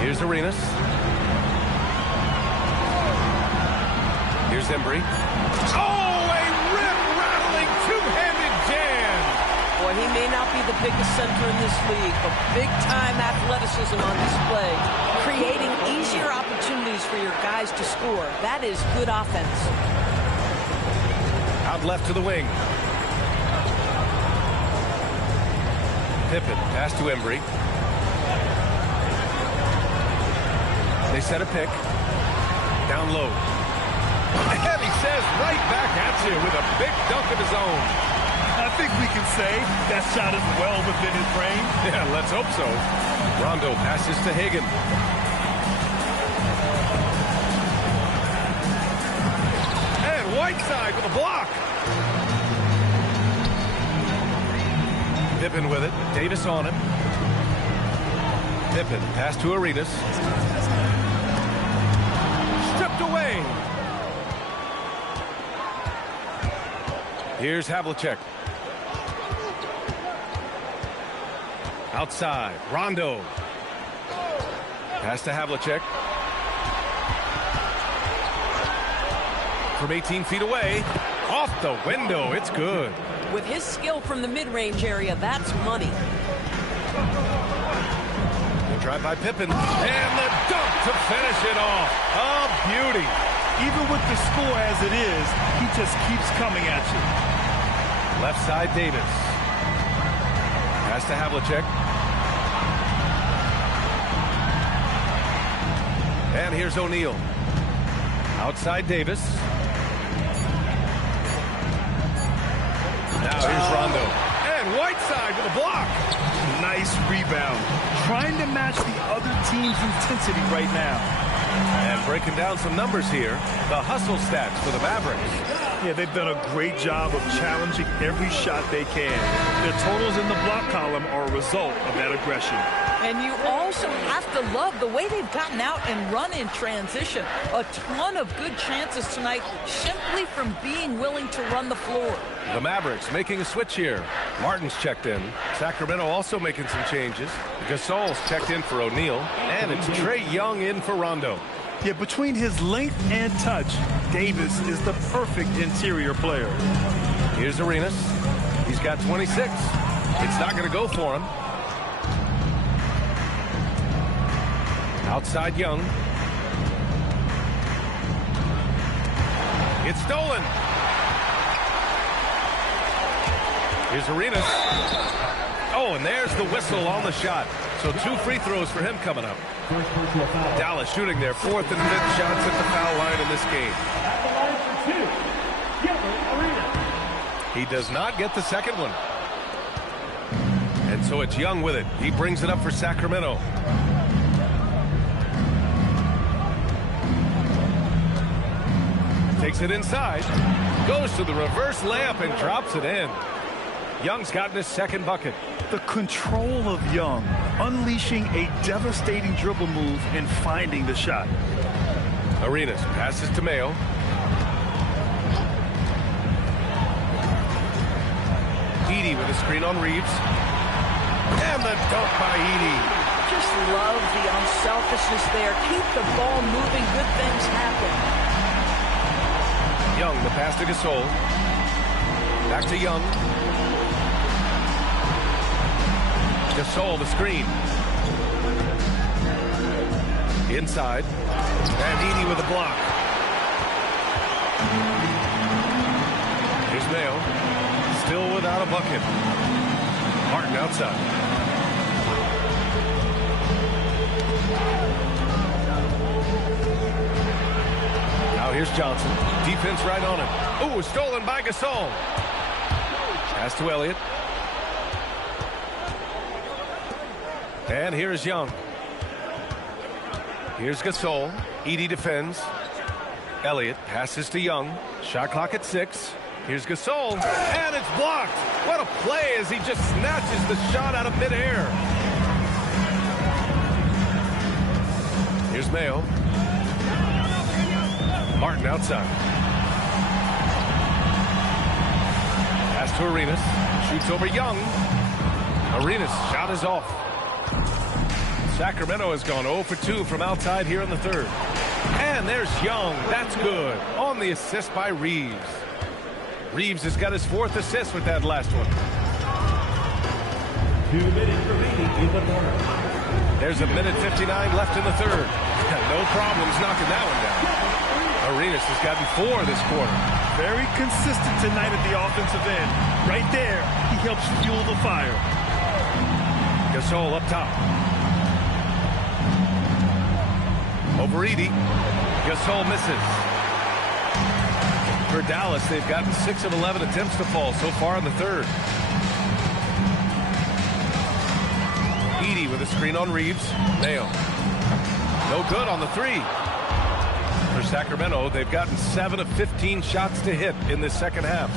Here's Arenas. Here's Embry. Oh, a rip-rattling two-handed jam. Boy, he may not be the biggest center in this league, but big-time athleticism on display, creating easier opportunities for your guys to score. That is good offense. Out left to the wing. Pippen, pass to Embry. They set a pick. Down low. And he says right back at you with a big dunk of his own. I think we can say that shot is well within his range. Yeah, let's hope so. Rondo passes to Hagan. And Whiteside with a block. Pippen with it. Davis on him. Pippen, pass to Arenas. Stripped away. Here's Havlicek. Outside, Rondo. Pass to Havlicek. From 18 feet away. Off the window, it's good. With his skill from the mid-range area, that's money. Good drive by Pippen. And the dunk to finish it off. A beauty. Even with the score as it is, he just keeps coming at you. Left side, Davis. Pass to Havlicek. And here's O'Neal. Outside Davis. Now here's Rondo. And Whiteside with a block. Nice rebound. Trying to match the other team's intensity right now. And breaking down some numbers here. The hustle stats for the Mavericks. Yeah, they've done a great job of challenging every shot they can. Their totals in the block column are a result of that aggression. And you also have to love the way they've gotten out and run in transition. A ton of good chances tonight simply from being willing to run the floor. The Mavericks making a switch here. Martin's checked in. Sacramento also making some changes. Gasol's checked in for O'Neal. And it's Trae Young in for Rondo. Yeah, between his length and touch, Davis is the perfect interior player. Here's Arenas. He's got 26. It's not going to go for him. Outside Young. It's stolen. Here's Arenas. Oh, and there's the whistle on the shot. So 2 free throws for him coming up. Dallas shooting their 4th and 5th shots at the foul line in this game. He does not get the second one. And so it's Young with it. He brings it up for Sacramento. Takes it inside. Goes to the reverse layup and drops it in. Young's gotten his second bucket. The control of Young, unleashing a devastating dribble move and finding the shot. Arenas passes to Mayo. Edey with a screen on Reeves. And the dunk by Edey. Just love the unselfishness there. Keep the ball moving. Good things happen. Young, the pass to Gasol. Back to Young. Gasol, the screen. Inside. And Edey with a block. Here's Mayo. Still without a bucket. Martin outside. Now here's Johnson. Defense right on him. Ooh, stolen by Gasol. Pass to Elliott. And here's Young. Here's Gasol. Edey defends. Elliott passes to Young. Shot clock at 6. Here's Gasol. And it's blocked. What a play as he just snatches the shot out of midair. Here's Mayo. Martin outside. Pass to Arenas. Shoots over Young. Arenas' shot is off. Sacramento has gone 0 for 2 from outside here in the third. And there's Young. That's good. On the assist by Reeves. Reeves has got his 4th assist with that last one. 2 minutes remaining in the quarter. There's a minute 59 left in the third. No problems knocking that one down. Arenas has gotten 4 this quarter. Very consistent tonight at the offensive end. Right there, he helps fuel the fire. Gasol up top. Over Edey. Gasol misses. For Dallas, they've gotten 6 of 11 attempts to fall so far in the third. Edey with a screen on Reeves. Mayo. No good on the 3. For Sacramento, they've gotten 7 of 15 shots to hit in this second half.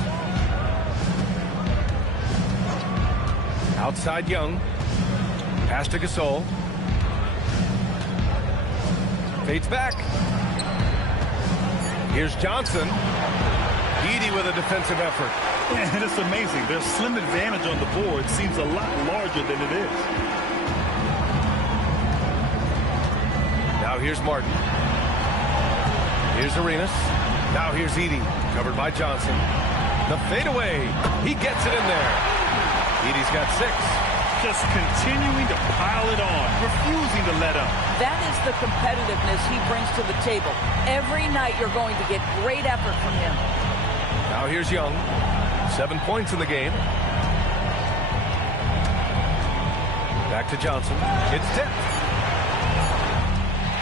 Outside Young. Pass to Gasol. Fades back. Here's Johnson. Edey with a defensive effort. Yeah, and it's amazing. Their slim advantage on the board seems a lot larger than it is. Now here's Martin. Here's Arenas. Now here's Edey. Covered by Johnson. The fadeaway. He gets it in there. Edey's got 6. Just continuing to pile it on. Refusing to let up. That is the competitiveness he brings to the table. Every night you're going to get great effort from him. Now here's Young. 7 points in the game. Back to Johnson. It's tipped.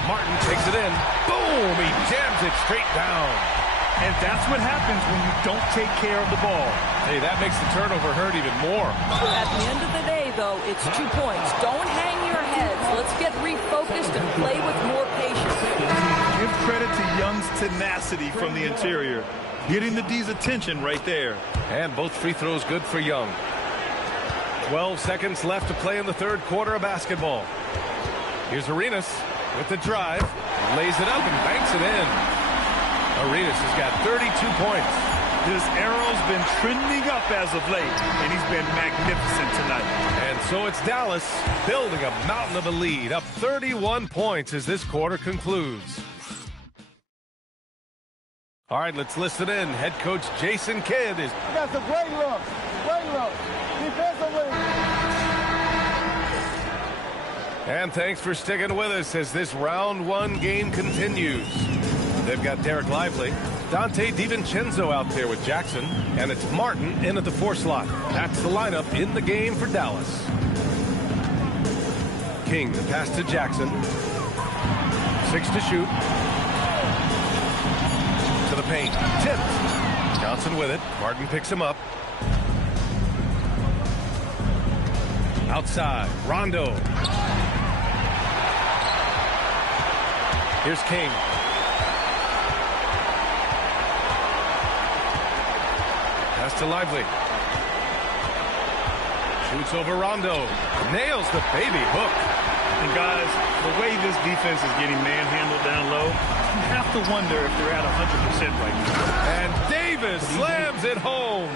Martin takes it in. Boom! He jams it straight down. And that's what happens when you don't take care of the ball. Hey, that makes the turnover hurt even more. At the end of the day, though, it's 2 points. Don't hang your heads. Let's get refocused and play with more patience. Give credit to Young's tenacity from the interior. Getting the D's attention right there. And both free throws good for Young. 12 seconds left to play in the third quarter of basketball. Here's Arenas with the drive. Lays it up and banks it in. Arenas has got 32 points. His arrow's been trending up as of late, and he's been magnificent tonight. And so it's Dallas building a mountain of a lead, up 31 points as this quarter concludes. All right, let's listen in. Head coach Jason Kidd is... That's a great look. Great look. Defensively. And thanks for sticking with us as this round 1 game continues. They've got Derek Lively, Dante DiVincenzo out there with Jackson, and it's Martin in at the 4 slot. That's the lineup in the game for Dallas. King, the pass to Jackson. 6 to shoot. To the paint. Tipped. Johnson with it. Martin picks him up. Outside. Rondo. Here's King. Pass to Lively. Shoots over Rondo. Nails the baby hook. And guys, the way this defense is getting manhandled down low, you have to wonder if they're at 100% right now. And Davis slams it home.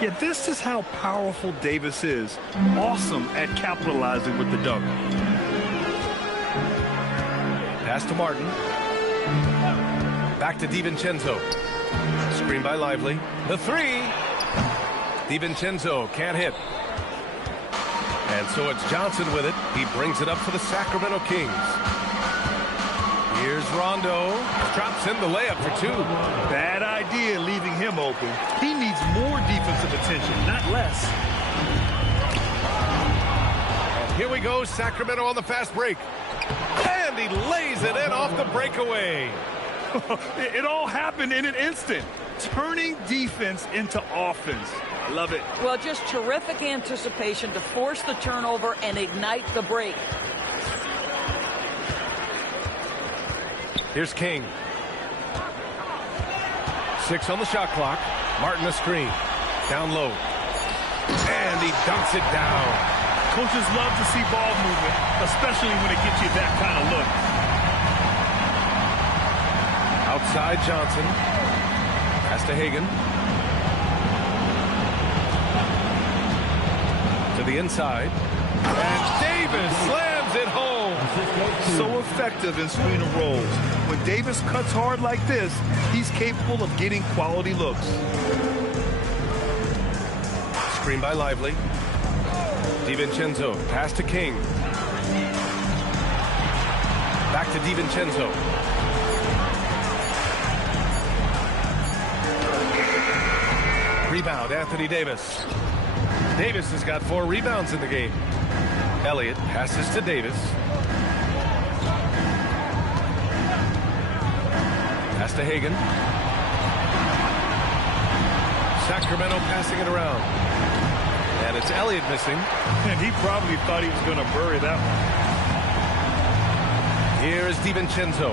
Yeah, this is how powerful Davis is. Awesome at capitalizing with the dunk. Pass to Martin. Back to DiVincenzo. Screen by Lively. The three. DiVincenzo can't hit. And so it's Johnson with it. He brings it up for the Sacramento Kings. Here's Rondo. Drops in the layup for two. Bad idea leaving him open. He needs more defensive attention, not less. And here we go, Sacramento on the fast break. And he lays it in off the breakaway. It all happened in an instant. Turning defense into offense. I love it. Well, just terrific anticipation to force the turnover and ignite the break. Here's King. 6 on the shot clock. Martin a screen. Down low. And he dunks it down. Coaches love to see ball movement, especially when it gets you that kind of look. Outside Johnson. Pass to Hagan. To the inside. And Davis slams it home. So effective in screen and rolls. When Davis cuts hard like this, he's capable of getting quality looks. Screen by Lively. DiVincenzo. Pass to King. Back to DiVincenzo. Rebound, Anthony Davis. Davis has got 4 rebounds in the game. Elliott passes to Davis. Pass to Hagan. Sacramento passing it around. And it's Elliott missing. And he probably thought he was going to bury that one. Here is DiVincenzo.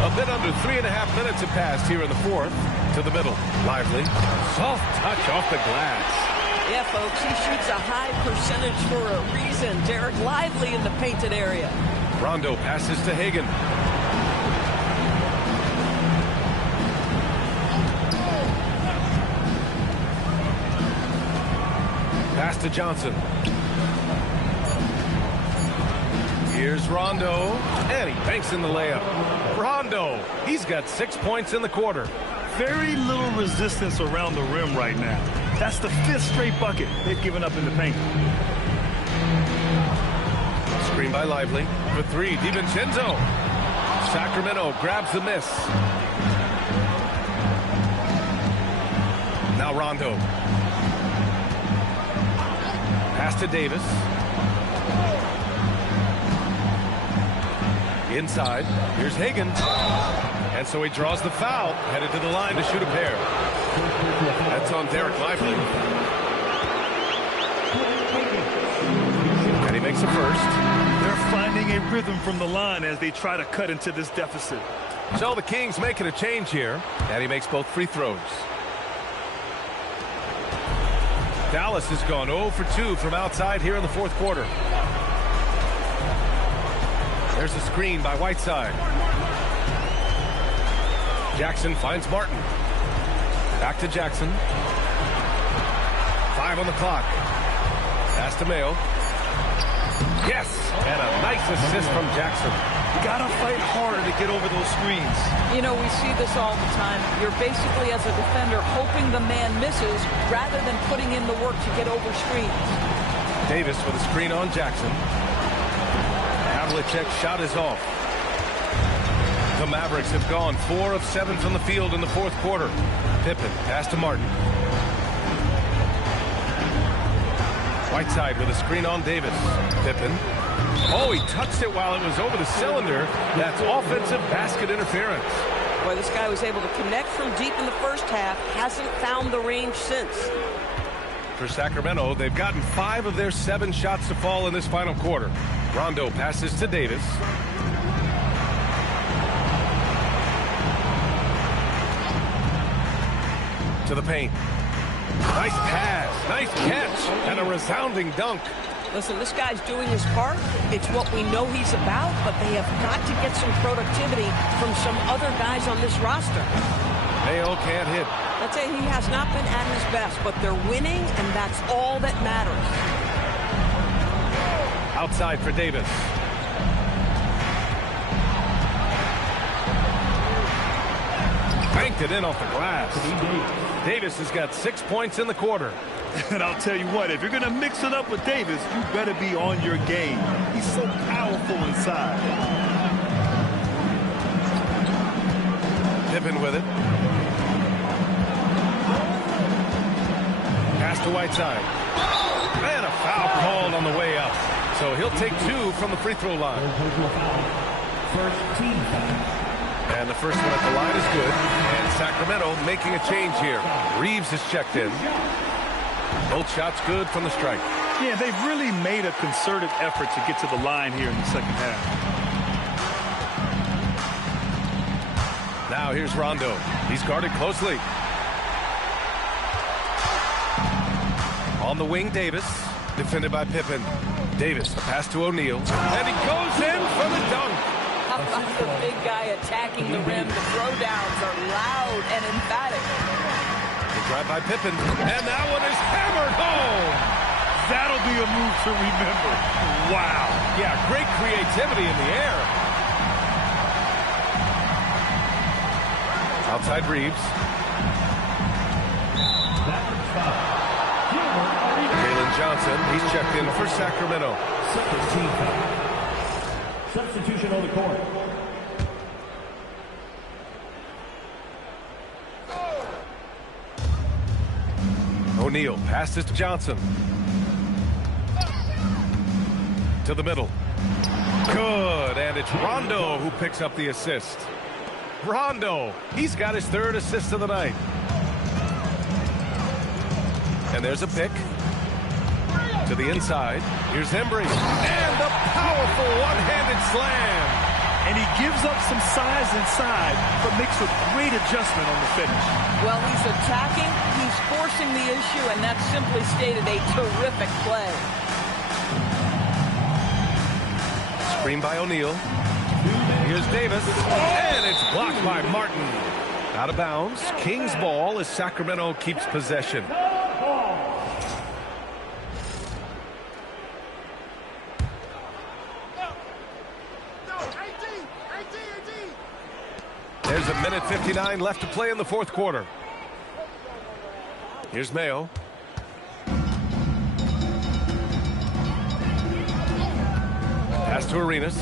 A bit under 3.5 minutes have passed here in the fourth. To the middle. Lively. Soft touch off the glass. Yeah, folks, he shoots a high percentage for a reason. Derek Lively in the painted area. Rondo passes to Hagan. Pass to Johnson. Here's Rondo. And he banks in the layup. Rondo. He's got 6 points in the quarter. Very little resistance around the rim right now. That's the 5th straight bucket they've given up in the paint. Screen by Lively. For 3, DiVincenzo. Sacramento grabs the miss. Now Rondo. Pass to Davis. Inside. Here's Hagan. And so he draws the foul. Headed to the line to shoot a pair. That's on Derek Lively. And he makes a first. They're finding a rhythm from the line as they try to cut into this deficit. So the Kings making a change here. And he makes both free throws. Dallas has gone 0 for 2 from outside here in the fourth quarter. There's a screen by Whiteside. Jackson finds Martin. Back to Jackson. 5 on the clock. Pass to Mayo. Yes! And a nice assist from Jackson. You gotta fight harder to get over those screens. You know, we see this all the time. You're basically, as a defender, hoping the man misses rather than putting in the work to get over screens. Davis with a screen on Jackson. Havlicek's shot is off. The Mavericks have gone 4 of 7 from the field in the fourth quarter. Pippen, pass to Martin. Whiteside with a screen on Davis. Pippen. Oh, he touched it while it was over the cylinder. That's offensive basket interference. Boy, this guy was able to connect from deep in the first half. Hasn't found the range since. For Sacramento, they've gotten 5 of their 7 shots to fall in this final quarter. Rondo passes to Davis. To the paint. Nice pass, nice catch, and a resounding dunk. Listen, this guy's doing his part. It's what we know he's about, but they have got to get some productivity from some other guys on this roster. Mayo can't hit. I'd say he has not been at his best, but they're winning, and that's all that matters. Outside for Davis. Banked it in off the glass. Davis has got 6 points in the quarter. And I'll tell you what, if you're going to mix it up with Davis, you better be on your game. He's so powerful inside. Pippen with it. Pass to Whiteside. And a foul called on the way up. So he'll take 2 from the free throw line. First team foul. And the first one at the line is good. And Sacramento making a change here. Reeves is checked in. Both shots good from the strike. Yeah, they've really made a concerted effort to get to the line here in the second half. Now here's Rondo. He's guarded closely. On the wing, Davis. Defended by Pippen. Davis, the pass to O'Neal. And he goes in for the dunk. How about the big guy attacking the rim? The throwdowns are loud and emphatic. The drive by Pippen. And that one is hammered home. That'll be a move to remember. Wow. Yeah, great creativity in the air. Outside Reeves. Jalen Johnson, he's checked in for Sacramento. Substitution on the court. O'Neal passes to Johnson. To the middle. Good, and it's Rondo who picks up the assist. Rondo, he's got his 3rd assist of the night. And there's a pick. To the inside. Here's Embry. And the powerful one-handed slam. And he gives up some size inside, but makes a great adjustment on the finish. Well, he's attacking, he's forcing the issue, and that's simply stated a terrific play. Screen by O'Neal. Here's Davis. And it's blocked by Martin. Out of bounds. Kings ball as Sacramento keeps possession. There's a minute 59 left to play in the 4th quarter. Here's Mayo. Pass to Arenas.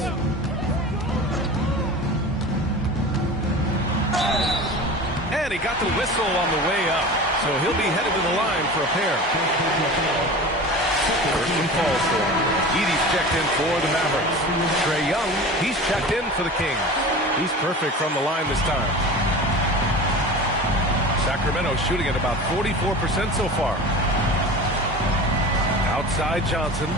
And he got the whistle on the way up. So he'll be headed to the line for a pair. First one falls for him. Edey's checked in for the Mavericks. Trae Young, he's checked in for the Kings. He's perfect from the line this time. Sacramento shooting at about 44% so far. Outside Johnson.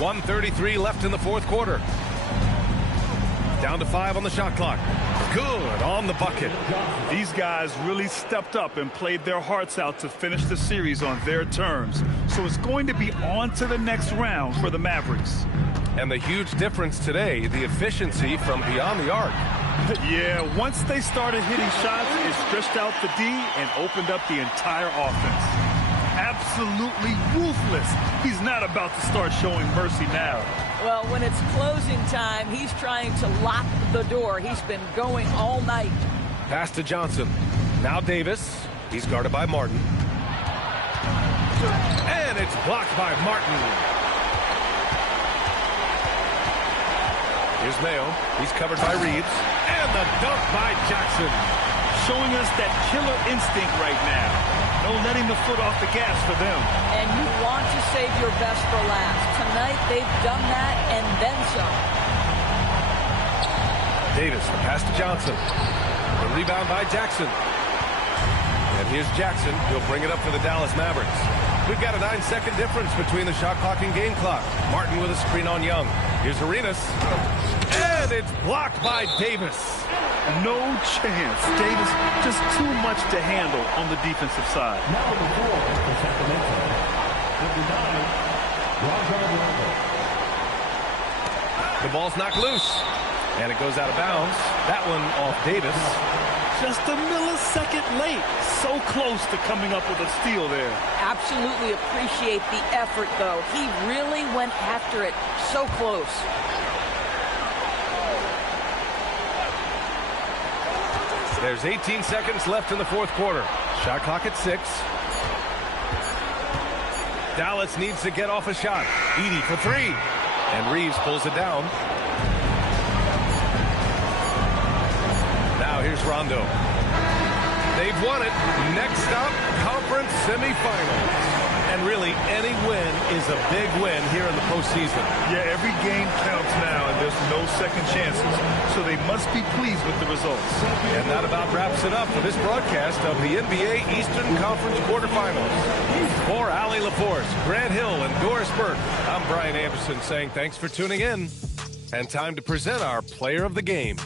1:33 left in the 4th quarter. Down to 5 on the shot clock. Good on the bucket. These guys really stepped up and played their hearts out to finish the series on their terms. So it's going to be on to the next round for the Mavericks. And the huge difference today, the efficiency from beyond the arc. Yeah, once they started hitting shots, it stretched out the D and opened up the entire offense. Absolutely ruthless. He's not about to start showing mercy now. Well, when it's closing time, he's trying to lock the door. He's been going all night. Pass to Johnson. Now Davis. He's guarded by Martin. And it's blocked by Martin. Here's Mayo. He's covered by Reeves. And the dunk by Jackson. Showing us that killer instinct right now. No letting the foot off the gas for them. And you want to save your best for last. Tonight, they've done that and then some. Davis, the pass to Johnson. The rebound by Jackson. And here's Jackson. He'll bring it up for the Dallas Mavericks. We've got a 9-second difference between the shot clock and game clock. Martin with a screen on Young. Here's Arenas. And it's blocked by Davis. No chance. Davis just too much to handle on the defensive side. Number 4 for Sacramento. Number 9, The ball's knocked loose, and it goes out of bounds. That one off Davis. Just a millisecond late. So close to coming up with a steal there. Absolutely appreciate the effort, though. He really went after it. So close. There's 18 seconds left in the fourth quarter. Shot clock at 6. Dallas needs to get off a shot. Edey for 3. And Reeves pulls it down. Now here's Rondo. They've won it. Next stop, conference semifinals. And really, any win is a big win here in the postseason. Yeah, every game counts now, and there's no second chances. So they must be pleased with the results. And that about wraps it up for this broadcast of the NBA Eastern Conference quarterfinals. For Allie LaForce, Grant Hill, and Doris Burke, I'm Brian Anderson saying thanks for tuning in. And time to present our player of the game.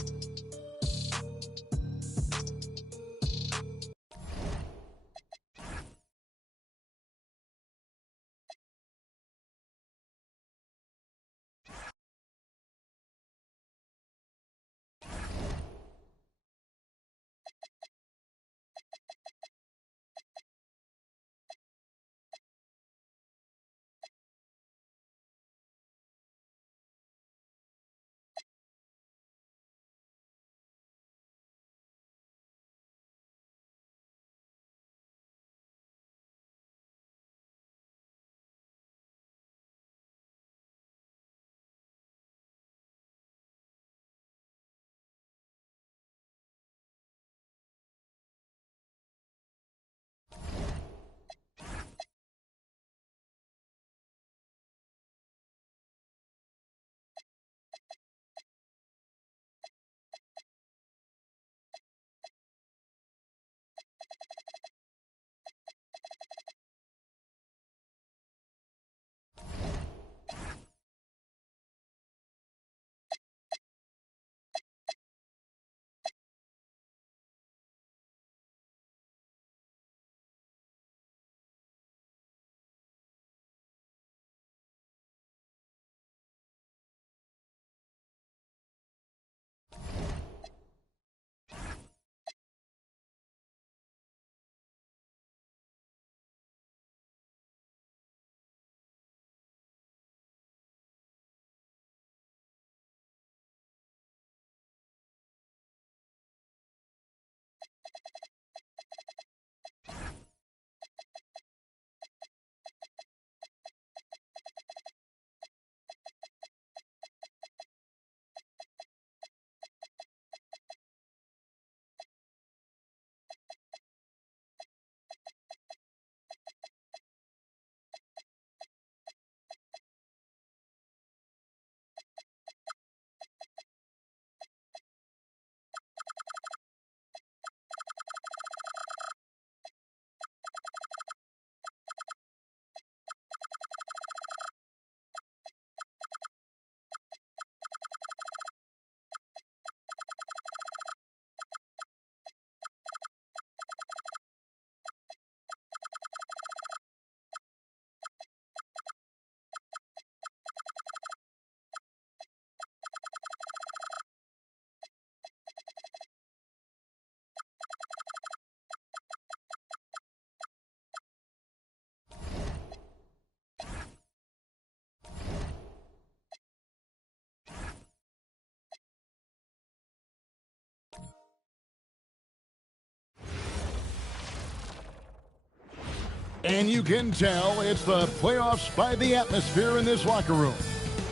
And you can tell it's the playoffs by the atmosphere in this locker room.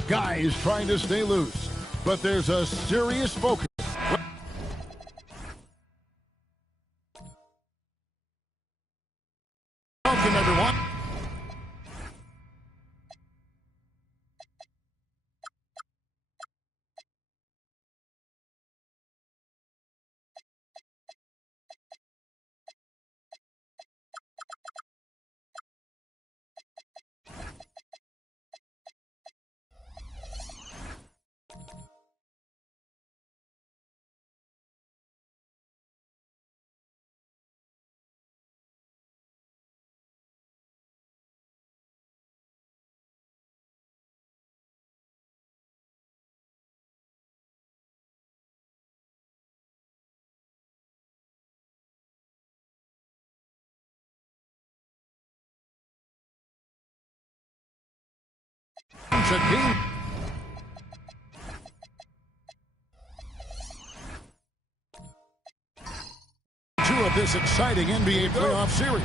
Guys trying to stay loose, but there's a serious focus. Welcome, everyone. It's a game. Two of this exciting NBA playoff series.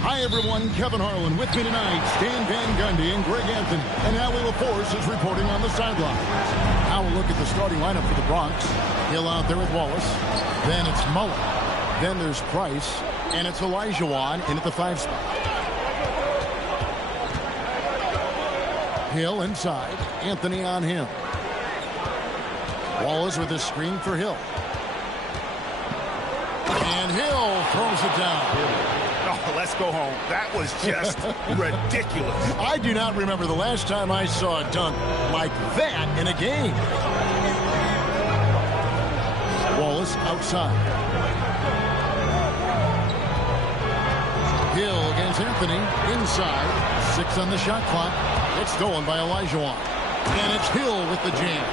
Hi, everyone. Kevin Harlan with me tonight. Stan Van Gundy and Greg Anthony. And Howie LaForce is reporting on the sidelines. Now we'll look at the starting lineup for the Bronx. Hill out there with Wallace. Then it's Mullen. Then there's Price. And it's Olajuwon in at the 5 spot. Hill inside. Anthony on him. Wallace with a screen for Hill. And Hill throws it down. Oh, let's go home. That was just ridiculous. I do not remember the last time I saw a dunk like that in a game. Wallace outside. Hill against Anthony inside. 6 on the shot clock. It's stolen by Olajuwon. And it's Hill with the jam.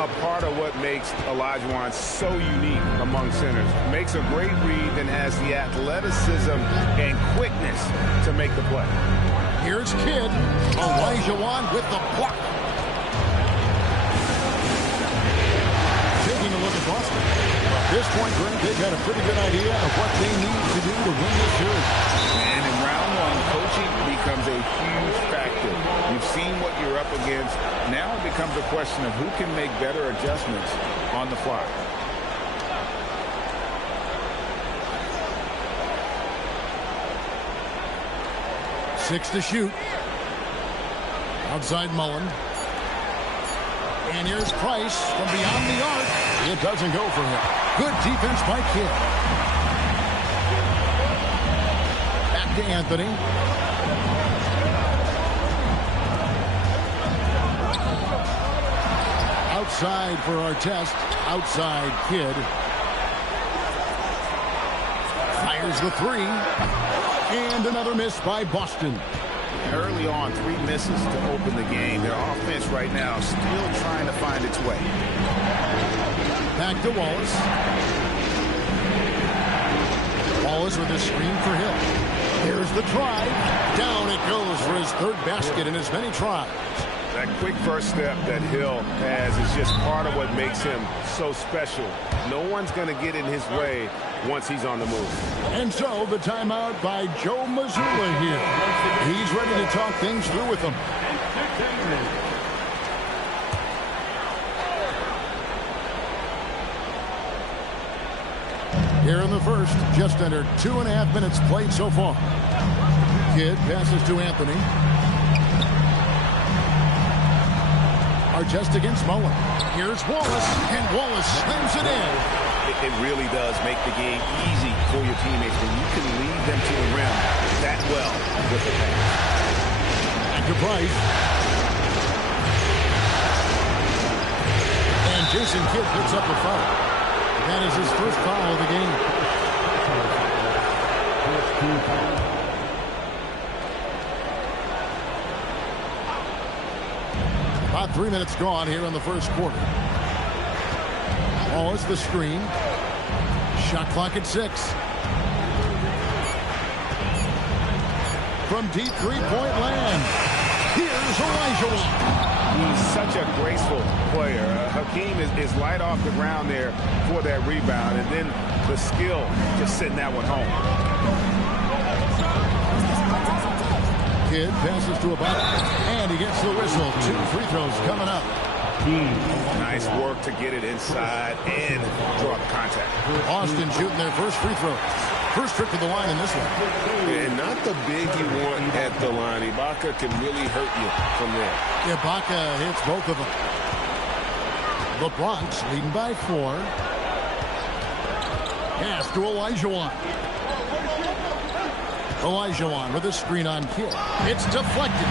A part of what makes Olajuwon so unique among centers. Makes a great read and has the athleticism and quickness to make the play. Here's Kidd. Olajuwon with the block. Taking a look at Boston. At this point, Grant, they've got a pretty good idea of what they need to do to win this series. And in round one, coaching becomes a huge factor. You've seen what you're up against. Now it becomes a question of who can make better adjustments on the fly. Six to shoot. Outside Mullen. And here's Price from beyond the arc. It doesn't go for him. Good defense by Kidd. Back to Anthony. Outside for Artest. Outside Kidd. Fires the 3. And another miss by Boston. Early on, 3 misses to open the game. Their offense right now still trying to find its way. Back to Wallace. Wallace with a screen for Hill. Here's the try. Down it goes for his 3rd basket in as many tries. That quick first step that Hill has is just part of what makes him so special. No one's going to get in his way once he's on the move. And so the timeout by Joe Mazzulla here. He's ready to talk things through with them. Here in the first, just under 2.5 minutes played so far. Kidd passes to Anthony. Artest against Mullen. Here's Wallace, and Wallace slams it in. It really does make the game easy for your teammates when you can lead them to the rim that well with the pass. Back to Price. And Jason Kidd picks up the foul. That is his 1st foul of the game. About 3 minutes gone here in the first quarter. Wallace the screen. Shot clock at 6. From deep 3-point land. Here's Olajuwon. He's such a graceful player. Hakeem is light off the ground there for that rebound. And then the skill just sending that one home. Kidd passes to about, and he gets the whistle. 2 free throws coming up. Nice work to get it inside and draw the contact. Austin shooting their first free throw. First trip to the line in this one. And not the big you want at the line. Ibaka can really hurt you from there. Ibaka hits both of them. The Bronx leading by 4. Pass to Olajuwon. Olajuwon with a screen on Kidd. It's deflected.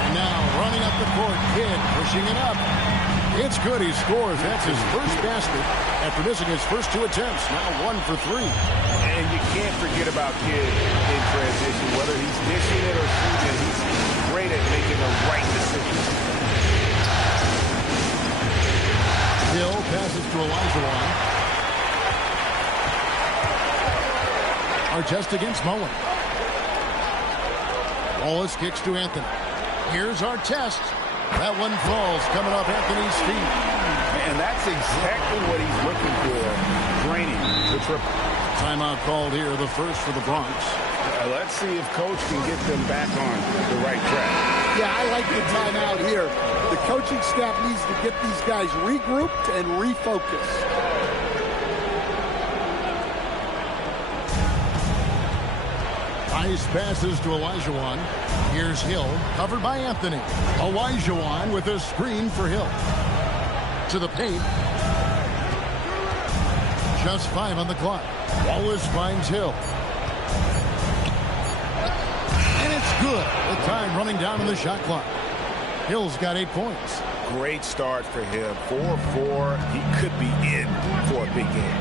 And now running up the court, Kidd pushing it up. It's good. He scores. That's his first basket after missing his first 2 attempts. Now 1 for 3. And you can't forget about Kidd in transition. Whether he's dishing it or shooting it, he's great at making the right decision. Hill passes to Olajuwon. Artest against Mullen. Wallace kicks to Anthony. Here's Artest. That one falls coming off Anthony's feet. And that's exactly what he's looking for. Draining the triple. Timeout called here, the first for the Bronx. Let's see if Coach can get them back on the right track. Yeah, I like the timeout here. The coaching staff needs to get these guys regrouped and refocused. Nice passes to Olajuwon. Here's Hill, covered by Anthony. Olajuwon with a screen for Hill. To the paint. Just 5 on the clock. Wallace finds Hill. And it's good. The time running down on the shot clock. Hill's got 8 points. Great start for him. 4-4. He could be in for a big game.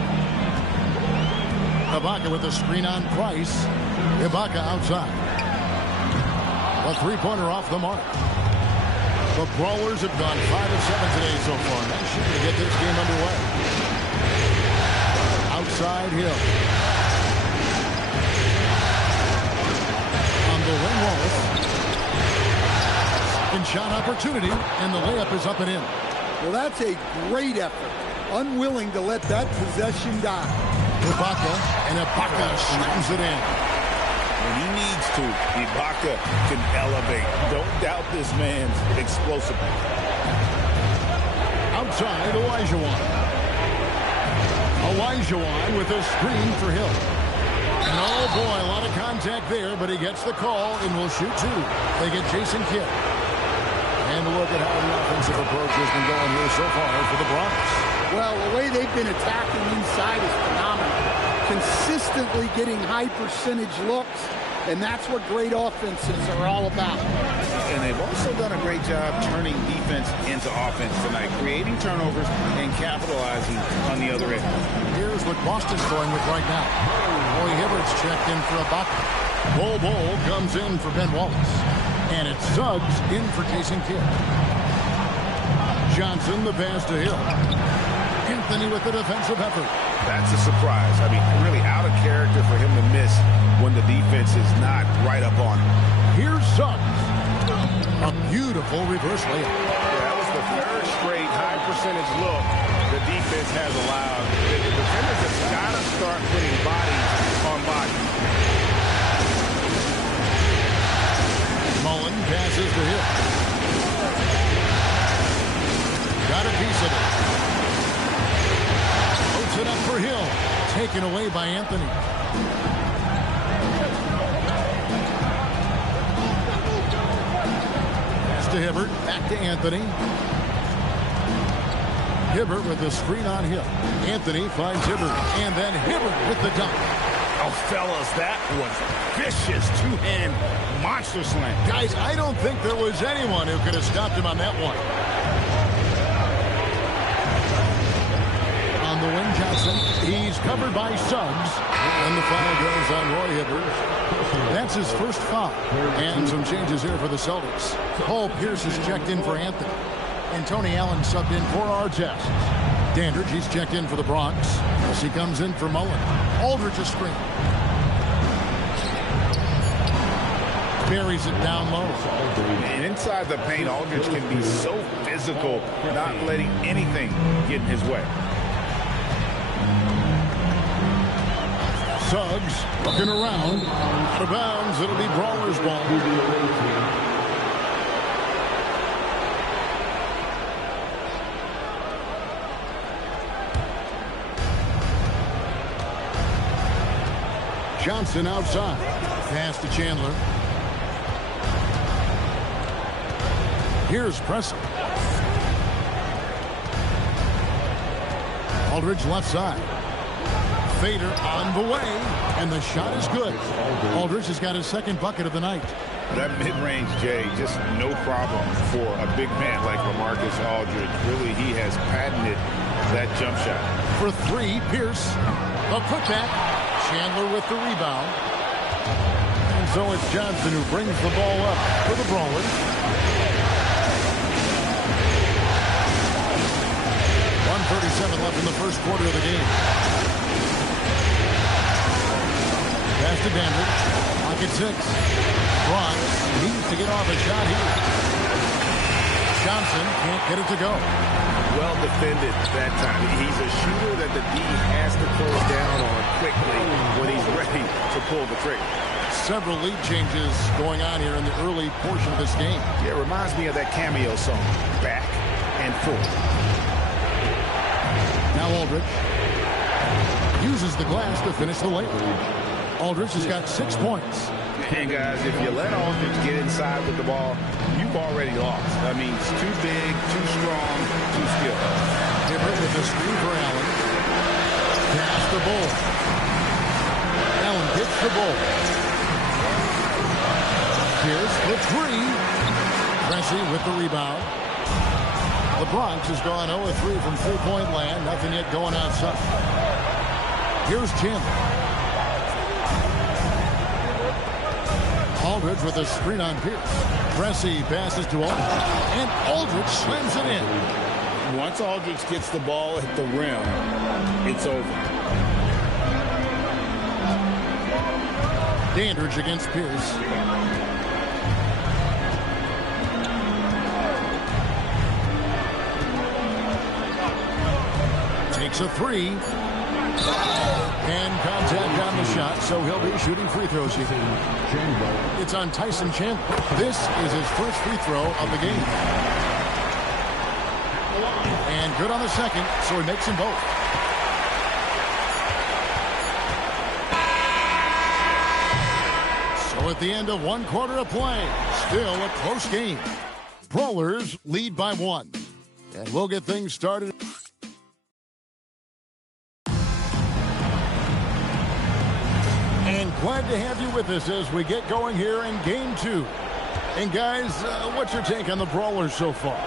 Ibaka with a screen on Price. Ibaka outside. A three-pointer off the mark. The Brawlers have gone 5 of 7 today so far. Nice shot to get this game underway. Outside Hill. On the wing, Wallace. Second shot opportunity, and the layup is up and in. Well, that's a great effort. Unwilling to let that possession die. Ibaka, and Ibaka slams it in. When he needs to, Ibaka can elevate. Don't doubt this man's explosiveness. Outside, Olajuwon. Olajuwon with a screen for Hill. And oh boy, a lot of contact there, but he gets the call and will shoot 2. They get Jason Kidd. And look at how the offensive approach has been going here so far for the Bronx. Well, the way they've been attacking inside is phenomenal. Consistently getting high percentage looks, and that's what great offenses are all about. And they've also done a great job turning defense into offense tonight, creating turnovers and capitalizing on the other end. Here's what Boston's going with right now. Roy Hibbert's checked in for Ibaka. Bol comes in for Ben Wallace. And it's Suggs in for Jason Kidd. Johnson, the pass to Hill. Anthony with the defensive effort. That's a surprise. I mean, really out of character for him to miss when the defense is not right up on him. Here's Suggs. A beautiful reverse layup. Yeah, that was the third straight high percentage look the defense has allowed. The defenders have got to start putting bodies on bodies. Mullen passes to Hill. Got a piece of it. Puts it up for Hill. Taken away by Anthony. Pass to Hibbert. Back to Anthony. Hibbert with the screen on Hill. Anthony finds Hibbert. And then Hibbert with the dunk. Oh, fellas, that was vicious two-hand monster slam. Guys, I don't think there was anyone who could have stopped him on that one. On the wing, Johnson. He's covered by Suggs. And the foul goes on Roy Hibbert. That's his first foul. And some changes here for the Celtics. Paul Pierce is checked in for Anthony. And Tony Allen subbed in for Artest. Dandridge, he's checked in for the Bronx. As he comes in for Mullen. Aldridge a screen. Buries it down low. And inside the paint, Aldridge can be so physical, not letting anything get in his way. Suggs looking around. Out of bounds. It'll be Brawler's ball. Johnson outside. Pass to Chandler. Here's Preston. Aldridge left side. Fader on the way. And the shot is good. Aldridge has got his second bucket of the night. That mid-range, Jay, just no problem for a big man like LaMarcus Aldridge. Really, he has patented that jump shot. For 3, Pierce. A putback. Chandler with the rebound. And so it's Johnson who brings the ball up for the Brawlers. 1:37 left in the first quarter of the game. Pass to Dandridge. Pocket 6. Bronx needs to get off a shot here. Johnson can't get it to go. Well defended that time. He's a shooter that the D has to close down on quickly when he's ready to pull the trigger. Several lead changes going on here in the early portion of this game. Yeah, it reminds me of that cameo song, Back and Forth. Now Aldridge uses the glass to finish the layup. Aldridge has got 6 points. And guys, if you let Aldridge get inside with the ball, you've already lost. I mean, it's too big, too strong, too skilled. Hibbert with the screen for Allen. Pass the Bull. Allen gets the Bull. Pierce for 3. Pressey with the rebound. The Bronx has gone 0-3 from three-point land. Nothing yet going outside. Here's Chandler. Aldridge with a screen on Pierce. Pressey passes to Aldridge. And Aldridge slams it in. Once Aldridge gets the ball at the rim, it's over. Dandridge against Pierce. Takes a 3. And contact on the shot, so he'll be shooting free throws here. It's on Tyson Chandler. This is his first free throw of the game. And good on the second, so he makes them both. So at the end of 1 quarter of play, still a close game. Brawlers lead by 1. And we'll get things started. And glad to have you with us as we get going here in Game 2. And guys, what's your take on the Brawlers so far?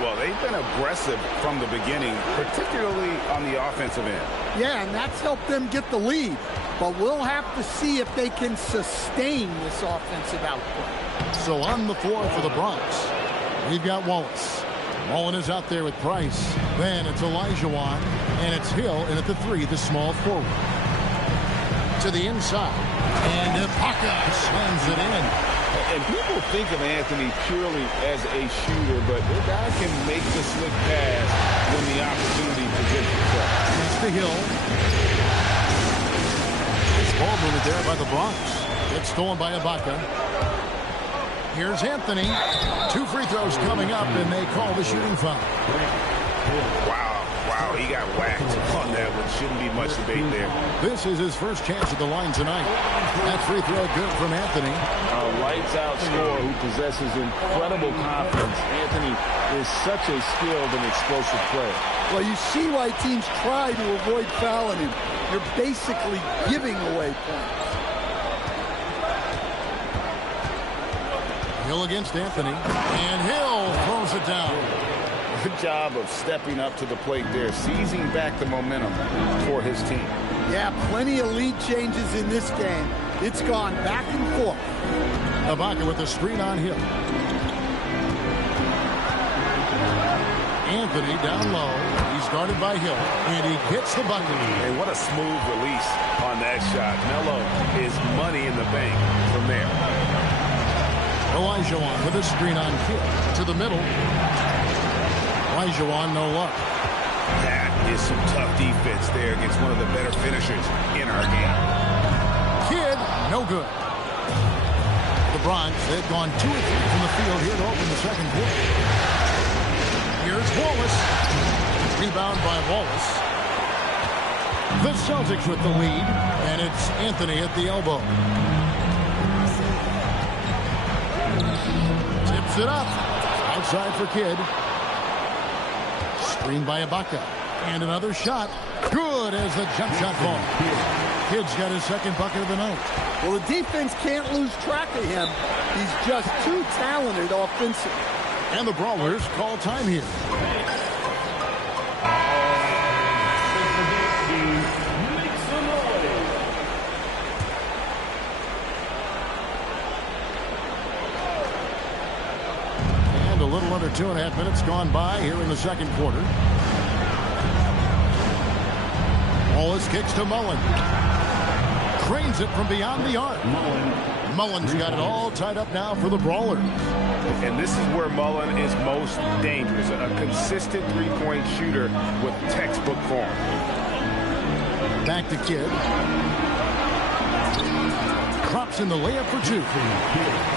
Well, they've been aggressive from the beginning, particularly on the offensive end. Yeah, and that's helped them get the lead. But we'll have to see if they can sustain this offensive output. So on the floor for the Bronx, we've got Wallace. Mullen is out there with Price. Then it's Olajuwon, and it's Hill, and at the 3, the small forward. To the inside, and Ibaka slams it in. And people think of Anthony purely as a shooter, but the guy can make the slick pass when the opportunity presents itself. It's to Hill. It's ball movement there by the Bronx. It's stolen by Ibaka. Here's Anthony. 2 free throws coming up, and they call the shooting foul. Wow, he got whacked on that one. Shouldn't be much debate there. This is his first chance at the line tonight. That free throw good from Anthony. A lights-out scorer who possesses incredible confidence. Anthony is such a skilled and explosive player. Well, you see why teams try to avoid fouling him. You're basically giving away points. Hill against Anthony. And Hill throws it down. Good job of stepping up to the plate there, seizing back the momentum for his team. Yeah, plenty of lead changes in this game. It's gone back and forth. Ibaka with the screen on Hill. Anthony down low. He's guarded by Hill, and he gets the bucket. And what a smooth release on that shot. Melo is money in the bank from there. Olajuwon with a screen on Hill to the middle. Olajuwon, no luck. That is some tough defense there against one of the better finishers in our game. Kidd, no good. The Bronx, they've gone 2 of 3 from the field here to open the second quarter. Here's Wallace. Rebound by Wallace. The Celtics with the lead, and it's Anthony at the elbow. Tips it up. Outside for Kidd. Screened by Ibaka. And another shot. Good as the jump shot ball. Kidd's got his second bucket of the night. Well, the defense can't lose track of him. He's just too talented offensively. And the Brawlers call time here. And a little under 2.5 minutes gone by here in the second quarter. Wallace kicks to Mullen. Drains it from beyond the arc. Mullen's got it all tied up now for the Brawlers. And this is where Mullen is most dangerous. A consistent three-point shooter with textbook form. Back to Kidd. Drops in the layup for two.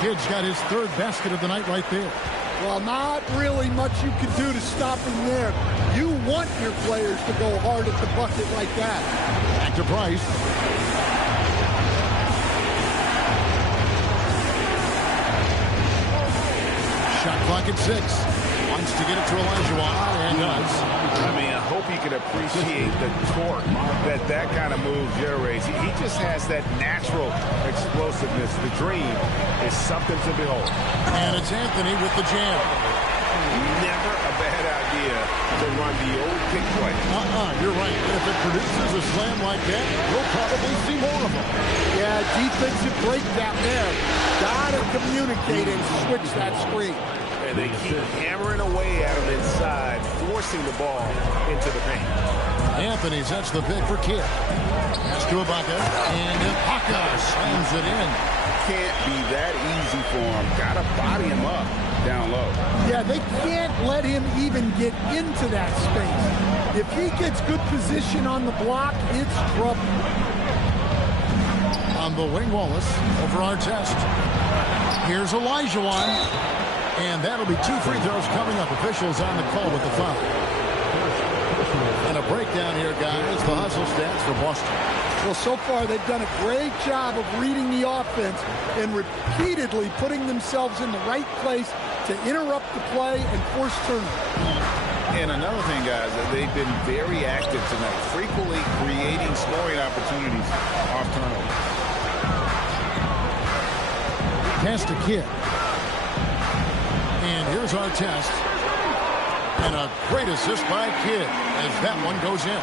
Kidd's got his third basket of the night right there. Well, not really much you can do to stop him there. You want your players to go hard at the bucket like that. Back to Price. Shot clock at 6. Wants to get it to Olajuwon and does. I mean, I hope he can appreciate the torque that kind of move generates. He just has that natural explosiveness. The dream is something to behold. And it's Anthony with the jam. Never a bad idea to run the old pick play. You're right. If it produces a slam like that, we'll probably see more of them. Yeah, defensive breakdown there. Gotta communicate and switch that screen. And they keep hammering away at him inside, forcing the ball into the paint. Anthony sets the pick for Kidd. Pass to Ibaka, and Ibaka slams it in. Can't be that easy for him. Gotta body him up down low. Yeah, they can't let him even get into that space. If he gets good position on the block, it's trouble. On the wing, Wallace over our test. Here's Olajuwon. And that'll be 2 free throws coming up. Officials on the call with the foul. And a breakdown here, guys. The hustle stats for Boston. Well, so far they've done a great job of reading the offense and repeatedly putting themselves in the right place to interrupt the play and force turnovers. And another thing, guys, they've been very active tonight, frequently creating scoring opportunities off turnovers. Pass to Kidd. And here's our test. And a great assist by Kidd as that one goes in.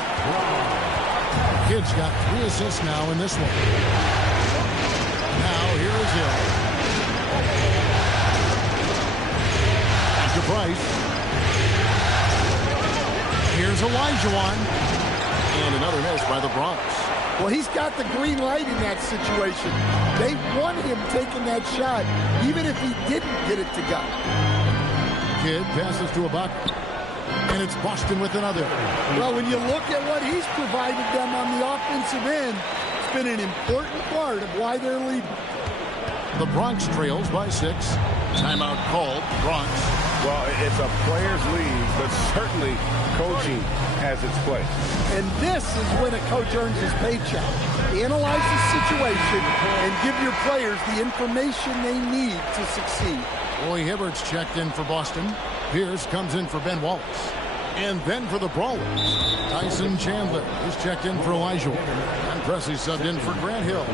Kidd's got 3 assists now in this one. Now here is Hill. After Price. Here's Olajuwon. And another miss by the Bronx. Well, he's got the green light in that situation. They want him taking that shot, even if he didn't get it to go. Kidd passes to Ibaka. And it's Boston with another. Well, when you look at what he's provided them on the offensive end, it's been an important part of why they're leading. The Bronx trails by 6. Timeout called. Bronx. Well, it's a players' league, but certainly coaching has its place. And this is when a coach earns his paycheck. Analyze the situation and give your players the information they need to succeed. Roy Hibbert's checked in for Boston. Pierce comes in for Ben Wallace. And then for the Brawlers, Tyson Chandler is checked in for Olajuwon. And Pressey subbed in for Grant Hill.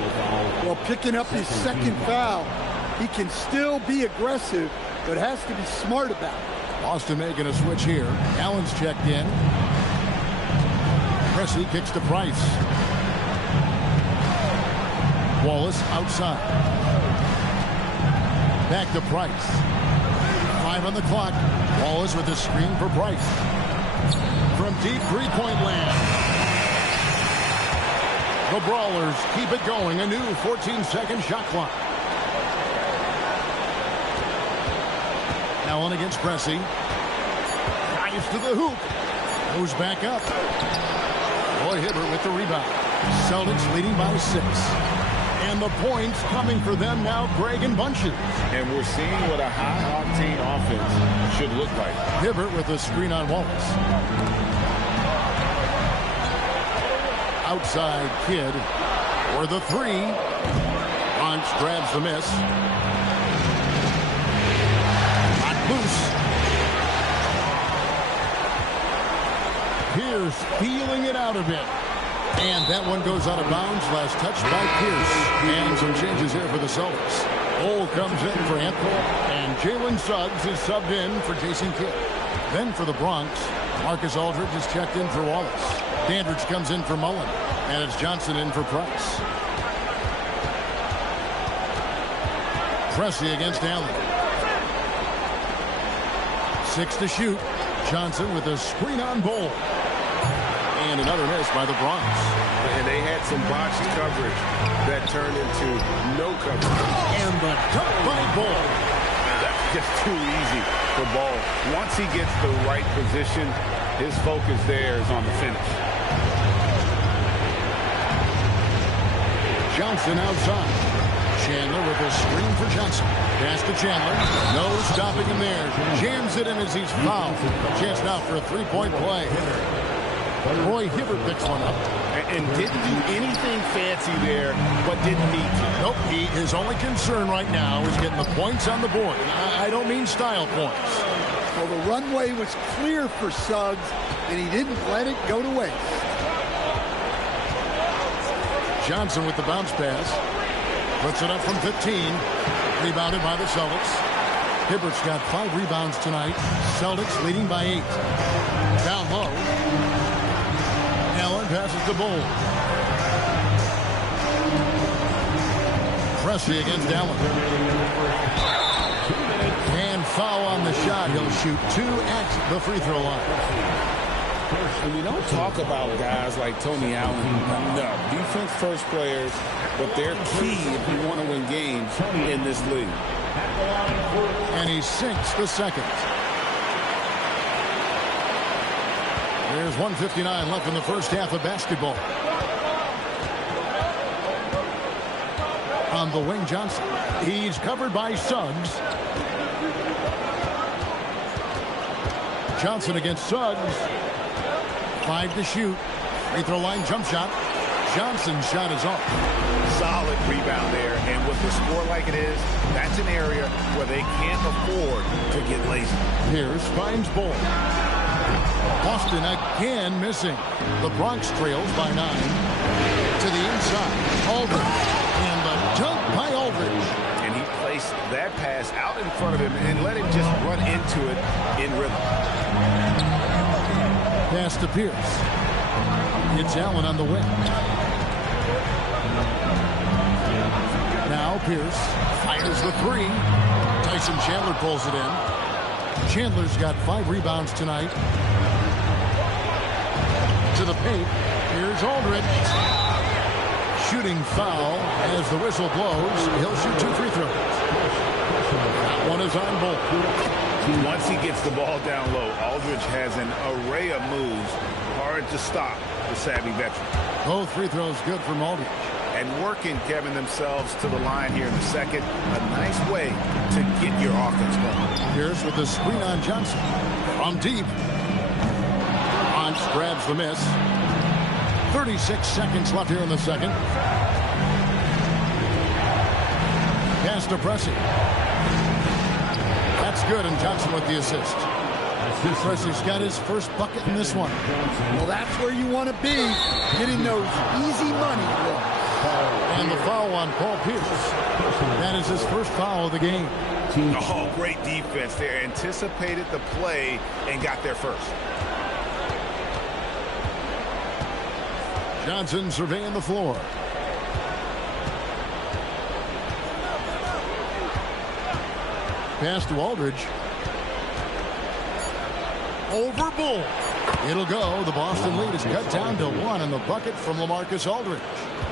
Well, picking up his second foul, he can still be aggressive, but has to be smart about it. Boston making a switch here. Allen's checked in. Pressey kicks to Price. Wallace outside. Back to Price. 5 on the clock. Wallace with a screen for Price. From deep three-point land. The Brawlers keep it going. A new 14-second shot clock. Allen against Pressey. Dives to the hoop. Goes back up. Roy Hibbert with the rebound. Celtics leading by 6. And the points coming for them now, Greg in bunches. And we're seeing what a high-octane offense should look like. Hibbert with a screen on Wallace. Outside Kidd for the 3. Bronx grabs the miss. Not loose. Pierce feeling it out a bit. And that one goes out of bounds. Last touch by Pierce. And some changes here for the Celtics. Cole comes in for Anthony. And Jalen Suggs is subbed in for Jason Kidd. Then for the Bronx, Marcus Aldridge is checked in for Wallace. Dandridge comes in for Mullen. And it's Johnson in for Price. Pressey against Allen. 6 to shoot. Johnson with a screen on Bol. And another miss by the Bronx. And they had some botched coverage that turned into no coverage. And the dunk by Ball. That's just too easy for Ball. Once he gets the right position, his focus there is on the finish. Johnson outside. Chandler with a screen for Johnson. Pass to Chandler. No stopping him there. Jams it in as he's fouled. A chance now for a three-point play. Roy Hibbert picks one up. And didn't do anything fancy there, but didn't need to. Nope, his only concern right now is getting the points on the board. I don't mean style points. Well, the runway was clear for Suggs, and he didn't let it go to waste. Johnson with the bounce pass. Puts it up from 15. Rebounded by the Celtics. Hibbert's got 5 rebounds tonight. Celtics leading by 8. Down low. Allen passes to Bull. Pressey against Allen. And foul on the shot. He'll shoot 2 at the free throw line. And we don't talk about guys like Tony Allen enough. Defense first players, but they're key if you want to win games in this league. And he sinks the second. There's 1:59 left in the first half of basketball. On the wing, Johnson. He's covered by Suggs. Johnson against Suggs. 5 to shoot. Free throw line jump shot. Johnson's shot is off. Solid rebound there. And with the score like it is, that's an area where they can't afford to get lazy. Pierce finds Bull. Boston again missing. The Bronx trails by 9. To the inside. Aldridge. And the dunk by Aldridge. And he placed that pass out in front of him and let him just run into it in rhythm. Pass to Pierce. It's Allen on the wing. Now Pierce fires the 3. Tyson Chandler pulls it in. Chandler's got 5 rebounds tonight. To the paint. Here's Aldridge. Shooting foul as the whistle blows. He'll shoot 2 free throws. That one is on Bull. Once he gets the ball down low, Aldridge has an array of moves. Hard to stop the savvy veteran. Both free throws good from Aldridge. And working, Kevin, themselves to the line here in the second. A nice way to get your offense going. Pierce with the screen on Johnson. From deep. Once grabs the miss. 36 seconds left here in the second. Pass to Pressey. That's good, and Johnson with the assist. Pressey's got his first bucket in this one. Well, that's where you want to be, getting those easy money looks. And the foul on Paul Pierce. That is his first foul of the game. Oh, great defense there. Anticipated the play and got there first. Johnson surveying the floor. Pass to Aldridge. Over Bull. It'll go. The Boston lead is cut down to 1 on the bucket from LaMarcus Aldridge.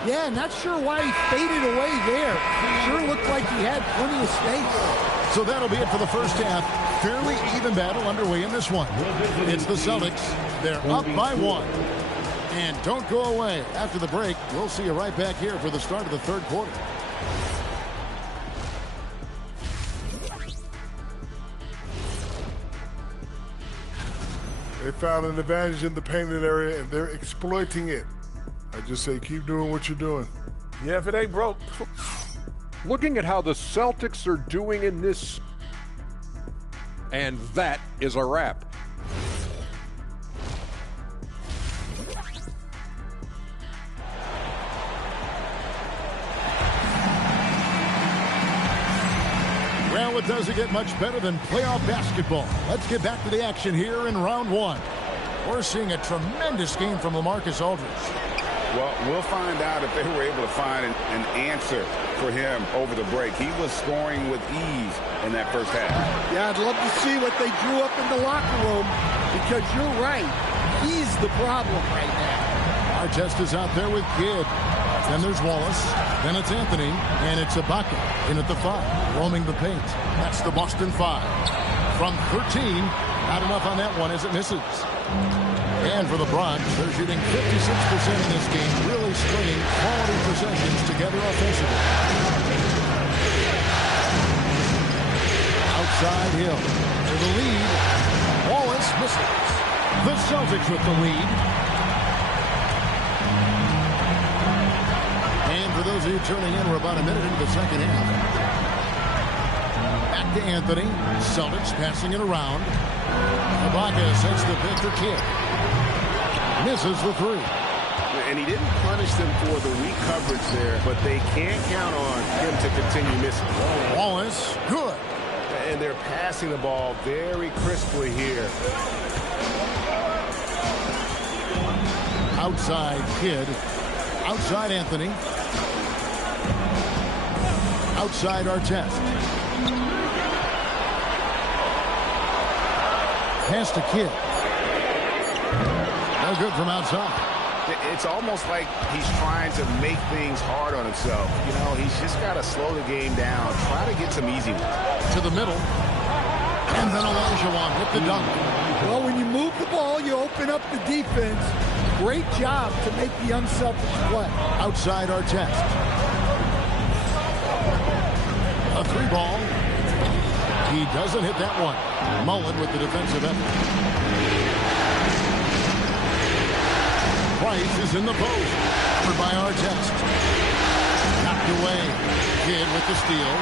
Yeah, not sure why he faded away there. Sure looked like he had plenty of space. So that'll be it for the first half. Fairly even battle underway in this one. It's the Celtics. They're up by 1. And don't go away. After the break, we'll see you right back here for the start of the third quarter. They found an advantage in the painted area, and they're exploiting it. I just say keep doing what you're doing. Yeah, if it ain't broke. Looking at how the Celtics are doing in this, and that is a wrap. Well, it doesn't get much better than playoff basketball. Let's get back to the action here in round 1. We're seeing a tremendous game from LaMarcus Aldridge. Well, we'll find out if they were able to find an answer for him over the break. He was scoring with ease in that first half. Yeah, I'd love to see what they drew up in the locker room, because you're right. He's the problem right now. Artest is out there with Kidd. Then there's Wallace. Then it's Anthony. And it's Ibaka in at the 5, roaming the paint. That's the Boston 5. From 13, not enough on that one as it misses. And for the Bronx, they're shooting 56% in this game, really stringing quality possessions together offensively. Outside Hill to the lead. Wallace misses. The Celtics with the lead. And for those of you turning in, we're about a minute into the second half. Back to Anthony. Celtics passing it around. Ibaka sets the pick for Kidd. Misses the 3. And he didn't punish them for the weak coverage there, but they can't count on him to continue missing. Wallace, good. And they're passing the ball very crisply here. Outside Kidd. Outside Anthony. Outside Artest. Pass to Kidd. No good from outside. It's almost like he's trying to make things hard on himself. You know, he's just got to slow the game down. Try to get some easy ones. To the middle. And then Olajuwon with the dunk. Well, when you move the ball, you open up the defense. Great job to make the unselfish play. Outside Artest. A 3-ball. He doesn't hit that one. Mullen with the defensive effort. Price is in the post. Covered by Artest. Knocked away. Kidd with the steal.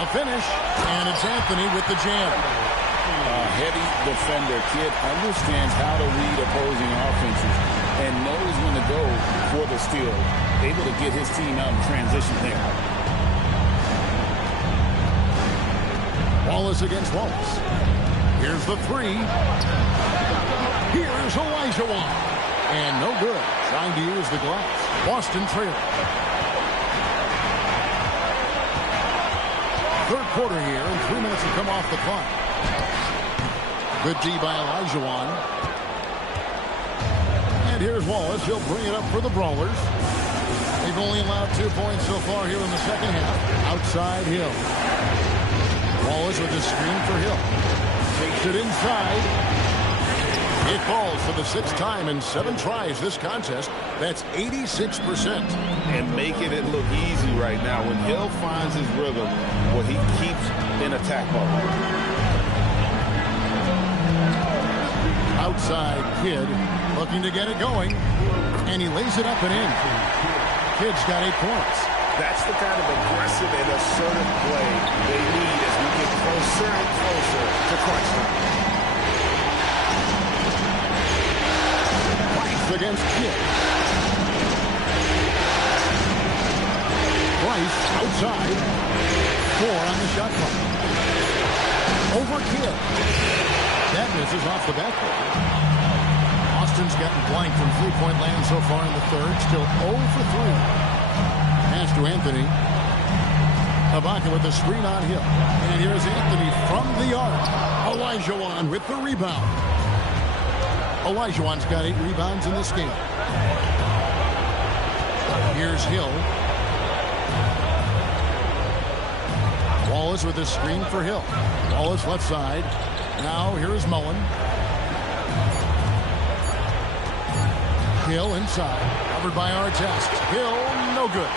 A finish. And it's Anthony with the jam. Heady defender. Kidd understands how to read opposing offenses and knows when to go for the steal. Able to get his team out in transition there. Wallace against Wallace. Here's the 3. Here's Olajuwon. And no good. Trying to use the glass. Boston trailing. Third quarter here, and 3 minutes have come off the clock. Good D by Olajuwon. And here's Wallace. He'll bring it up for the Brawlers. They've only allowed 2 points so far here in the second half. Outside Hill. Wallace with a screen for Hill. Takes it inside. It falls for the 6th time in 7 tries this contest. That's 86%. And making it look easy right now. When Hill finds his rhythm, well, he keeps in attack mode. Outside Kidd looking to get it going. And he lays it up and in. Kidd's got 8 points. That's the kind of aggressive and assertive play they need as we get closer and closer to crunch time. Against Kidd. Price outside. 4 on the shot clock. Over Kidd. That misses off the backboard. Austin's gotten blank from 3-point land so far in the third. Still 0 for 3. Pass to Anthony. Ibaka with the screen on Hill. And here's Anthony from the arc. Olajuwon with the rebound. Olajuwon's got 8 rebounds in this game. Here's Hill. Wallace with a screen for Hill. Wallace left side. Now here is Mullen. Hill inside. Covered by Artest. Hill, no good.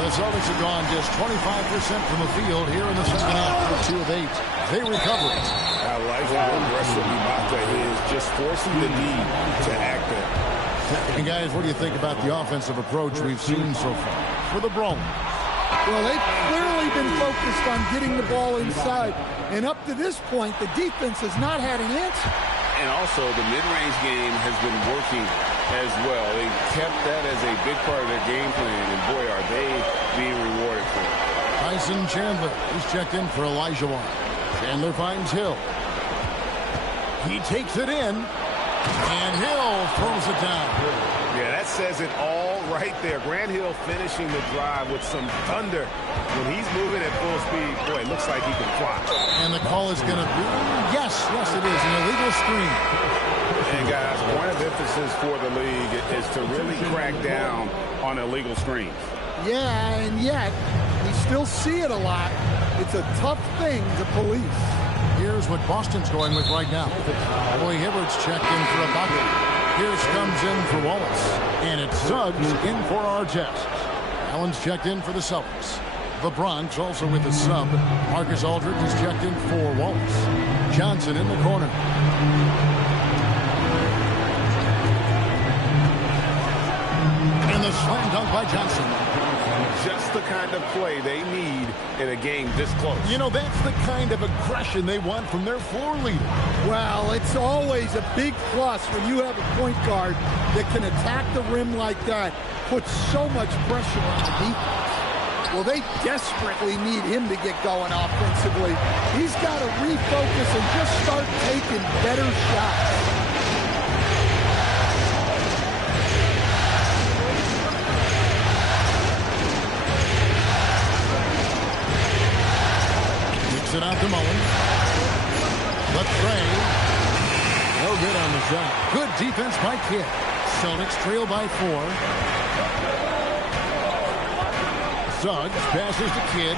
The Celtics have gone just 25% from the field here in the second half for 2 of 8. They recover it. I like how aggressive Ibaka is, just forcing the D to act there. And guys, what do you think about the offensive approach we've seen so far for the Brawlers? Well, they've clearly been focused on getting the ball inside. And up to this point, the defense has not had an answer. And also, the mid-range game has been working as well. They kept that as a big part of their game plan, and boy, are they being rewarded for it. Tyson Chandler is checked in for Olajuwon. Chandler finds Hill. He takes it in, and Hill throws it down. Yeah, that says it all right there. Grant Hill finishing the drive with some thunder. When he's moving at full speed, boy, it looks like he can fly. And the call is going to be, yes, it is, an illegal screen. And guys, point of emphasis for the league is to really crack down on illegal screens. Yeah, and yet we still see it a lot. It's a tough thing to police. Here's what Boston's going with right now. Roy Hibbert's checked in for a bucket. Pierce comes in for Wallace. And it's Suggs in for Artest. Allen's checked in for the Celtics. The Bronx also with a sub. Marcus Aldridge is checked in for Wallace. Johnson in the corner. And the slam dunk by Johnson. Just the kind of play they need in a game this close. You know, that's the kind of aggression they want from their floor leader. Well, it's always a big plus when you have a point guard that can attack the rim like that, put so much pressure on the defense. Well, they desperately need him to get going offensively. He's got to refocus and just start taking better shots. Kicks it out to Mullen. The tray. No good on the shot. Good defense by Kidd. Celtics trail by 4. Suggs passes to Kidd.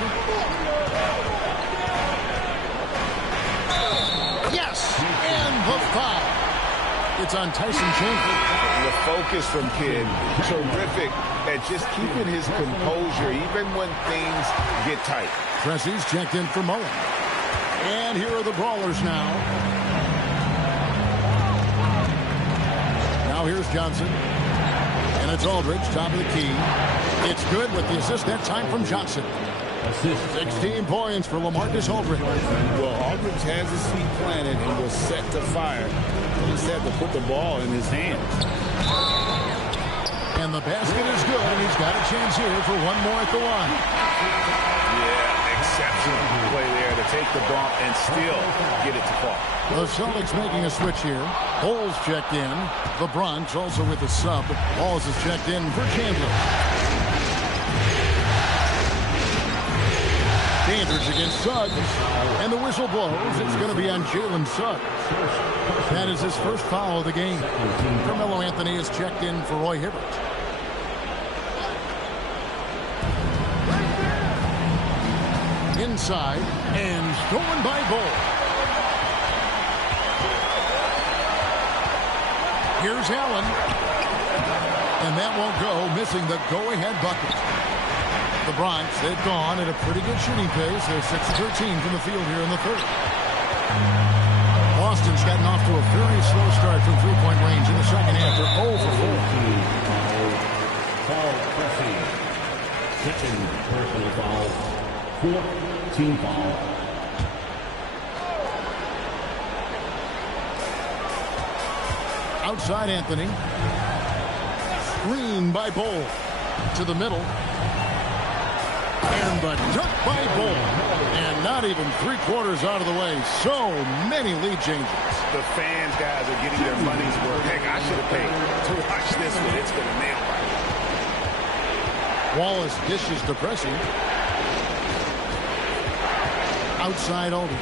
Yes! And the foul. It's on Tyson Chandler. The focus from Kidd, terrific at just keeping his composure even when things get tight. Tressie's checked in for Mullen. And here are the brawlers now. Now here's Johnson. And it's Aldridge, top of the key. It's good with the assist that time from Johnson. 16 points for LaMarcus Aldridge. Well, Aldridge has his feet planted and was set to fire. He just had to put the ball in his hands. And the basket is good, and he's got a chance here for one more at the line. Yeah, exceptional play there to take the bump and still get it to fall. The Celtics making a switch here. Bowles checked in. The Bronx also with a sub. Bowles is checked in for Chandler. Dandridge against Suggs. And the whistle blows. It's going to be on Jalen Suggs. That is his first foul of the game. Carmelo Anthony is checked in for Roy Hibbert. Inside and stolen by Bowles. Here's Allen. And that won't go, missing the go-ahead bucket. The Bronx, they've gone at a pretty good shooting pace. They're 6-13 from the field here in the third. Boston's gotten off to a very slow start from three-point range in the second half. They're 0 for 4. Paul Pressey. Second personal foul. 4th team foul. Outside Anthony. Screen by Bowles. To the middle. And the dunk by Bowles. And not even three-quarters out of the way. So many lead changes. The fans, guys, are getting their money's worth. Heck, I should have paid to watch this one. It's going to nail it. Wallace dishes to Pressey. Outside Aldridge.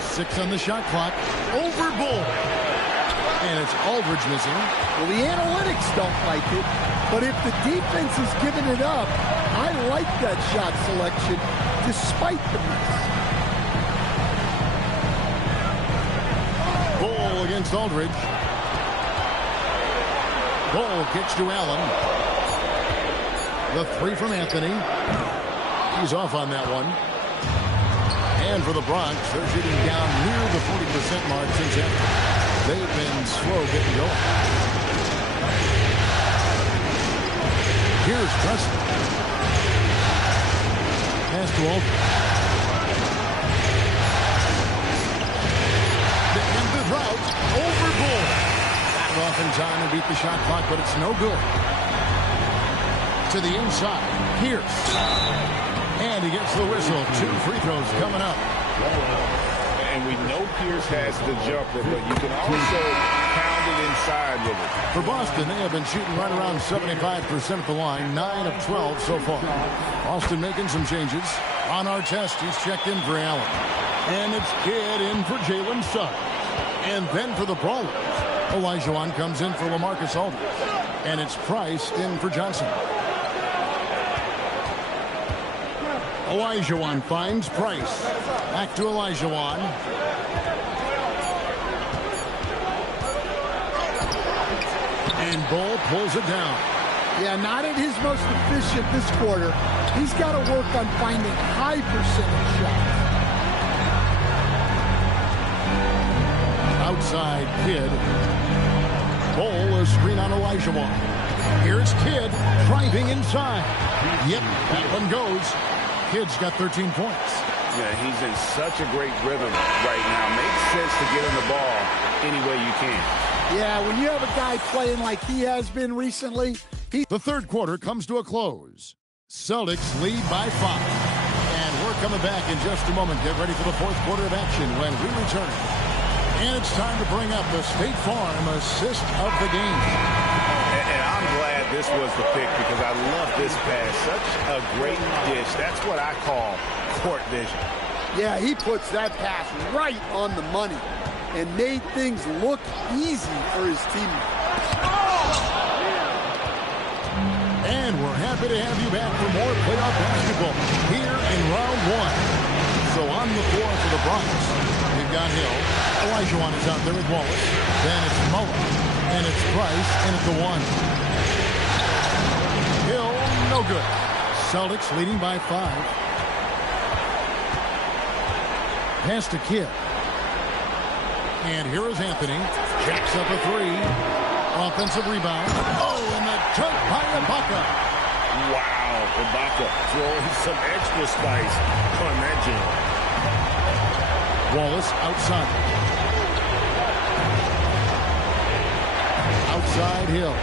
6 on the shot clock. Over Bowles. And it's Aldridge missing. Well, the analytics don't like it, but if the defense is giving it up, I like that shot selection despite the miss. Ball against Aldridge. Ball kicks to Allen. The three from Anthony. He's off on that one. And for the Bronx, they're shooting down near the 40% mark since after. They've been slow getting going. Here's Preston. Pass to Aldridge. And the route over Bowles. Got it off in time and beat the shot clock, but it's no good. To the inside. Pierce. And he gets the whistle. 2 free throws coming up. And we know Pierce has the jumper, but you can also pound it inside with it. For Boston, they have been shooting right around 75% at the line, 9 of 12 so far. Boston making some changes. On Artest, he's checked in for Allen. And it's Kidd in for Jalen Suggs. And then for the Brawlers, Olajuwon comes in for LaMarcus Aldridge. And it's Price in for Johnson. Olajuwon finds Price. Back to Olajuwon. And Bull pulls it down. Yeah, not at his most efficient this quarter. He's got to work on finding high percentage shots. Outside Kidd. Bull, a screen on Olajuwon. Here's Kidd driving inside. Yep, that one goes. Kidd's got 13 points. Yeah, he's in such a great rhythm right now. Makes sense to get him the ball any way you can. Yeah, when you have a guy playing like he has been recently. The third quarter comes to a close. Celtics lead by 5. And we're coming back in just a moment. Get ready for the fourth quarter of action when we return. And it's time to bring up the State Farm assist of the game. And I'm glad this was the pick because I love this pass. Such a great dish. That's what I call court vision. Yeah, he puts that pass right on the money and made things look easy for his teammates. And we're happy to have you back for more playoff basketball here in round 1. So on the floor for the Bronx, we've got Hill. Olajuwon is out there with Wallace. Then it's Mullen. And it's Price in at the 1. Hill, no good. Celtics leading by 5. Pass to Kidd. And here is Anthony. Jacks up a 3. Offensive rebound. Oh, and the dunk by Ibaka. Wow, Ibaka throwing some extra spice on that jam. Wallace outside. Outside Hill.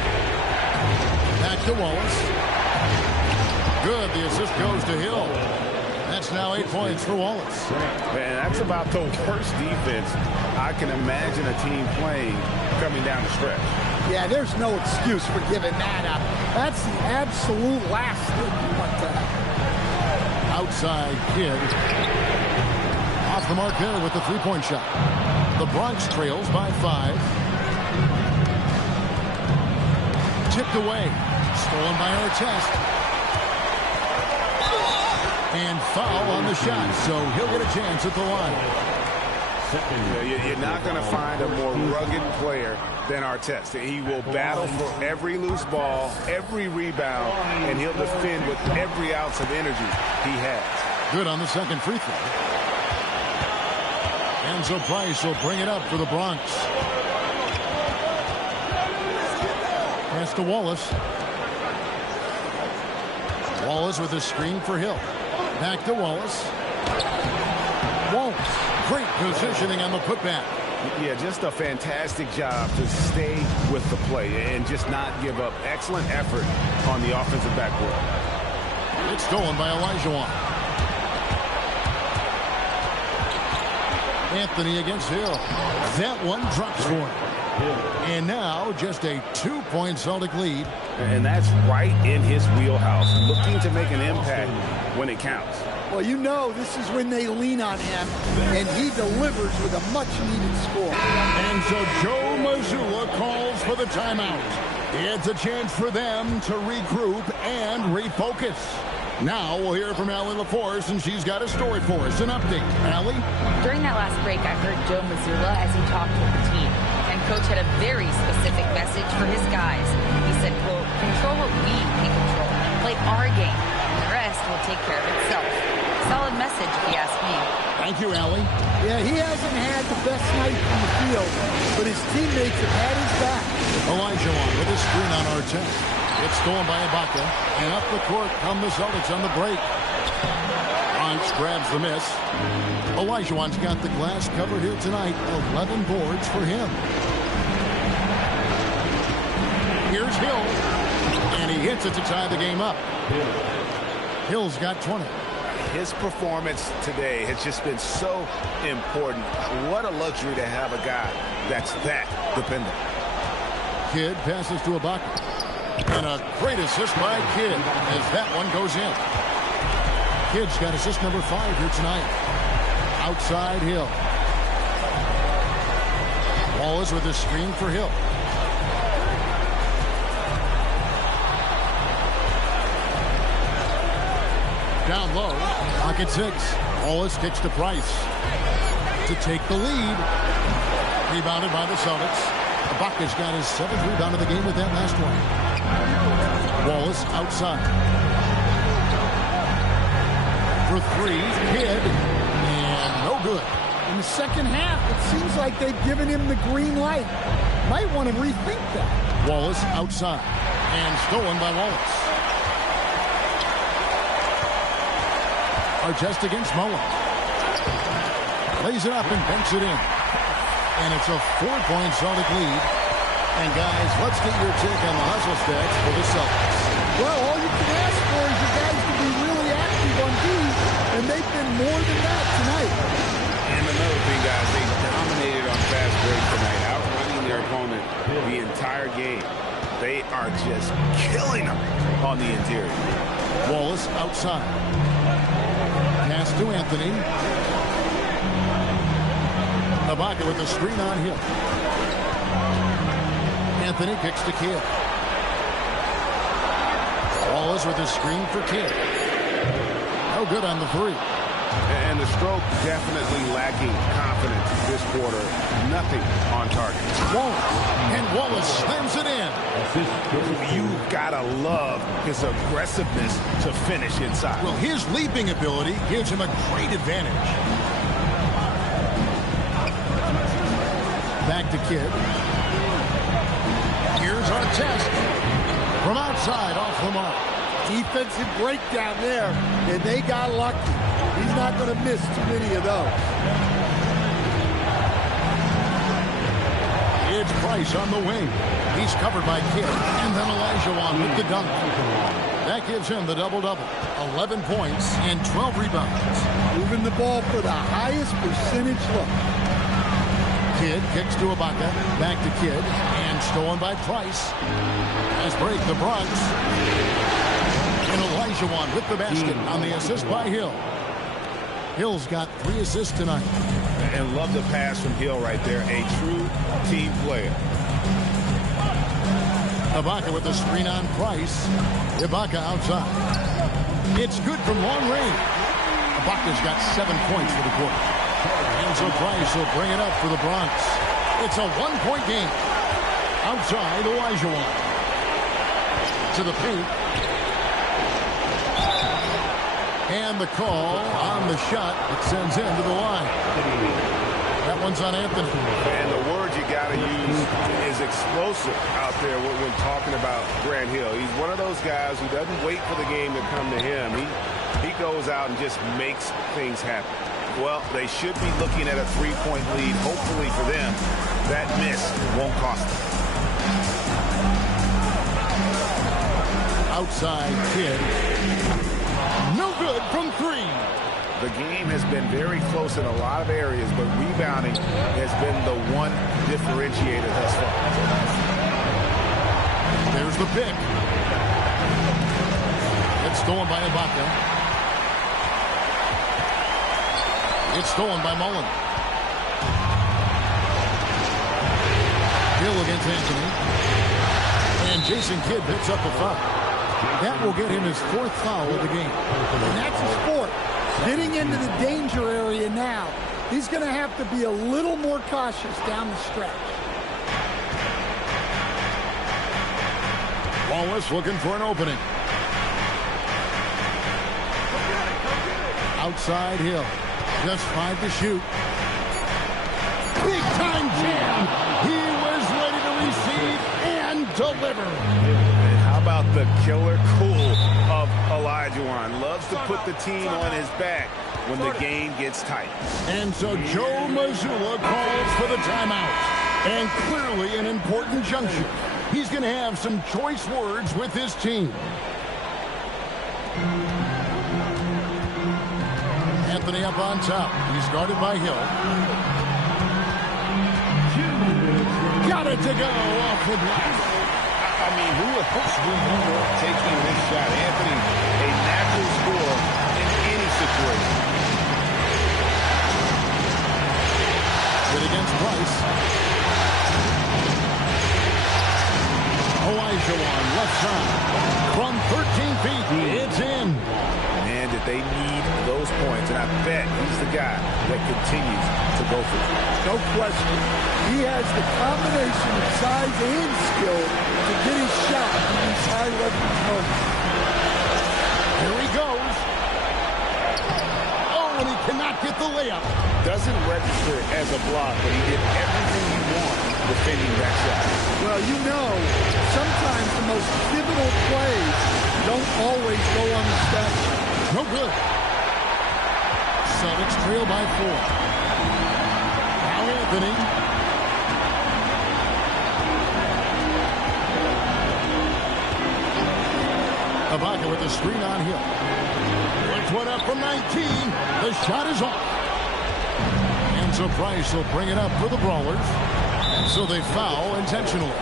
Back to Wallace. Good. The assist goes to Hill. That's now 8 points for Wallace. Man, that's about the worst defense I can imagine a team playing coming down the stretch. Yeah, there's no excuse for giving that up. That's the absolute last thing you want to happen. Outside Kidd. Off the mark there with the three-point shot. The Bronx trails by 5. Tipped away. Stolen by Artest. And foul on the shot, so he'll get a chance at the line. You're not going to find a more rugged player than Artest. He will battle for every loose ball, every rebound, and he'll defend with every ounce of energy he has. Good on the second free throw. Enzo Price will bring it up for the Bronx. Pass to Wallace. Wallace with a screen for Hill. Back to Wallace. Wallace. Great positioning on the putback. Yeah, just a fantastic job to stay with the play and just not give up. Excellent effort on the offensive backboard. It's stolen by Olajuwon. Anthony against Hill. That one drops for him. And now just a 2-point Celtic lead. And that's right in his wheelhouse, looking to make an impact when it counts. Well, you know this is when they lean on him, and he delivers with a much-needed score. And so Joe Mazzulla calls for the timeout. It's a chance for them to regroup and refocus. Now we'll hear from Allie LaForce, and she's got a story for us. An update. Allie? During that last break, I heard Joe Mazzulla as he talked with the team. And Coach had a very specific message for his guys. He said, quote, control what we can control. Play our game. And the rest will take care of itself. Solid message, if you ask me. Thank you, Allie. Yeah, he hasn't had the best night from the field, but his teammates have had his back. Olajuwon with a screen on Artest. It's stolen by Ibaka, and up the court come the Celtics on the break. Bronx grabs the miss. Olajuwon's got the glass covered here tonight. 11 boards for him. Here's Hill, and he hits it to tie the game up. Hill's got 20. His performance today has just been so important. What a luxury to have a guy that's that dependent. Kidd passes to Ibaka. And a great assist by Kidd as that one goes in. Kidd's got assist number 5 here tonight. Outside Hill. Wallace with a screen for Hill. Down low, pocket 6. Wallace kicks to Price to take the lead. Rebounded by the Celtics. Ibaka's got his 7th rebound of the game with that last one. Wallace outside. For 3, Kidd, and no good. In the second half, it seems like they've given him the green light. Might want to rethink that. Wallace outside, and stolen by Wallace. Artest against Mullen. Lays it up and banks it in. And it's a 4-point Celtic lead. And guys, let's get your take on the hustle stats for the Celtics. Well, all you can ask for is your guys to be really active on D, and they've been more than that tonight. And another thing, guys, they dominated on fast break tonight, outrunning their opponent the entire game. They are just killing them on the interior. Wallace outside. Pass to Anthony. Ibaka with the screen on Hill. Anthony kicks to Kidd. Wallace with a screen for Kidd. No good on the 3. And the stroke definitely lacking confidence this quarter. Nothing on target. Wallace. And Wallace slams it in. You've got to love his aggressiveness to finish inside. Well, his leaping ability gives him a great advantage. Back to Kidd. Here's Artest. From outside, off the mark. Defensive breakdown there, and they got lucky. He's not going to miss too many of those. It's Price on the wing. He's covered by Kidd, and then Olajuwon with the dunk. That gives him the double-double. 11 points and 12 rebounds. Moving the ball for the highest percentage look. Kidd kicks to Ibaka. Back to Kidd, and stolen by Price. As break the Bronx. And Olajuwon with the basket on the assist by Hill. Hill's got 3 assists tonight. And love the pass from Hill right there. A true team player. Ibaka with the screen on Price. Ibaka outside. It's good from long range. Ibaka's got 7 points for the quarter. And so Price will bring it up for the Bronx. It's a 1-point game. Outside, Olajuwon. To the paint. And the call on the shot that sends him to the line. That one's on Anthony. And the word you got to use is explosive out there when talking about Grant Hill. He's one of those guys who doesn't wait for the game to come to him. He goes out and just makes things happen. Well, they should be looking at a 3-point lead. Hopefully for them, that miss won't cost them. Outside Kidd. No good from 3. The game has been very close in a lot of areas, but rebounding has been the one differentiator thus far. There's the pick. It's stolen by Ibaka. It's stolen by Mullen. Hill against Anthony. And Jason Kidd picks up a foul. That will get him his 4th foul of the game. And that's a sport. Getting into the danger area now. He's going to have to be a little more cautious down the stretch. Wallace looking for an opening. Outside Hill. Just 5 to shoot. Big time jam. He was ready to receive and deliver. How about the killer cool of Olajuwon? Loves to put the team on his back when the game gets tight. And so Joe Mazzulla calls for the timeout. And clearly an important juncture. He's going to have some choice words with his team. Anthony up on top. He's guarded by Hill. Got it to go off the glass. I mean, who would possibly be taking this shot? Anthony, a natural scorer in any situation. Good against Price. Olajuwon, left side. From 13 feet, it's in. Man, did they need those points, and I bet he's the guy that continues to go for it. No question. He has the combination of size and skill to get his shot in these high leverage moments. Here he goes. Oh, and he cannot get the layup. Doesn't register as a block, but he did everything he wanted defending that shot. Well, you know, sometimes the most pivotal plays don't always go on the stat sheet. No good. Celtics trail by 4. Now Anthony. Ibaka with the screen on Hill. Worked one up from 19. The shot is off. And so Price will bring it up for the Brawlers. And so they foul intentionally.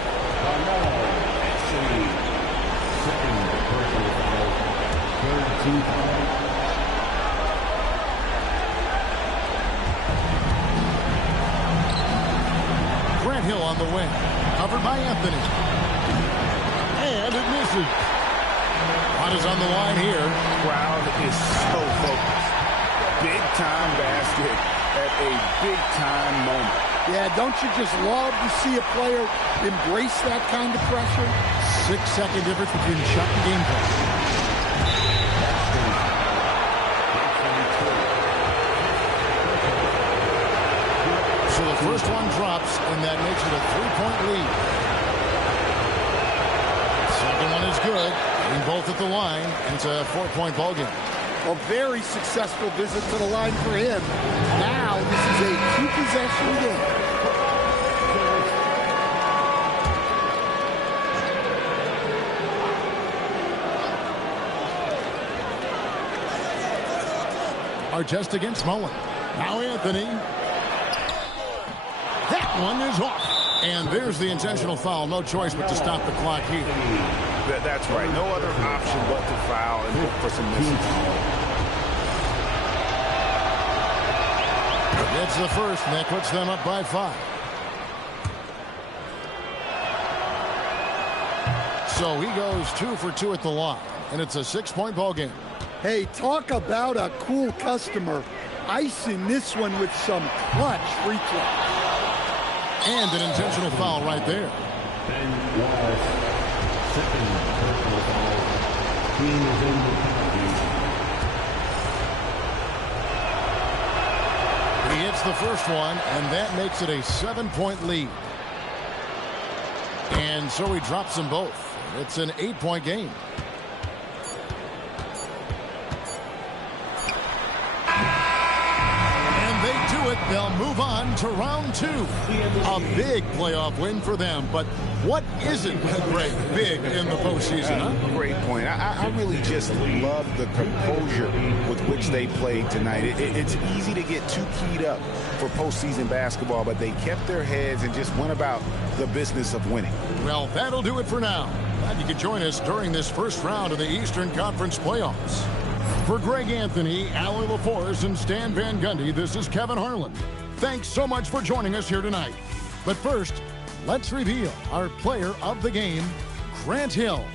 Grant Hill on the wing. Covered by Anthony. And it misses. What is on the line here? Crowd is so focused. Big time basket at a big time moment. Yeah, don't you just love to see a player embrace that kind of pressure? 6-second difference between shot and game clock. So the first one drops, and that makes it a 3-point lead. Second one is good. And both at the line. It's a 4-point ball game. A very successful visit to the line for him. Now this is a 2-possession game. Artest against Mullen. Now Anthony. That one is off. And there's the intentional foul. No choice but to stop the clock here. That's right. No other option but to foul and look for some misses. It's the first, and that puts them up by 5. So he goes 2 for 2 at the line, and it's a 6-point ball game. Hey, talk about a cool customer. Icing this one with some clutch free throw. And an intentional foul right there. Ben Wallace, second personal foul. Team is in the penalty. He hits the first one, and that makes it a 7-point lead. And so he drops them both. It's an 8-point game. They'll move on to round 2. A big playoff win for them. But what isn't big in the postseason, huh? Great point. I really just love the composure with which they played tonight. It's easy to get too keyed up for postseason basketball, but they kept their heads and just went about the business of winning. Well, that'll do it for now. Glad you could join us during this first round of the Eastern Conference playoffs. For Greg Anthony, Allie LaForce, and Stan Van Gundy, this is Kevin Harlan. Thanks so much for joining us here tonight. But first, let's reveal our player of the game, Grant Hill.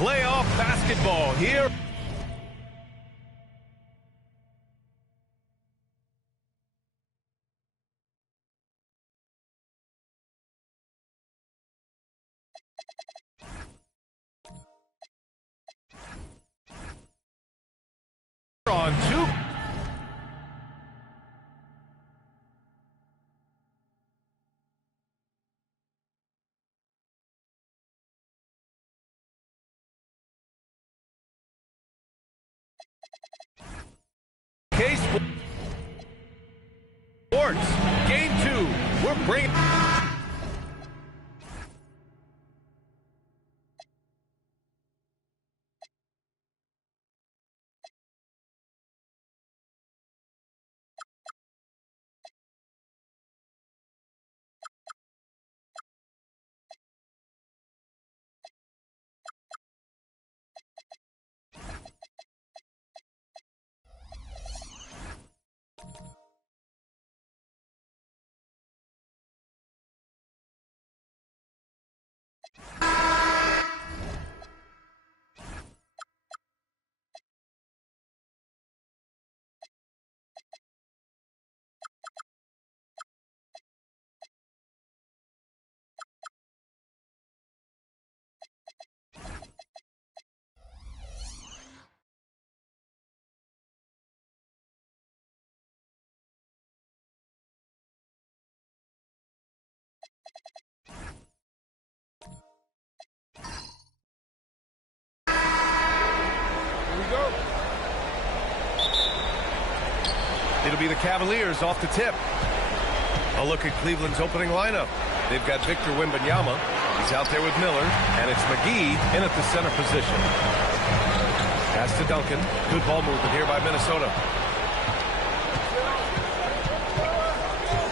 playoff basketball here. On two. Sports, game 2. We're bringing. It'll be the Cavaliers off the tip. A look at Cleveland's opening lineup. They've got Victor Wembanyama. He's out there with Miller. And it's McGee in at the center position. Pass to Duncan. Good ball movement here by Minnesota.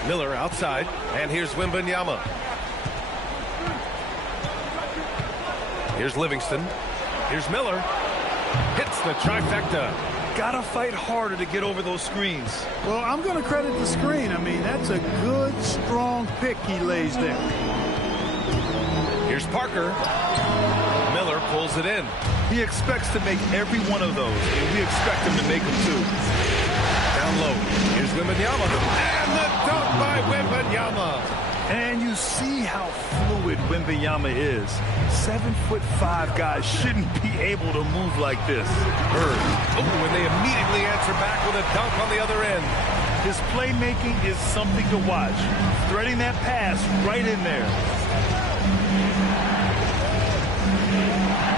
Miller outside. And here's Wembanyama. Here's Livingston. Here's Miller. Hits the trifecta. Gotta fight harder to get over those screens. Well, I'm going to credit the screen. I mean, that's a good, strong pick he lays there. Here's Parker. Miller pulls it in. He expects to make every one of those, and we expect him to make them too. Down low. Here's Wembanyama. And the dunk by Wembanyama. And you see how fluid Wembanyama is. 7'5" guys shouldn't be able to move like this. Bird. Oh, and they immediately answer back with a dunk on the other end. His playmaking is something to watch. Threading that pass right in there.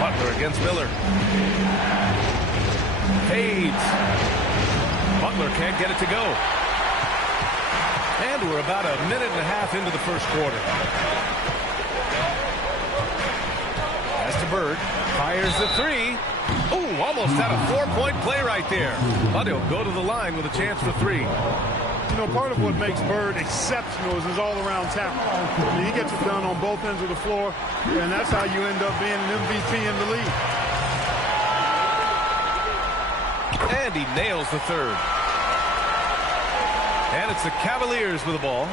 Butler against Miller. Fades. Butler can't get it to go. And we're about a minute and a half into the first quarter. Pass to Bird. Fires the three. Oh, almost had a 4-point play right there. But he'll go to the line with a chance for 3. You know, part of what makes Bird exceptional is his all-around talent. I mean, he gets it done on both ends of the floor, and that's how you end up being an MVP in the league. And he nails the third. And it's the Cavaliers with the ball.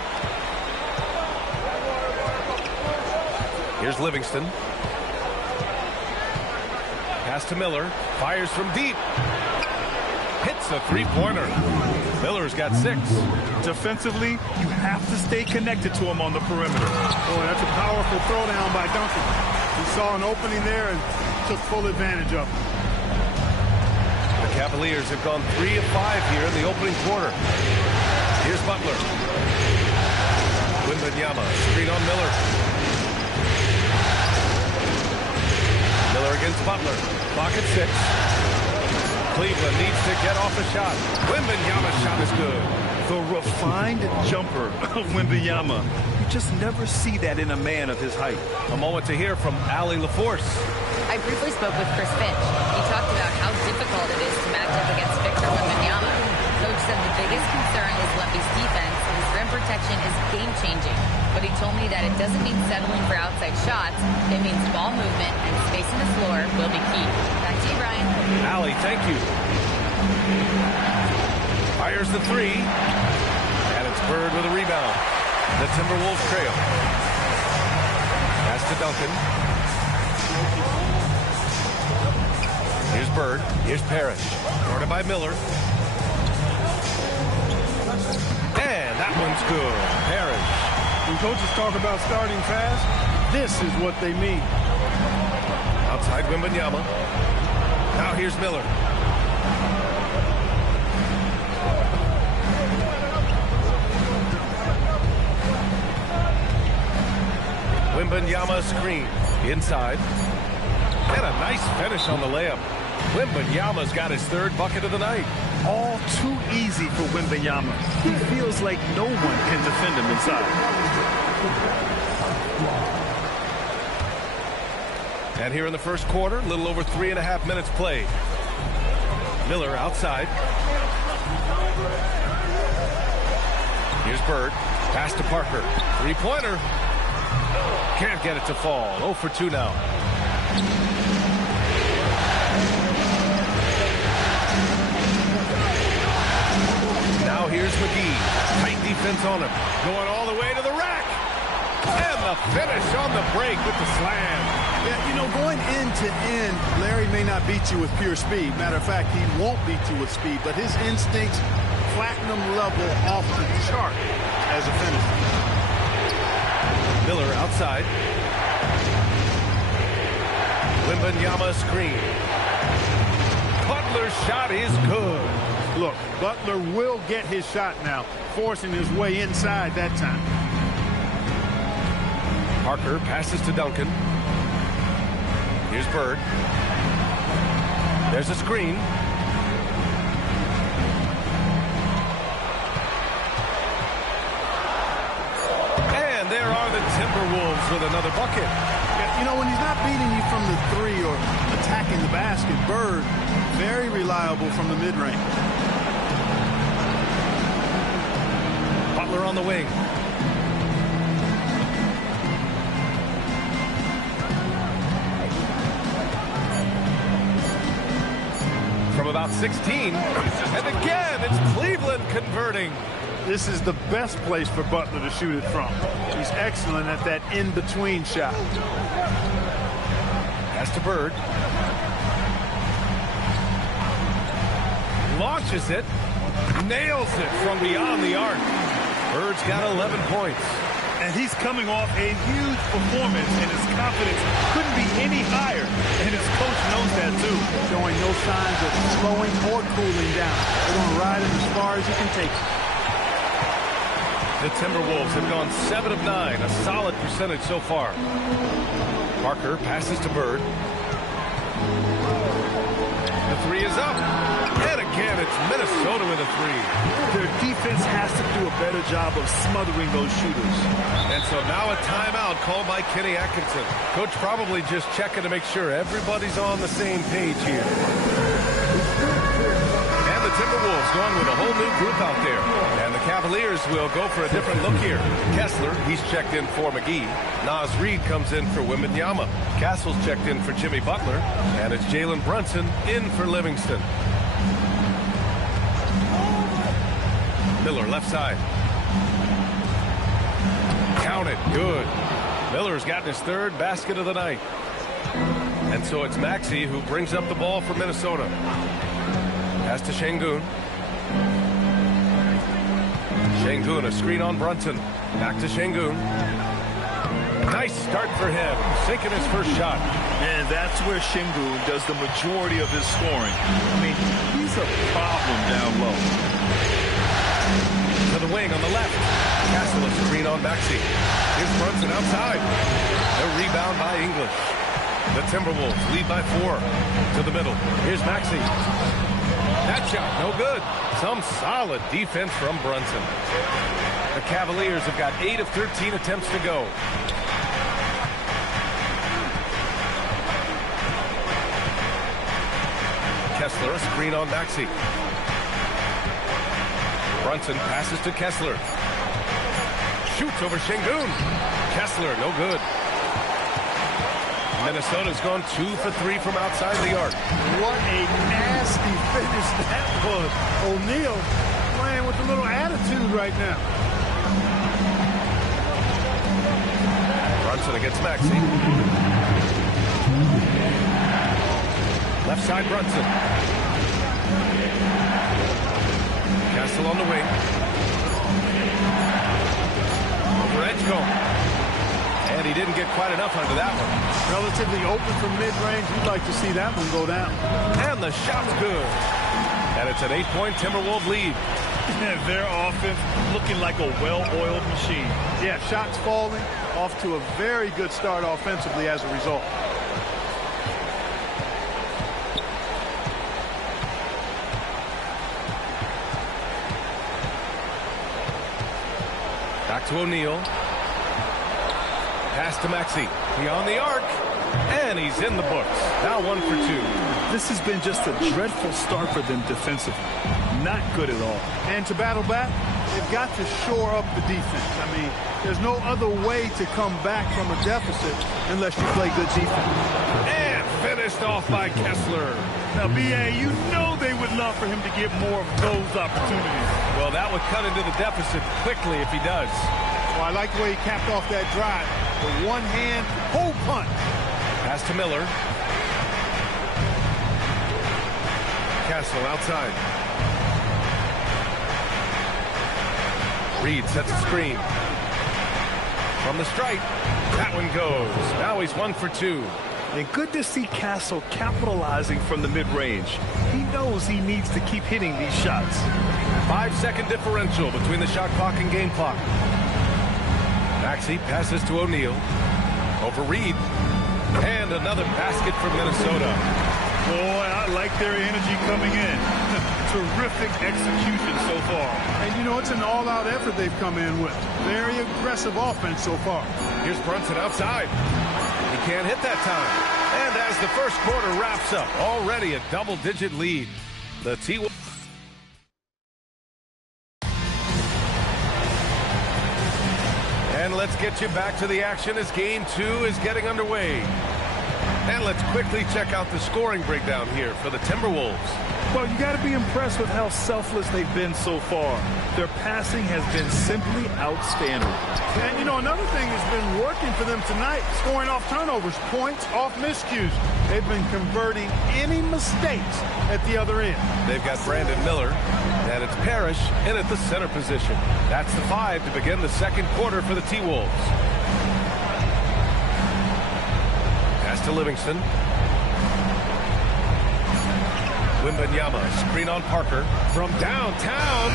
Here's Livingston. Pass to Miller. Fires from deep. Hits a three-pointer. Miller's got 6. Defensively, you have to stay connected to him on the perimeter. Boy, that's a powerful throwdown by Duncan. He saw an opening there and took full advantage of it. The Cavaliers have gone 3 of 5 here in the opening quarter. Here's Butler. Wembanyama, screen on Miller. Miller against Butler. Clock at 6. Cleveland needs to get off a shot. Wembanyama's shot is good. The refined jumper of Wembanyama. You just never see that in a man of his height. A moment to hear from Allie LaForce. I briefly spoke with Chris Finch. He talked about how difficult it is to match up against Victor Wembanyama. Coach said the biggest concern is Wemby's defense. His rim protection is game-changing. But he told me that it doesn't mean settling for outside shots. It means ball movement and spacing the floor will be key. Back to you, Brian. Allie, thank you. Fires the three. And it's Bird with a rebound. The Timberwolves trail. Pass to Duncan. Bird. Here's Parrish. Guarded by Miller. And that one's good. Parrish. When coaches talk about starting fast, this is what they mean. Outside Wembanyama. Now here's Miller. Wembanyama screen. Inside. And a nice finish on the layup. Wembanyama's got his third bucket of the night. All too easy for Wembanyama. He feels like no one can defend him inside. And here in the first quarter, a little over 3.5 minutes played. Miller outside. Here's Bird. Pass to Parker. Three-pointer. Can't get it to fall. 0 for 2 now. Now here's McGee. Tight defense on him. Going all the way to the rack. And the finish on the break with the slam. Yeah, you know, going end to end, Larry may not beat you with pure speed. Matter of fact, he won't beat you with speed, but his instincts, platinum level off the chart as a finisher. Miller outside. Wembanyama screen. Butler's shot is good. Look, Butler will get his shot now, forcing his way inside that time. Parker passes to Duncan. Here's Bird. There's a screen. And there are the Timberwolves with another bucket. Yeah, you know, when he's not beating you from the three or attacking the basket, Bird, very reliable from the mid-range. Butler on the wing. From about 16. And again, it's Cleveland converting. This is the best place for Butler to shoot it from. He's excellent at that in-between shot. Pass to Bird. Launches it. Nails it from beyond the arc. Bird's got 11 points. And he's coming off a huge performance, and his confidence couldn't be any higher. And his coach knows that, too. Showing no signs of slowing or cooling down. They're going to ride it as far as you can take it. The Timberwolves have gone 7 of 9, a solid percentage so far. Parker passes to Bird. The three is up. And again, it's Minnesota with a three. Their defense has to do a better job of smothering those shooters. And so now a timeout called by Kenny Atkinson. Coach probably just checking to make sure everybody's on the same page here. And the Timberwolves going with a whole new group out there. And the Cavaliers will go for a different look here. Kessler, he's checked in for McGee. Naz Reid comes in for Wembanyama. Castle's checked in for Jimmy Butler. And it's Jalen Brunson in for Livingston. Miller left side. Count it. Good. Miller's gotten his third basket of the night. And so it's Maxey who brings up the ball for Minnesota. Pass to Şengün. Şengün, a screen on Brunson. Back to Şengün. Nice start for him. Sinking his first shot. And that's where Şengün does the majority of his scoring. I mean, he's a problem down low. To the wing on the left. Castle a screen on Maxey. Here's Brunson outside. A rebound by English. The Timberwolves lead by 4. To the middle. Here's Maxey. That shot, no good. Some solid defense from Brunson. The Cavaliers have got 8 of 13 attempts to go. Kessler, a screen on Maxey. Brunson passes to Kessler. Shoots over Şengün. Kessler, no good. Minnesota's gone 2 for 3 from outside the arc. What a nasty finish that was. O'Neal playing with a little attitude right now. Brunson against Maxey. Left side, Brunson. Castle on the wing. Over Edgecombe. And he didn't get quite enough under that one. Relatively open from mid-range. You'd like to see that one go down. And the shot's good. And it's an 8-point Timberwolves lead. Their offense looking like a well-oiled machine. Yeah, shots falling. Off to a very good start offensively as a result. Back to O'Neal. Pass to Maxey. Beyond the arc. And he's in the books. Now 1 for 2. This has been just a dreadful start for them defensively. Not good at all. And to battle back, they've got to shore up the defense. I mean, there's no other way to come back from a deficit unless you play good defense. And finished off by Kessler. Now, B.A., you know they would love for him to get more of those opportunities. Well, that would cut into the deficit quickly if he does. Well, I like the way he capped off that drive. The one-hand hole punch. Pass to Miller. Castle outside. Reed sets a screen. From the stripe. That one goes. Now he's 1 for 2. And good to see Castle capitalizing from the mid-range. He knows he needs to keep hitting these shots. 5-second differential between the shot clock and game clock. Maxey passes to O'Neal. Over Reed. And another basket from Minnesota. Boy, I like their energy coming in. Terrific execution so far. And, you know, it's an all-out effort they've come in with. Very aggressive offense so far. Here's Brunson outside. He can't hit that time. And as the first quarter wraps up, already a double-digit lead. The T-Wolves. And let's get you back to the action as Game 2 is getting underway. And let's quickly check out the scoring breakdown here for the Timberwolves. Well, you got to be impressed with how selfless they've been so far. Their passing has been simply outstanding. And, you know, another thing that's been working for them tonight, scoring off turnovers, points off miscues. They've been converting any mistakes at the other end. They've got Brandon Miller, and it's Parrish in at the center position. That's the 5 to begin the second quarter for the T-Wolves. Pass to Livingston. Wembanyama, screen on Parker from downtown.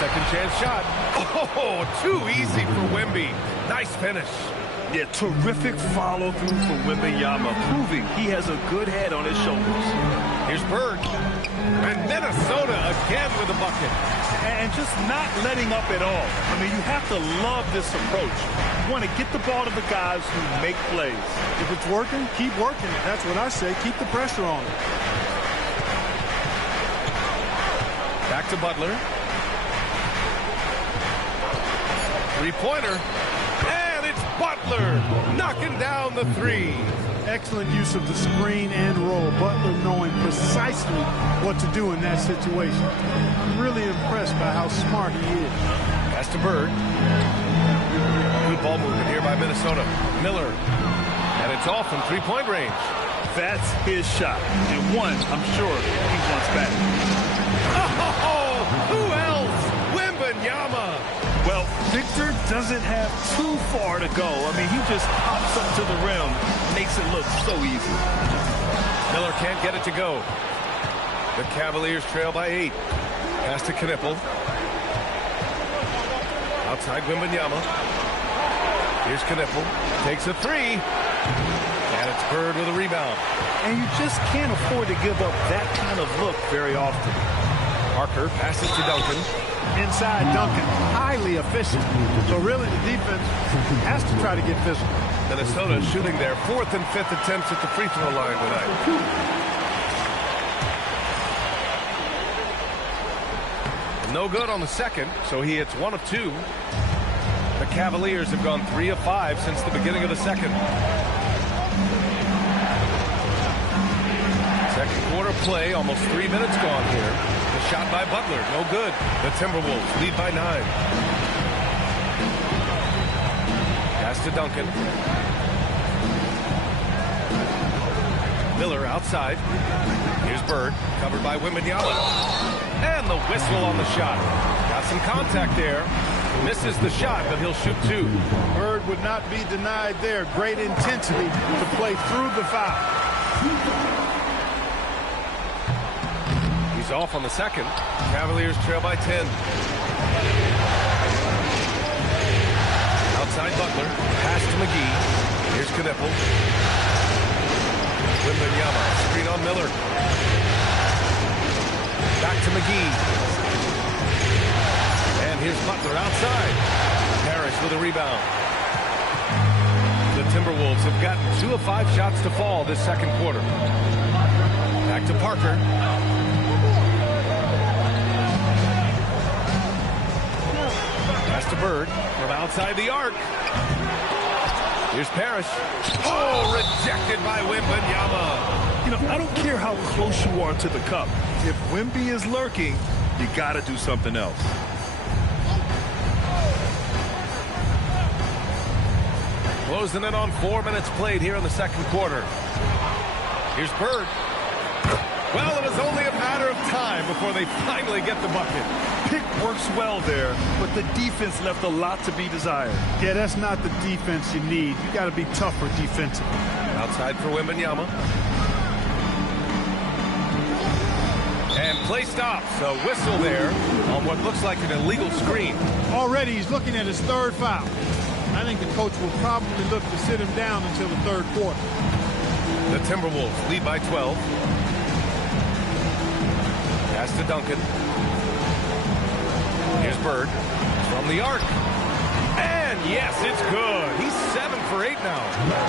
Second chance shot. Oh, too easy for Wemby. Nice finish. Yeah, terrific follow through for Wembanyama, proving he has a good head on his shoulders. Here's Bird. And Minnesota again with a bucket. And just not letting up at all. I mean, you have to love this approach. You want to get the ball to the guys who make plays. If it's working, keep working it. That's what I say. Keep the pressure on it. Back to Butler. Three-pointer. And it's Butler knocking down the 3. Excellent use of the screen and roll. Butler knowing precisely what to do in that situation. I'm really impressed by how smart he is. Pass to Bird. Good ball movement here by Minnesota. Miller. And it's off from three-point range. That's his shot. And one, I'm sure, he wants back. Oh, who else? Wembanyama. Well, Victor doesn't have too far to go. I mean, he just pops up to the rim, makes it look so easy. Miller can't get it to go. The Cavaliers trail by 8. Pass to Knipple. Outside Wembanyama. Here's Knipple. Takes a 3. And it's Bird with a rebound. And you just can't afford to give up that kind of look very often. Parker passes to Duncan. Inside Duncan, highly efficient. So really the defense has to try to get physical. Minnesota shooting their 4th and 5th attempts at the free throw line tonight. No good on the second, so he hits 1 of 2. The Cavaliers have gone 3 of 5 since the beginning of the second. Second quarter play, almost 3 minutes gone here. The shot by Butler, no good. The Timberwolves lead by 9. Pass to Duncan. Miller outside. Here's Bird, covered by Wembanyama. And the whistle on the shot. Got some contact there. Misses the shot, but he'll shoot 2. Bird would not be denied there. Great intensity to play through the foul. He's off on the second. Cavaliers trail by 10. Outside Butler. Pass to McGee. Here's Knippel. Wembanyama. Screen on Miller. Back to McGee. And here's Butler outside. Harris with a rebound. The Timberwolves have gotten 2 of 5 shots to fall this second quarter. Back to Parker. Pass to Bird from outside the arc. Here's Parrish. Oh, rejected by Wembanyama. You know, I don't care how close you are to the cup. If Wemby is lurking, you got to do something else. Closing in on 4 minutes played here in the second quarter. Here's Bird. Well, it was only a matter of time before they finally get the bucket. Pick works well there, but the defense left a lot to be desired. Yeah, that's not the defense you need. You got to be tougher defensively. Outside for Wembanyama. And play stops. A whistle there on what looks like an illegal screen. Already he's looking at his 3rd foul. I think the coach will probably look to sit him down until the 3rd quarter. The Timberwolves lead by 12. Pass to Duncan. Here's Bird from the arc. And yes, it's good. He's 7 for 8 now.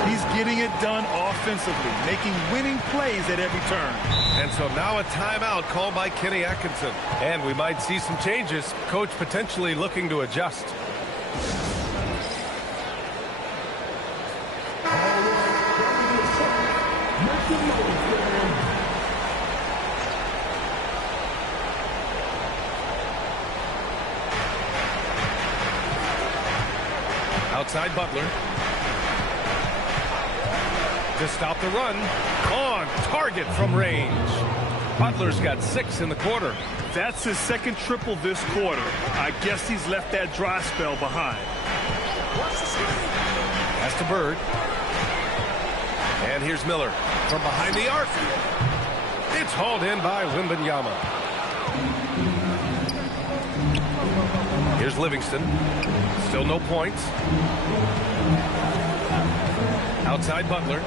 He's getting it done offensively, making winning plays at every turn. And so now a timeout called by Kenny Atkinson. And we might see some changes. Coach potentially looking to adjust. Outside Butler. To stop the run. On target from range. Butler's got 6 in the quarter. That's his 2nd triple this quarter. I guess he's left that dry spell behind. Pass to Bird. And here's Miller from behind the arc. It's hauled in by Wembanyama. Here's Livingston. Still no points. Outside Butler.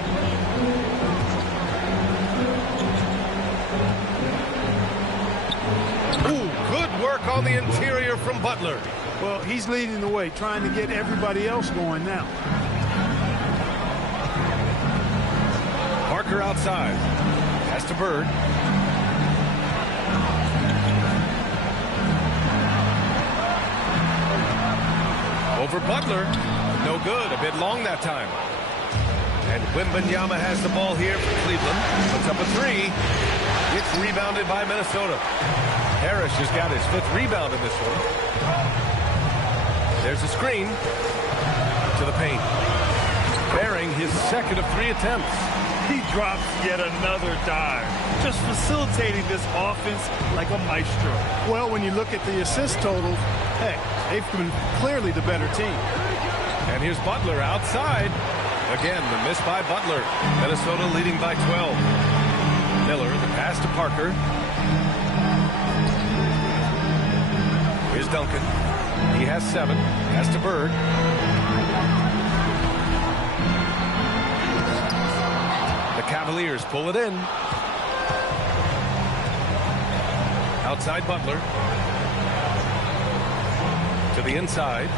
Ooh, good work on the interior from Butler. Well, he's leading the way, trying to get everybody else going now. Parker outside. Pass to Bird. Over Butler. No good. A bit long that time. And Wembanyama has the ball here for Cleveland. Puts up a 3. It's rebounded by Minnesota. Harris has got his 5th rebound in this one. There's a screen to the paint. Bearing his 2nd of 3 attempts. He drops yet another dive. Just facilitating this offense like a maestro. Well, when you look at the assist totals, hey, they've been clearly the better team. And here's Butler outside. Again, the miss by Butler. Minnesota leading by 12. Miller, the pass to Parker. Here's Duncan. He has 7. Pass to Bird. The Cavaliers pull it in. Outside Butler. To the inside.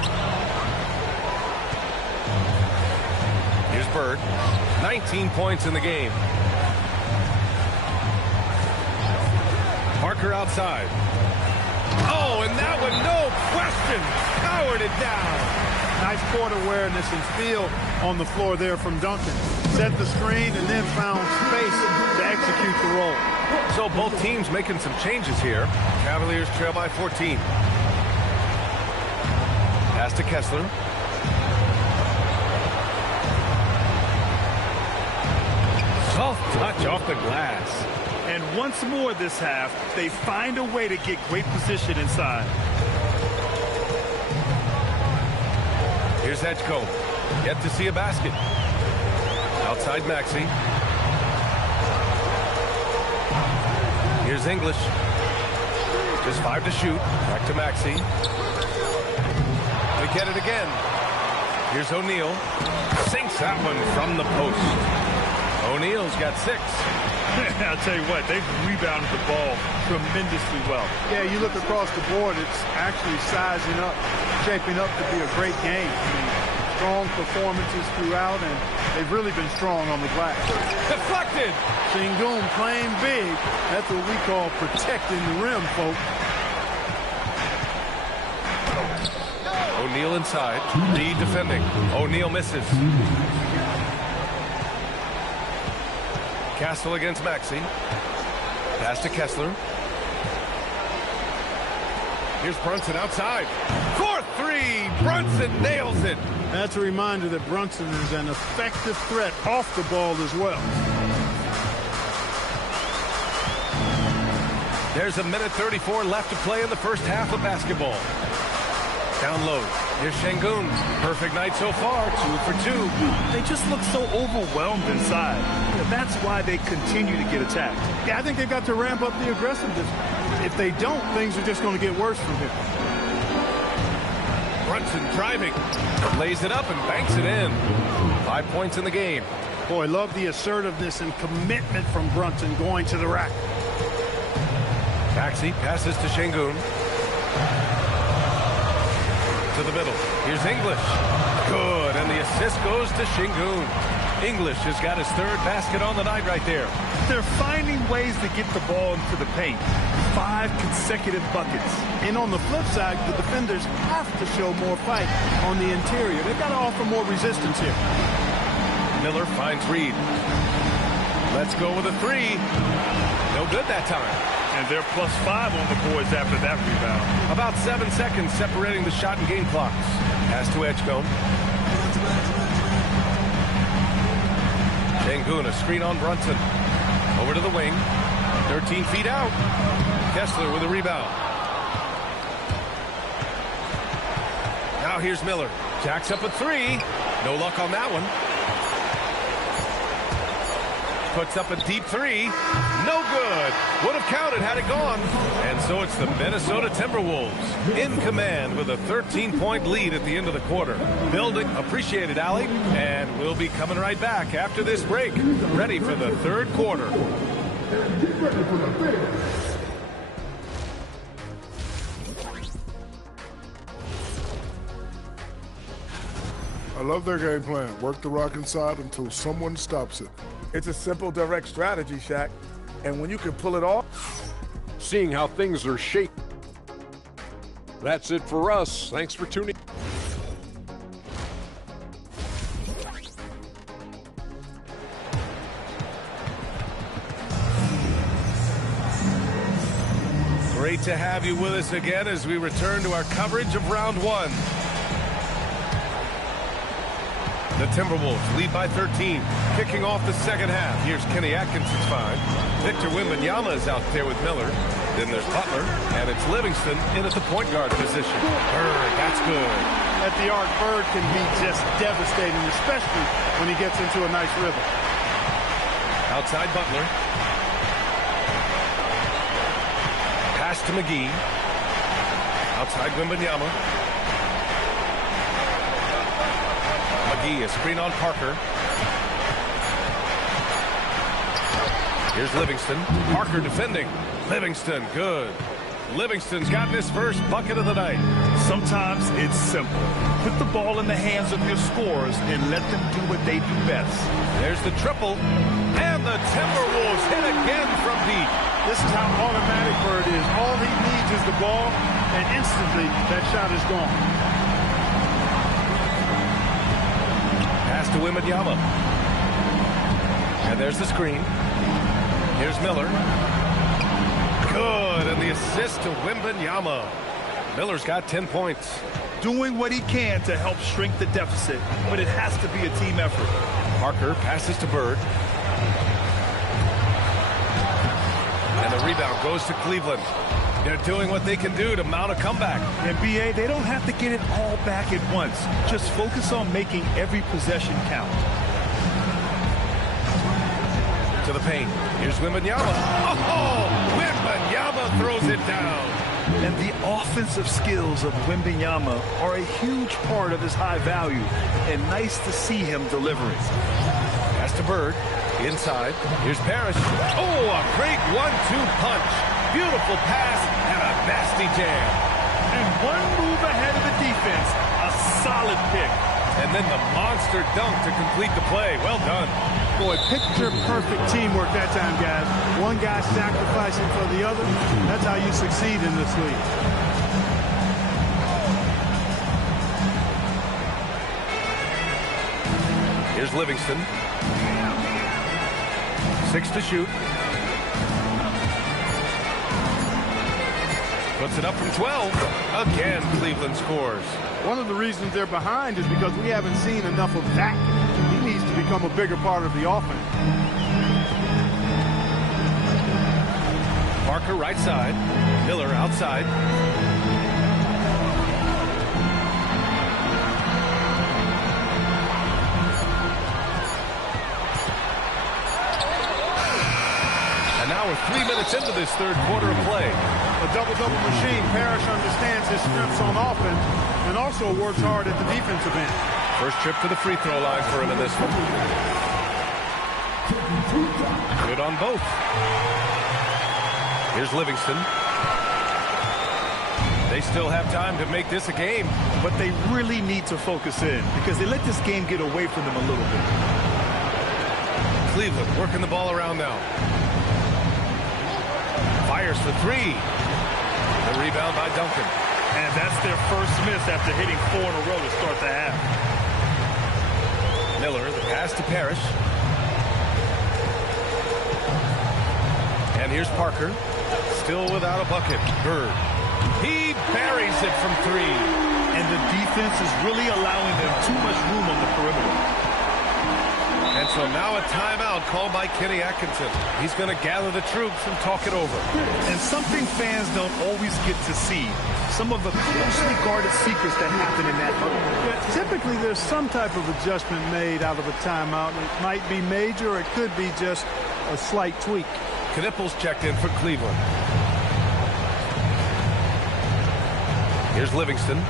Here's Bird. 19 points in the game. Parker outside. Oh, and that one, no question, powered it down. Nice court awareness and feel on the floor there from Duncan. Set the screen and then found space to execute the roll. So both teams making some changes here. Cavaliers trail by 14. Pass to Kessler. Soft touch off the glass. And once more this half, they find a way to get great position inside. Here's Edgecombe. Yet to see a basket. Outside Maxey. Here's English. Just 5 to shoot. Back to Maxey. They get it again. Here's O'Neal. Sinks that one from the post. O'Neal's got 6. I'll tell you what, they've rebounded the ball tremendously well. Yeah, you look across the board, it's actually sizing up, shaping up to be a great game. I mean, strong performances throughout, and they've really been strong on the glass. Deflected! Sengun playing big. That's what we call protecting the rim, folks. O'Neal inside. Reed defending. O'Neal misses. Castle against Maxey. Pass to Kessler. Here's Brunson outside. 4-3. Brunson nails it. That's a reminder that Brunson is an effective threat off the ball as well. There's a minute 34 left to play in the first half of basketball. Down low. Here's Sengun. Perfect night so far. 2 for 2. They just look so overwhelmed inside. That's why they continue to get attacked. Yeah, I think they've got to ramp up the aggressiveness. If they don't, things are just going to get worse from here. Brunson driving. Lays it up and banks it in. 5 points in the game. Boy, love the assertiveness and commitment from Brunson going to the rack. Maxey passes to Sengun. To the middle. Here's English. Good, and the assist goes to Sengun. English has got his 3rd basket on the night right there. They're finding ways to get the ball into the paint. 5 consecutive buckets. And on the flip side, the defenders have to show more fight on the interior. They've got to offer more resistance here. Miller finds Reed. Let's go with a 3. No good that time. And they're +5 on the boards after that rebound. About 7 seconds separating the shot and game clocks. Pass to Edgecombe. Sengun, a screen on Brunson. Over to the wing. 13 feet out. Kessler with a rebound. Now here's Miller. Jacks up a 3. No luck on that one. Puts up a deep 3. No good. Would have counted had it gone. And so it's the Minnesota Timberwolves in command with a 13-point lead at the end of the quarter. Building. Appreciate it, Allie. And we'll be coming right back after this break. Ready for the 3rd quarter. I love their game plan. Work the rock inside until someone stops it. It's a simple, direct strategy, Shaq. And when you can pull it off. Seeing how things are shaped. That's it for us. Thanks for tuning. Great to have you with us again as we return to our coverage of round 1. The Timberwolves lead by 13. Kicking off the second half. Here's Kenny Atkinson's find. Victor Wembanyama is out there with Miller. Then there's Butler, and it's Livingston in at the point guard position. Bird, that's good. At the arc, Bird can be just devastating, especially when he gets into a nice rhythm. Outside Butler. Pass to McGee. Outside Wembanyama. McGee, a screen on Parker. Here's Livingston. Parker defending. Livingston, good. Livingston's gotten his first bucket of the night. Sometimes it's simple. Put the ball in the hands of your scorers and let them do what they do best. There's the triple. And the Timberwolves hit again from deep. This is how automatic Bird is. All he needs is the ball, and instantly that shot is gone. Pass to Wembanyama. And there's the screen. Here's Miller. Good, and the assist to Wembanyama. Miller's got 10 points. Doing what he can to help shrink the deficit, but it has to be a team effort. Parker passes to Bird. rebound goes to Cleveland. They're doing what they can do to mount a comeback. And BA, they don't have to get it all back at once. Just focus on making every possession count. To the paint. Here's Wembanyama. Oh, Wembanyama throws it down. And the offensive skills of Wembanyama are a huge part of his high value. And nice to see him delivering. Pass to Bird. Inside. Here's Parrish. Oh, a great 1-2 punch. Beautiful pass and a nasty jam. And one move ahead of the defense. A solid pick. And then the monster dunk to complete the play. Well done. Boy, picture-perfect teamwork that time, guys. One guy sacrificing for the other. That's how you succeed in this league. Here's Livingston. 6 to shoot. Puts it up from 12. Again, Cleveland scores. One of the reasons they're behind is because we haven't seen enough of that. He needs to become a bigger part of the offense. Parker right side. Miller outside. And now we're 3 minutes into this third quarter of play. A double-double machine. Parrish understands his strengths on offense and also works hard at the defensive end. First trip to the free throw line for him in this one. Good on both. Here's Livingston. They still have time to make this a game. But they really need to focus in because they let this game get away from them a little bit. Cleveland working the ball around now. Fires for three. The rebound by Duncan. And that's their first miss after hitting 4 in a row to start the half. Miller, the pass to Parrish. And here's Parker. Still without a bucket. Bird. He buries it from 3. And the defense is really allowing them too much room on the perimeter. And so now a timeout called by Kenny Atkinson. He's going to gather the troops and talk it over. And something fans don't always get to see. Some of the closely guarded secrets that happen in that moment. Yeah, typically there's some type of adjustment made out of a timeout. It might be major or it could be just a slight tweak. Knipples checked in for Cleveland. Here's Livingston.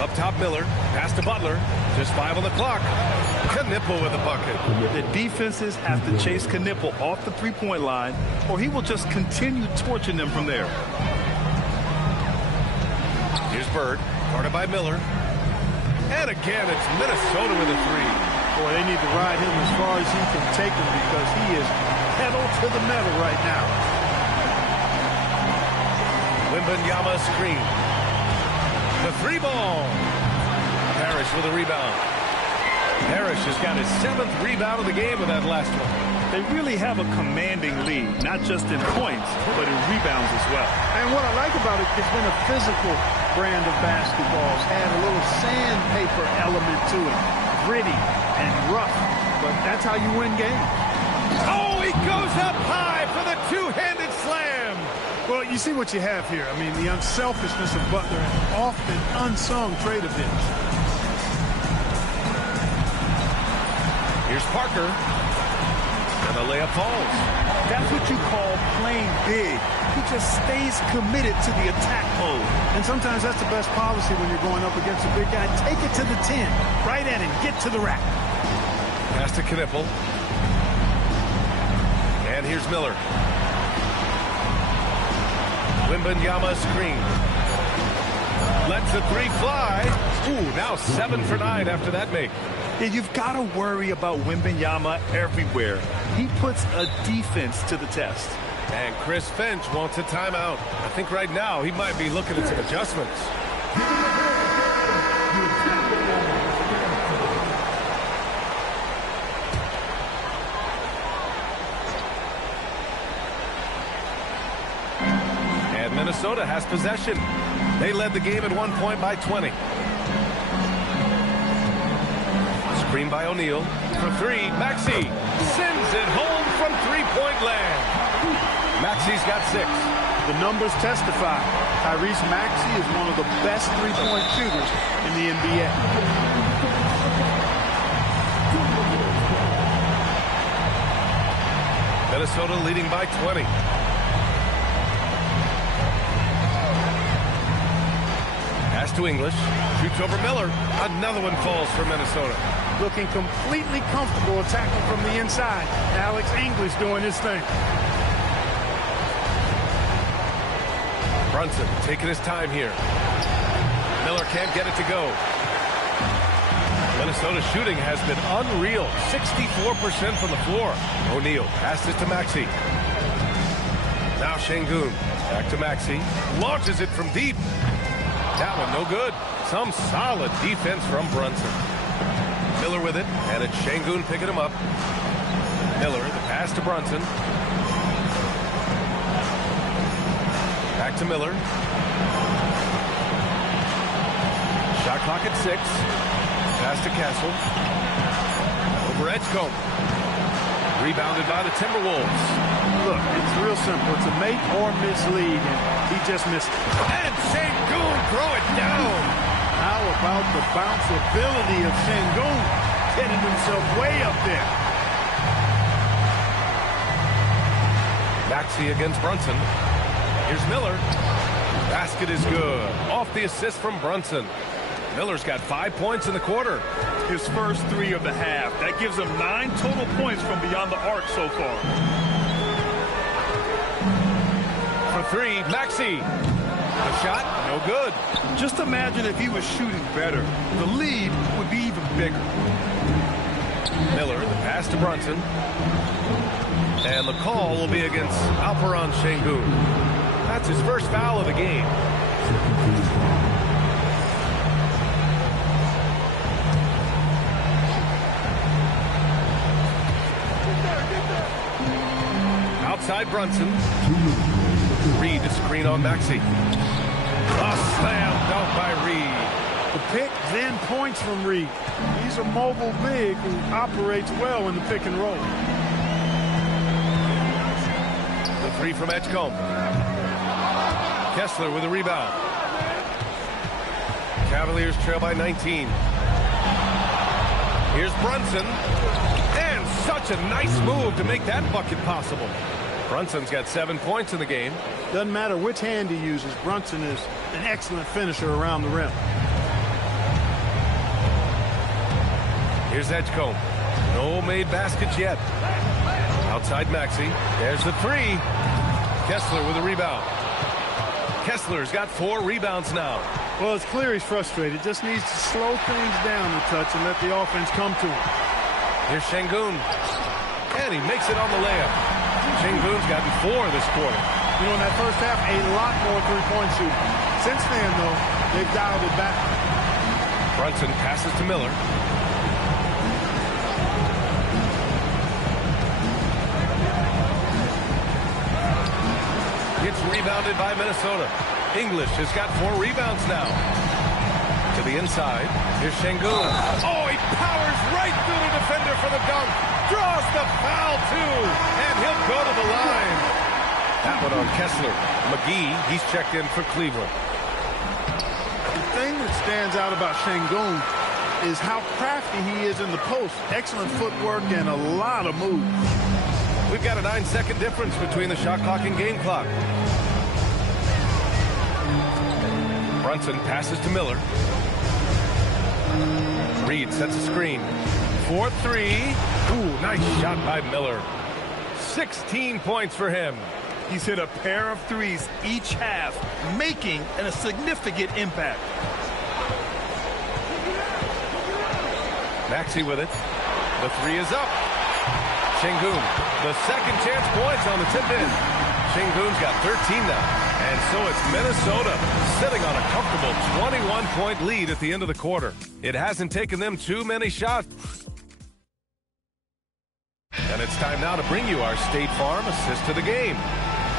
Up top, Miller. Pass to Butler. Just 5 on the clock. Knipple with a bucket. The defenses have to chase Knipple off the three-point line, or he will just continue torching them from there. Here's Bird. Guarded by Miller. And again, it's Minnesota with a 3. Boy, they need to ride him as far as he can take him because he is pedal to the metal right now. Wembanyama screen. The 3 ball. Parrish with a rebound. Parrish has got his 7th rebound of the game with that last one. They really have a commanding lead, not just in points, but in rebounds as well. And what I like about it, it's been a physical brand of basketball. It's had a little sandpaper element to it. Gritty and rough, but that's how you win games. Oh, he goes up high for the two-handed slam. Well, you see what you have here. I mean, the unselfishness of Butler, an often unsung trait of his. Here's Parker. And the layup falls. That's what you call playing big. He just stays committed to the attack mode. And sometimes that's the best policy when you're going up against a big guy. Take it to the 10. Right at him. Get to the rack. Pass to Knipple. And here's Miller. Wembanyama screen. Lets the 3 fly. Ooh, now 7 for 9 after that make. And you've got to worry about Wembanyama everywhere. He puts a defense to the test. And Chris Finch wants a timeout. I think right now he might be looking at some adjustments. And Minnesota has possession. They led the game at one point by 20. Screen Screen by O'Neal. For three, Maxey sends it home from three-point land. Maxey's got 6. The numbers testify. Tyrese Maxey is one of the best three-point shooters in the NBA. Minnesota leading by 20. Pass to English. Shoots over Miller. Another one falls for Minnesota. Looking completely comfortable attacking from the inside. Alex English doing his thing. Brunson taking his time here. Miller can't get it to go. Minnesota shooting has been unreal. 64% from the floor. O'Neal passes to Maxey. Now Şengün. Back to Maxey. Launches it from deep. That one no good. Some solid defense from Brunson. Miller with it, and it's Şengün picking him up. Miller, the pass to Brunson. Back to Miller. Shot clock at 6. Pass to Castle. Over Edgecombe. Rebounded by the Timberwolves. Look, it's real simple. It's a make or miss lead, and he just missed it. And Şengün throw it down. How about the bounce ability of Şengün getting himself way up there? Maxey against Brunson. Here's Miller. Basket is good. Off the assist from Brunson. Miller's got 5 points in the quarter. His first 3 of the half. That gives him 9 total points from beyond the arc so far. For 3, Maxey. The shot, no good. Just imagine if he was shooting better. The lead would be even bigger. Miller, the pass to Brunson. And the call will be against Alperen Şengün. That's his first foul of the game. Outside Brunson. Reed to screen on Maxey. A slam dunk by Reed. The pick, then points from Reed. He's a mobile big who operates well in the pick and roll. The 3 from Edgecombe. Kessler with a rebound. Cavaliers trail by 19. Here's Brunson. And such a nice move to make that bucket possible. Brunson's got 7 points in the game. Doesn't matter which hand he uses. Brunson is an excellent finisher around the rim. Here's Edgecombe. No made baskets yet. Outside Maxey. There's the 3. Kessler with a rebound. Kessler's got 4 rebounds now. Well, it's clear he's frustrated. Just needs to slow things down a touch and let the offense come to him. Here's Şengün. And he makes it on the layup. Şengün's gotten 4 this quarter. You know, in that first half, a lot more three-point shooting. Since then, though, they've dialed it back. Brunson passes to Miller. It's rebounded by Minnesota. English has got 4 rebounds now. To the inside. Here's Şengün. Oh, he powers right through the defender for the dunk. Draws the foul, too. And he'll go to the line. That one on Kessler. McGee, he's checked in for Cleveland. The thing that stands out about Şengün is how crafty he is in the post. Excellent footwork and a lot of moves. We've got a 9-second difference between the shot clock and game clock. Brunson passes to Miller. Reed sets a screen. 4-3. Ooh, nice shot by Miller. 16 points for him. He's hit a pair of threes each half, making a significant impact. Maxey with it. The 3 is up. Şengün, the second chance points on the tip-in. Şengün's got 13 now. And so it's Minnesota sitting on a comfortable 21-point lead at the end of the quarter. It hasn't taken them too many shots. And it's time now to bring you our State Farm assist to the game.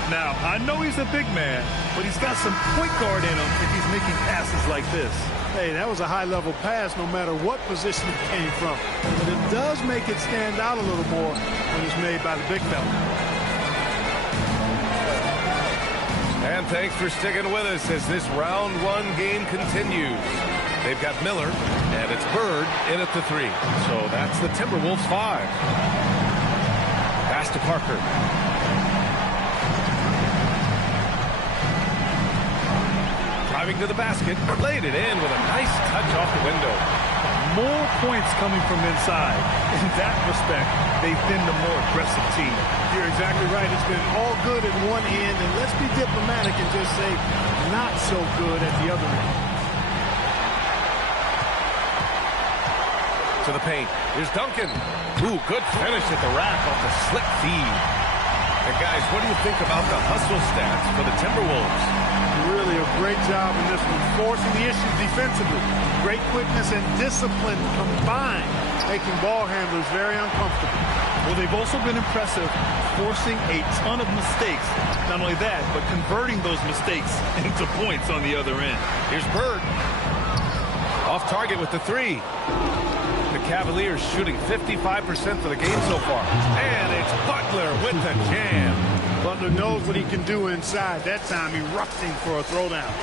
Now, I know he's a big man, but he's got some point guard in him if he's making passes like this. Hey, that was a high-level pass no matter what position it came from. But it does make it stand out a little more when it's made by the big fella. And thanks for sticking with us as this round one game continues. They've got Miller, and it's Bird in at the 3. So that's the Timberwolves 5. Pass to Parker. Driving to the basket, laid it in with a nice touch off the window. More points coming from inside. In that respect, they've been the more aggressive team. You're exactly right. It's been all good at one end, and let's be diplomatic and just say not so good at the other end. To the paint. Here's Duncan. Ooh, good finish at the rack off the slick feed. And guys, what do you think about the hustle stats for the Timberwolves? Really a great job in this one, forcing the issues defensively. Great quickness and discipline combined, making ball handlers very uncomfortable. Well, they've also been impressive, forcing a ton of mistakes. Not only that, but converting those mistakes into points on the other end. Here's Bird. Off target with the 3. The Cavaliers shooting 55% for the game so far. And it's Butler with the jam. Butler knows what he can do inside. That time he roughed him for a throwdown.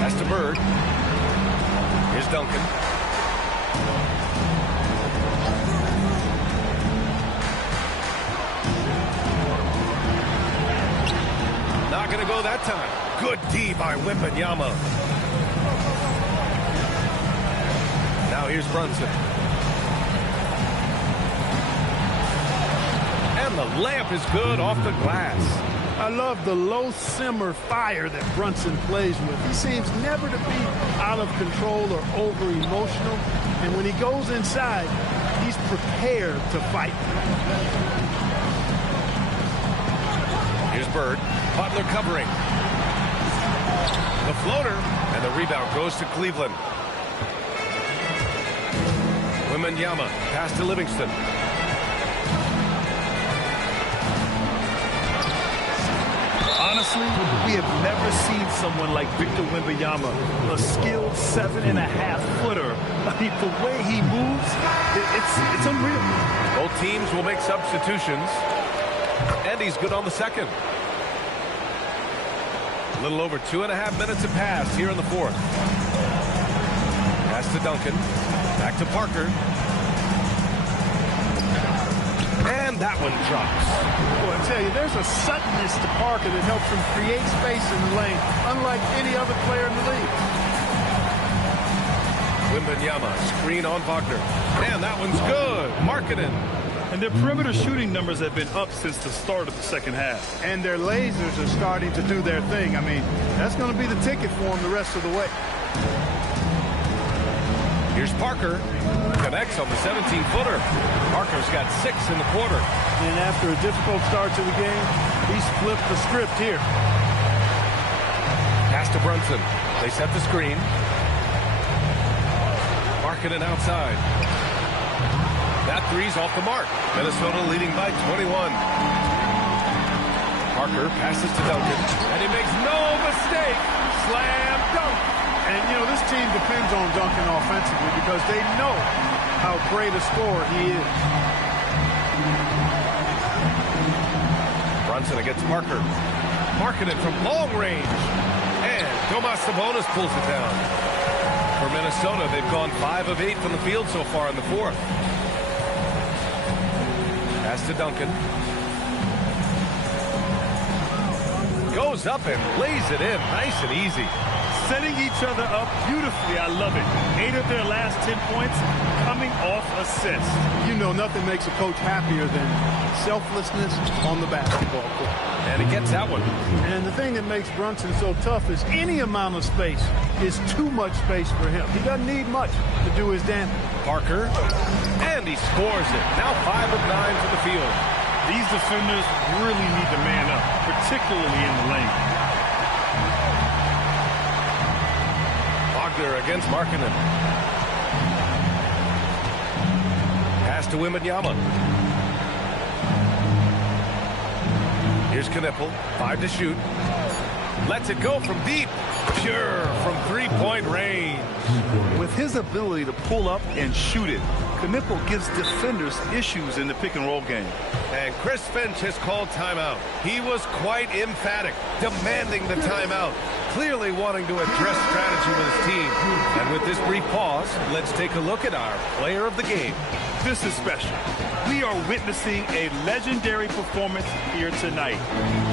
Pass to Bird. Here's Duncan. Not going to go that time. Good D by Wembanyama. Now here's Brunson. And the layup is good off the glass. I love the low simmer fire that Brunson plays with. He seems never to be out of control or over emotional. And when he goes inside, he's prepared to fight. Here's Bird. Butler covering. The floater. And the rebound goes to Cleveland. Wembanyama. Pass to Livingston. Honestly, we have never seen someone like Victor Wembanyama, a skilled 7.5-footer. I mean, the way he moves, it's unreal. Both teams will make substitutions, and he's good on the second. A little over 2.5 minutes have passed here in the fourth. Pass to Duncan, back to Parker. And that one drops. Boy, I tell you, there's a suddenness to Parker that helps him create space in the lane, unlike any other player in the league. Wembanyama, screen on Wagner. And that one's good. Markkanen. And their perimeter shooting numbers have been up since the start of the second half. And their lasers are starting to do their thing. I mean, that's going to be the ticket for them the rest of the way. Here's Parker. Connects on the 17-footer. Parker's got 6 in the quarter. And after a difficult start to the game, he's flipped the script here. Pass to Brunson. They set the screen. Markkanen outside. That three's off the mark. Minnesota leading by 21. Parker passes to Duncan, and he makes no mistake. Slam dunk. And, you know, this team depends on Duncan offensively because they know how great a scorer he is. Brunson against Parker. Markkanen from long range. And Domas Sabonis pulls it down. For Minnesota, they've gone 5 of 8 from the field so far in the fourth. Pass to Duncan. Goes up and lays it in nice and easy. Setting each other up beautifully. I love it. 8 of their last 10 points coming off assists. You know, nothing makes a coach happier than selflessness on the basketball court. And he gets that one. And the thing that makes Brunson so tough is any amount of space is too much space for him. He doesn't need much to do his damage. Parker, and he scores it. Now 5 of 9 from the field. These defenders really need to man up, particularly in the lane. Wagner against Markkanen. Pass to Wembanyama. Here's Knipple, 5 to shoot. Lets it go from deep. Pure from three-point range. With his ability to pull up and shoot it, Knipple gives defenders issues in the pick-and-roll game. And Chris Finch has called timeout. He was quite emphatic, demanding the timeout, clearly wanting to address strategy with his team. And with this brief pause, let's take a look at our player of the game. This is special. We are witnessing a legendary performance here tonight.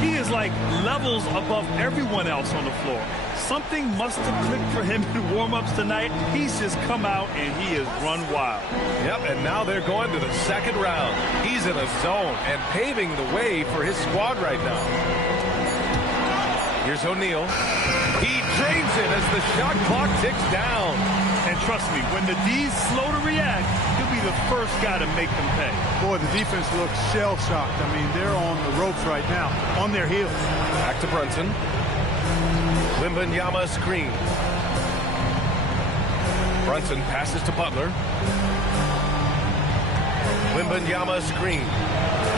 He is like levels above everyone else on the floor. Something must have clicked for him in warm-ups tonight. He's just come out and he has run wild. Yep, and now they're going to the second round. He's in a zone and paving the way for his squad right now. Here's O'Neal. He drains it as the shot clock ticks down. And trust me, when the D's slow to react, he'll be the first guy to make them pay. Boy, the defense looks shell-shocked. I mean, they're on the ropes right now, on their heels. Back to Brunson. Wembanyama screens. Brunson passes to Butler. Wembanyama screen.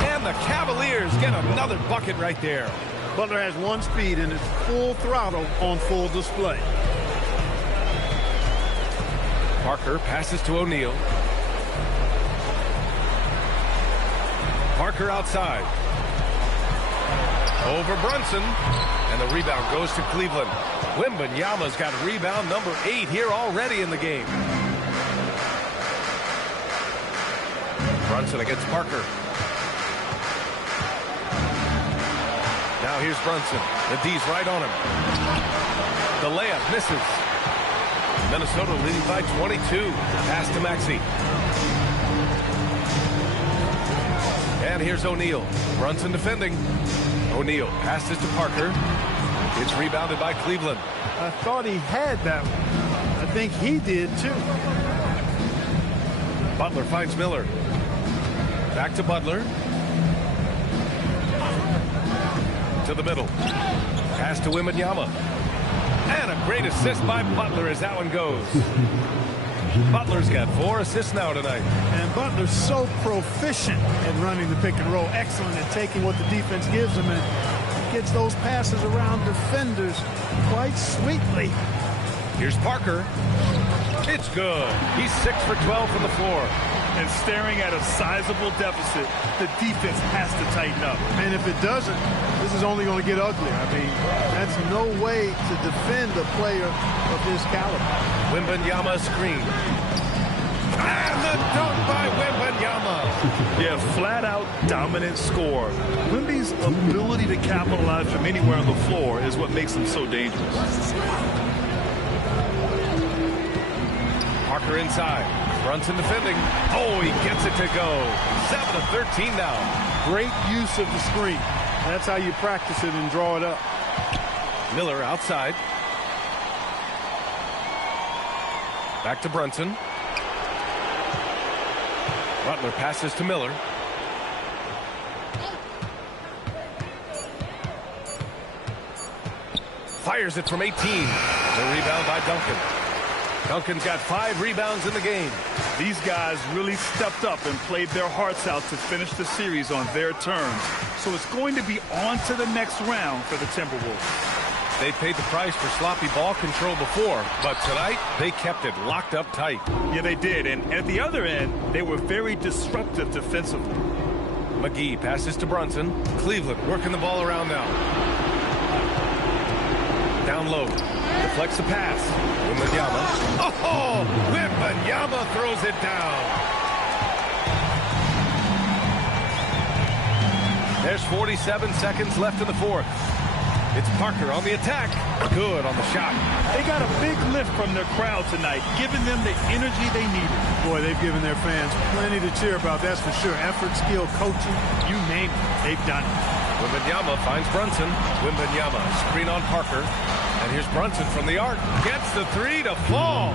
And the Cavaliers get another bucket right there. Butler has one speed and it's full throttle on full display. Parker passes to O'Neal. Parker outside. Over Brunson. And the rebound goes to Cleveland. Wembanyama's got rebound number 8 here already in the game. Brunson against Parker. Now here's Brunson. The D's right on him. The layup misses. Minnesota leading by 22. Pass to Maxey. And here's O'Neal. Brunson defending. O'Neal passes to Parker. It's rebounded by Cleveland. I thought he had that one. I think he did too. Butler finds Miller. Back to Butler. To the middle. Pass to Wembanyama. And a great assist by Butler as that one goes. Butler's got 4 assists now tonight. And Butler's so proficient at running the pick and roll. Excellent at taking what the defense gives him and gets those passes around defenders quite sweetly. Here's Parker. It's good. He's 6 for 12 from the floor. And staring at a sizable deficit, the defense has to tighten up. And if it doesn't, this is only going to get uglier. I mean, that's no way to defend a player of his caliber. Wembanyama screen. And the dunk by Wembanyama. Yeah, flat-out dominant score. Wemby's ability to capitalize from anywhere on the floor is what makes him so dangerous. Parker inside. Brunson defending. Oh, he gets it to go. 7-13 now. Great use of the screen. That's how you practice it and draw it up. Miller outside. Back to Brunson. Butler passes to Miller. Fires it from 18. The rebound by Duncan. Duncan's got 5 rebounds in the game. These guys really stepped up and played their hearts out to finish the series on their terms. So it's going to be on to the next round for the Timberwolves. They paid the price for sloppy ball control before, but tonight they kept it locked up tight. Yeah, they did. And at the other end, they were very disruptive defensively. McGee passes to Brunson. Cleveland working the ball around now. Down low. Deflects the pass. Wembanyama. Oh! Wembanyama throws it down. There's 47 seconds left in the fourth. It's Parker on the attack. Good on the shot. They got a big lift from their crowd tonight, giving them the energy they needed. Boy, they've given their fans plenty to cheer about, that's for sure. Effort, skill, coaching, you name it, they've done it. Wembanyama finds Brunson. Wembanyama screen on Parker. And here's Brunson from the arc. Gets the 3 to fall.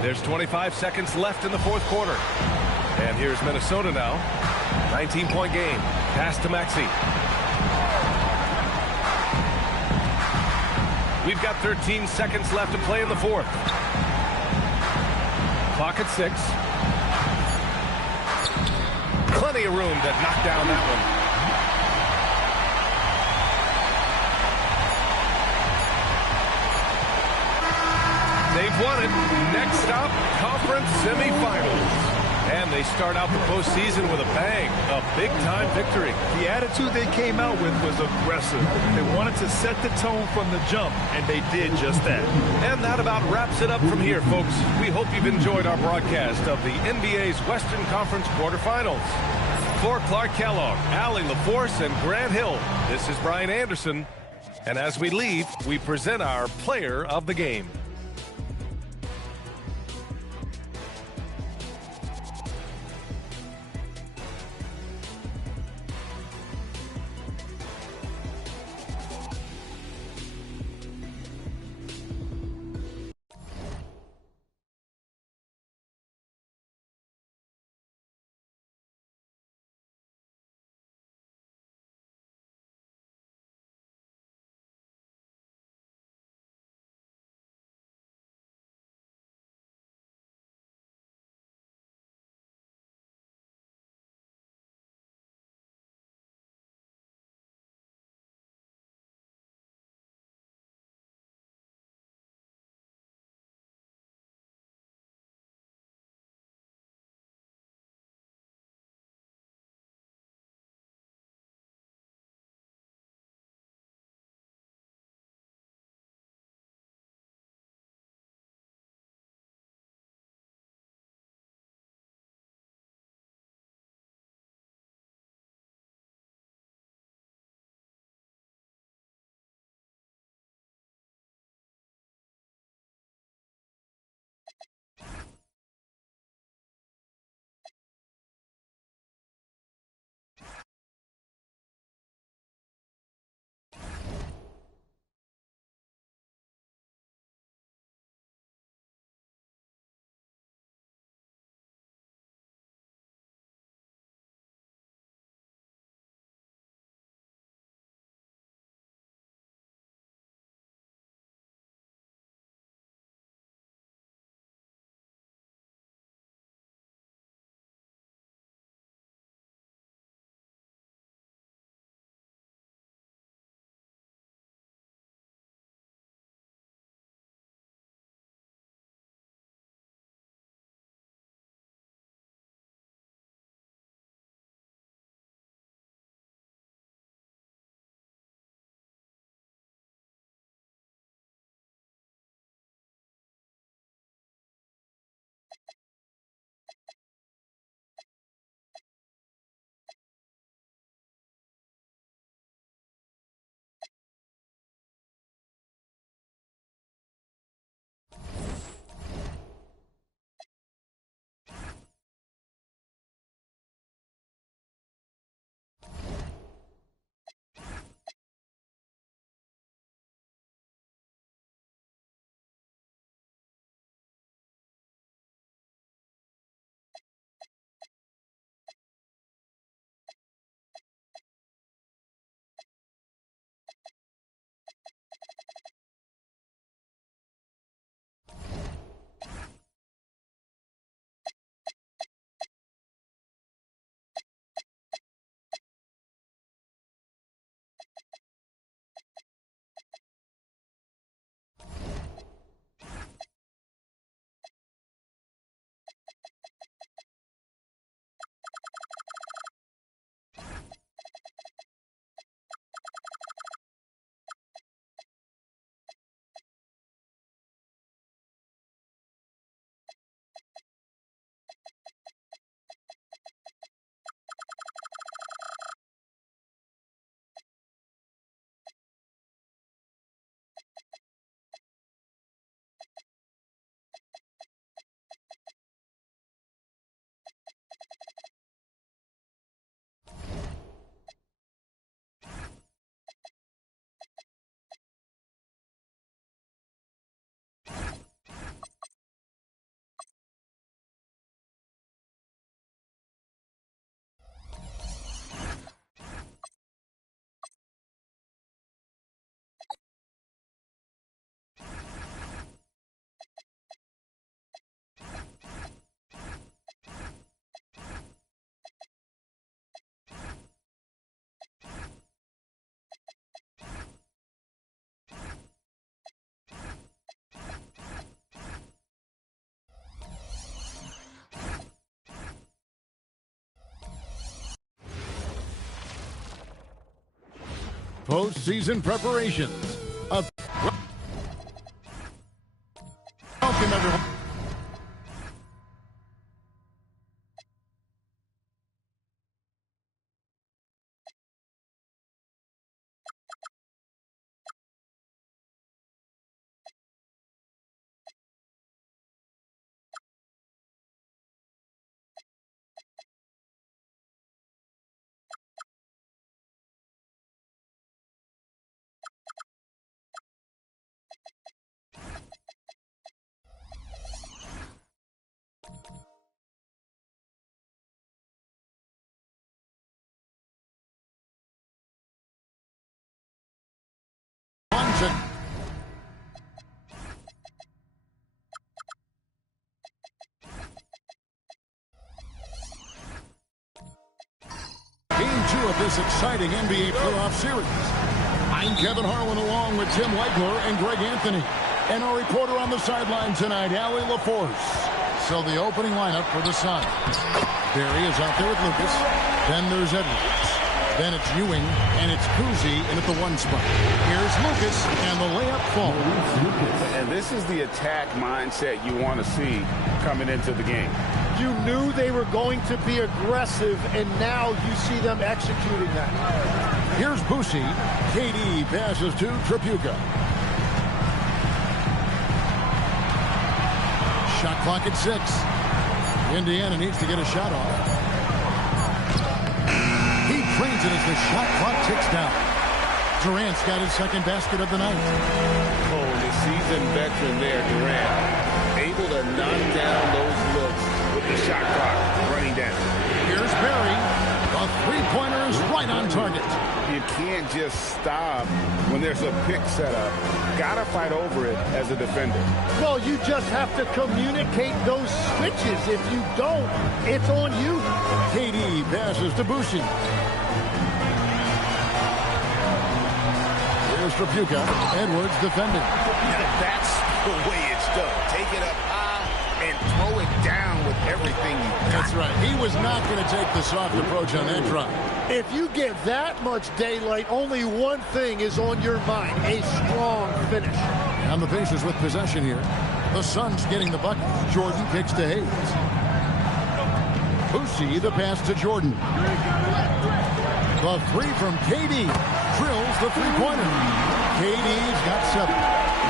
There's 25 seconds left in the fourth quarter. And here's Minnesota now. 19-point game. Pass to Maxey. We've got 13 seconds left to play in the fourth. Clock at 6. Plenty of room to knock down that one. They've won it. Next stop, conference semifinals. And they start out the postseason with a bang, a big-time victory. The attitude they came out with was aggressive. They wanted to set the tone from the jump, and they did just that. And that about wraps it up from here, folks. We hope you've enjoyed our broadcast of the NBA's Western Conference quarterfinals. For Clark Kellogg, Allie LaForce, and Grant Hill, this is Brian Anderson. And as we leave, we present our player of the game. postseason preparations. Welcome, everyone. Game 2 of this exciting NBA playoff series. I'm Kevin Harlan along with Tim Legler and Greg Anthony. And our reporter on the sideline tonight, Allie LaForce. So the opening lineup for the Suns. Barry is out there with Lucas. Then there's Edwards. Then it's Ewing, and it's Kuzi in at the 1 spot. Here's Lucas, and the layup falls. And this is the attack mindset you want to see coming into the game. You knew they were going to be aggressive, and now you see them executing that. Here's Boosie. KD passes to Tripucka. Shot clock at 6. Indiana needs to get a shot off. He trains it as the shot clock ticks down. Durant's got his second basket of the night. Oh, the seasoned veteran there, Durant, able to knock down those looks with the shot clock running down. Here's Barry. The three-pointer is right on target. You can't just stop when there's a pick set up. Gotta fight over it as a defender. Well, you just have to communicate those switches. If you don't, it's on you. KD passes to Boosie. Here's Tripucka. Edwards defending. That's the way it's done. Take it up high and throw it down with everything you got. That's right. He was not going to take the soft approach on that drive. If you get that much daylight, only one thing is on your mind, a strong finish. And the Pacers with possession here. The Suns getting the bucket. Jordan kicks to Hayes. Boosie, the pass to Jordan. The three from KD. Drills the three-pointer. KD's got 7.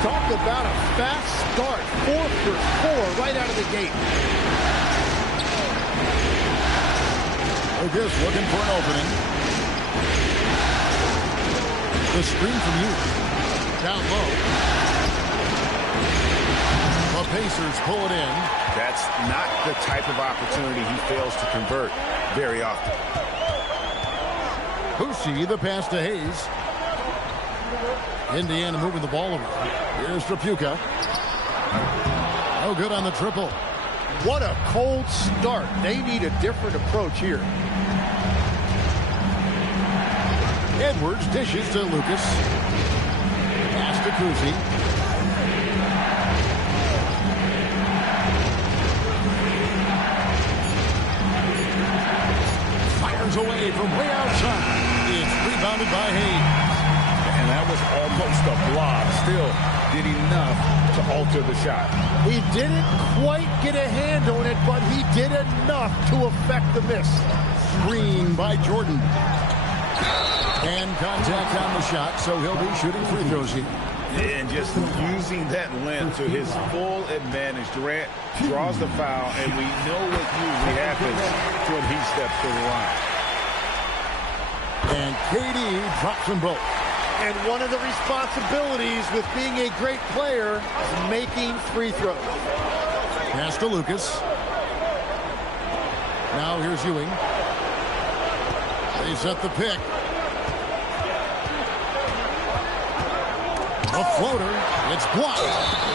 Talk about a fast start. 4 for 4 right out of the gate. Lucas looking for an opening. The screen from you. Down low. The Pacers pull it in. That's not the type of opportunity he fails to convert very often. Boosie, the pass to Hayes. Indiana moving the ball over. Here's Tripucka. No good on the triple. What a cold start. They need a different approach here. Edwards dishes to Lucas. Pass to Kuzi. Fires away from way outside. It's rebounded by Hayes. And that was almost a block. Still did enough to alter the shot. He didn't quite get a hand on it, but he did enough to affect the miss. Screen by Jordan. And contact on the shot, so he'll be shooting free throws here. And just using that length to his full advantage. Durant draws the foul, and we know what usually happens when he steps to the line. And KD drops them both. And one of the responsibilities with being a great player is making free throws. Pass to Lucas. Now here's Ewing. They set the pick. A floater. It's blocked.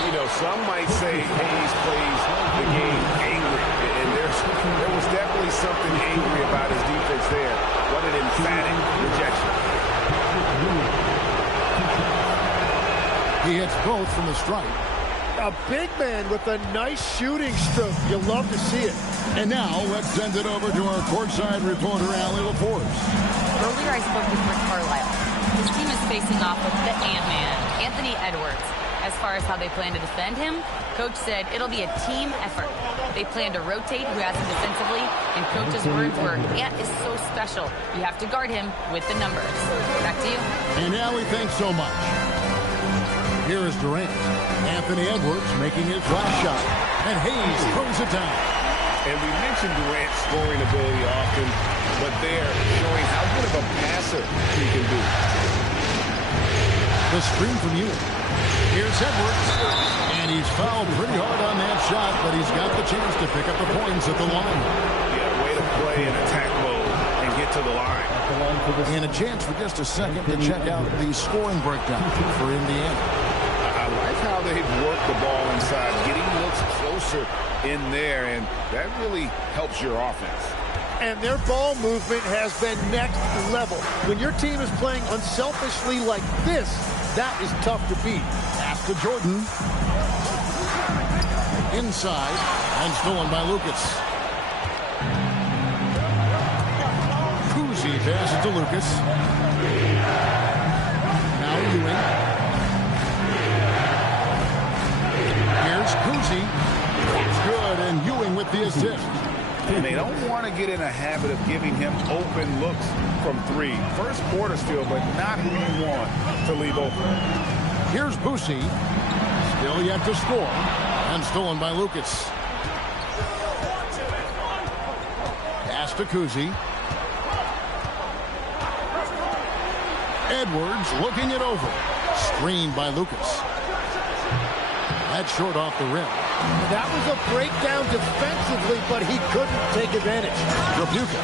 You know, some might say Hayes plays the game angry. And there was definitely something angry about his defense there. What an emphatic rejection. He hits both from the stripe. A big man with a nice shooting stroke. You'll love to see it. And now let's send it over to our courtside reporter, Allie LaForce. Earlier I spoke with Rick Carlisle. His team is facing off with the Ant-Man, Anthony Edwards. As far as how they plan to defend him, Coach said it'll be a team effort. They plan to rotate who has him defensively, and Coach's words were, Ant is so special. You have to guard him with the numbers. Back to you. And Allie, thanks so much. Here is Durant. Anthony Edwards making his last shot. And Hayes throws it down. And we mentioned Durant's scoring ability often, but they're showing how good of a passer he can be. The screen from you. Here's Edwards. And he's fouled pretty hard on that shot, but he's got the chance to pick up the points at the line. Yeah, way to play in attack mode and get to the line. And a chance for just a second to check out the scoring breakdown for Indiana. I like how they've worked the ball inside, getting looks closer in there, and that really helps your offense. And their ball movement has been next level. When your team is playing unselfishly like this, that is tough to beat. Pass to Jordan. Inside, and stolen by Lucas. Kuzi passes to Lucas. Now Ewing. Here's Kuzi. It's good, and Ewing with the assist. And they don't want to get in a habit of giving him open looks from three. First quarter still, but not who you want to leave open. Here's Boosie. Still yet to score. And stolen by Lucas. Pass to Kuzi. Edwards looking it over. Screened by Lucas. That's short off the rim. That was a breakdown defensively, but he couldn't take advantage. Rebuka.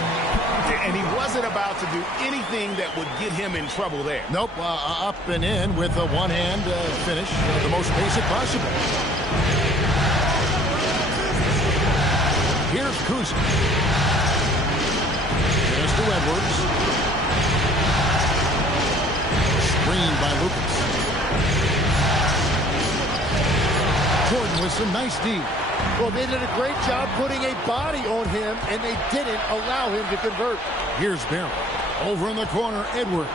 And he wasn't about to do anything that would get him in trouble there. Nope, up and in with a one-hand finish, the most basic possible. Here's Kuzi. Pass to Edwards. Screened by Lucas. Jordan with some nice D. Well, they did a great job putting a body on him, and they didn't allow him to convert. Here's Barron. Over in the corner, Edwards.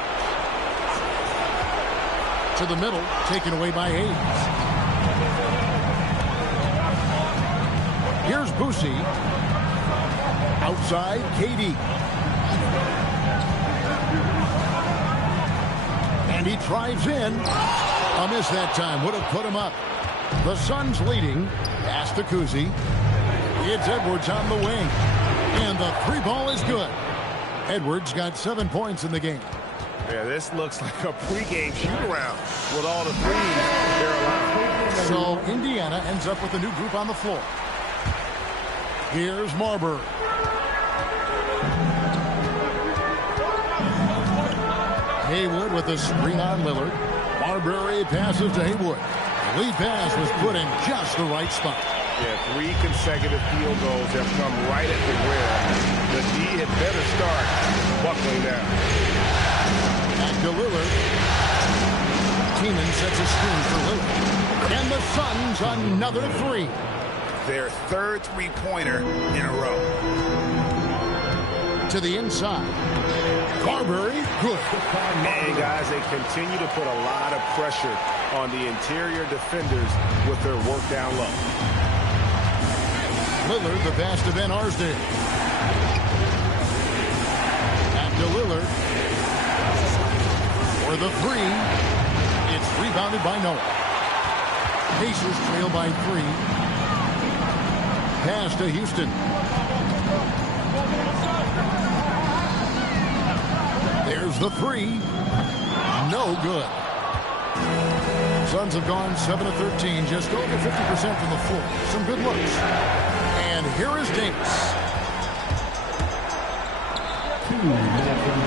To the middle, taken away by Hayes. Here's Boosie. Outside, KD. And he drives in. A miss that time. Would have put him up. The Suns leading. Pass to Kuzi. It's Edwards on the wing. And the three ball is good. Edwards got 7 points in the game. Yeah, this looks like a pregame shoot-around with all the threes they're allowed. So Indiana ends up with a new group on the floor. Here's Marbury. Haywood with a screen on Lillard. Marbury passes to Haywood. The lead pass was put in just the right spot. Yeah, 3 consecutive field goals have come right at the rim. The D had better start buckling down. Back to Lillard. Keenan sets a screen for Lillard. And the Suns another 3. Their third three-pointer in a row. To the inside. Carberry, good. And guys, they continue to put a lot of pressure on the interior defenders with their work down low. Lillard, the pass to Ben Arsdale. Back to Lillard. For the 3. It's rebounded by Noah. Pacers trail by 3. Pass to Houston. There's the 3. No good. Suns have gone 7 of 13, just over 50% from the floor. Some good looks. And here is Davis.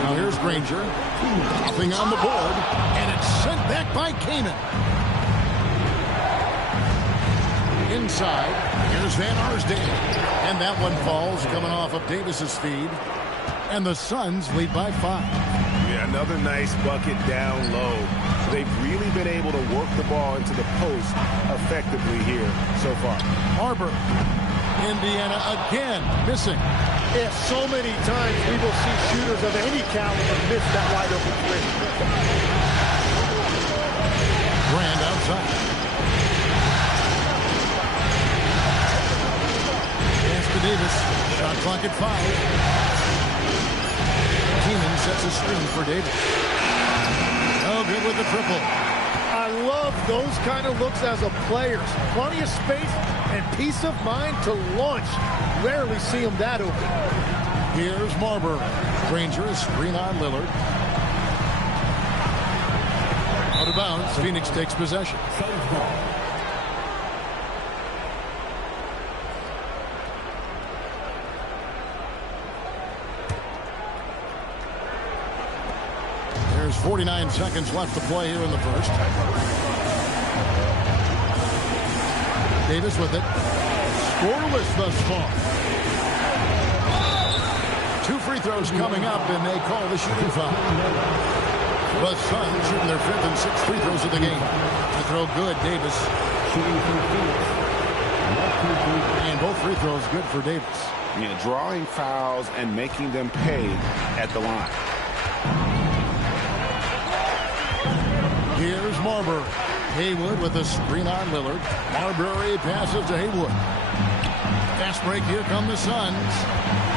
Now here's Granger. Nothing on the board. And it's sent back by Kaman. Inside. Here's Van Arsdale. And that one falls coming off of Davis's feed. And the Suns lead by 5. Yeah, another nice bucket down low. They've really been able to work the ball into the post effectively here so far. Harbor. Indiana again missing. Yeah, so many times we will see shooters of any caliber miss that wide open three. Brand outside. Pass to Davis. Shot clock at 5. Keenan sets a screen for Davis. Oh, good with the triple. I love those kind of looks as a player. Plenty of space and peace of mind to launch. Rarely see him that open. Here's Marbury. Granger is screen on Lillard. Out of bounds. Phoenix takes possession. There's 49 seconds left to play here in the first. Davis with it. Scoreless thus far. 2 free throws coming up, and they call the shooting foul. The Suns shooting their 5th and 6th free throws of the game. The throw good, Davis. And both free throws good for Davis. Yeah, drawing fouls and making them pay at the line. Here's Marbury. Haywood with a screen on Lillard. Marbury passes to Haywood. Fast break. Here come the Suns.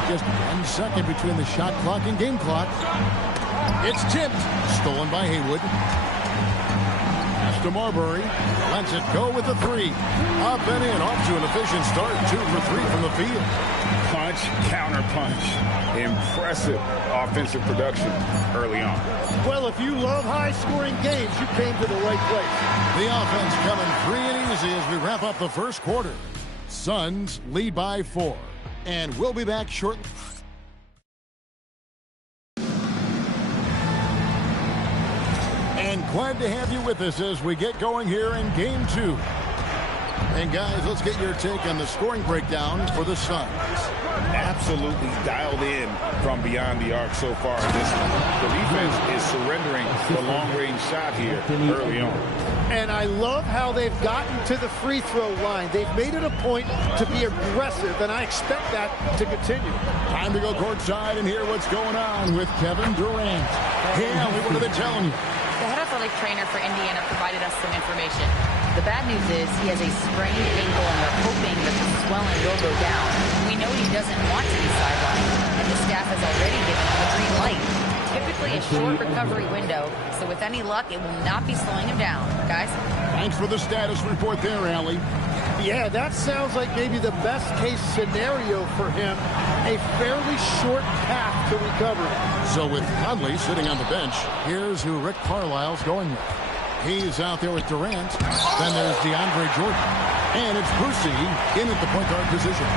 Just 1 second between the shot clock and game clock. It's tipped. Stolen by Haywood. Pass to Marbury. Lets it go with the 3. Up and in. Off to an efficient start. 2 for 3 from the field. Punch, counter punch. Impressive offensive production early on. Well, if you love high-scoring games, you came to the right place. The offense coming free and easy as we wrap up the first quarter. Suns lead by 4. And we'll be back shortly. And glad to have you with us as we get going here in Game 2. And guys, let's get your take on the scoring breakdown for the Suns. Absolutely dialed in from beyond the arc so far in this one. The defense is surrendering the long-range shot here early on. And I love how they've gotten to the free throw line. They've made it a point to be aggressive, and I expect that to continue. Time to go courtside and hear what's going on with Kevin Durant. Hey, Allie, what are they telling you? The head athletic trainer for Indiana provided us some information. The bad news is he has a sprained ankle, and they're hoping that the swelling will go down. We know he doesn't want to be sidelined, and the staff has already given him the green light. Typically a short recovery window, so with any luck, it will not be slowing him down. Guys? Thanks for the status report there, Allie. Yeah, that sounds like maybe the best case scenario for him. A fairly short path to recovery. So with Conley sitting on the bench, here's who Rick Carlisle's going with. He's out there with Durant. Then there's DeAndre Jordan. And it's Brucey in at the point guard position.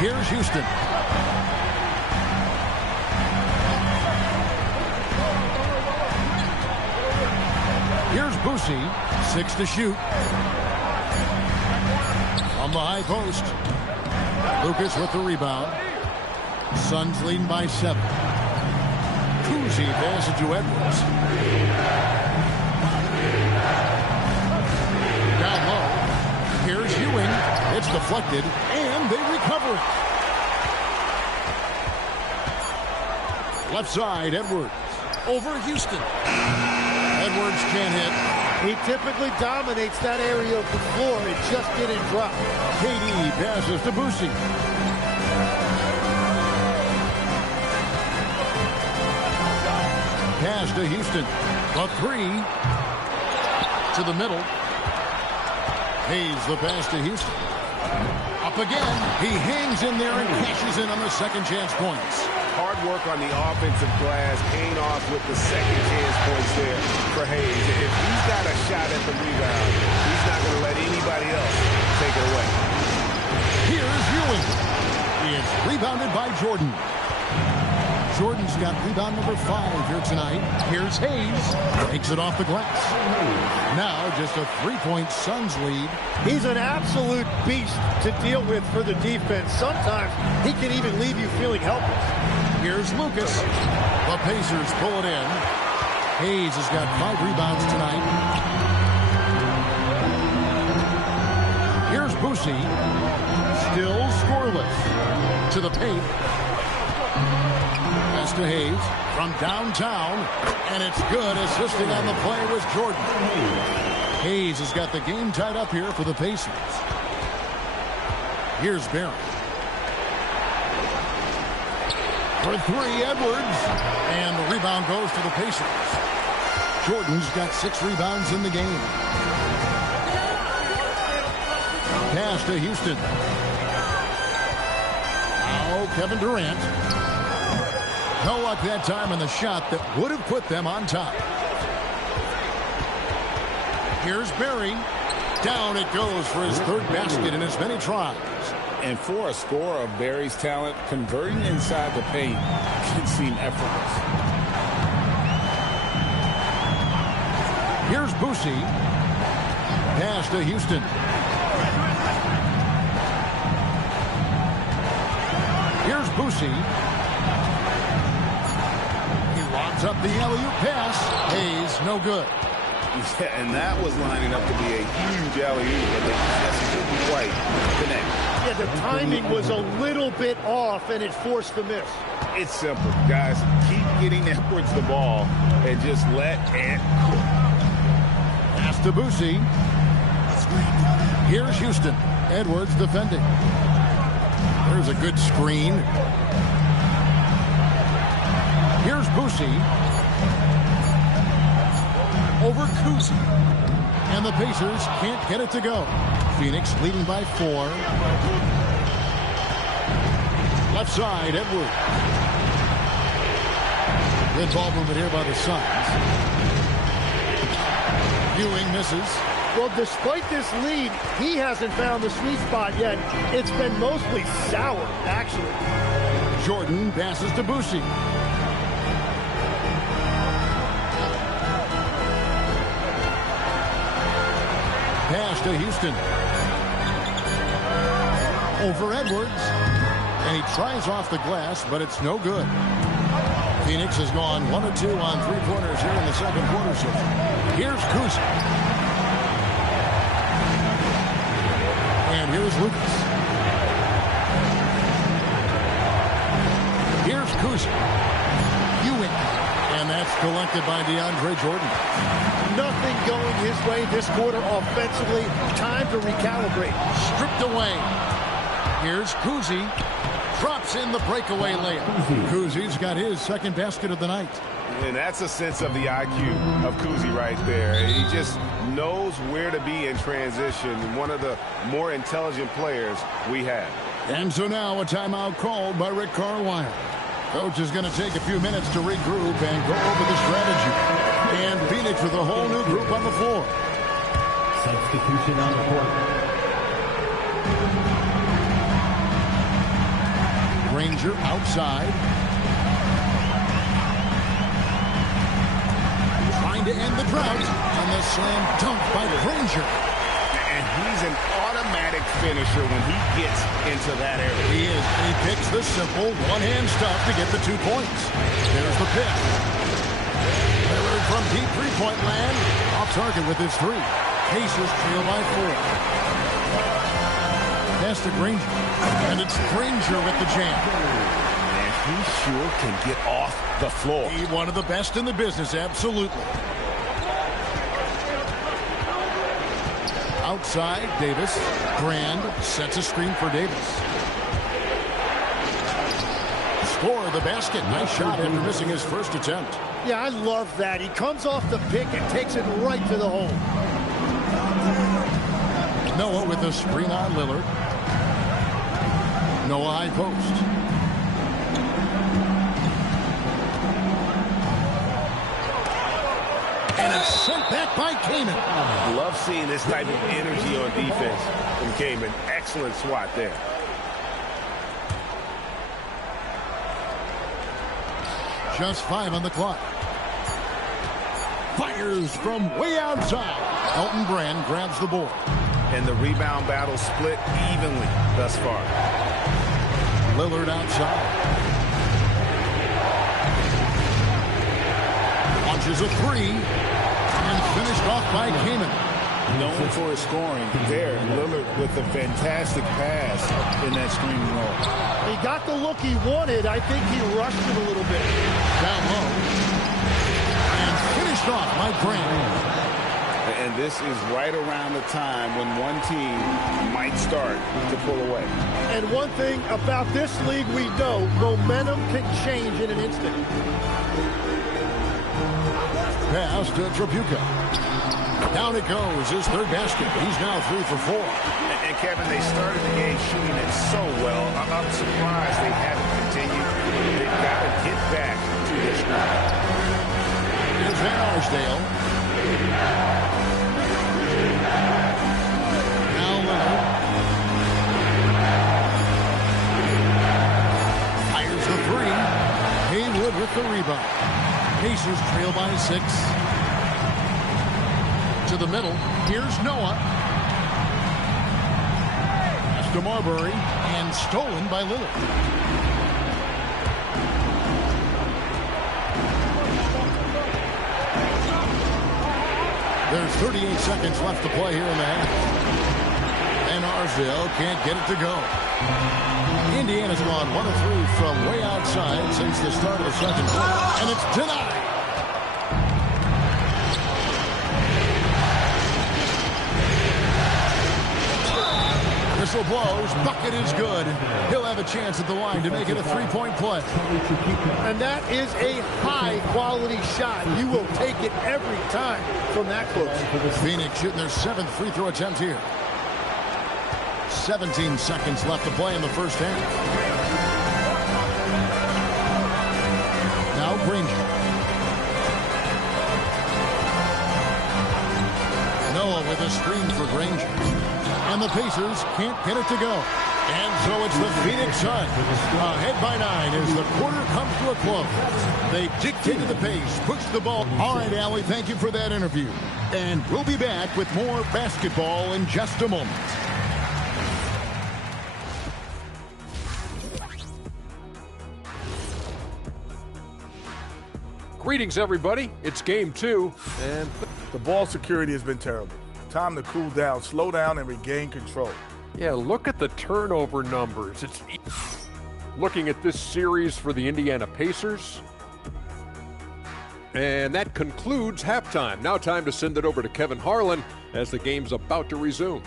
Here's Houston. Here's Brucey. 6 to shoot. On the high post. Lucas with the rebound. Suns leading by 7. Kuzi passes to Edwards. Down low. Here's Ewing. It's deflected, and they recover it. Left side, Edwards. Over Houston. Edwards can't hit. He typically dominates that area of the floor. It just didn't drop. KD passes to Brucey. Pass to Houston. The 3 to the middle. Hayes the pass to Houston. Up again. He hangs in there and cashes in on the second chance points. Hard work on the offensive glass, paying off with the second chance points there for Hayes. If he's got a shot at the rebound, he's not going to let anybody else take it away. Here's Ewing. It's rebounded by Jordan. Jordan's got rebound number 5 here tonight. Here's Hayes. Takes it off the glass. Now just a 3-point Suns lead. He's an absolute beast to deal with for the defense. Sometimes he can even leave you feeling helpless. Here's Lucas. The Pacers pull it in. Hayes has got 5 rebounds tonight. Here's Boosie. Still scoreless. To the paint. Pass to Hayes from downtown. And it's good. Assisting on the play was Jordan. Hayes has got the game tied up here for the Pacers. Here's Barron. For three, Edwards. And the rebound goes to the Pacers. Jordan's got 6 rebounds in the game. Pass to Houston. Now Kevin Durant. No luck that time on the shot that would have put them on top. Here's Barry. Down it goes for his 3rd basket in as many tries. And for a scorer of Barry's talent, converting inside the paint can seem effortless. Here's Boosie. Pass to Houston. Here's Boosie. He lobs up the alley-oop pass. Hayes, no good. Yeah, and that was lining up to be a huge alley-oop, but they just couldn't quite connect. Yeah, the timing was a little bit off, and it forced the miss. It's simple, guys. Keep getting Edwards the ball and just let it cook. Pass to Boosie. Here's Houston. Edwards defending. There's a good screen. Here's Boosie. Over Kuzi. And the Pacers can't get it to go. Phoenix leading by 4. Left side, Edwards. Good ball movement here by the Suns. Ewing misses. Well, despite this lead, he hasn't found the sweet spot yet. It's been mostly sour, actually. Jordan passes to Boosie. Pass to Houston. Over Edwards. And he tries off the glass, but it's no good. Phoenix has gone 1 of 2 on 3-pointers here in the second quarter. So here's Kuzi. And here's Lucas. Here's Kuzi. Ewing. And that's collected by DeAndre Jordan. Nothing going his way this quarter offensively. Time to recalibrate. Stripped away. Here's Kuzi. Drops in the breakaway layup. Kuzi's got his 2nd basket of the night. And that's a sense of the IQ of Kuzi right there. He just knows where to be in transition. One of the more intelligent players we have. And so now a timeout called by Rick Carlisle. Coach is going to take a few minutes to regroup and go over the strategy. And Phoenix with a whole new group on the floor. Substitution on the court. Granger outside. Trying to end the drought. And the slam dunk by Granger. And he's an automatic finisher when he gets into that area. He is. He picks the simple one-hand stuff to get the 2 points. There's the pick. Lillard from deep 3-point land. Off target with his 3. Pacers trail by 4. Pass to Granger. And it's Granger with the jam. And he sure can get off the floor. He's one of the best in the business, absolutely. Outside, Davis. Grand sets a screen for Davis. Score the basket. Nice shot after missing his first attempt. Yeah, I love that. He comes off the pick and takes it right to the hole. Noah with a screen on Lillard. Noah high post. And it's sent back by Kaman. Love seeing this type of energy on defense from Kaman. Excellent swat there. Just 5 on the clock. Fires from way outside. Elton Brand grabs the board. And the rebound battle split evenly thus far. Lillard outside. Launches a 3. And finished off by Kaman. known for his scoring. There, Lillard with a fantastic pass in that screen roll. He got the look he wanted. I think he rushed it a little bit. Down low. And finished off by Grant. And this is right around the time when one team might start to pull away. And one thing about this league we know, momentum can change in an instant. Pass to Tripucka. Down it goes, his third basket. He's now 3 for 4. And Kevin, they started the game shooting it so well. I'm surprised they haven't continued. They've got to get back to this ground. Here's Van Arsdale. Now Leonard. Fires the 3. Haywood with the rebound. Pacers trail by 6. To the middle. Here's Noah. Pass to Marbury. And stolen by Lillard. There's 38 seconds left to play here in the half. And Arsdale can't get it to go. Indiana's gone 1 of 3 from way outside since the start of the second quarter. And it's denied. Whistle blows. Bucket is good. He'll have a chance at the line to make it a 3-point play. And that is a high-quality shot. You will take it every time from that close. Phoenix shooting their 7th free throw attempt here. 17 seconds left to play in the first half. Now Granger. Noah with a screen for Granger. And the Pacers can't get it to go. And so it's the Phoenix Suns ahead by 9 as the quarter comes to a close. They dictated the pace, pushed the ball. All right, Allie, thank you for that interview. And we'll be back with more basketball in just a moment. Greetings, everybody. It's game 2. And the ball security has been terrible. Time to cool down, slow down, and regain control. yeah, look at the turnover numbers. It's looking at this series for the Indiana Pacers. And that concludes halftime. Now time to send it over to Kevin Harlan as the game's about to resume.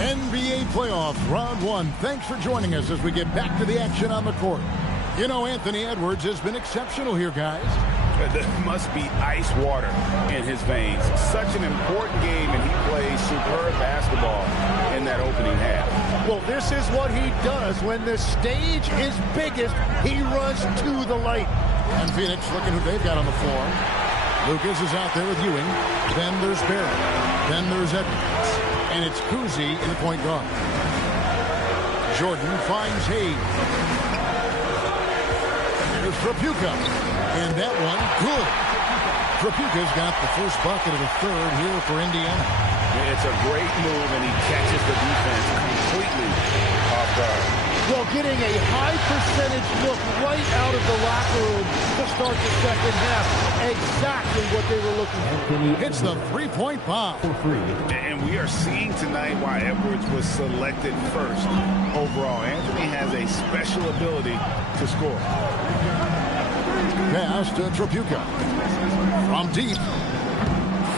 NBA playoffs, round 1. Thanks for joining us as we get back to the action on the court. You know, Anthony Edwards has been exceptional here, guys. There must be ice water in his veins. Such an important game, and he plays superb basketball in that opening half. Well, this is what he does. When the stage is biggest, he runs to the light. And Phoenix looking who they've got on the floor. Lucas is out there with Ewing. Then there's Barry. Then there's Edwards. And it's Kuzi in the point guard. Jordan finds Hayes. There's Tripucka. And that one, good. Tripucka's got the first bucket of the third here for Indiana. It's a great move, and he catches the defense completely off guard. Well, getting a high percentage look right out of the locker room to start the second half. Exactly what they were looking for. It's the three-point bomb. And we are seeing tonight why Edwards was selected first overall. Anthony has a special ability to score. Pass to Tripucka. From deep.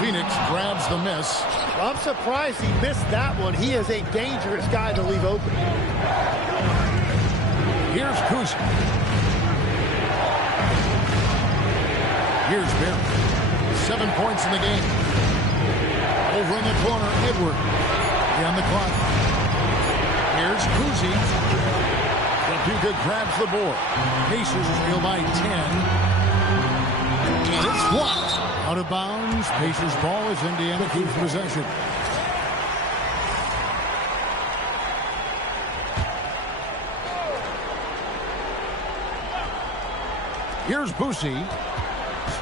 Phoenix grabs the miss. I'm surprised he missed that one. He is a dangerous guy to leave open. Here's Kuzi. Here's Barry. 7 points in the game. Over in the corner, Edward. On the clock. Here's Kuzi. Tripucka grabs the board. Pacers trail by 10. And it's blocked. Out of bounds. Pacers ball as Indiana keeps possession. Here's Boosie.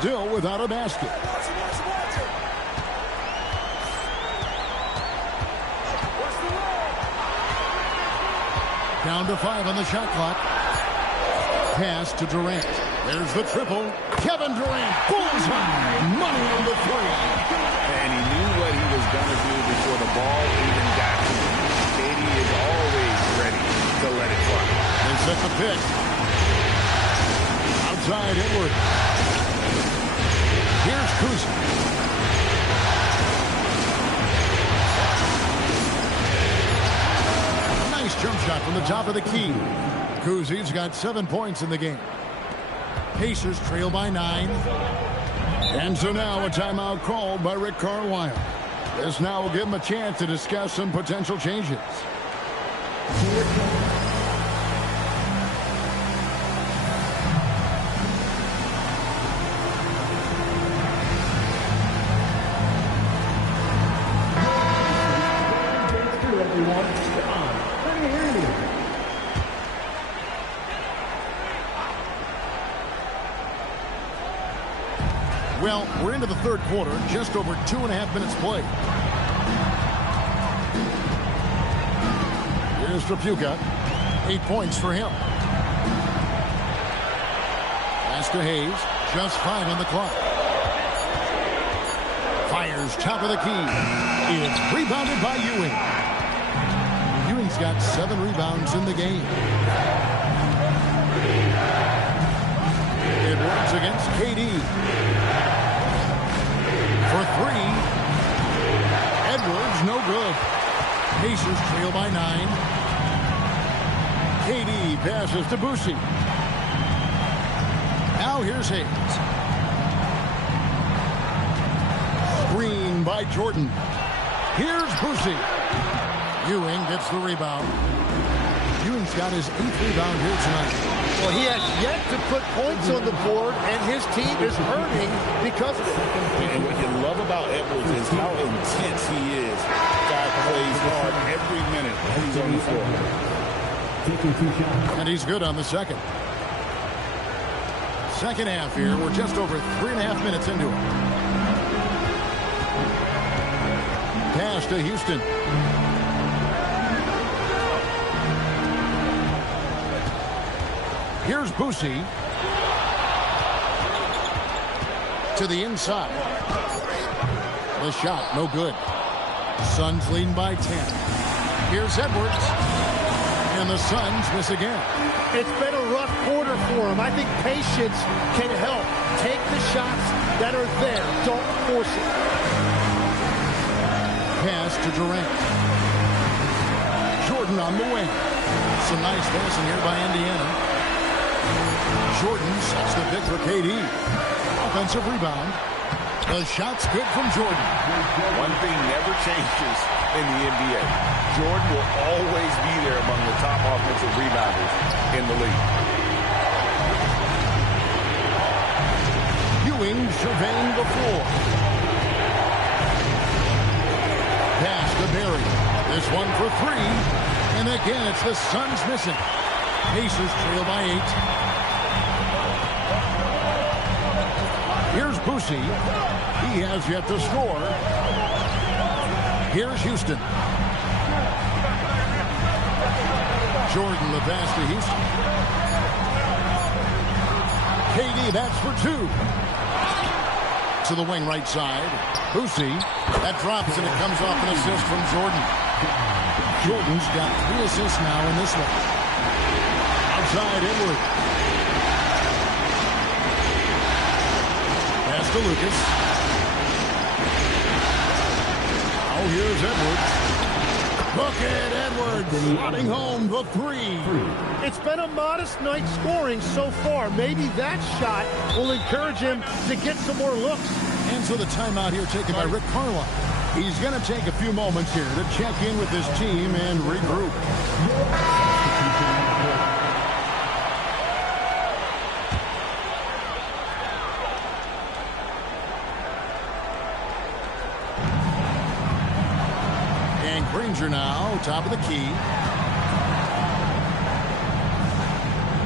Still without a basket. Down to 5 on the shot clock. Pass to Durant. There's the triple. Kevin Durant. Bullseye. Money on the three. And he knew what he was going to do before the ball even got to him. KD is always ready to let it fly. They set the pick. Outside Edwards. Here's Kuzma. Nice jump shot from the top of the key. Kuzi's got 7 points in the game. Pacers trail by 9. And so now a timeout called by Rick Carlisle. This now will give him a chance to discuss some potential changes. Well, we're into the third quarter, just over 2.5 minutes played. Here's Trapuka. 8 points for him. Pass to Hayes. Just 5 on the clock. Fires top of the key. It's rebounded by Ewing. Ewing's got 7 rebounds in the game. Edwards against KD. For 3. Edwards, no good. Pacers trail by 9. KD passes to Boosie. Now here's Hayes. Screen by Jordan. Here's Boosie. Ewing gets the rebound. Ewing's got his 8th rebound here tonight. Well, he has yet to put points on the board, and his team is hurting because of it. And what you love about Edwards is how intense he is. Guy plays hard every minute he's on the floor. And he's good on the second. Second half here. We're just over 3.5 minutes into it. Pass to Houston. Here's Boosie. To the inside. The shot, no good. Suns leading by 10. Here's Edwards. And the Suns miss again. It's been a rough quarter for him. I think patience can help. Take the shots that are there. Don't force it. Pass to Durant. Jordan on the wing. Some nice passing here by Indiana. Jordan sets the pick for KD. Offensive rebound. The shot's good from Jordan. One thing never changes in the NBA. Jordan will always be there among the top offensive rebounders in the league. Ewing surveying the floor. Pass to Barry. This one for 3. And again, it's the Suns missing. Pacers trail by 8. Here's Boosie. He has yet to score. Here's Houston. Jordan, the pass to Houston. KD, that's for 2. To the wing right side. Boosie. That drops and it comes off an assist from Jordan. Jordan's got 3 assists now in this one. Outside Edwards. Pass to Lucas. Oh, here's Edwards. Look at Edwards running home the 3. It's been a modest night scoring so far. Maybe that shot will encourage him to get some more looks. And so the timeout here taken by Rick Carlisle. He's going to take a few moments here to check in with his team and regroup. And Granger now, top of the key.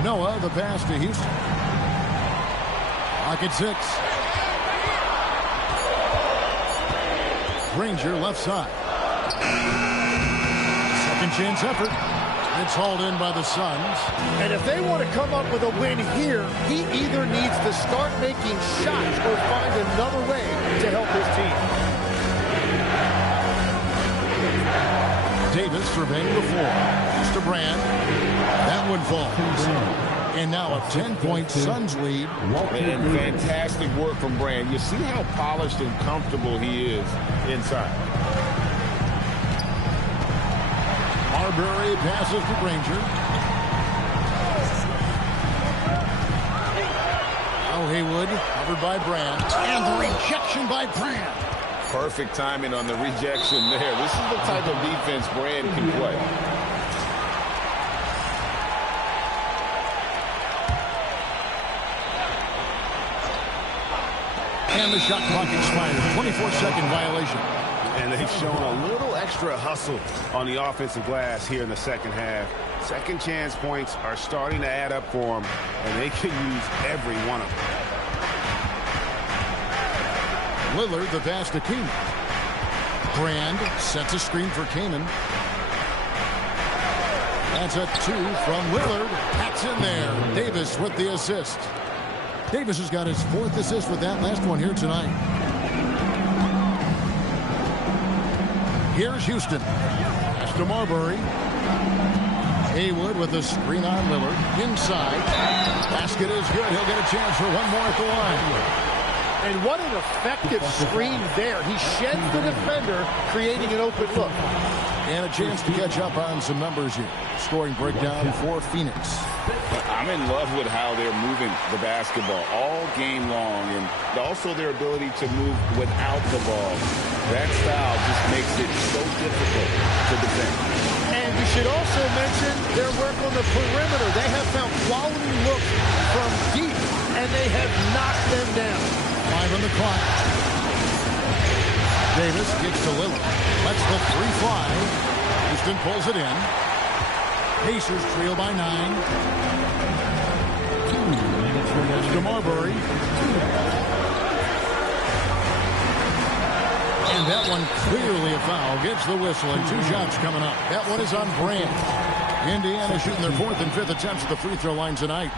Noah, the pass to Houston. Pocket 6. Granger left side. Second chance effort. It's hauled in by the Suns. And if they want to come up with a win here, he either needs to start making shots or find another way to help his team. Davis surveying the floor. It's to Brand. That one falls. And now a 10-point Suns lead. And fantastic work from Brand. You see how polished and comfortable he is inside. Marbury passes to Granger. Now Haywood, covered by Brand. And the rejection by Brand. Perfect timing on the rejection there. This is the type of defense Brand can play. And the shot clock expired. 24-second violation. And they've shown a little extra hustle on the offensive glass here in the second half. Second chance points are starting to add up for them, and they can use every one of them. Lillard, the pass to Keenan. Brand sets a screen for Kanan. That's a 2 from Lillard. That's in there. Davis with the assist. Davis has got his 4th assist with that last one here tonight. Here's Houston. Pass to Marbury. Haywood with a screen on Lillard. Inside. Basket is good. He'll get a chance for one more at the line. And what an effective screen there. He sheds the defender, creating an open look. And a chance to catch up on some numbers here. Scoring breakdown for Phoenix. I'm in love with how they're moving the basketball all game long, and also their ability to move without the ball. That style just makes it so difficult to defend. And you should also mention their work on the perimeter. They have found quality looks from deep, and they have knocked them down. 5 on the clock. Davis gets to Lillard. Lets the 3 fly. Houston pulls it in. Pacers trail by 9. To Marbury. And that one clearly a foul. Gets the whistle, and 2 shots coming up. That one is on Brand. Indiana shooting their 4th and 5th attempts at the free throw line tonight.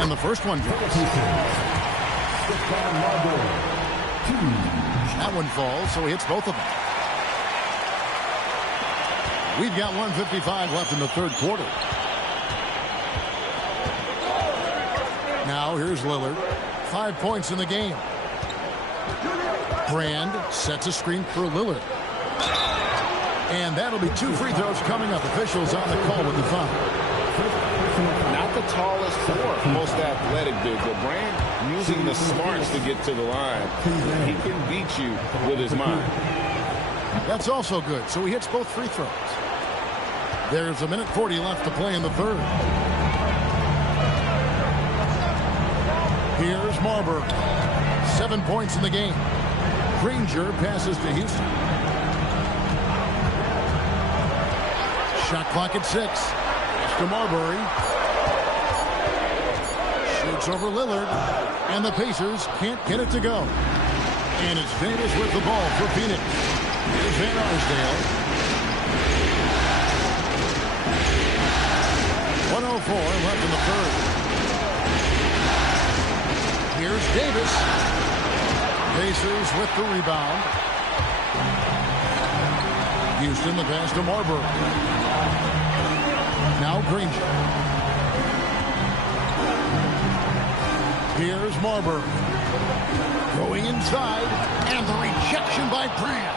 And the first one drops. That one falls, so he hits both of them. We've got 1:55 left in the third quarter. Now here's Lillard. 5 points in the game. Brand sets a screen for Lillard. And that'll be 2 free throws coming up. Officials on the call with the foul. Not the tallest or most athletic big, but Brand using the smarts to get to the line. He can beat you with his mind. That's also good. So he hits both free throws. There's 1:40 left to play in the third. Here's Marbury. 7 points in the game. Granger passes to Houston. Shot clock at 6. It's to Marbury. Shoots over Lillard. And the Pacers can't get it to go. And it's Davis with the ball for Phoenix. Here's Van Arsdale. 1:04 left in the third. Here's Davis. Pacers with the rebound. Houston the pass to Marbury. Now Granger. Here's Marbury. Going inside. And the rejection by Brand.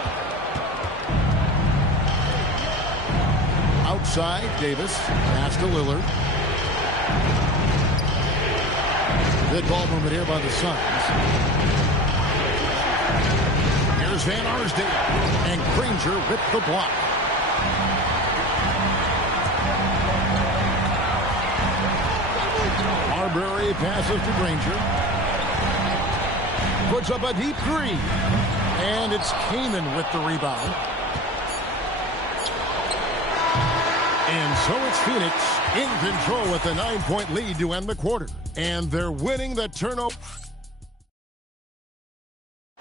Outside, Davis. Pass to Lillard. Good ball movement here by the Suns. Here's Van Arsdale. And Granger with the block. Marbury passes to Granger. Puts up a deep 3. And it's Kanan with the rebound. And so it's Phoenix in control with a 9-point lead to end the quarter. And they're winning the turnover.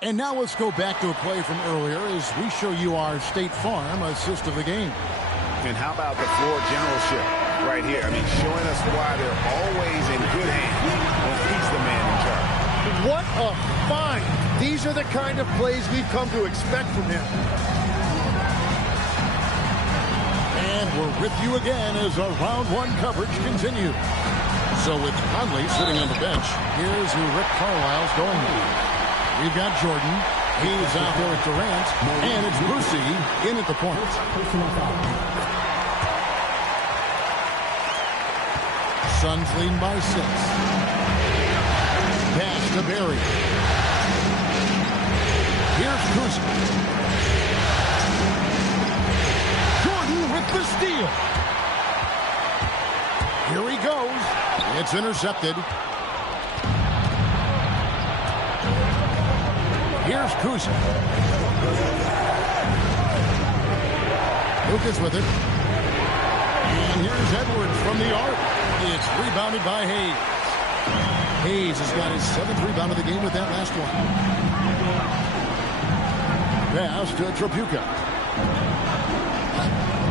And now let's go back to a play from earlier as we show you our State Farm assist of the game. And how about the floor generalship right here? I mean, showing us why they're always in good hands when he's the man in charge. What a find. These are the kind of plays we've come to expect from him. And we're with you again as our round one coverage continues. So with Conley sitting on the bench, here's who Rick Carlisle's going with. We've got Jordan. He's out there at Durant. And it's Brucey in at the point. Suns leading by 6. Pass to Barry. Here's Kuzma. Jordan with the steal. Here he goes. It's intercepted. Here's Kuzma. Lucas with it. And here's Edwards from the arc. It's rebounded by Hayes. Hayes has got his 7th rebound of the game with that last one. Pass to Tripucka.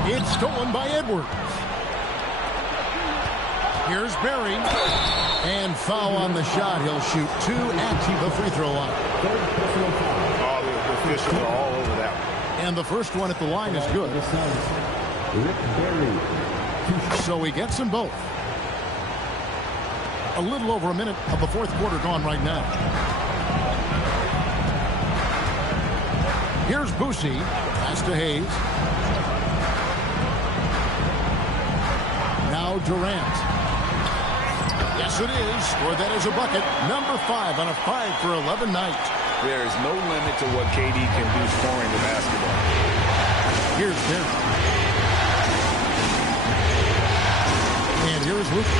It's stolen by Edwards. Here's Barry. And foul on the shot. He'll shoot 2 at the free throw line. All the officials are all over that one. And the first one at the line is good. So he gets them both. A little over a minute of the fourth quarter gone right now. Here's Boosie. Pass to Hayes. Now Durant. Yes, it is. Or that is a bucket. Number 5 on a 5 for 11 night. There is no limit to what KD can do scoring the basketball. Here's Barry. And here's Lucas.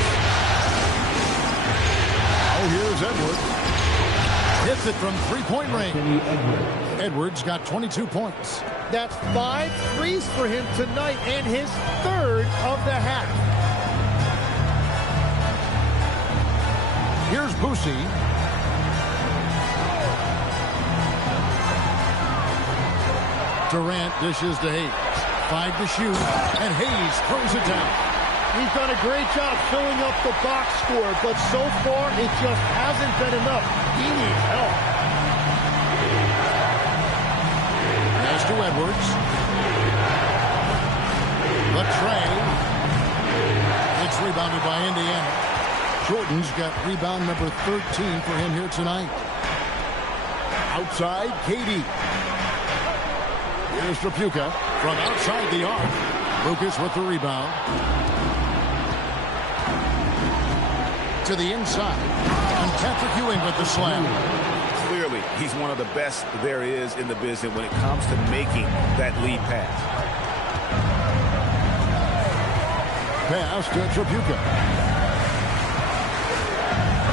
Oh, here's Edwards. Hits it from three-point range. Edwards got 22 points. That's 5 threes for him tonight and his 3rd of the half. Here's Boosie. Durant dishes to Hayes. 5 to shoot, and Hayes throws it down. He's done a great job filling up the box score, but so far it just hasn't been enough. He needs help. Pass to Edwards. Latrey. It's rebounded by Indiana. Jordan's got rebound number 13 for him here tonight. Outside, KD. Here's Tripucka from outside the arc. Lucas with the rebound. To the inside. And Patrick Ewing with the slam. Clearly, he's one of the best there is in the business when it comes to making that lead pass. Pass to Tripucka.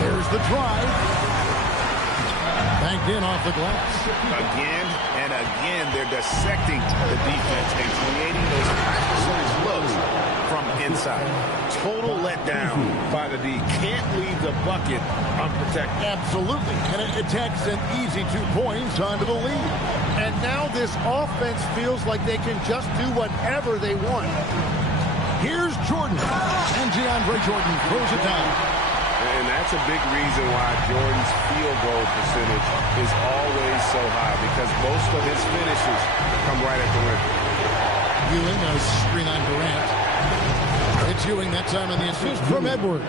There's the drive. Banked in off the glass. Again and again, they're dissecting the defense and creating those high-percentage looks from inside. Total letdown by the D. Can't leave the bucket unprotected. Absolutely. And it takes an easy 2 points onto the lead. And now this offense feels like they can just do whatever they want. Here's Jordan. And DeAndre Jordan throws it down. And that's a big reason why Jordan's field goal percentage is always so high, because most of his finishes come right at the rim. Ewing a screen on Durant. It's Ewing that time on the assist from Edwards.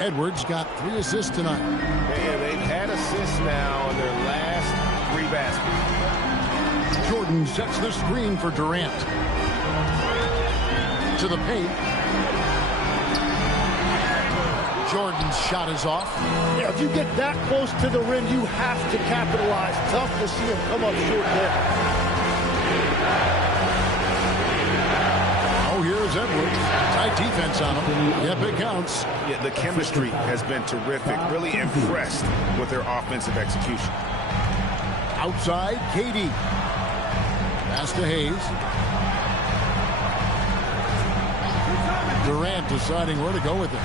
Edwards got 3 assists tonight. And they've had assists now in their last 3 baskets. Jordan sets the screen for Durant. To the paint. Jordan's shot is off. Yeah, if you get that close to the rim, you have to capitalize. Tough to see him come up short there. Oh, here's Edwards. Tight defense on him. Yep, it counts. Yeah, the chemistry has been terrific. Really impressed with their offensive execution. Outside, KD. Pass to Hayes. Durant deciding where to go with it.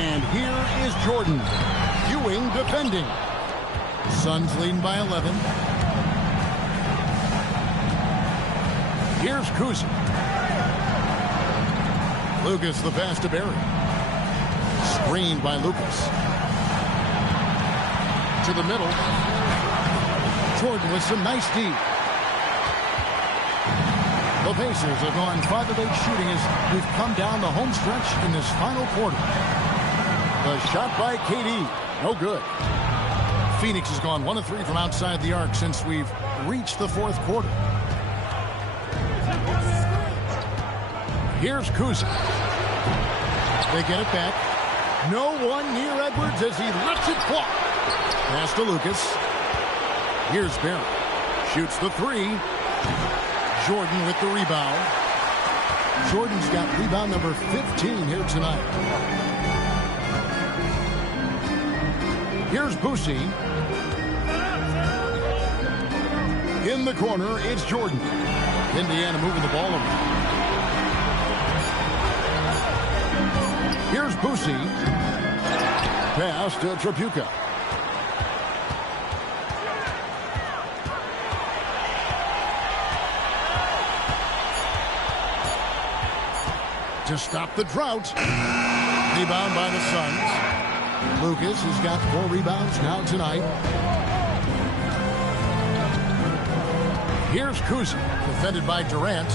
And here is Jordan. Ewing defending. Suns leading by 11. Here's Kuzi. Lucas the pass to Barry. Screened by Lucas. To the middle. Jordan with some nice D. The Pacers have gone 5 of 8 shooting as we've come down the home stretch in this final quarter. The shot by KD. No good. Phoenix has gone 1 of 3 from outside the arc since we've reached the fourth quarter. Here's Kuzi. They get it back. No one near Edwards as he lets it fly. Pass to Lucas. Here's Barry. Shoots the 3. Jordan with the rebound. Jordan's got rebound number 15 here tonight. Here's Boosie. In the corner, it's Jordan. Indiana moving the ball around. Here's Boosie. Pass to Tripucka. To stop the drought. Rebound by the Suns. Lucas has got 4 rebounds now tonight. Here's Kuzi, defended by Durant.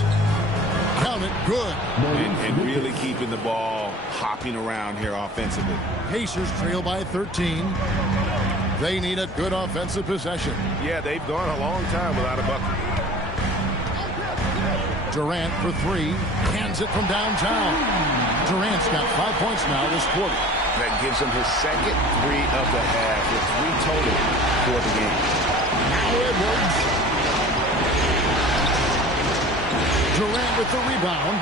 Count it, good. And really keeping the ball hopping around here offensively. Pacers trail by 13. They need a good offensive possession. Yeah, they've gone a long time without a bucket. Durant for 3. Hands it from downtown. Durant's got 5 points now this quarter. That gives him his second 3 of the half, with 3 total for the game. Now Edwards. Durant with the rebound.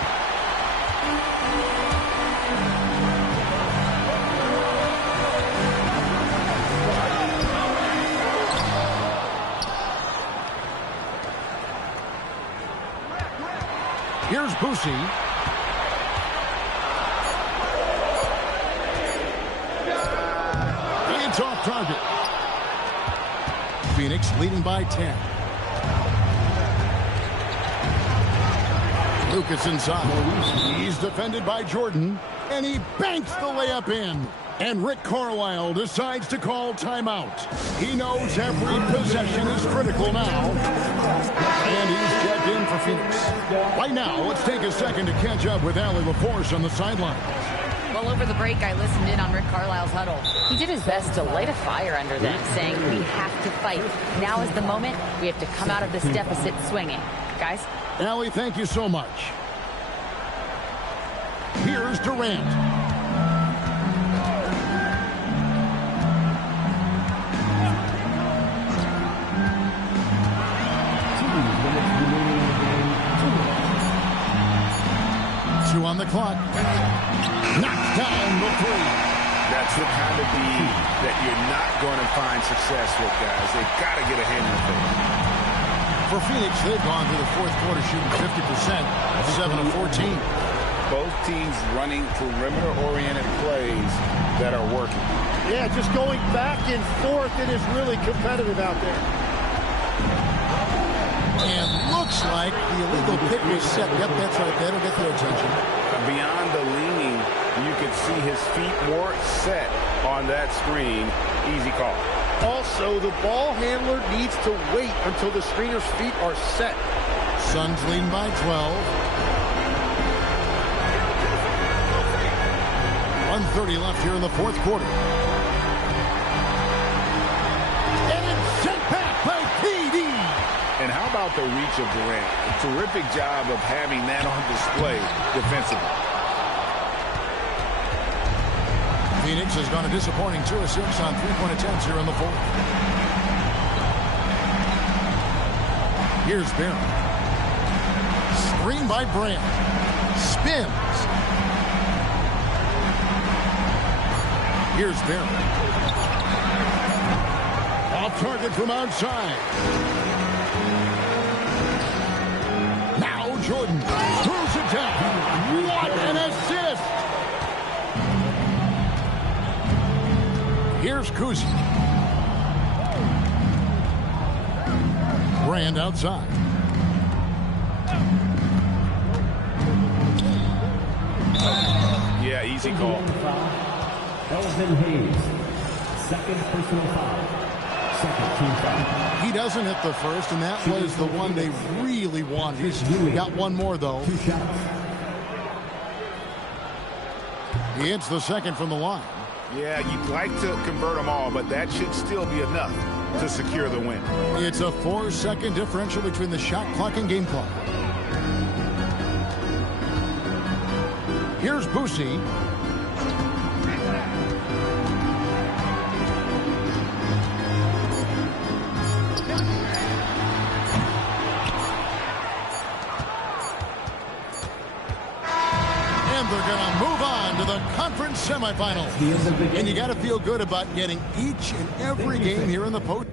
Here's Boosie. It's off target. Phoenix leading by 10. Lucas inside. He's defended by Jordan, and he banks the layup in. And Rick Carlisle decides to call timeout. He knows every possession is critical now. And he's checked in for Phoenix. Right now, let's take a second to catch up with Allie LaForce on the sideline. Well, over the break, I listened in on Rick Carlisle's huddle. He did his best to light a fire under them, saying we have to fight. Now is the moment. We have to come out of this deficit swinging. Guys? Allie, thank you so much. Here's Durant. On the clock. Knocked down the 3. That's the kind of lead that you're not going to find success with, guys. They've got to get a hand in the face. For Phoenix, they've gone through the fourth quarter shooting 50%, 7 of 14. Both teams running perimeter-oriented plays that are working. Yeah, just going back and forth. It is really competitive out there. And looks like the illegal pick was set. Yep, that's right. That'll get their attention. Beyond the leaning, you could see his feet more set on that screen. Easy call. Also, the ball handler needs to wait until the screener's feet are set. Suns leading by 12. 1:30 left here in the fourth quarter. And it's sent back by KD. And how about the reach of Durant? A terrific job of having that on display defensively. Phoenix has gone a disappointing 2 of 6 on 3-point attempts here in the fourth. Here's Barry. Screen by Brand. Spins. Here's Barry. Off target from outside. Now Jordan throws it down. What an assist! Here's Kuzi. Brand outside. Easy call. Elvin Hayes, second personal foul. Second team foul. He doesn't hit the first, and that was the one they really wanted. Got one more, though. 2 shots. He hits the second from the line. Yeah, you'd like to convert them all, but that should still be enough to secure the win. It's a 4-second differential between the shot clock and game clock. Here's Boosie. And they're going to move on to the conference semifinals. And you got to feel good about getting each and every game here in the post.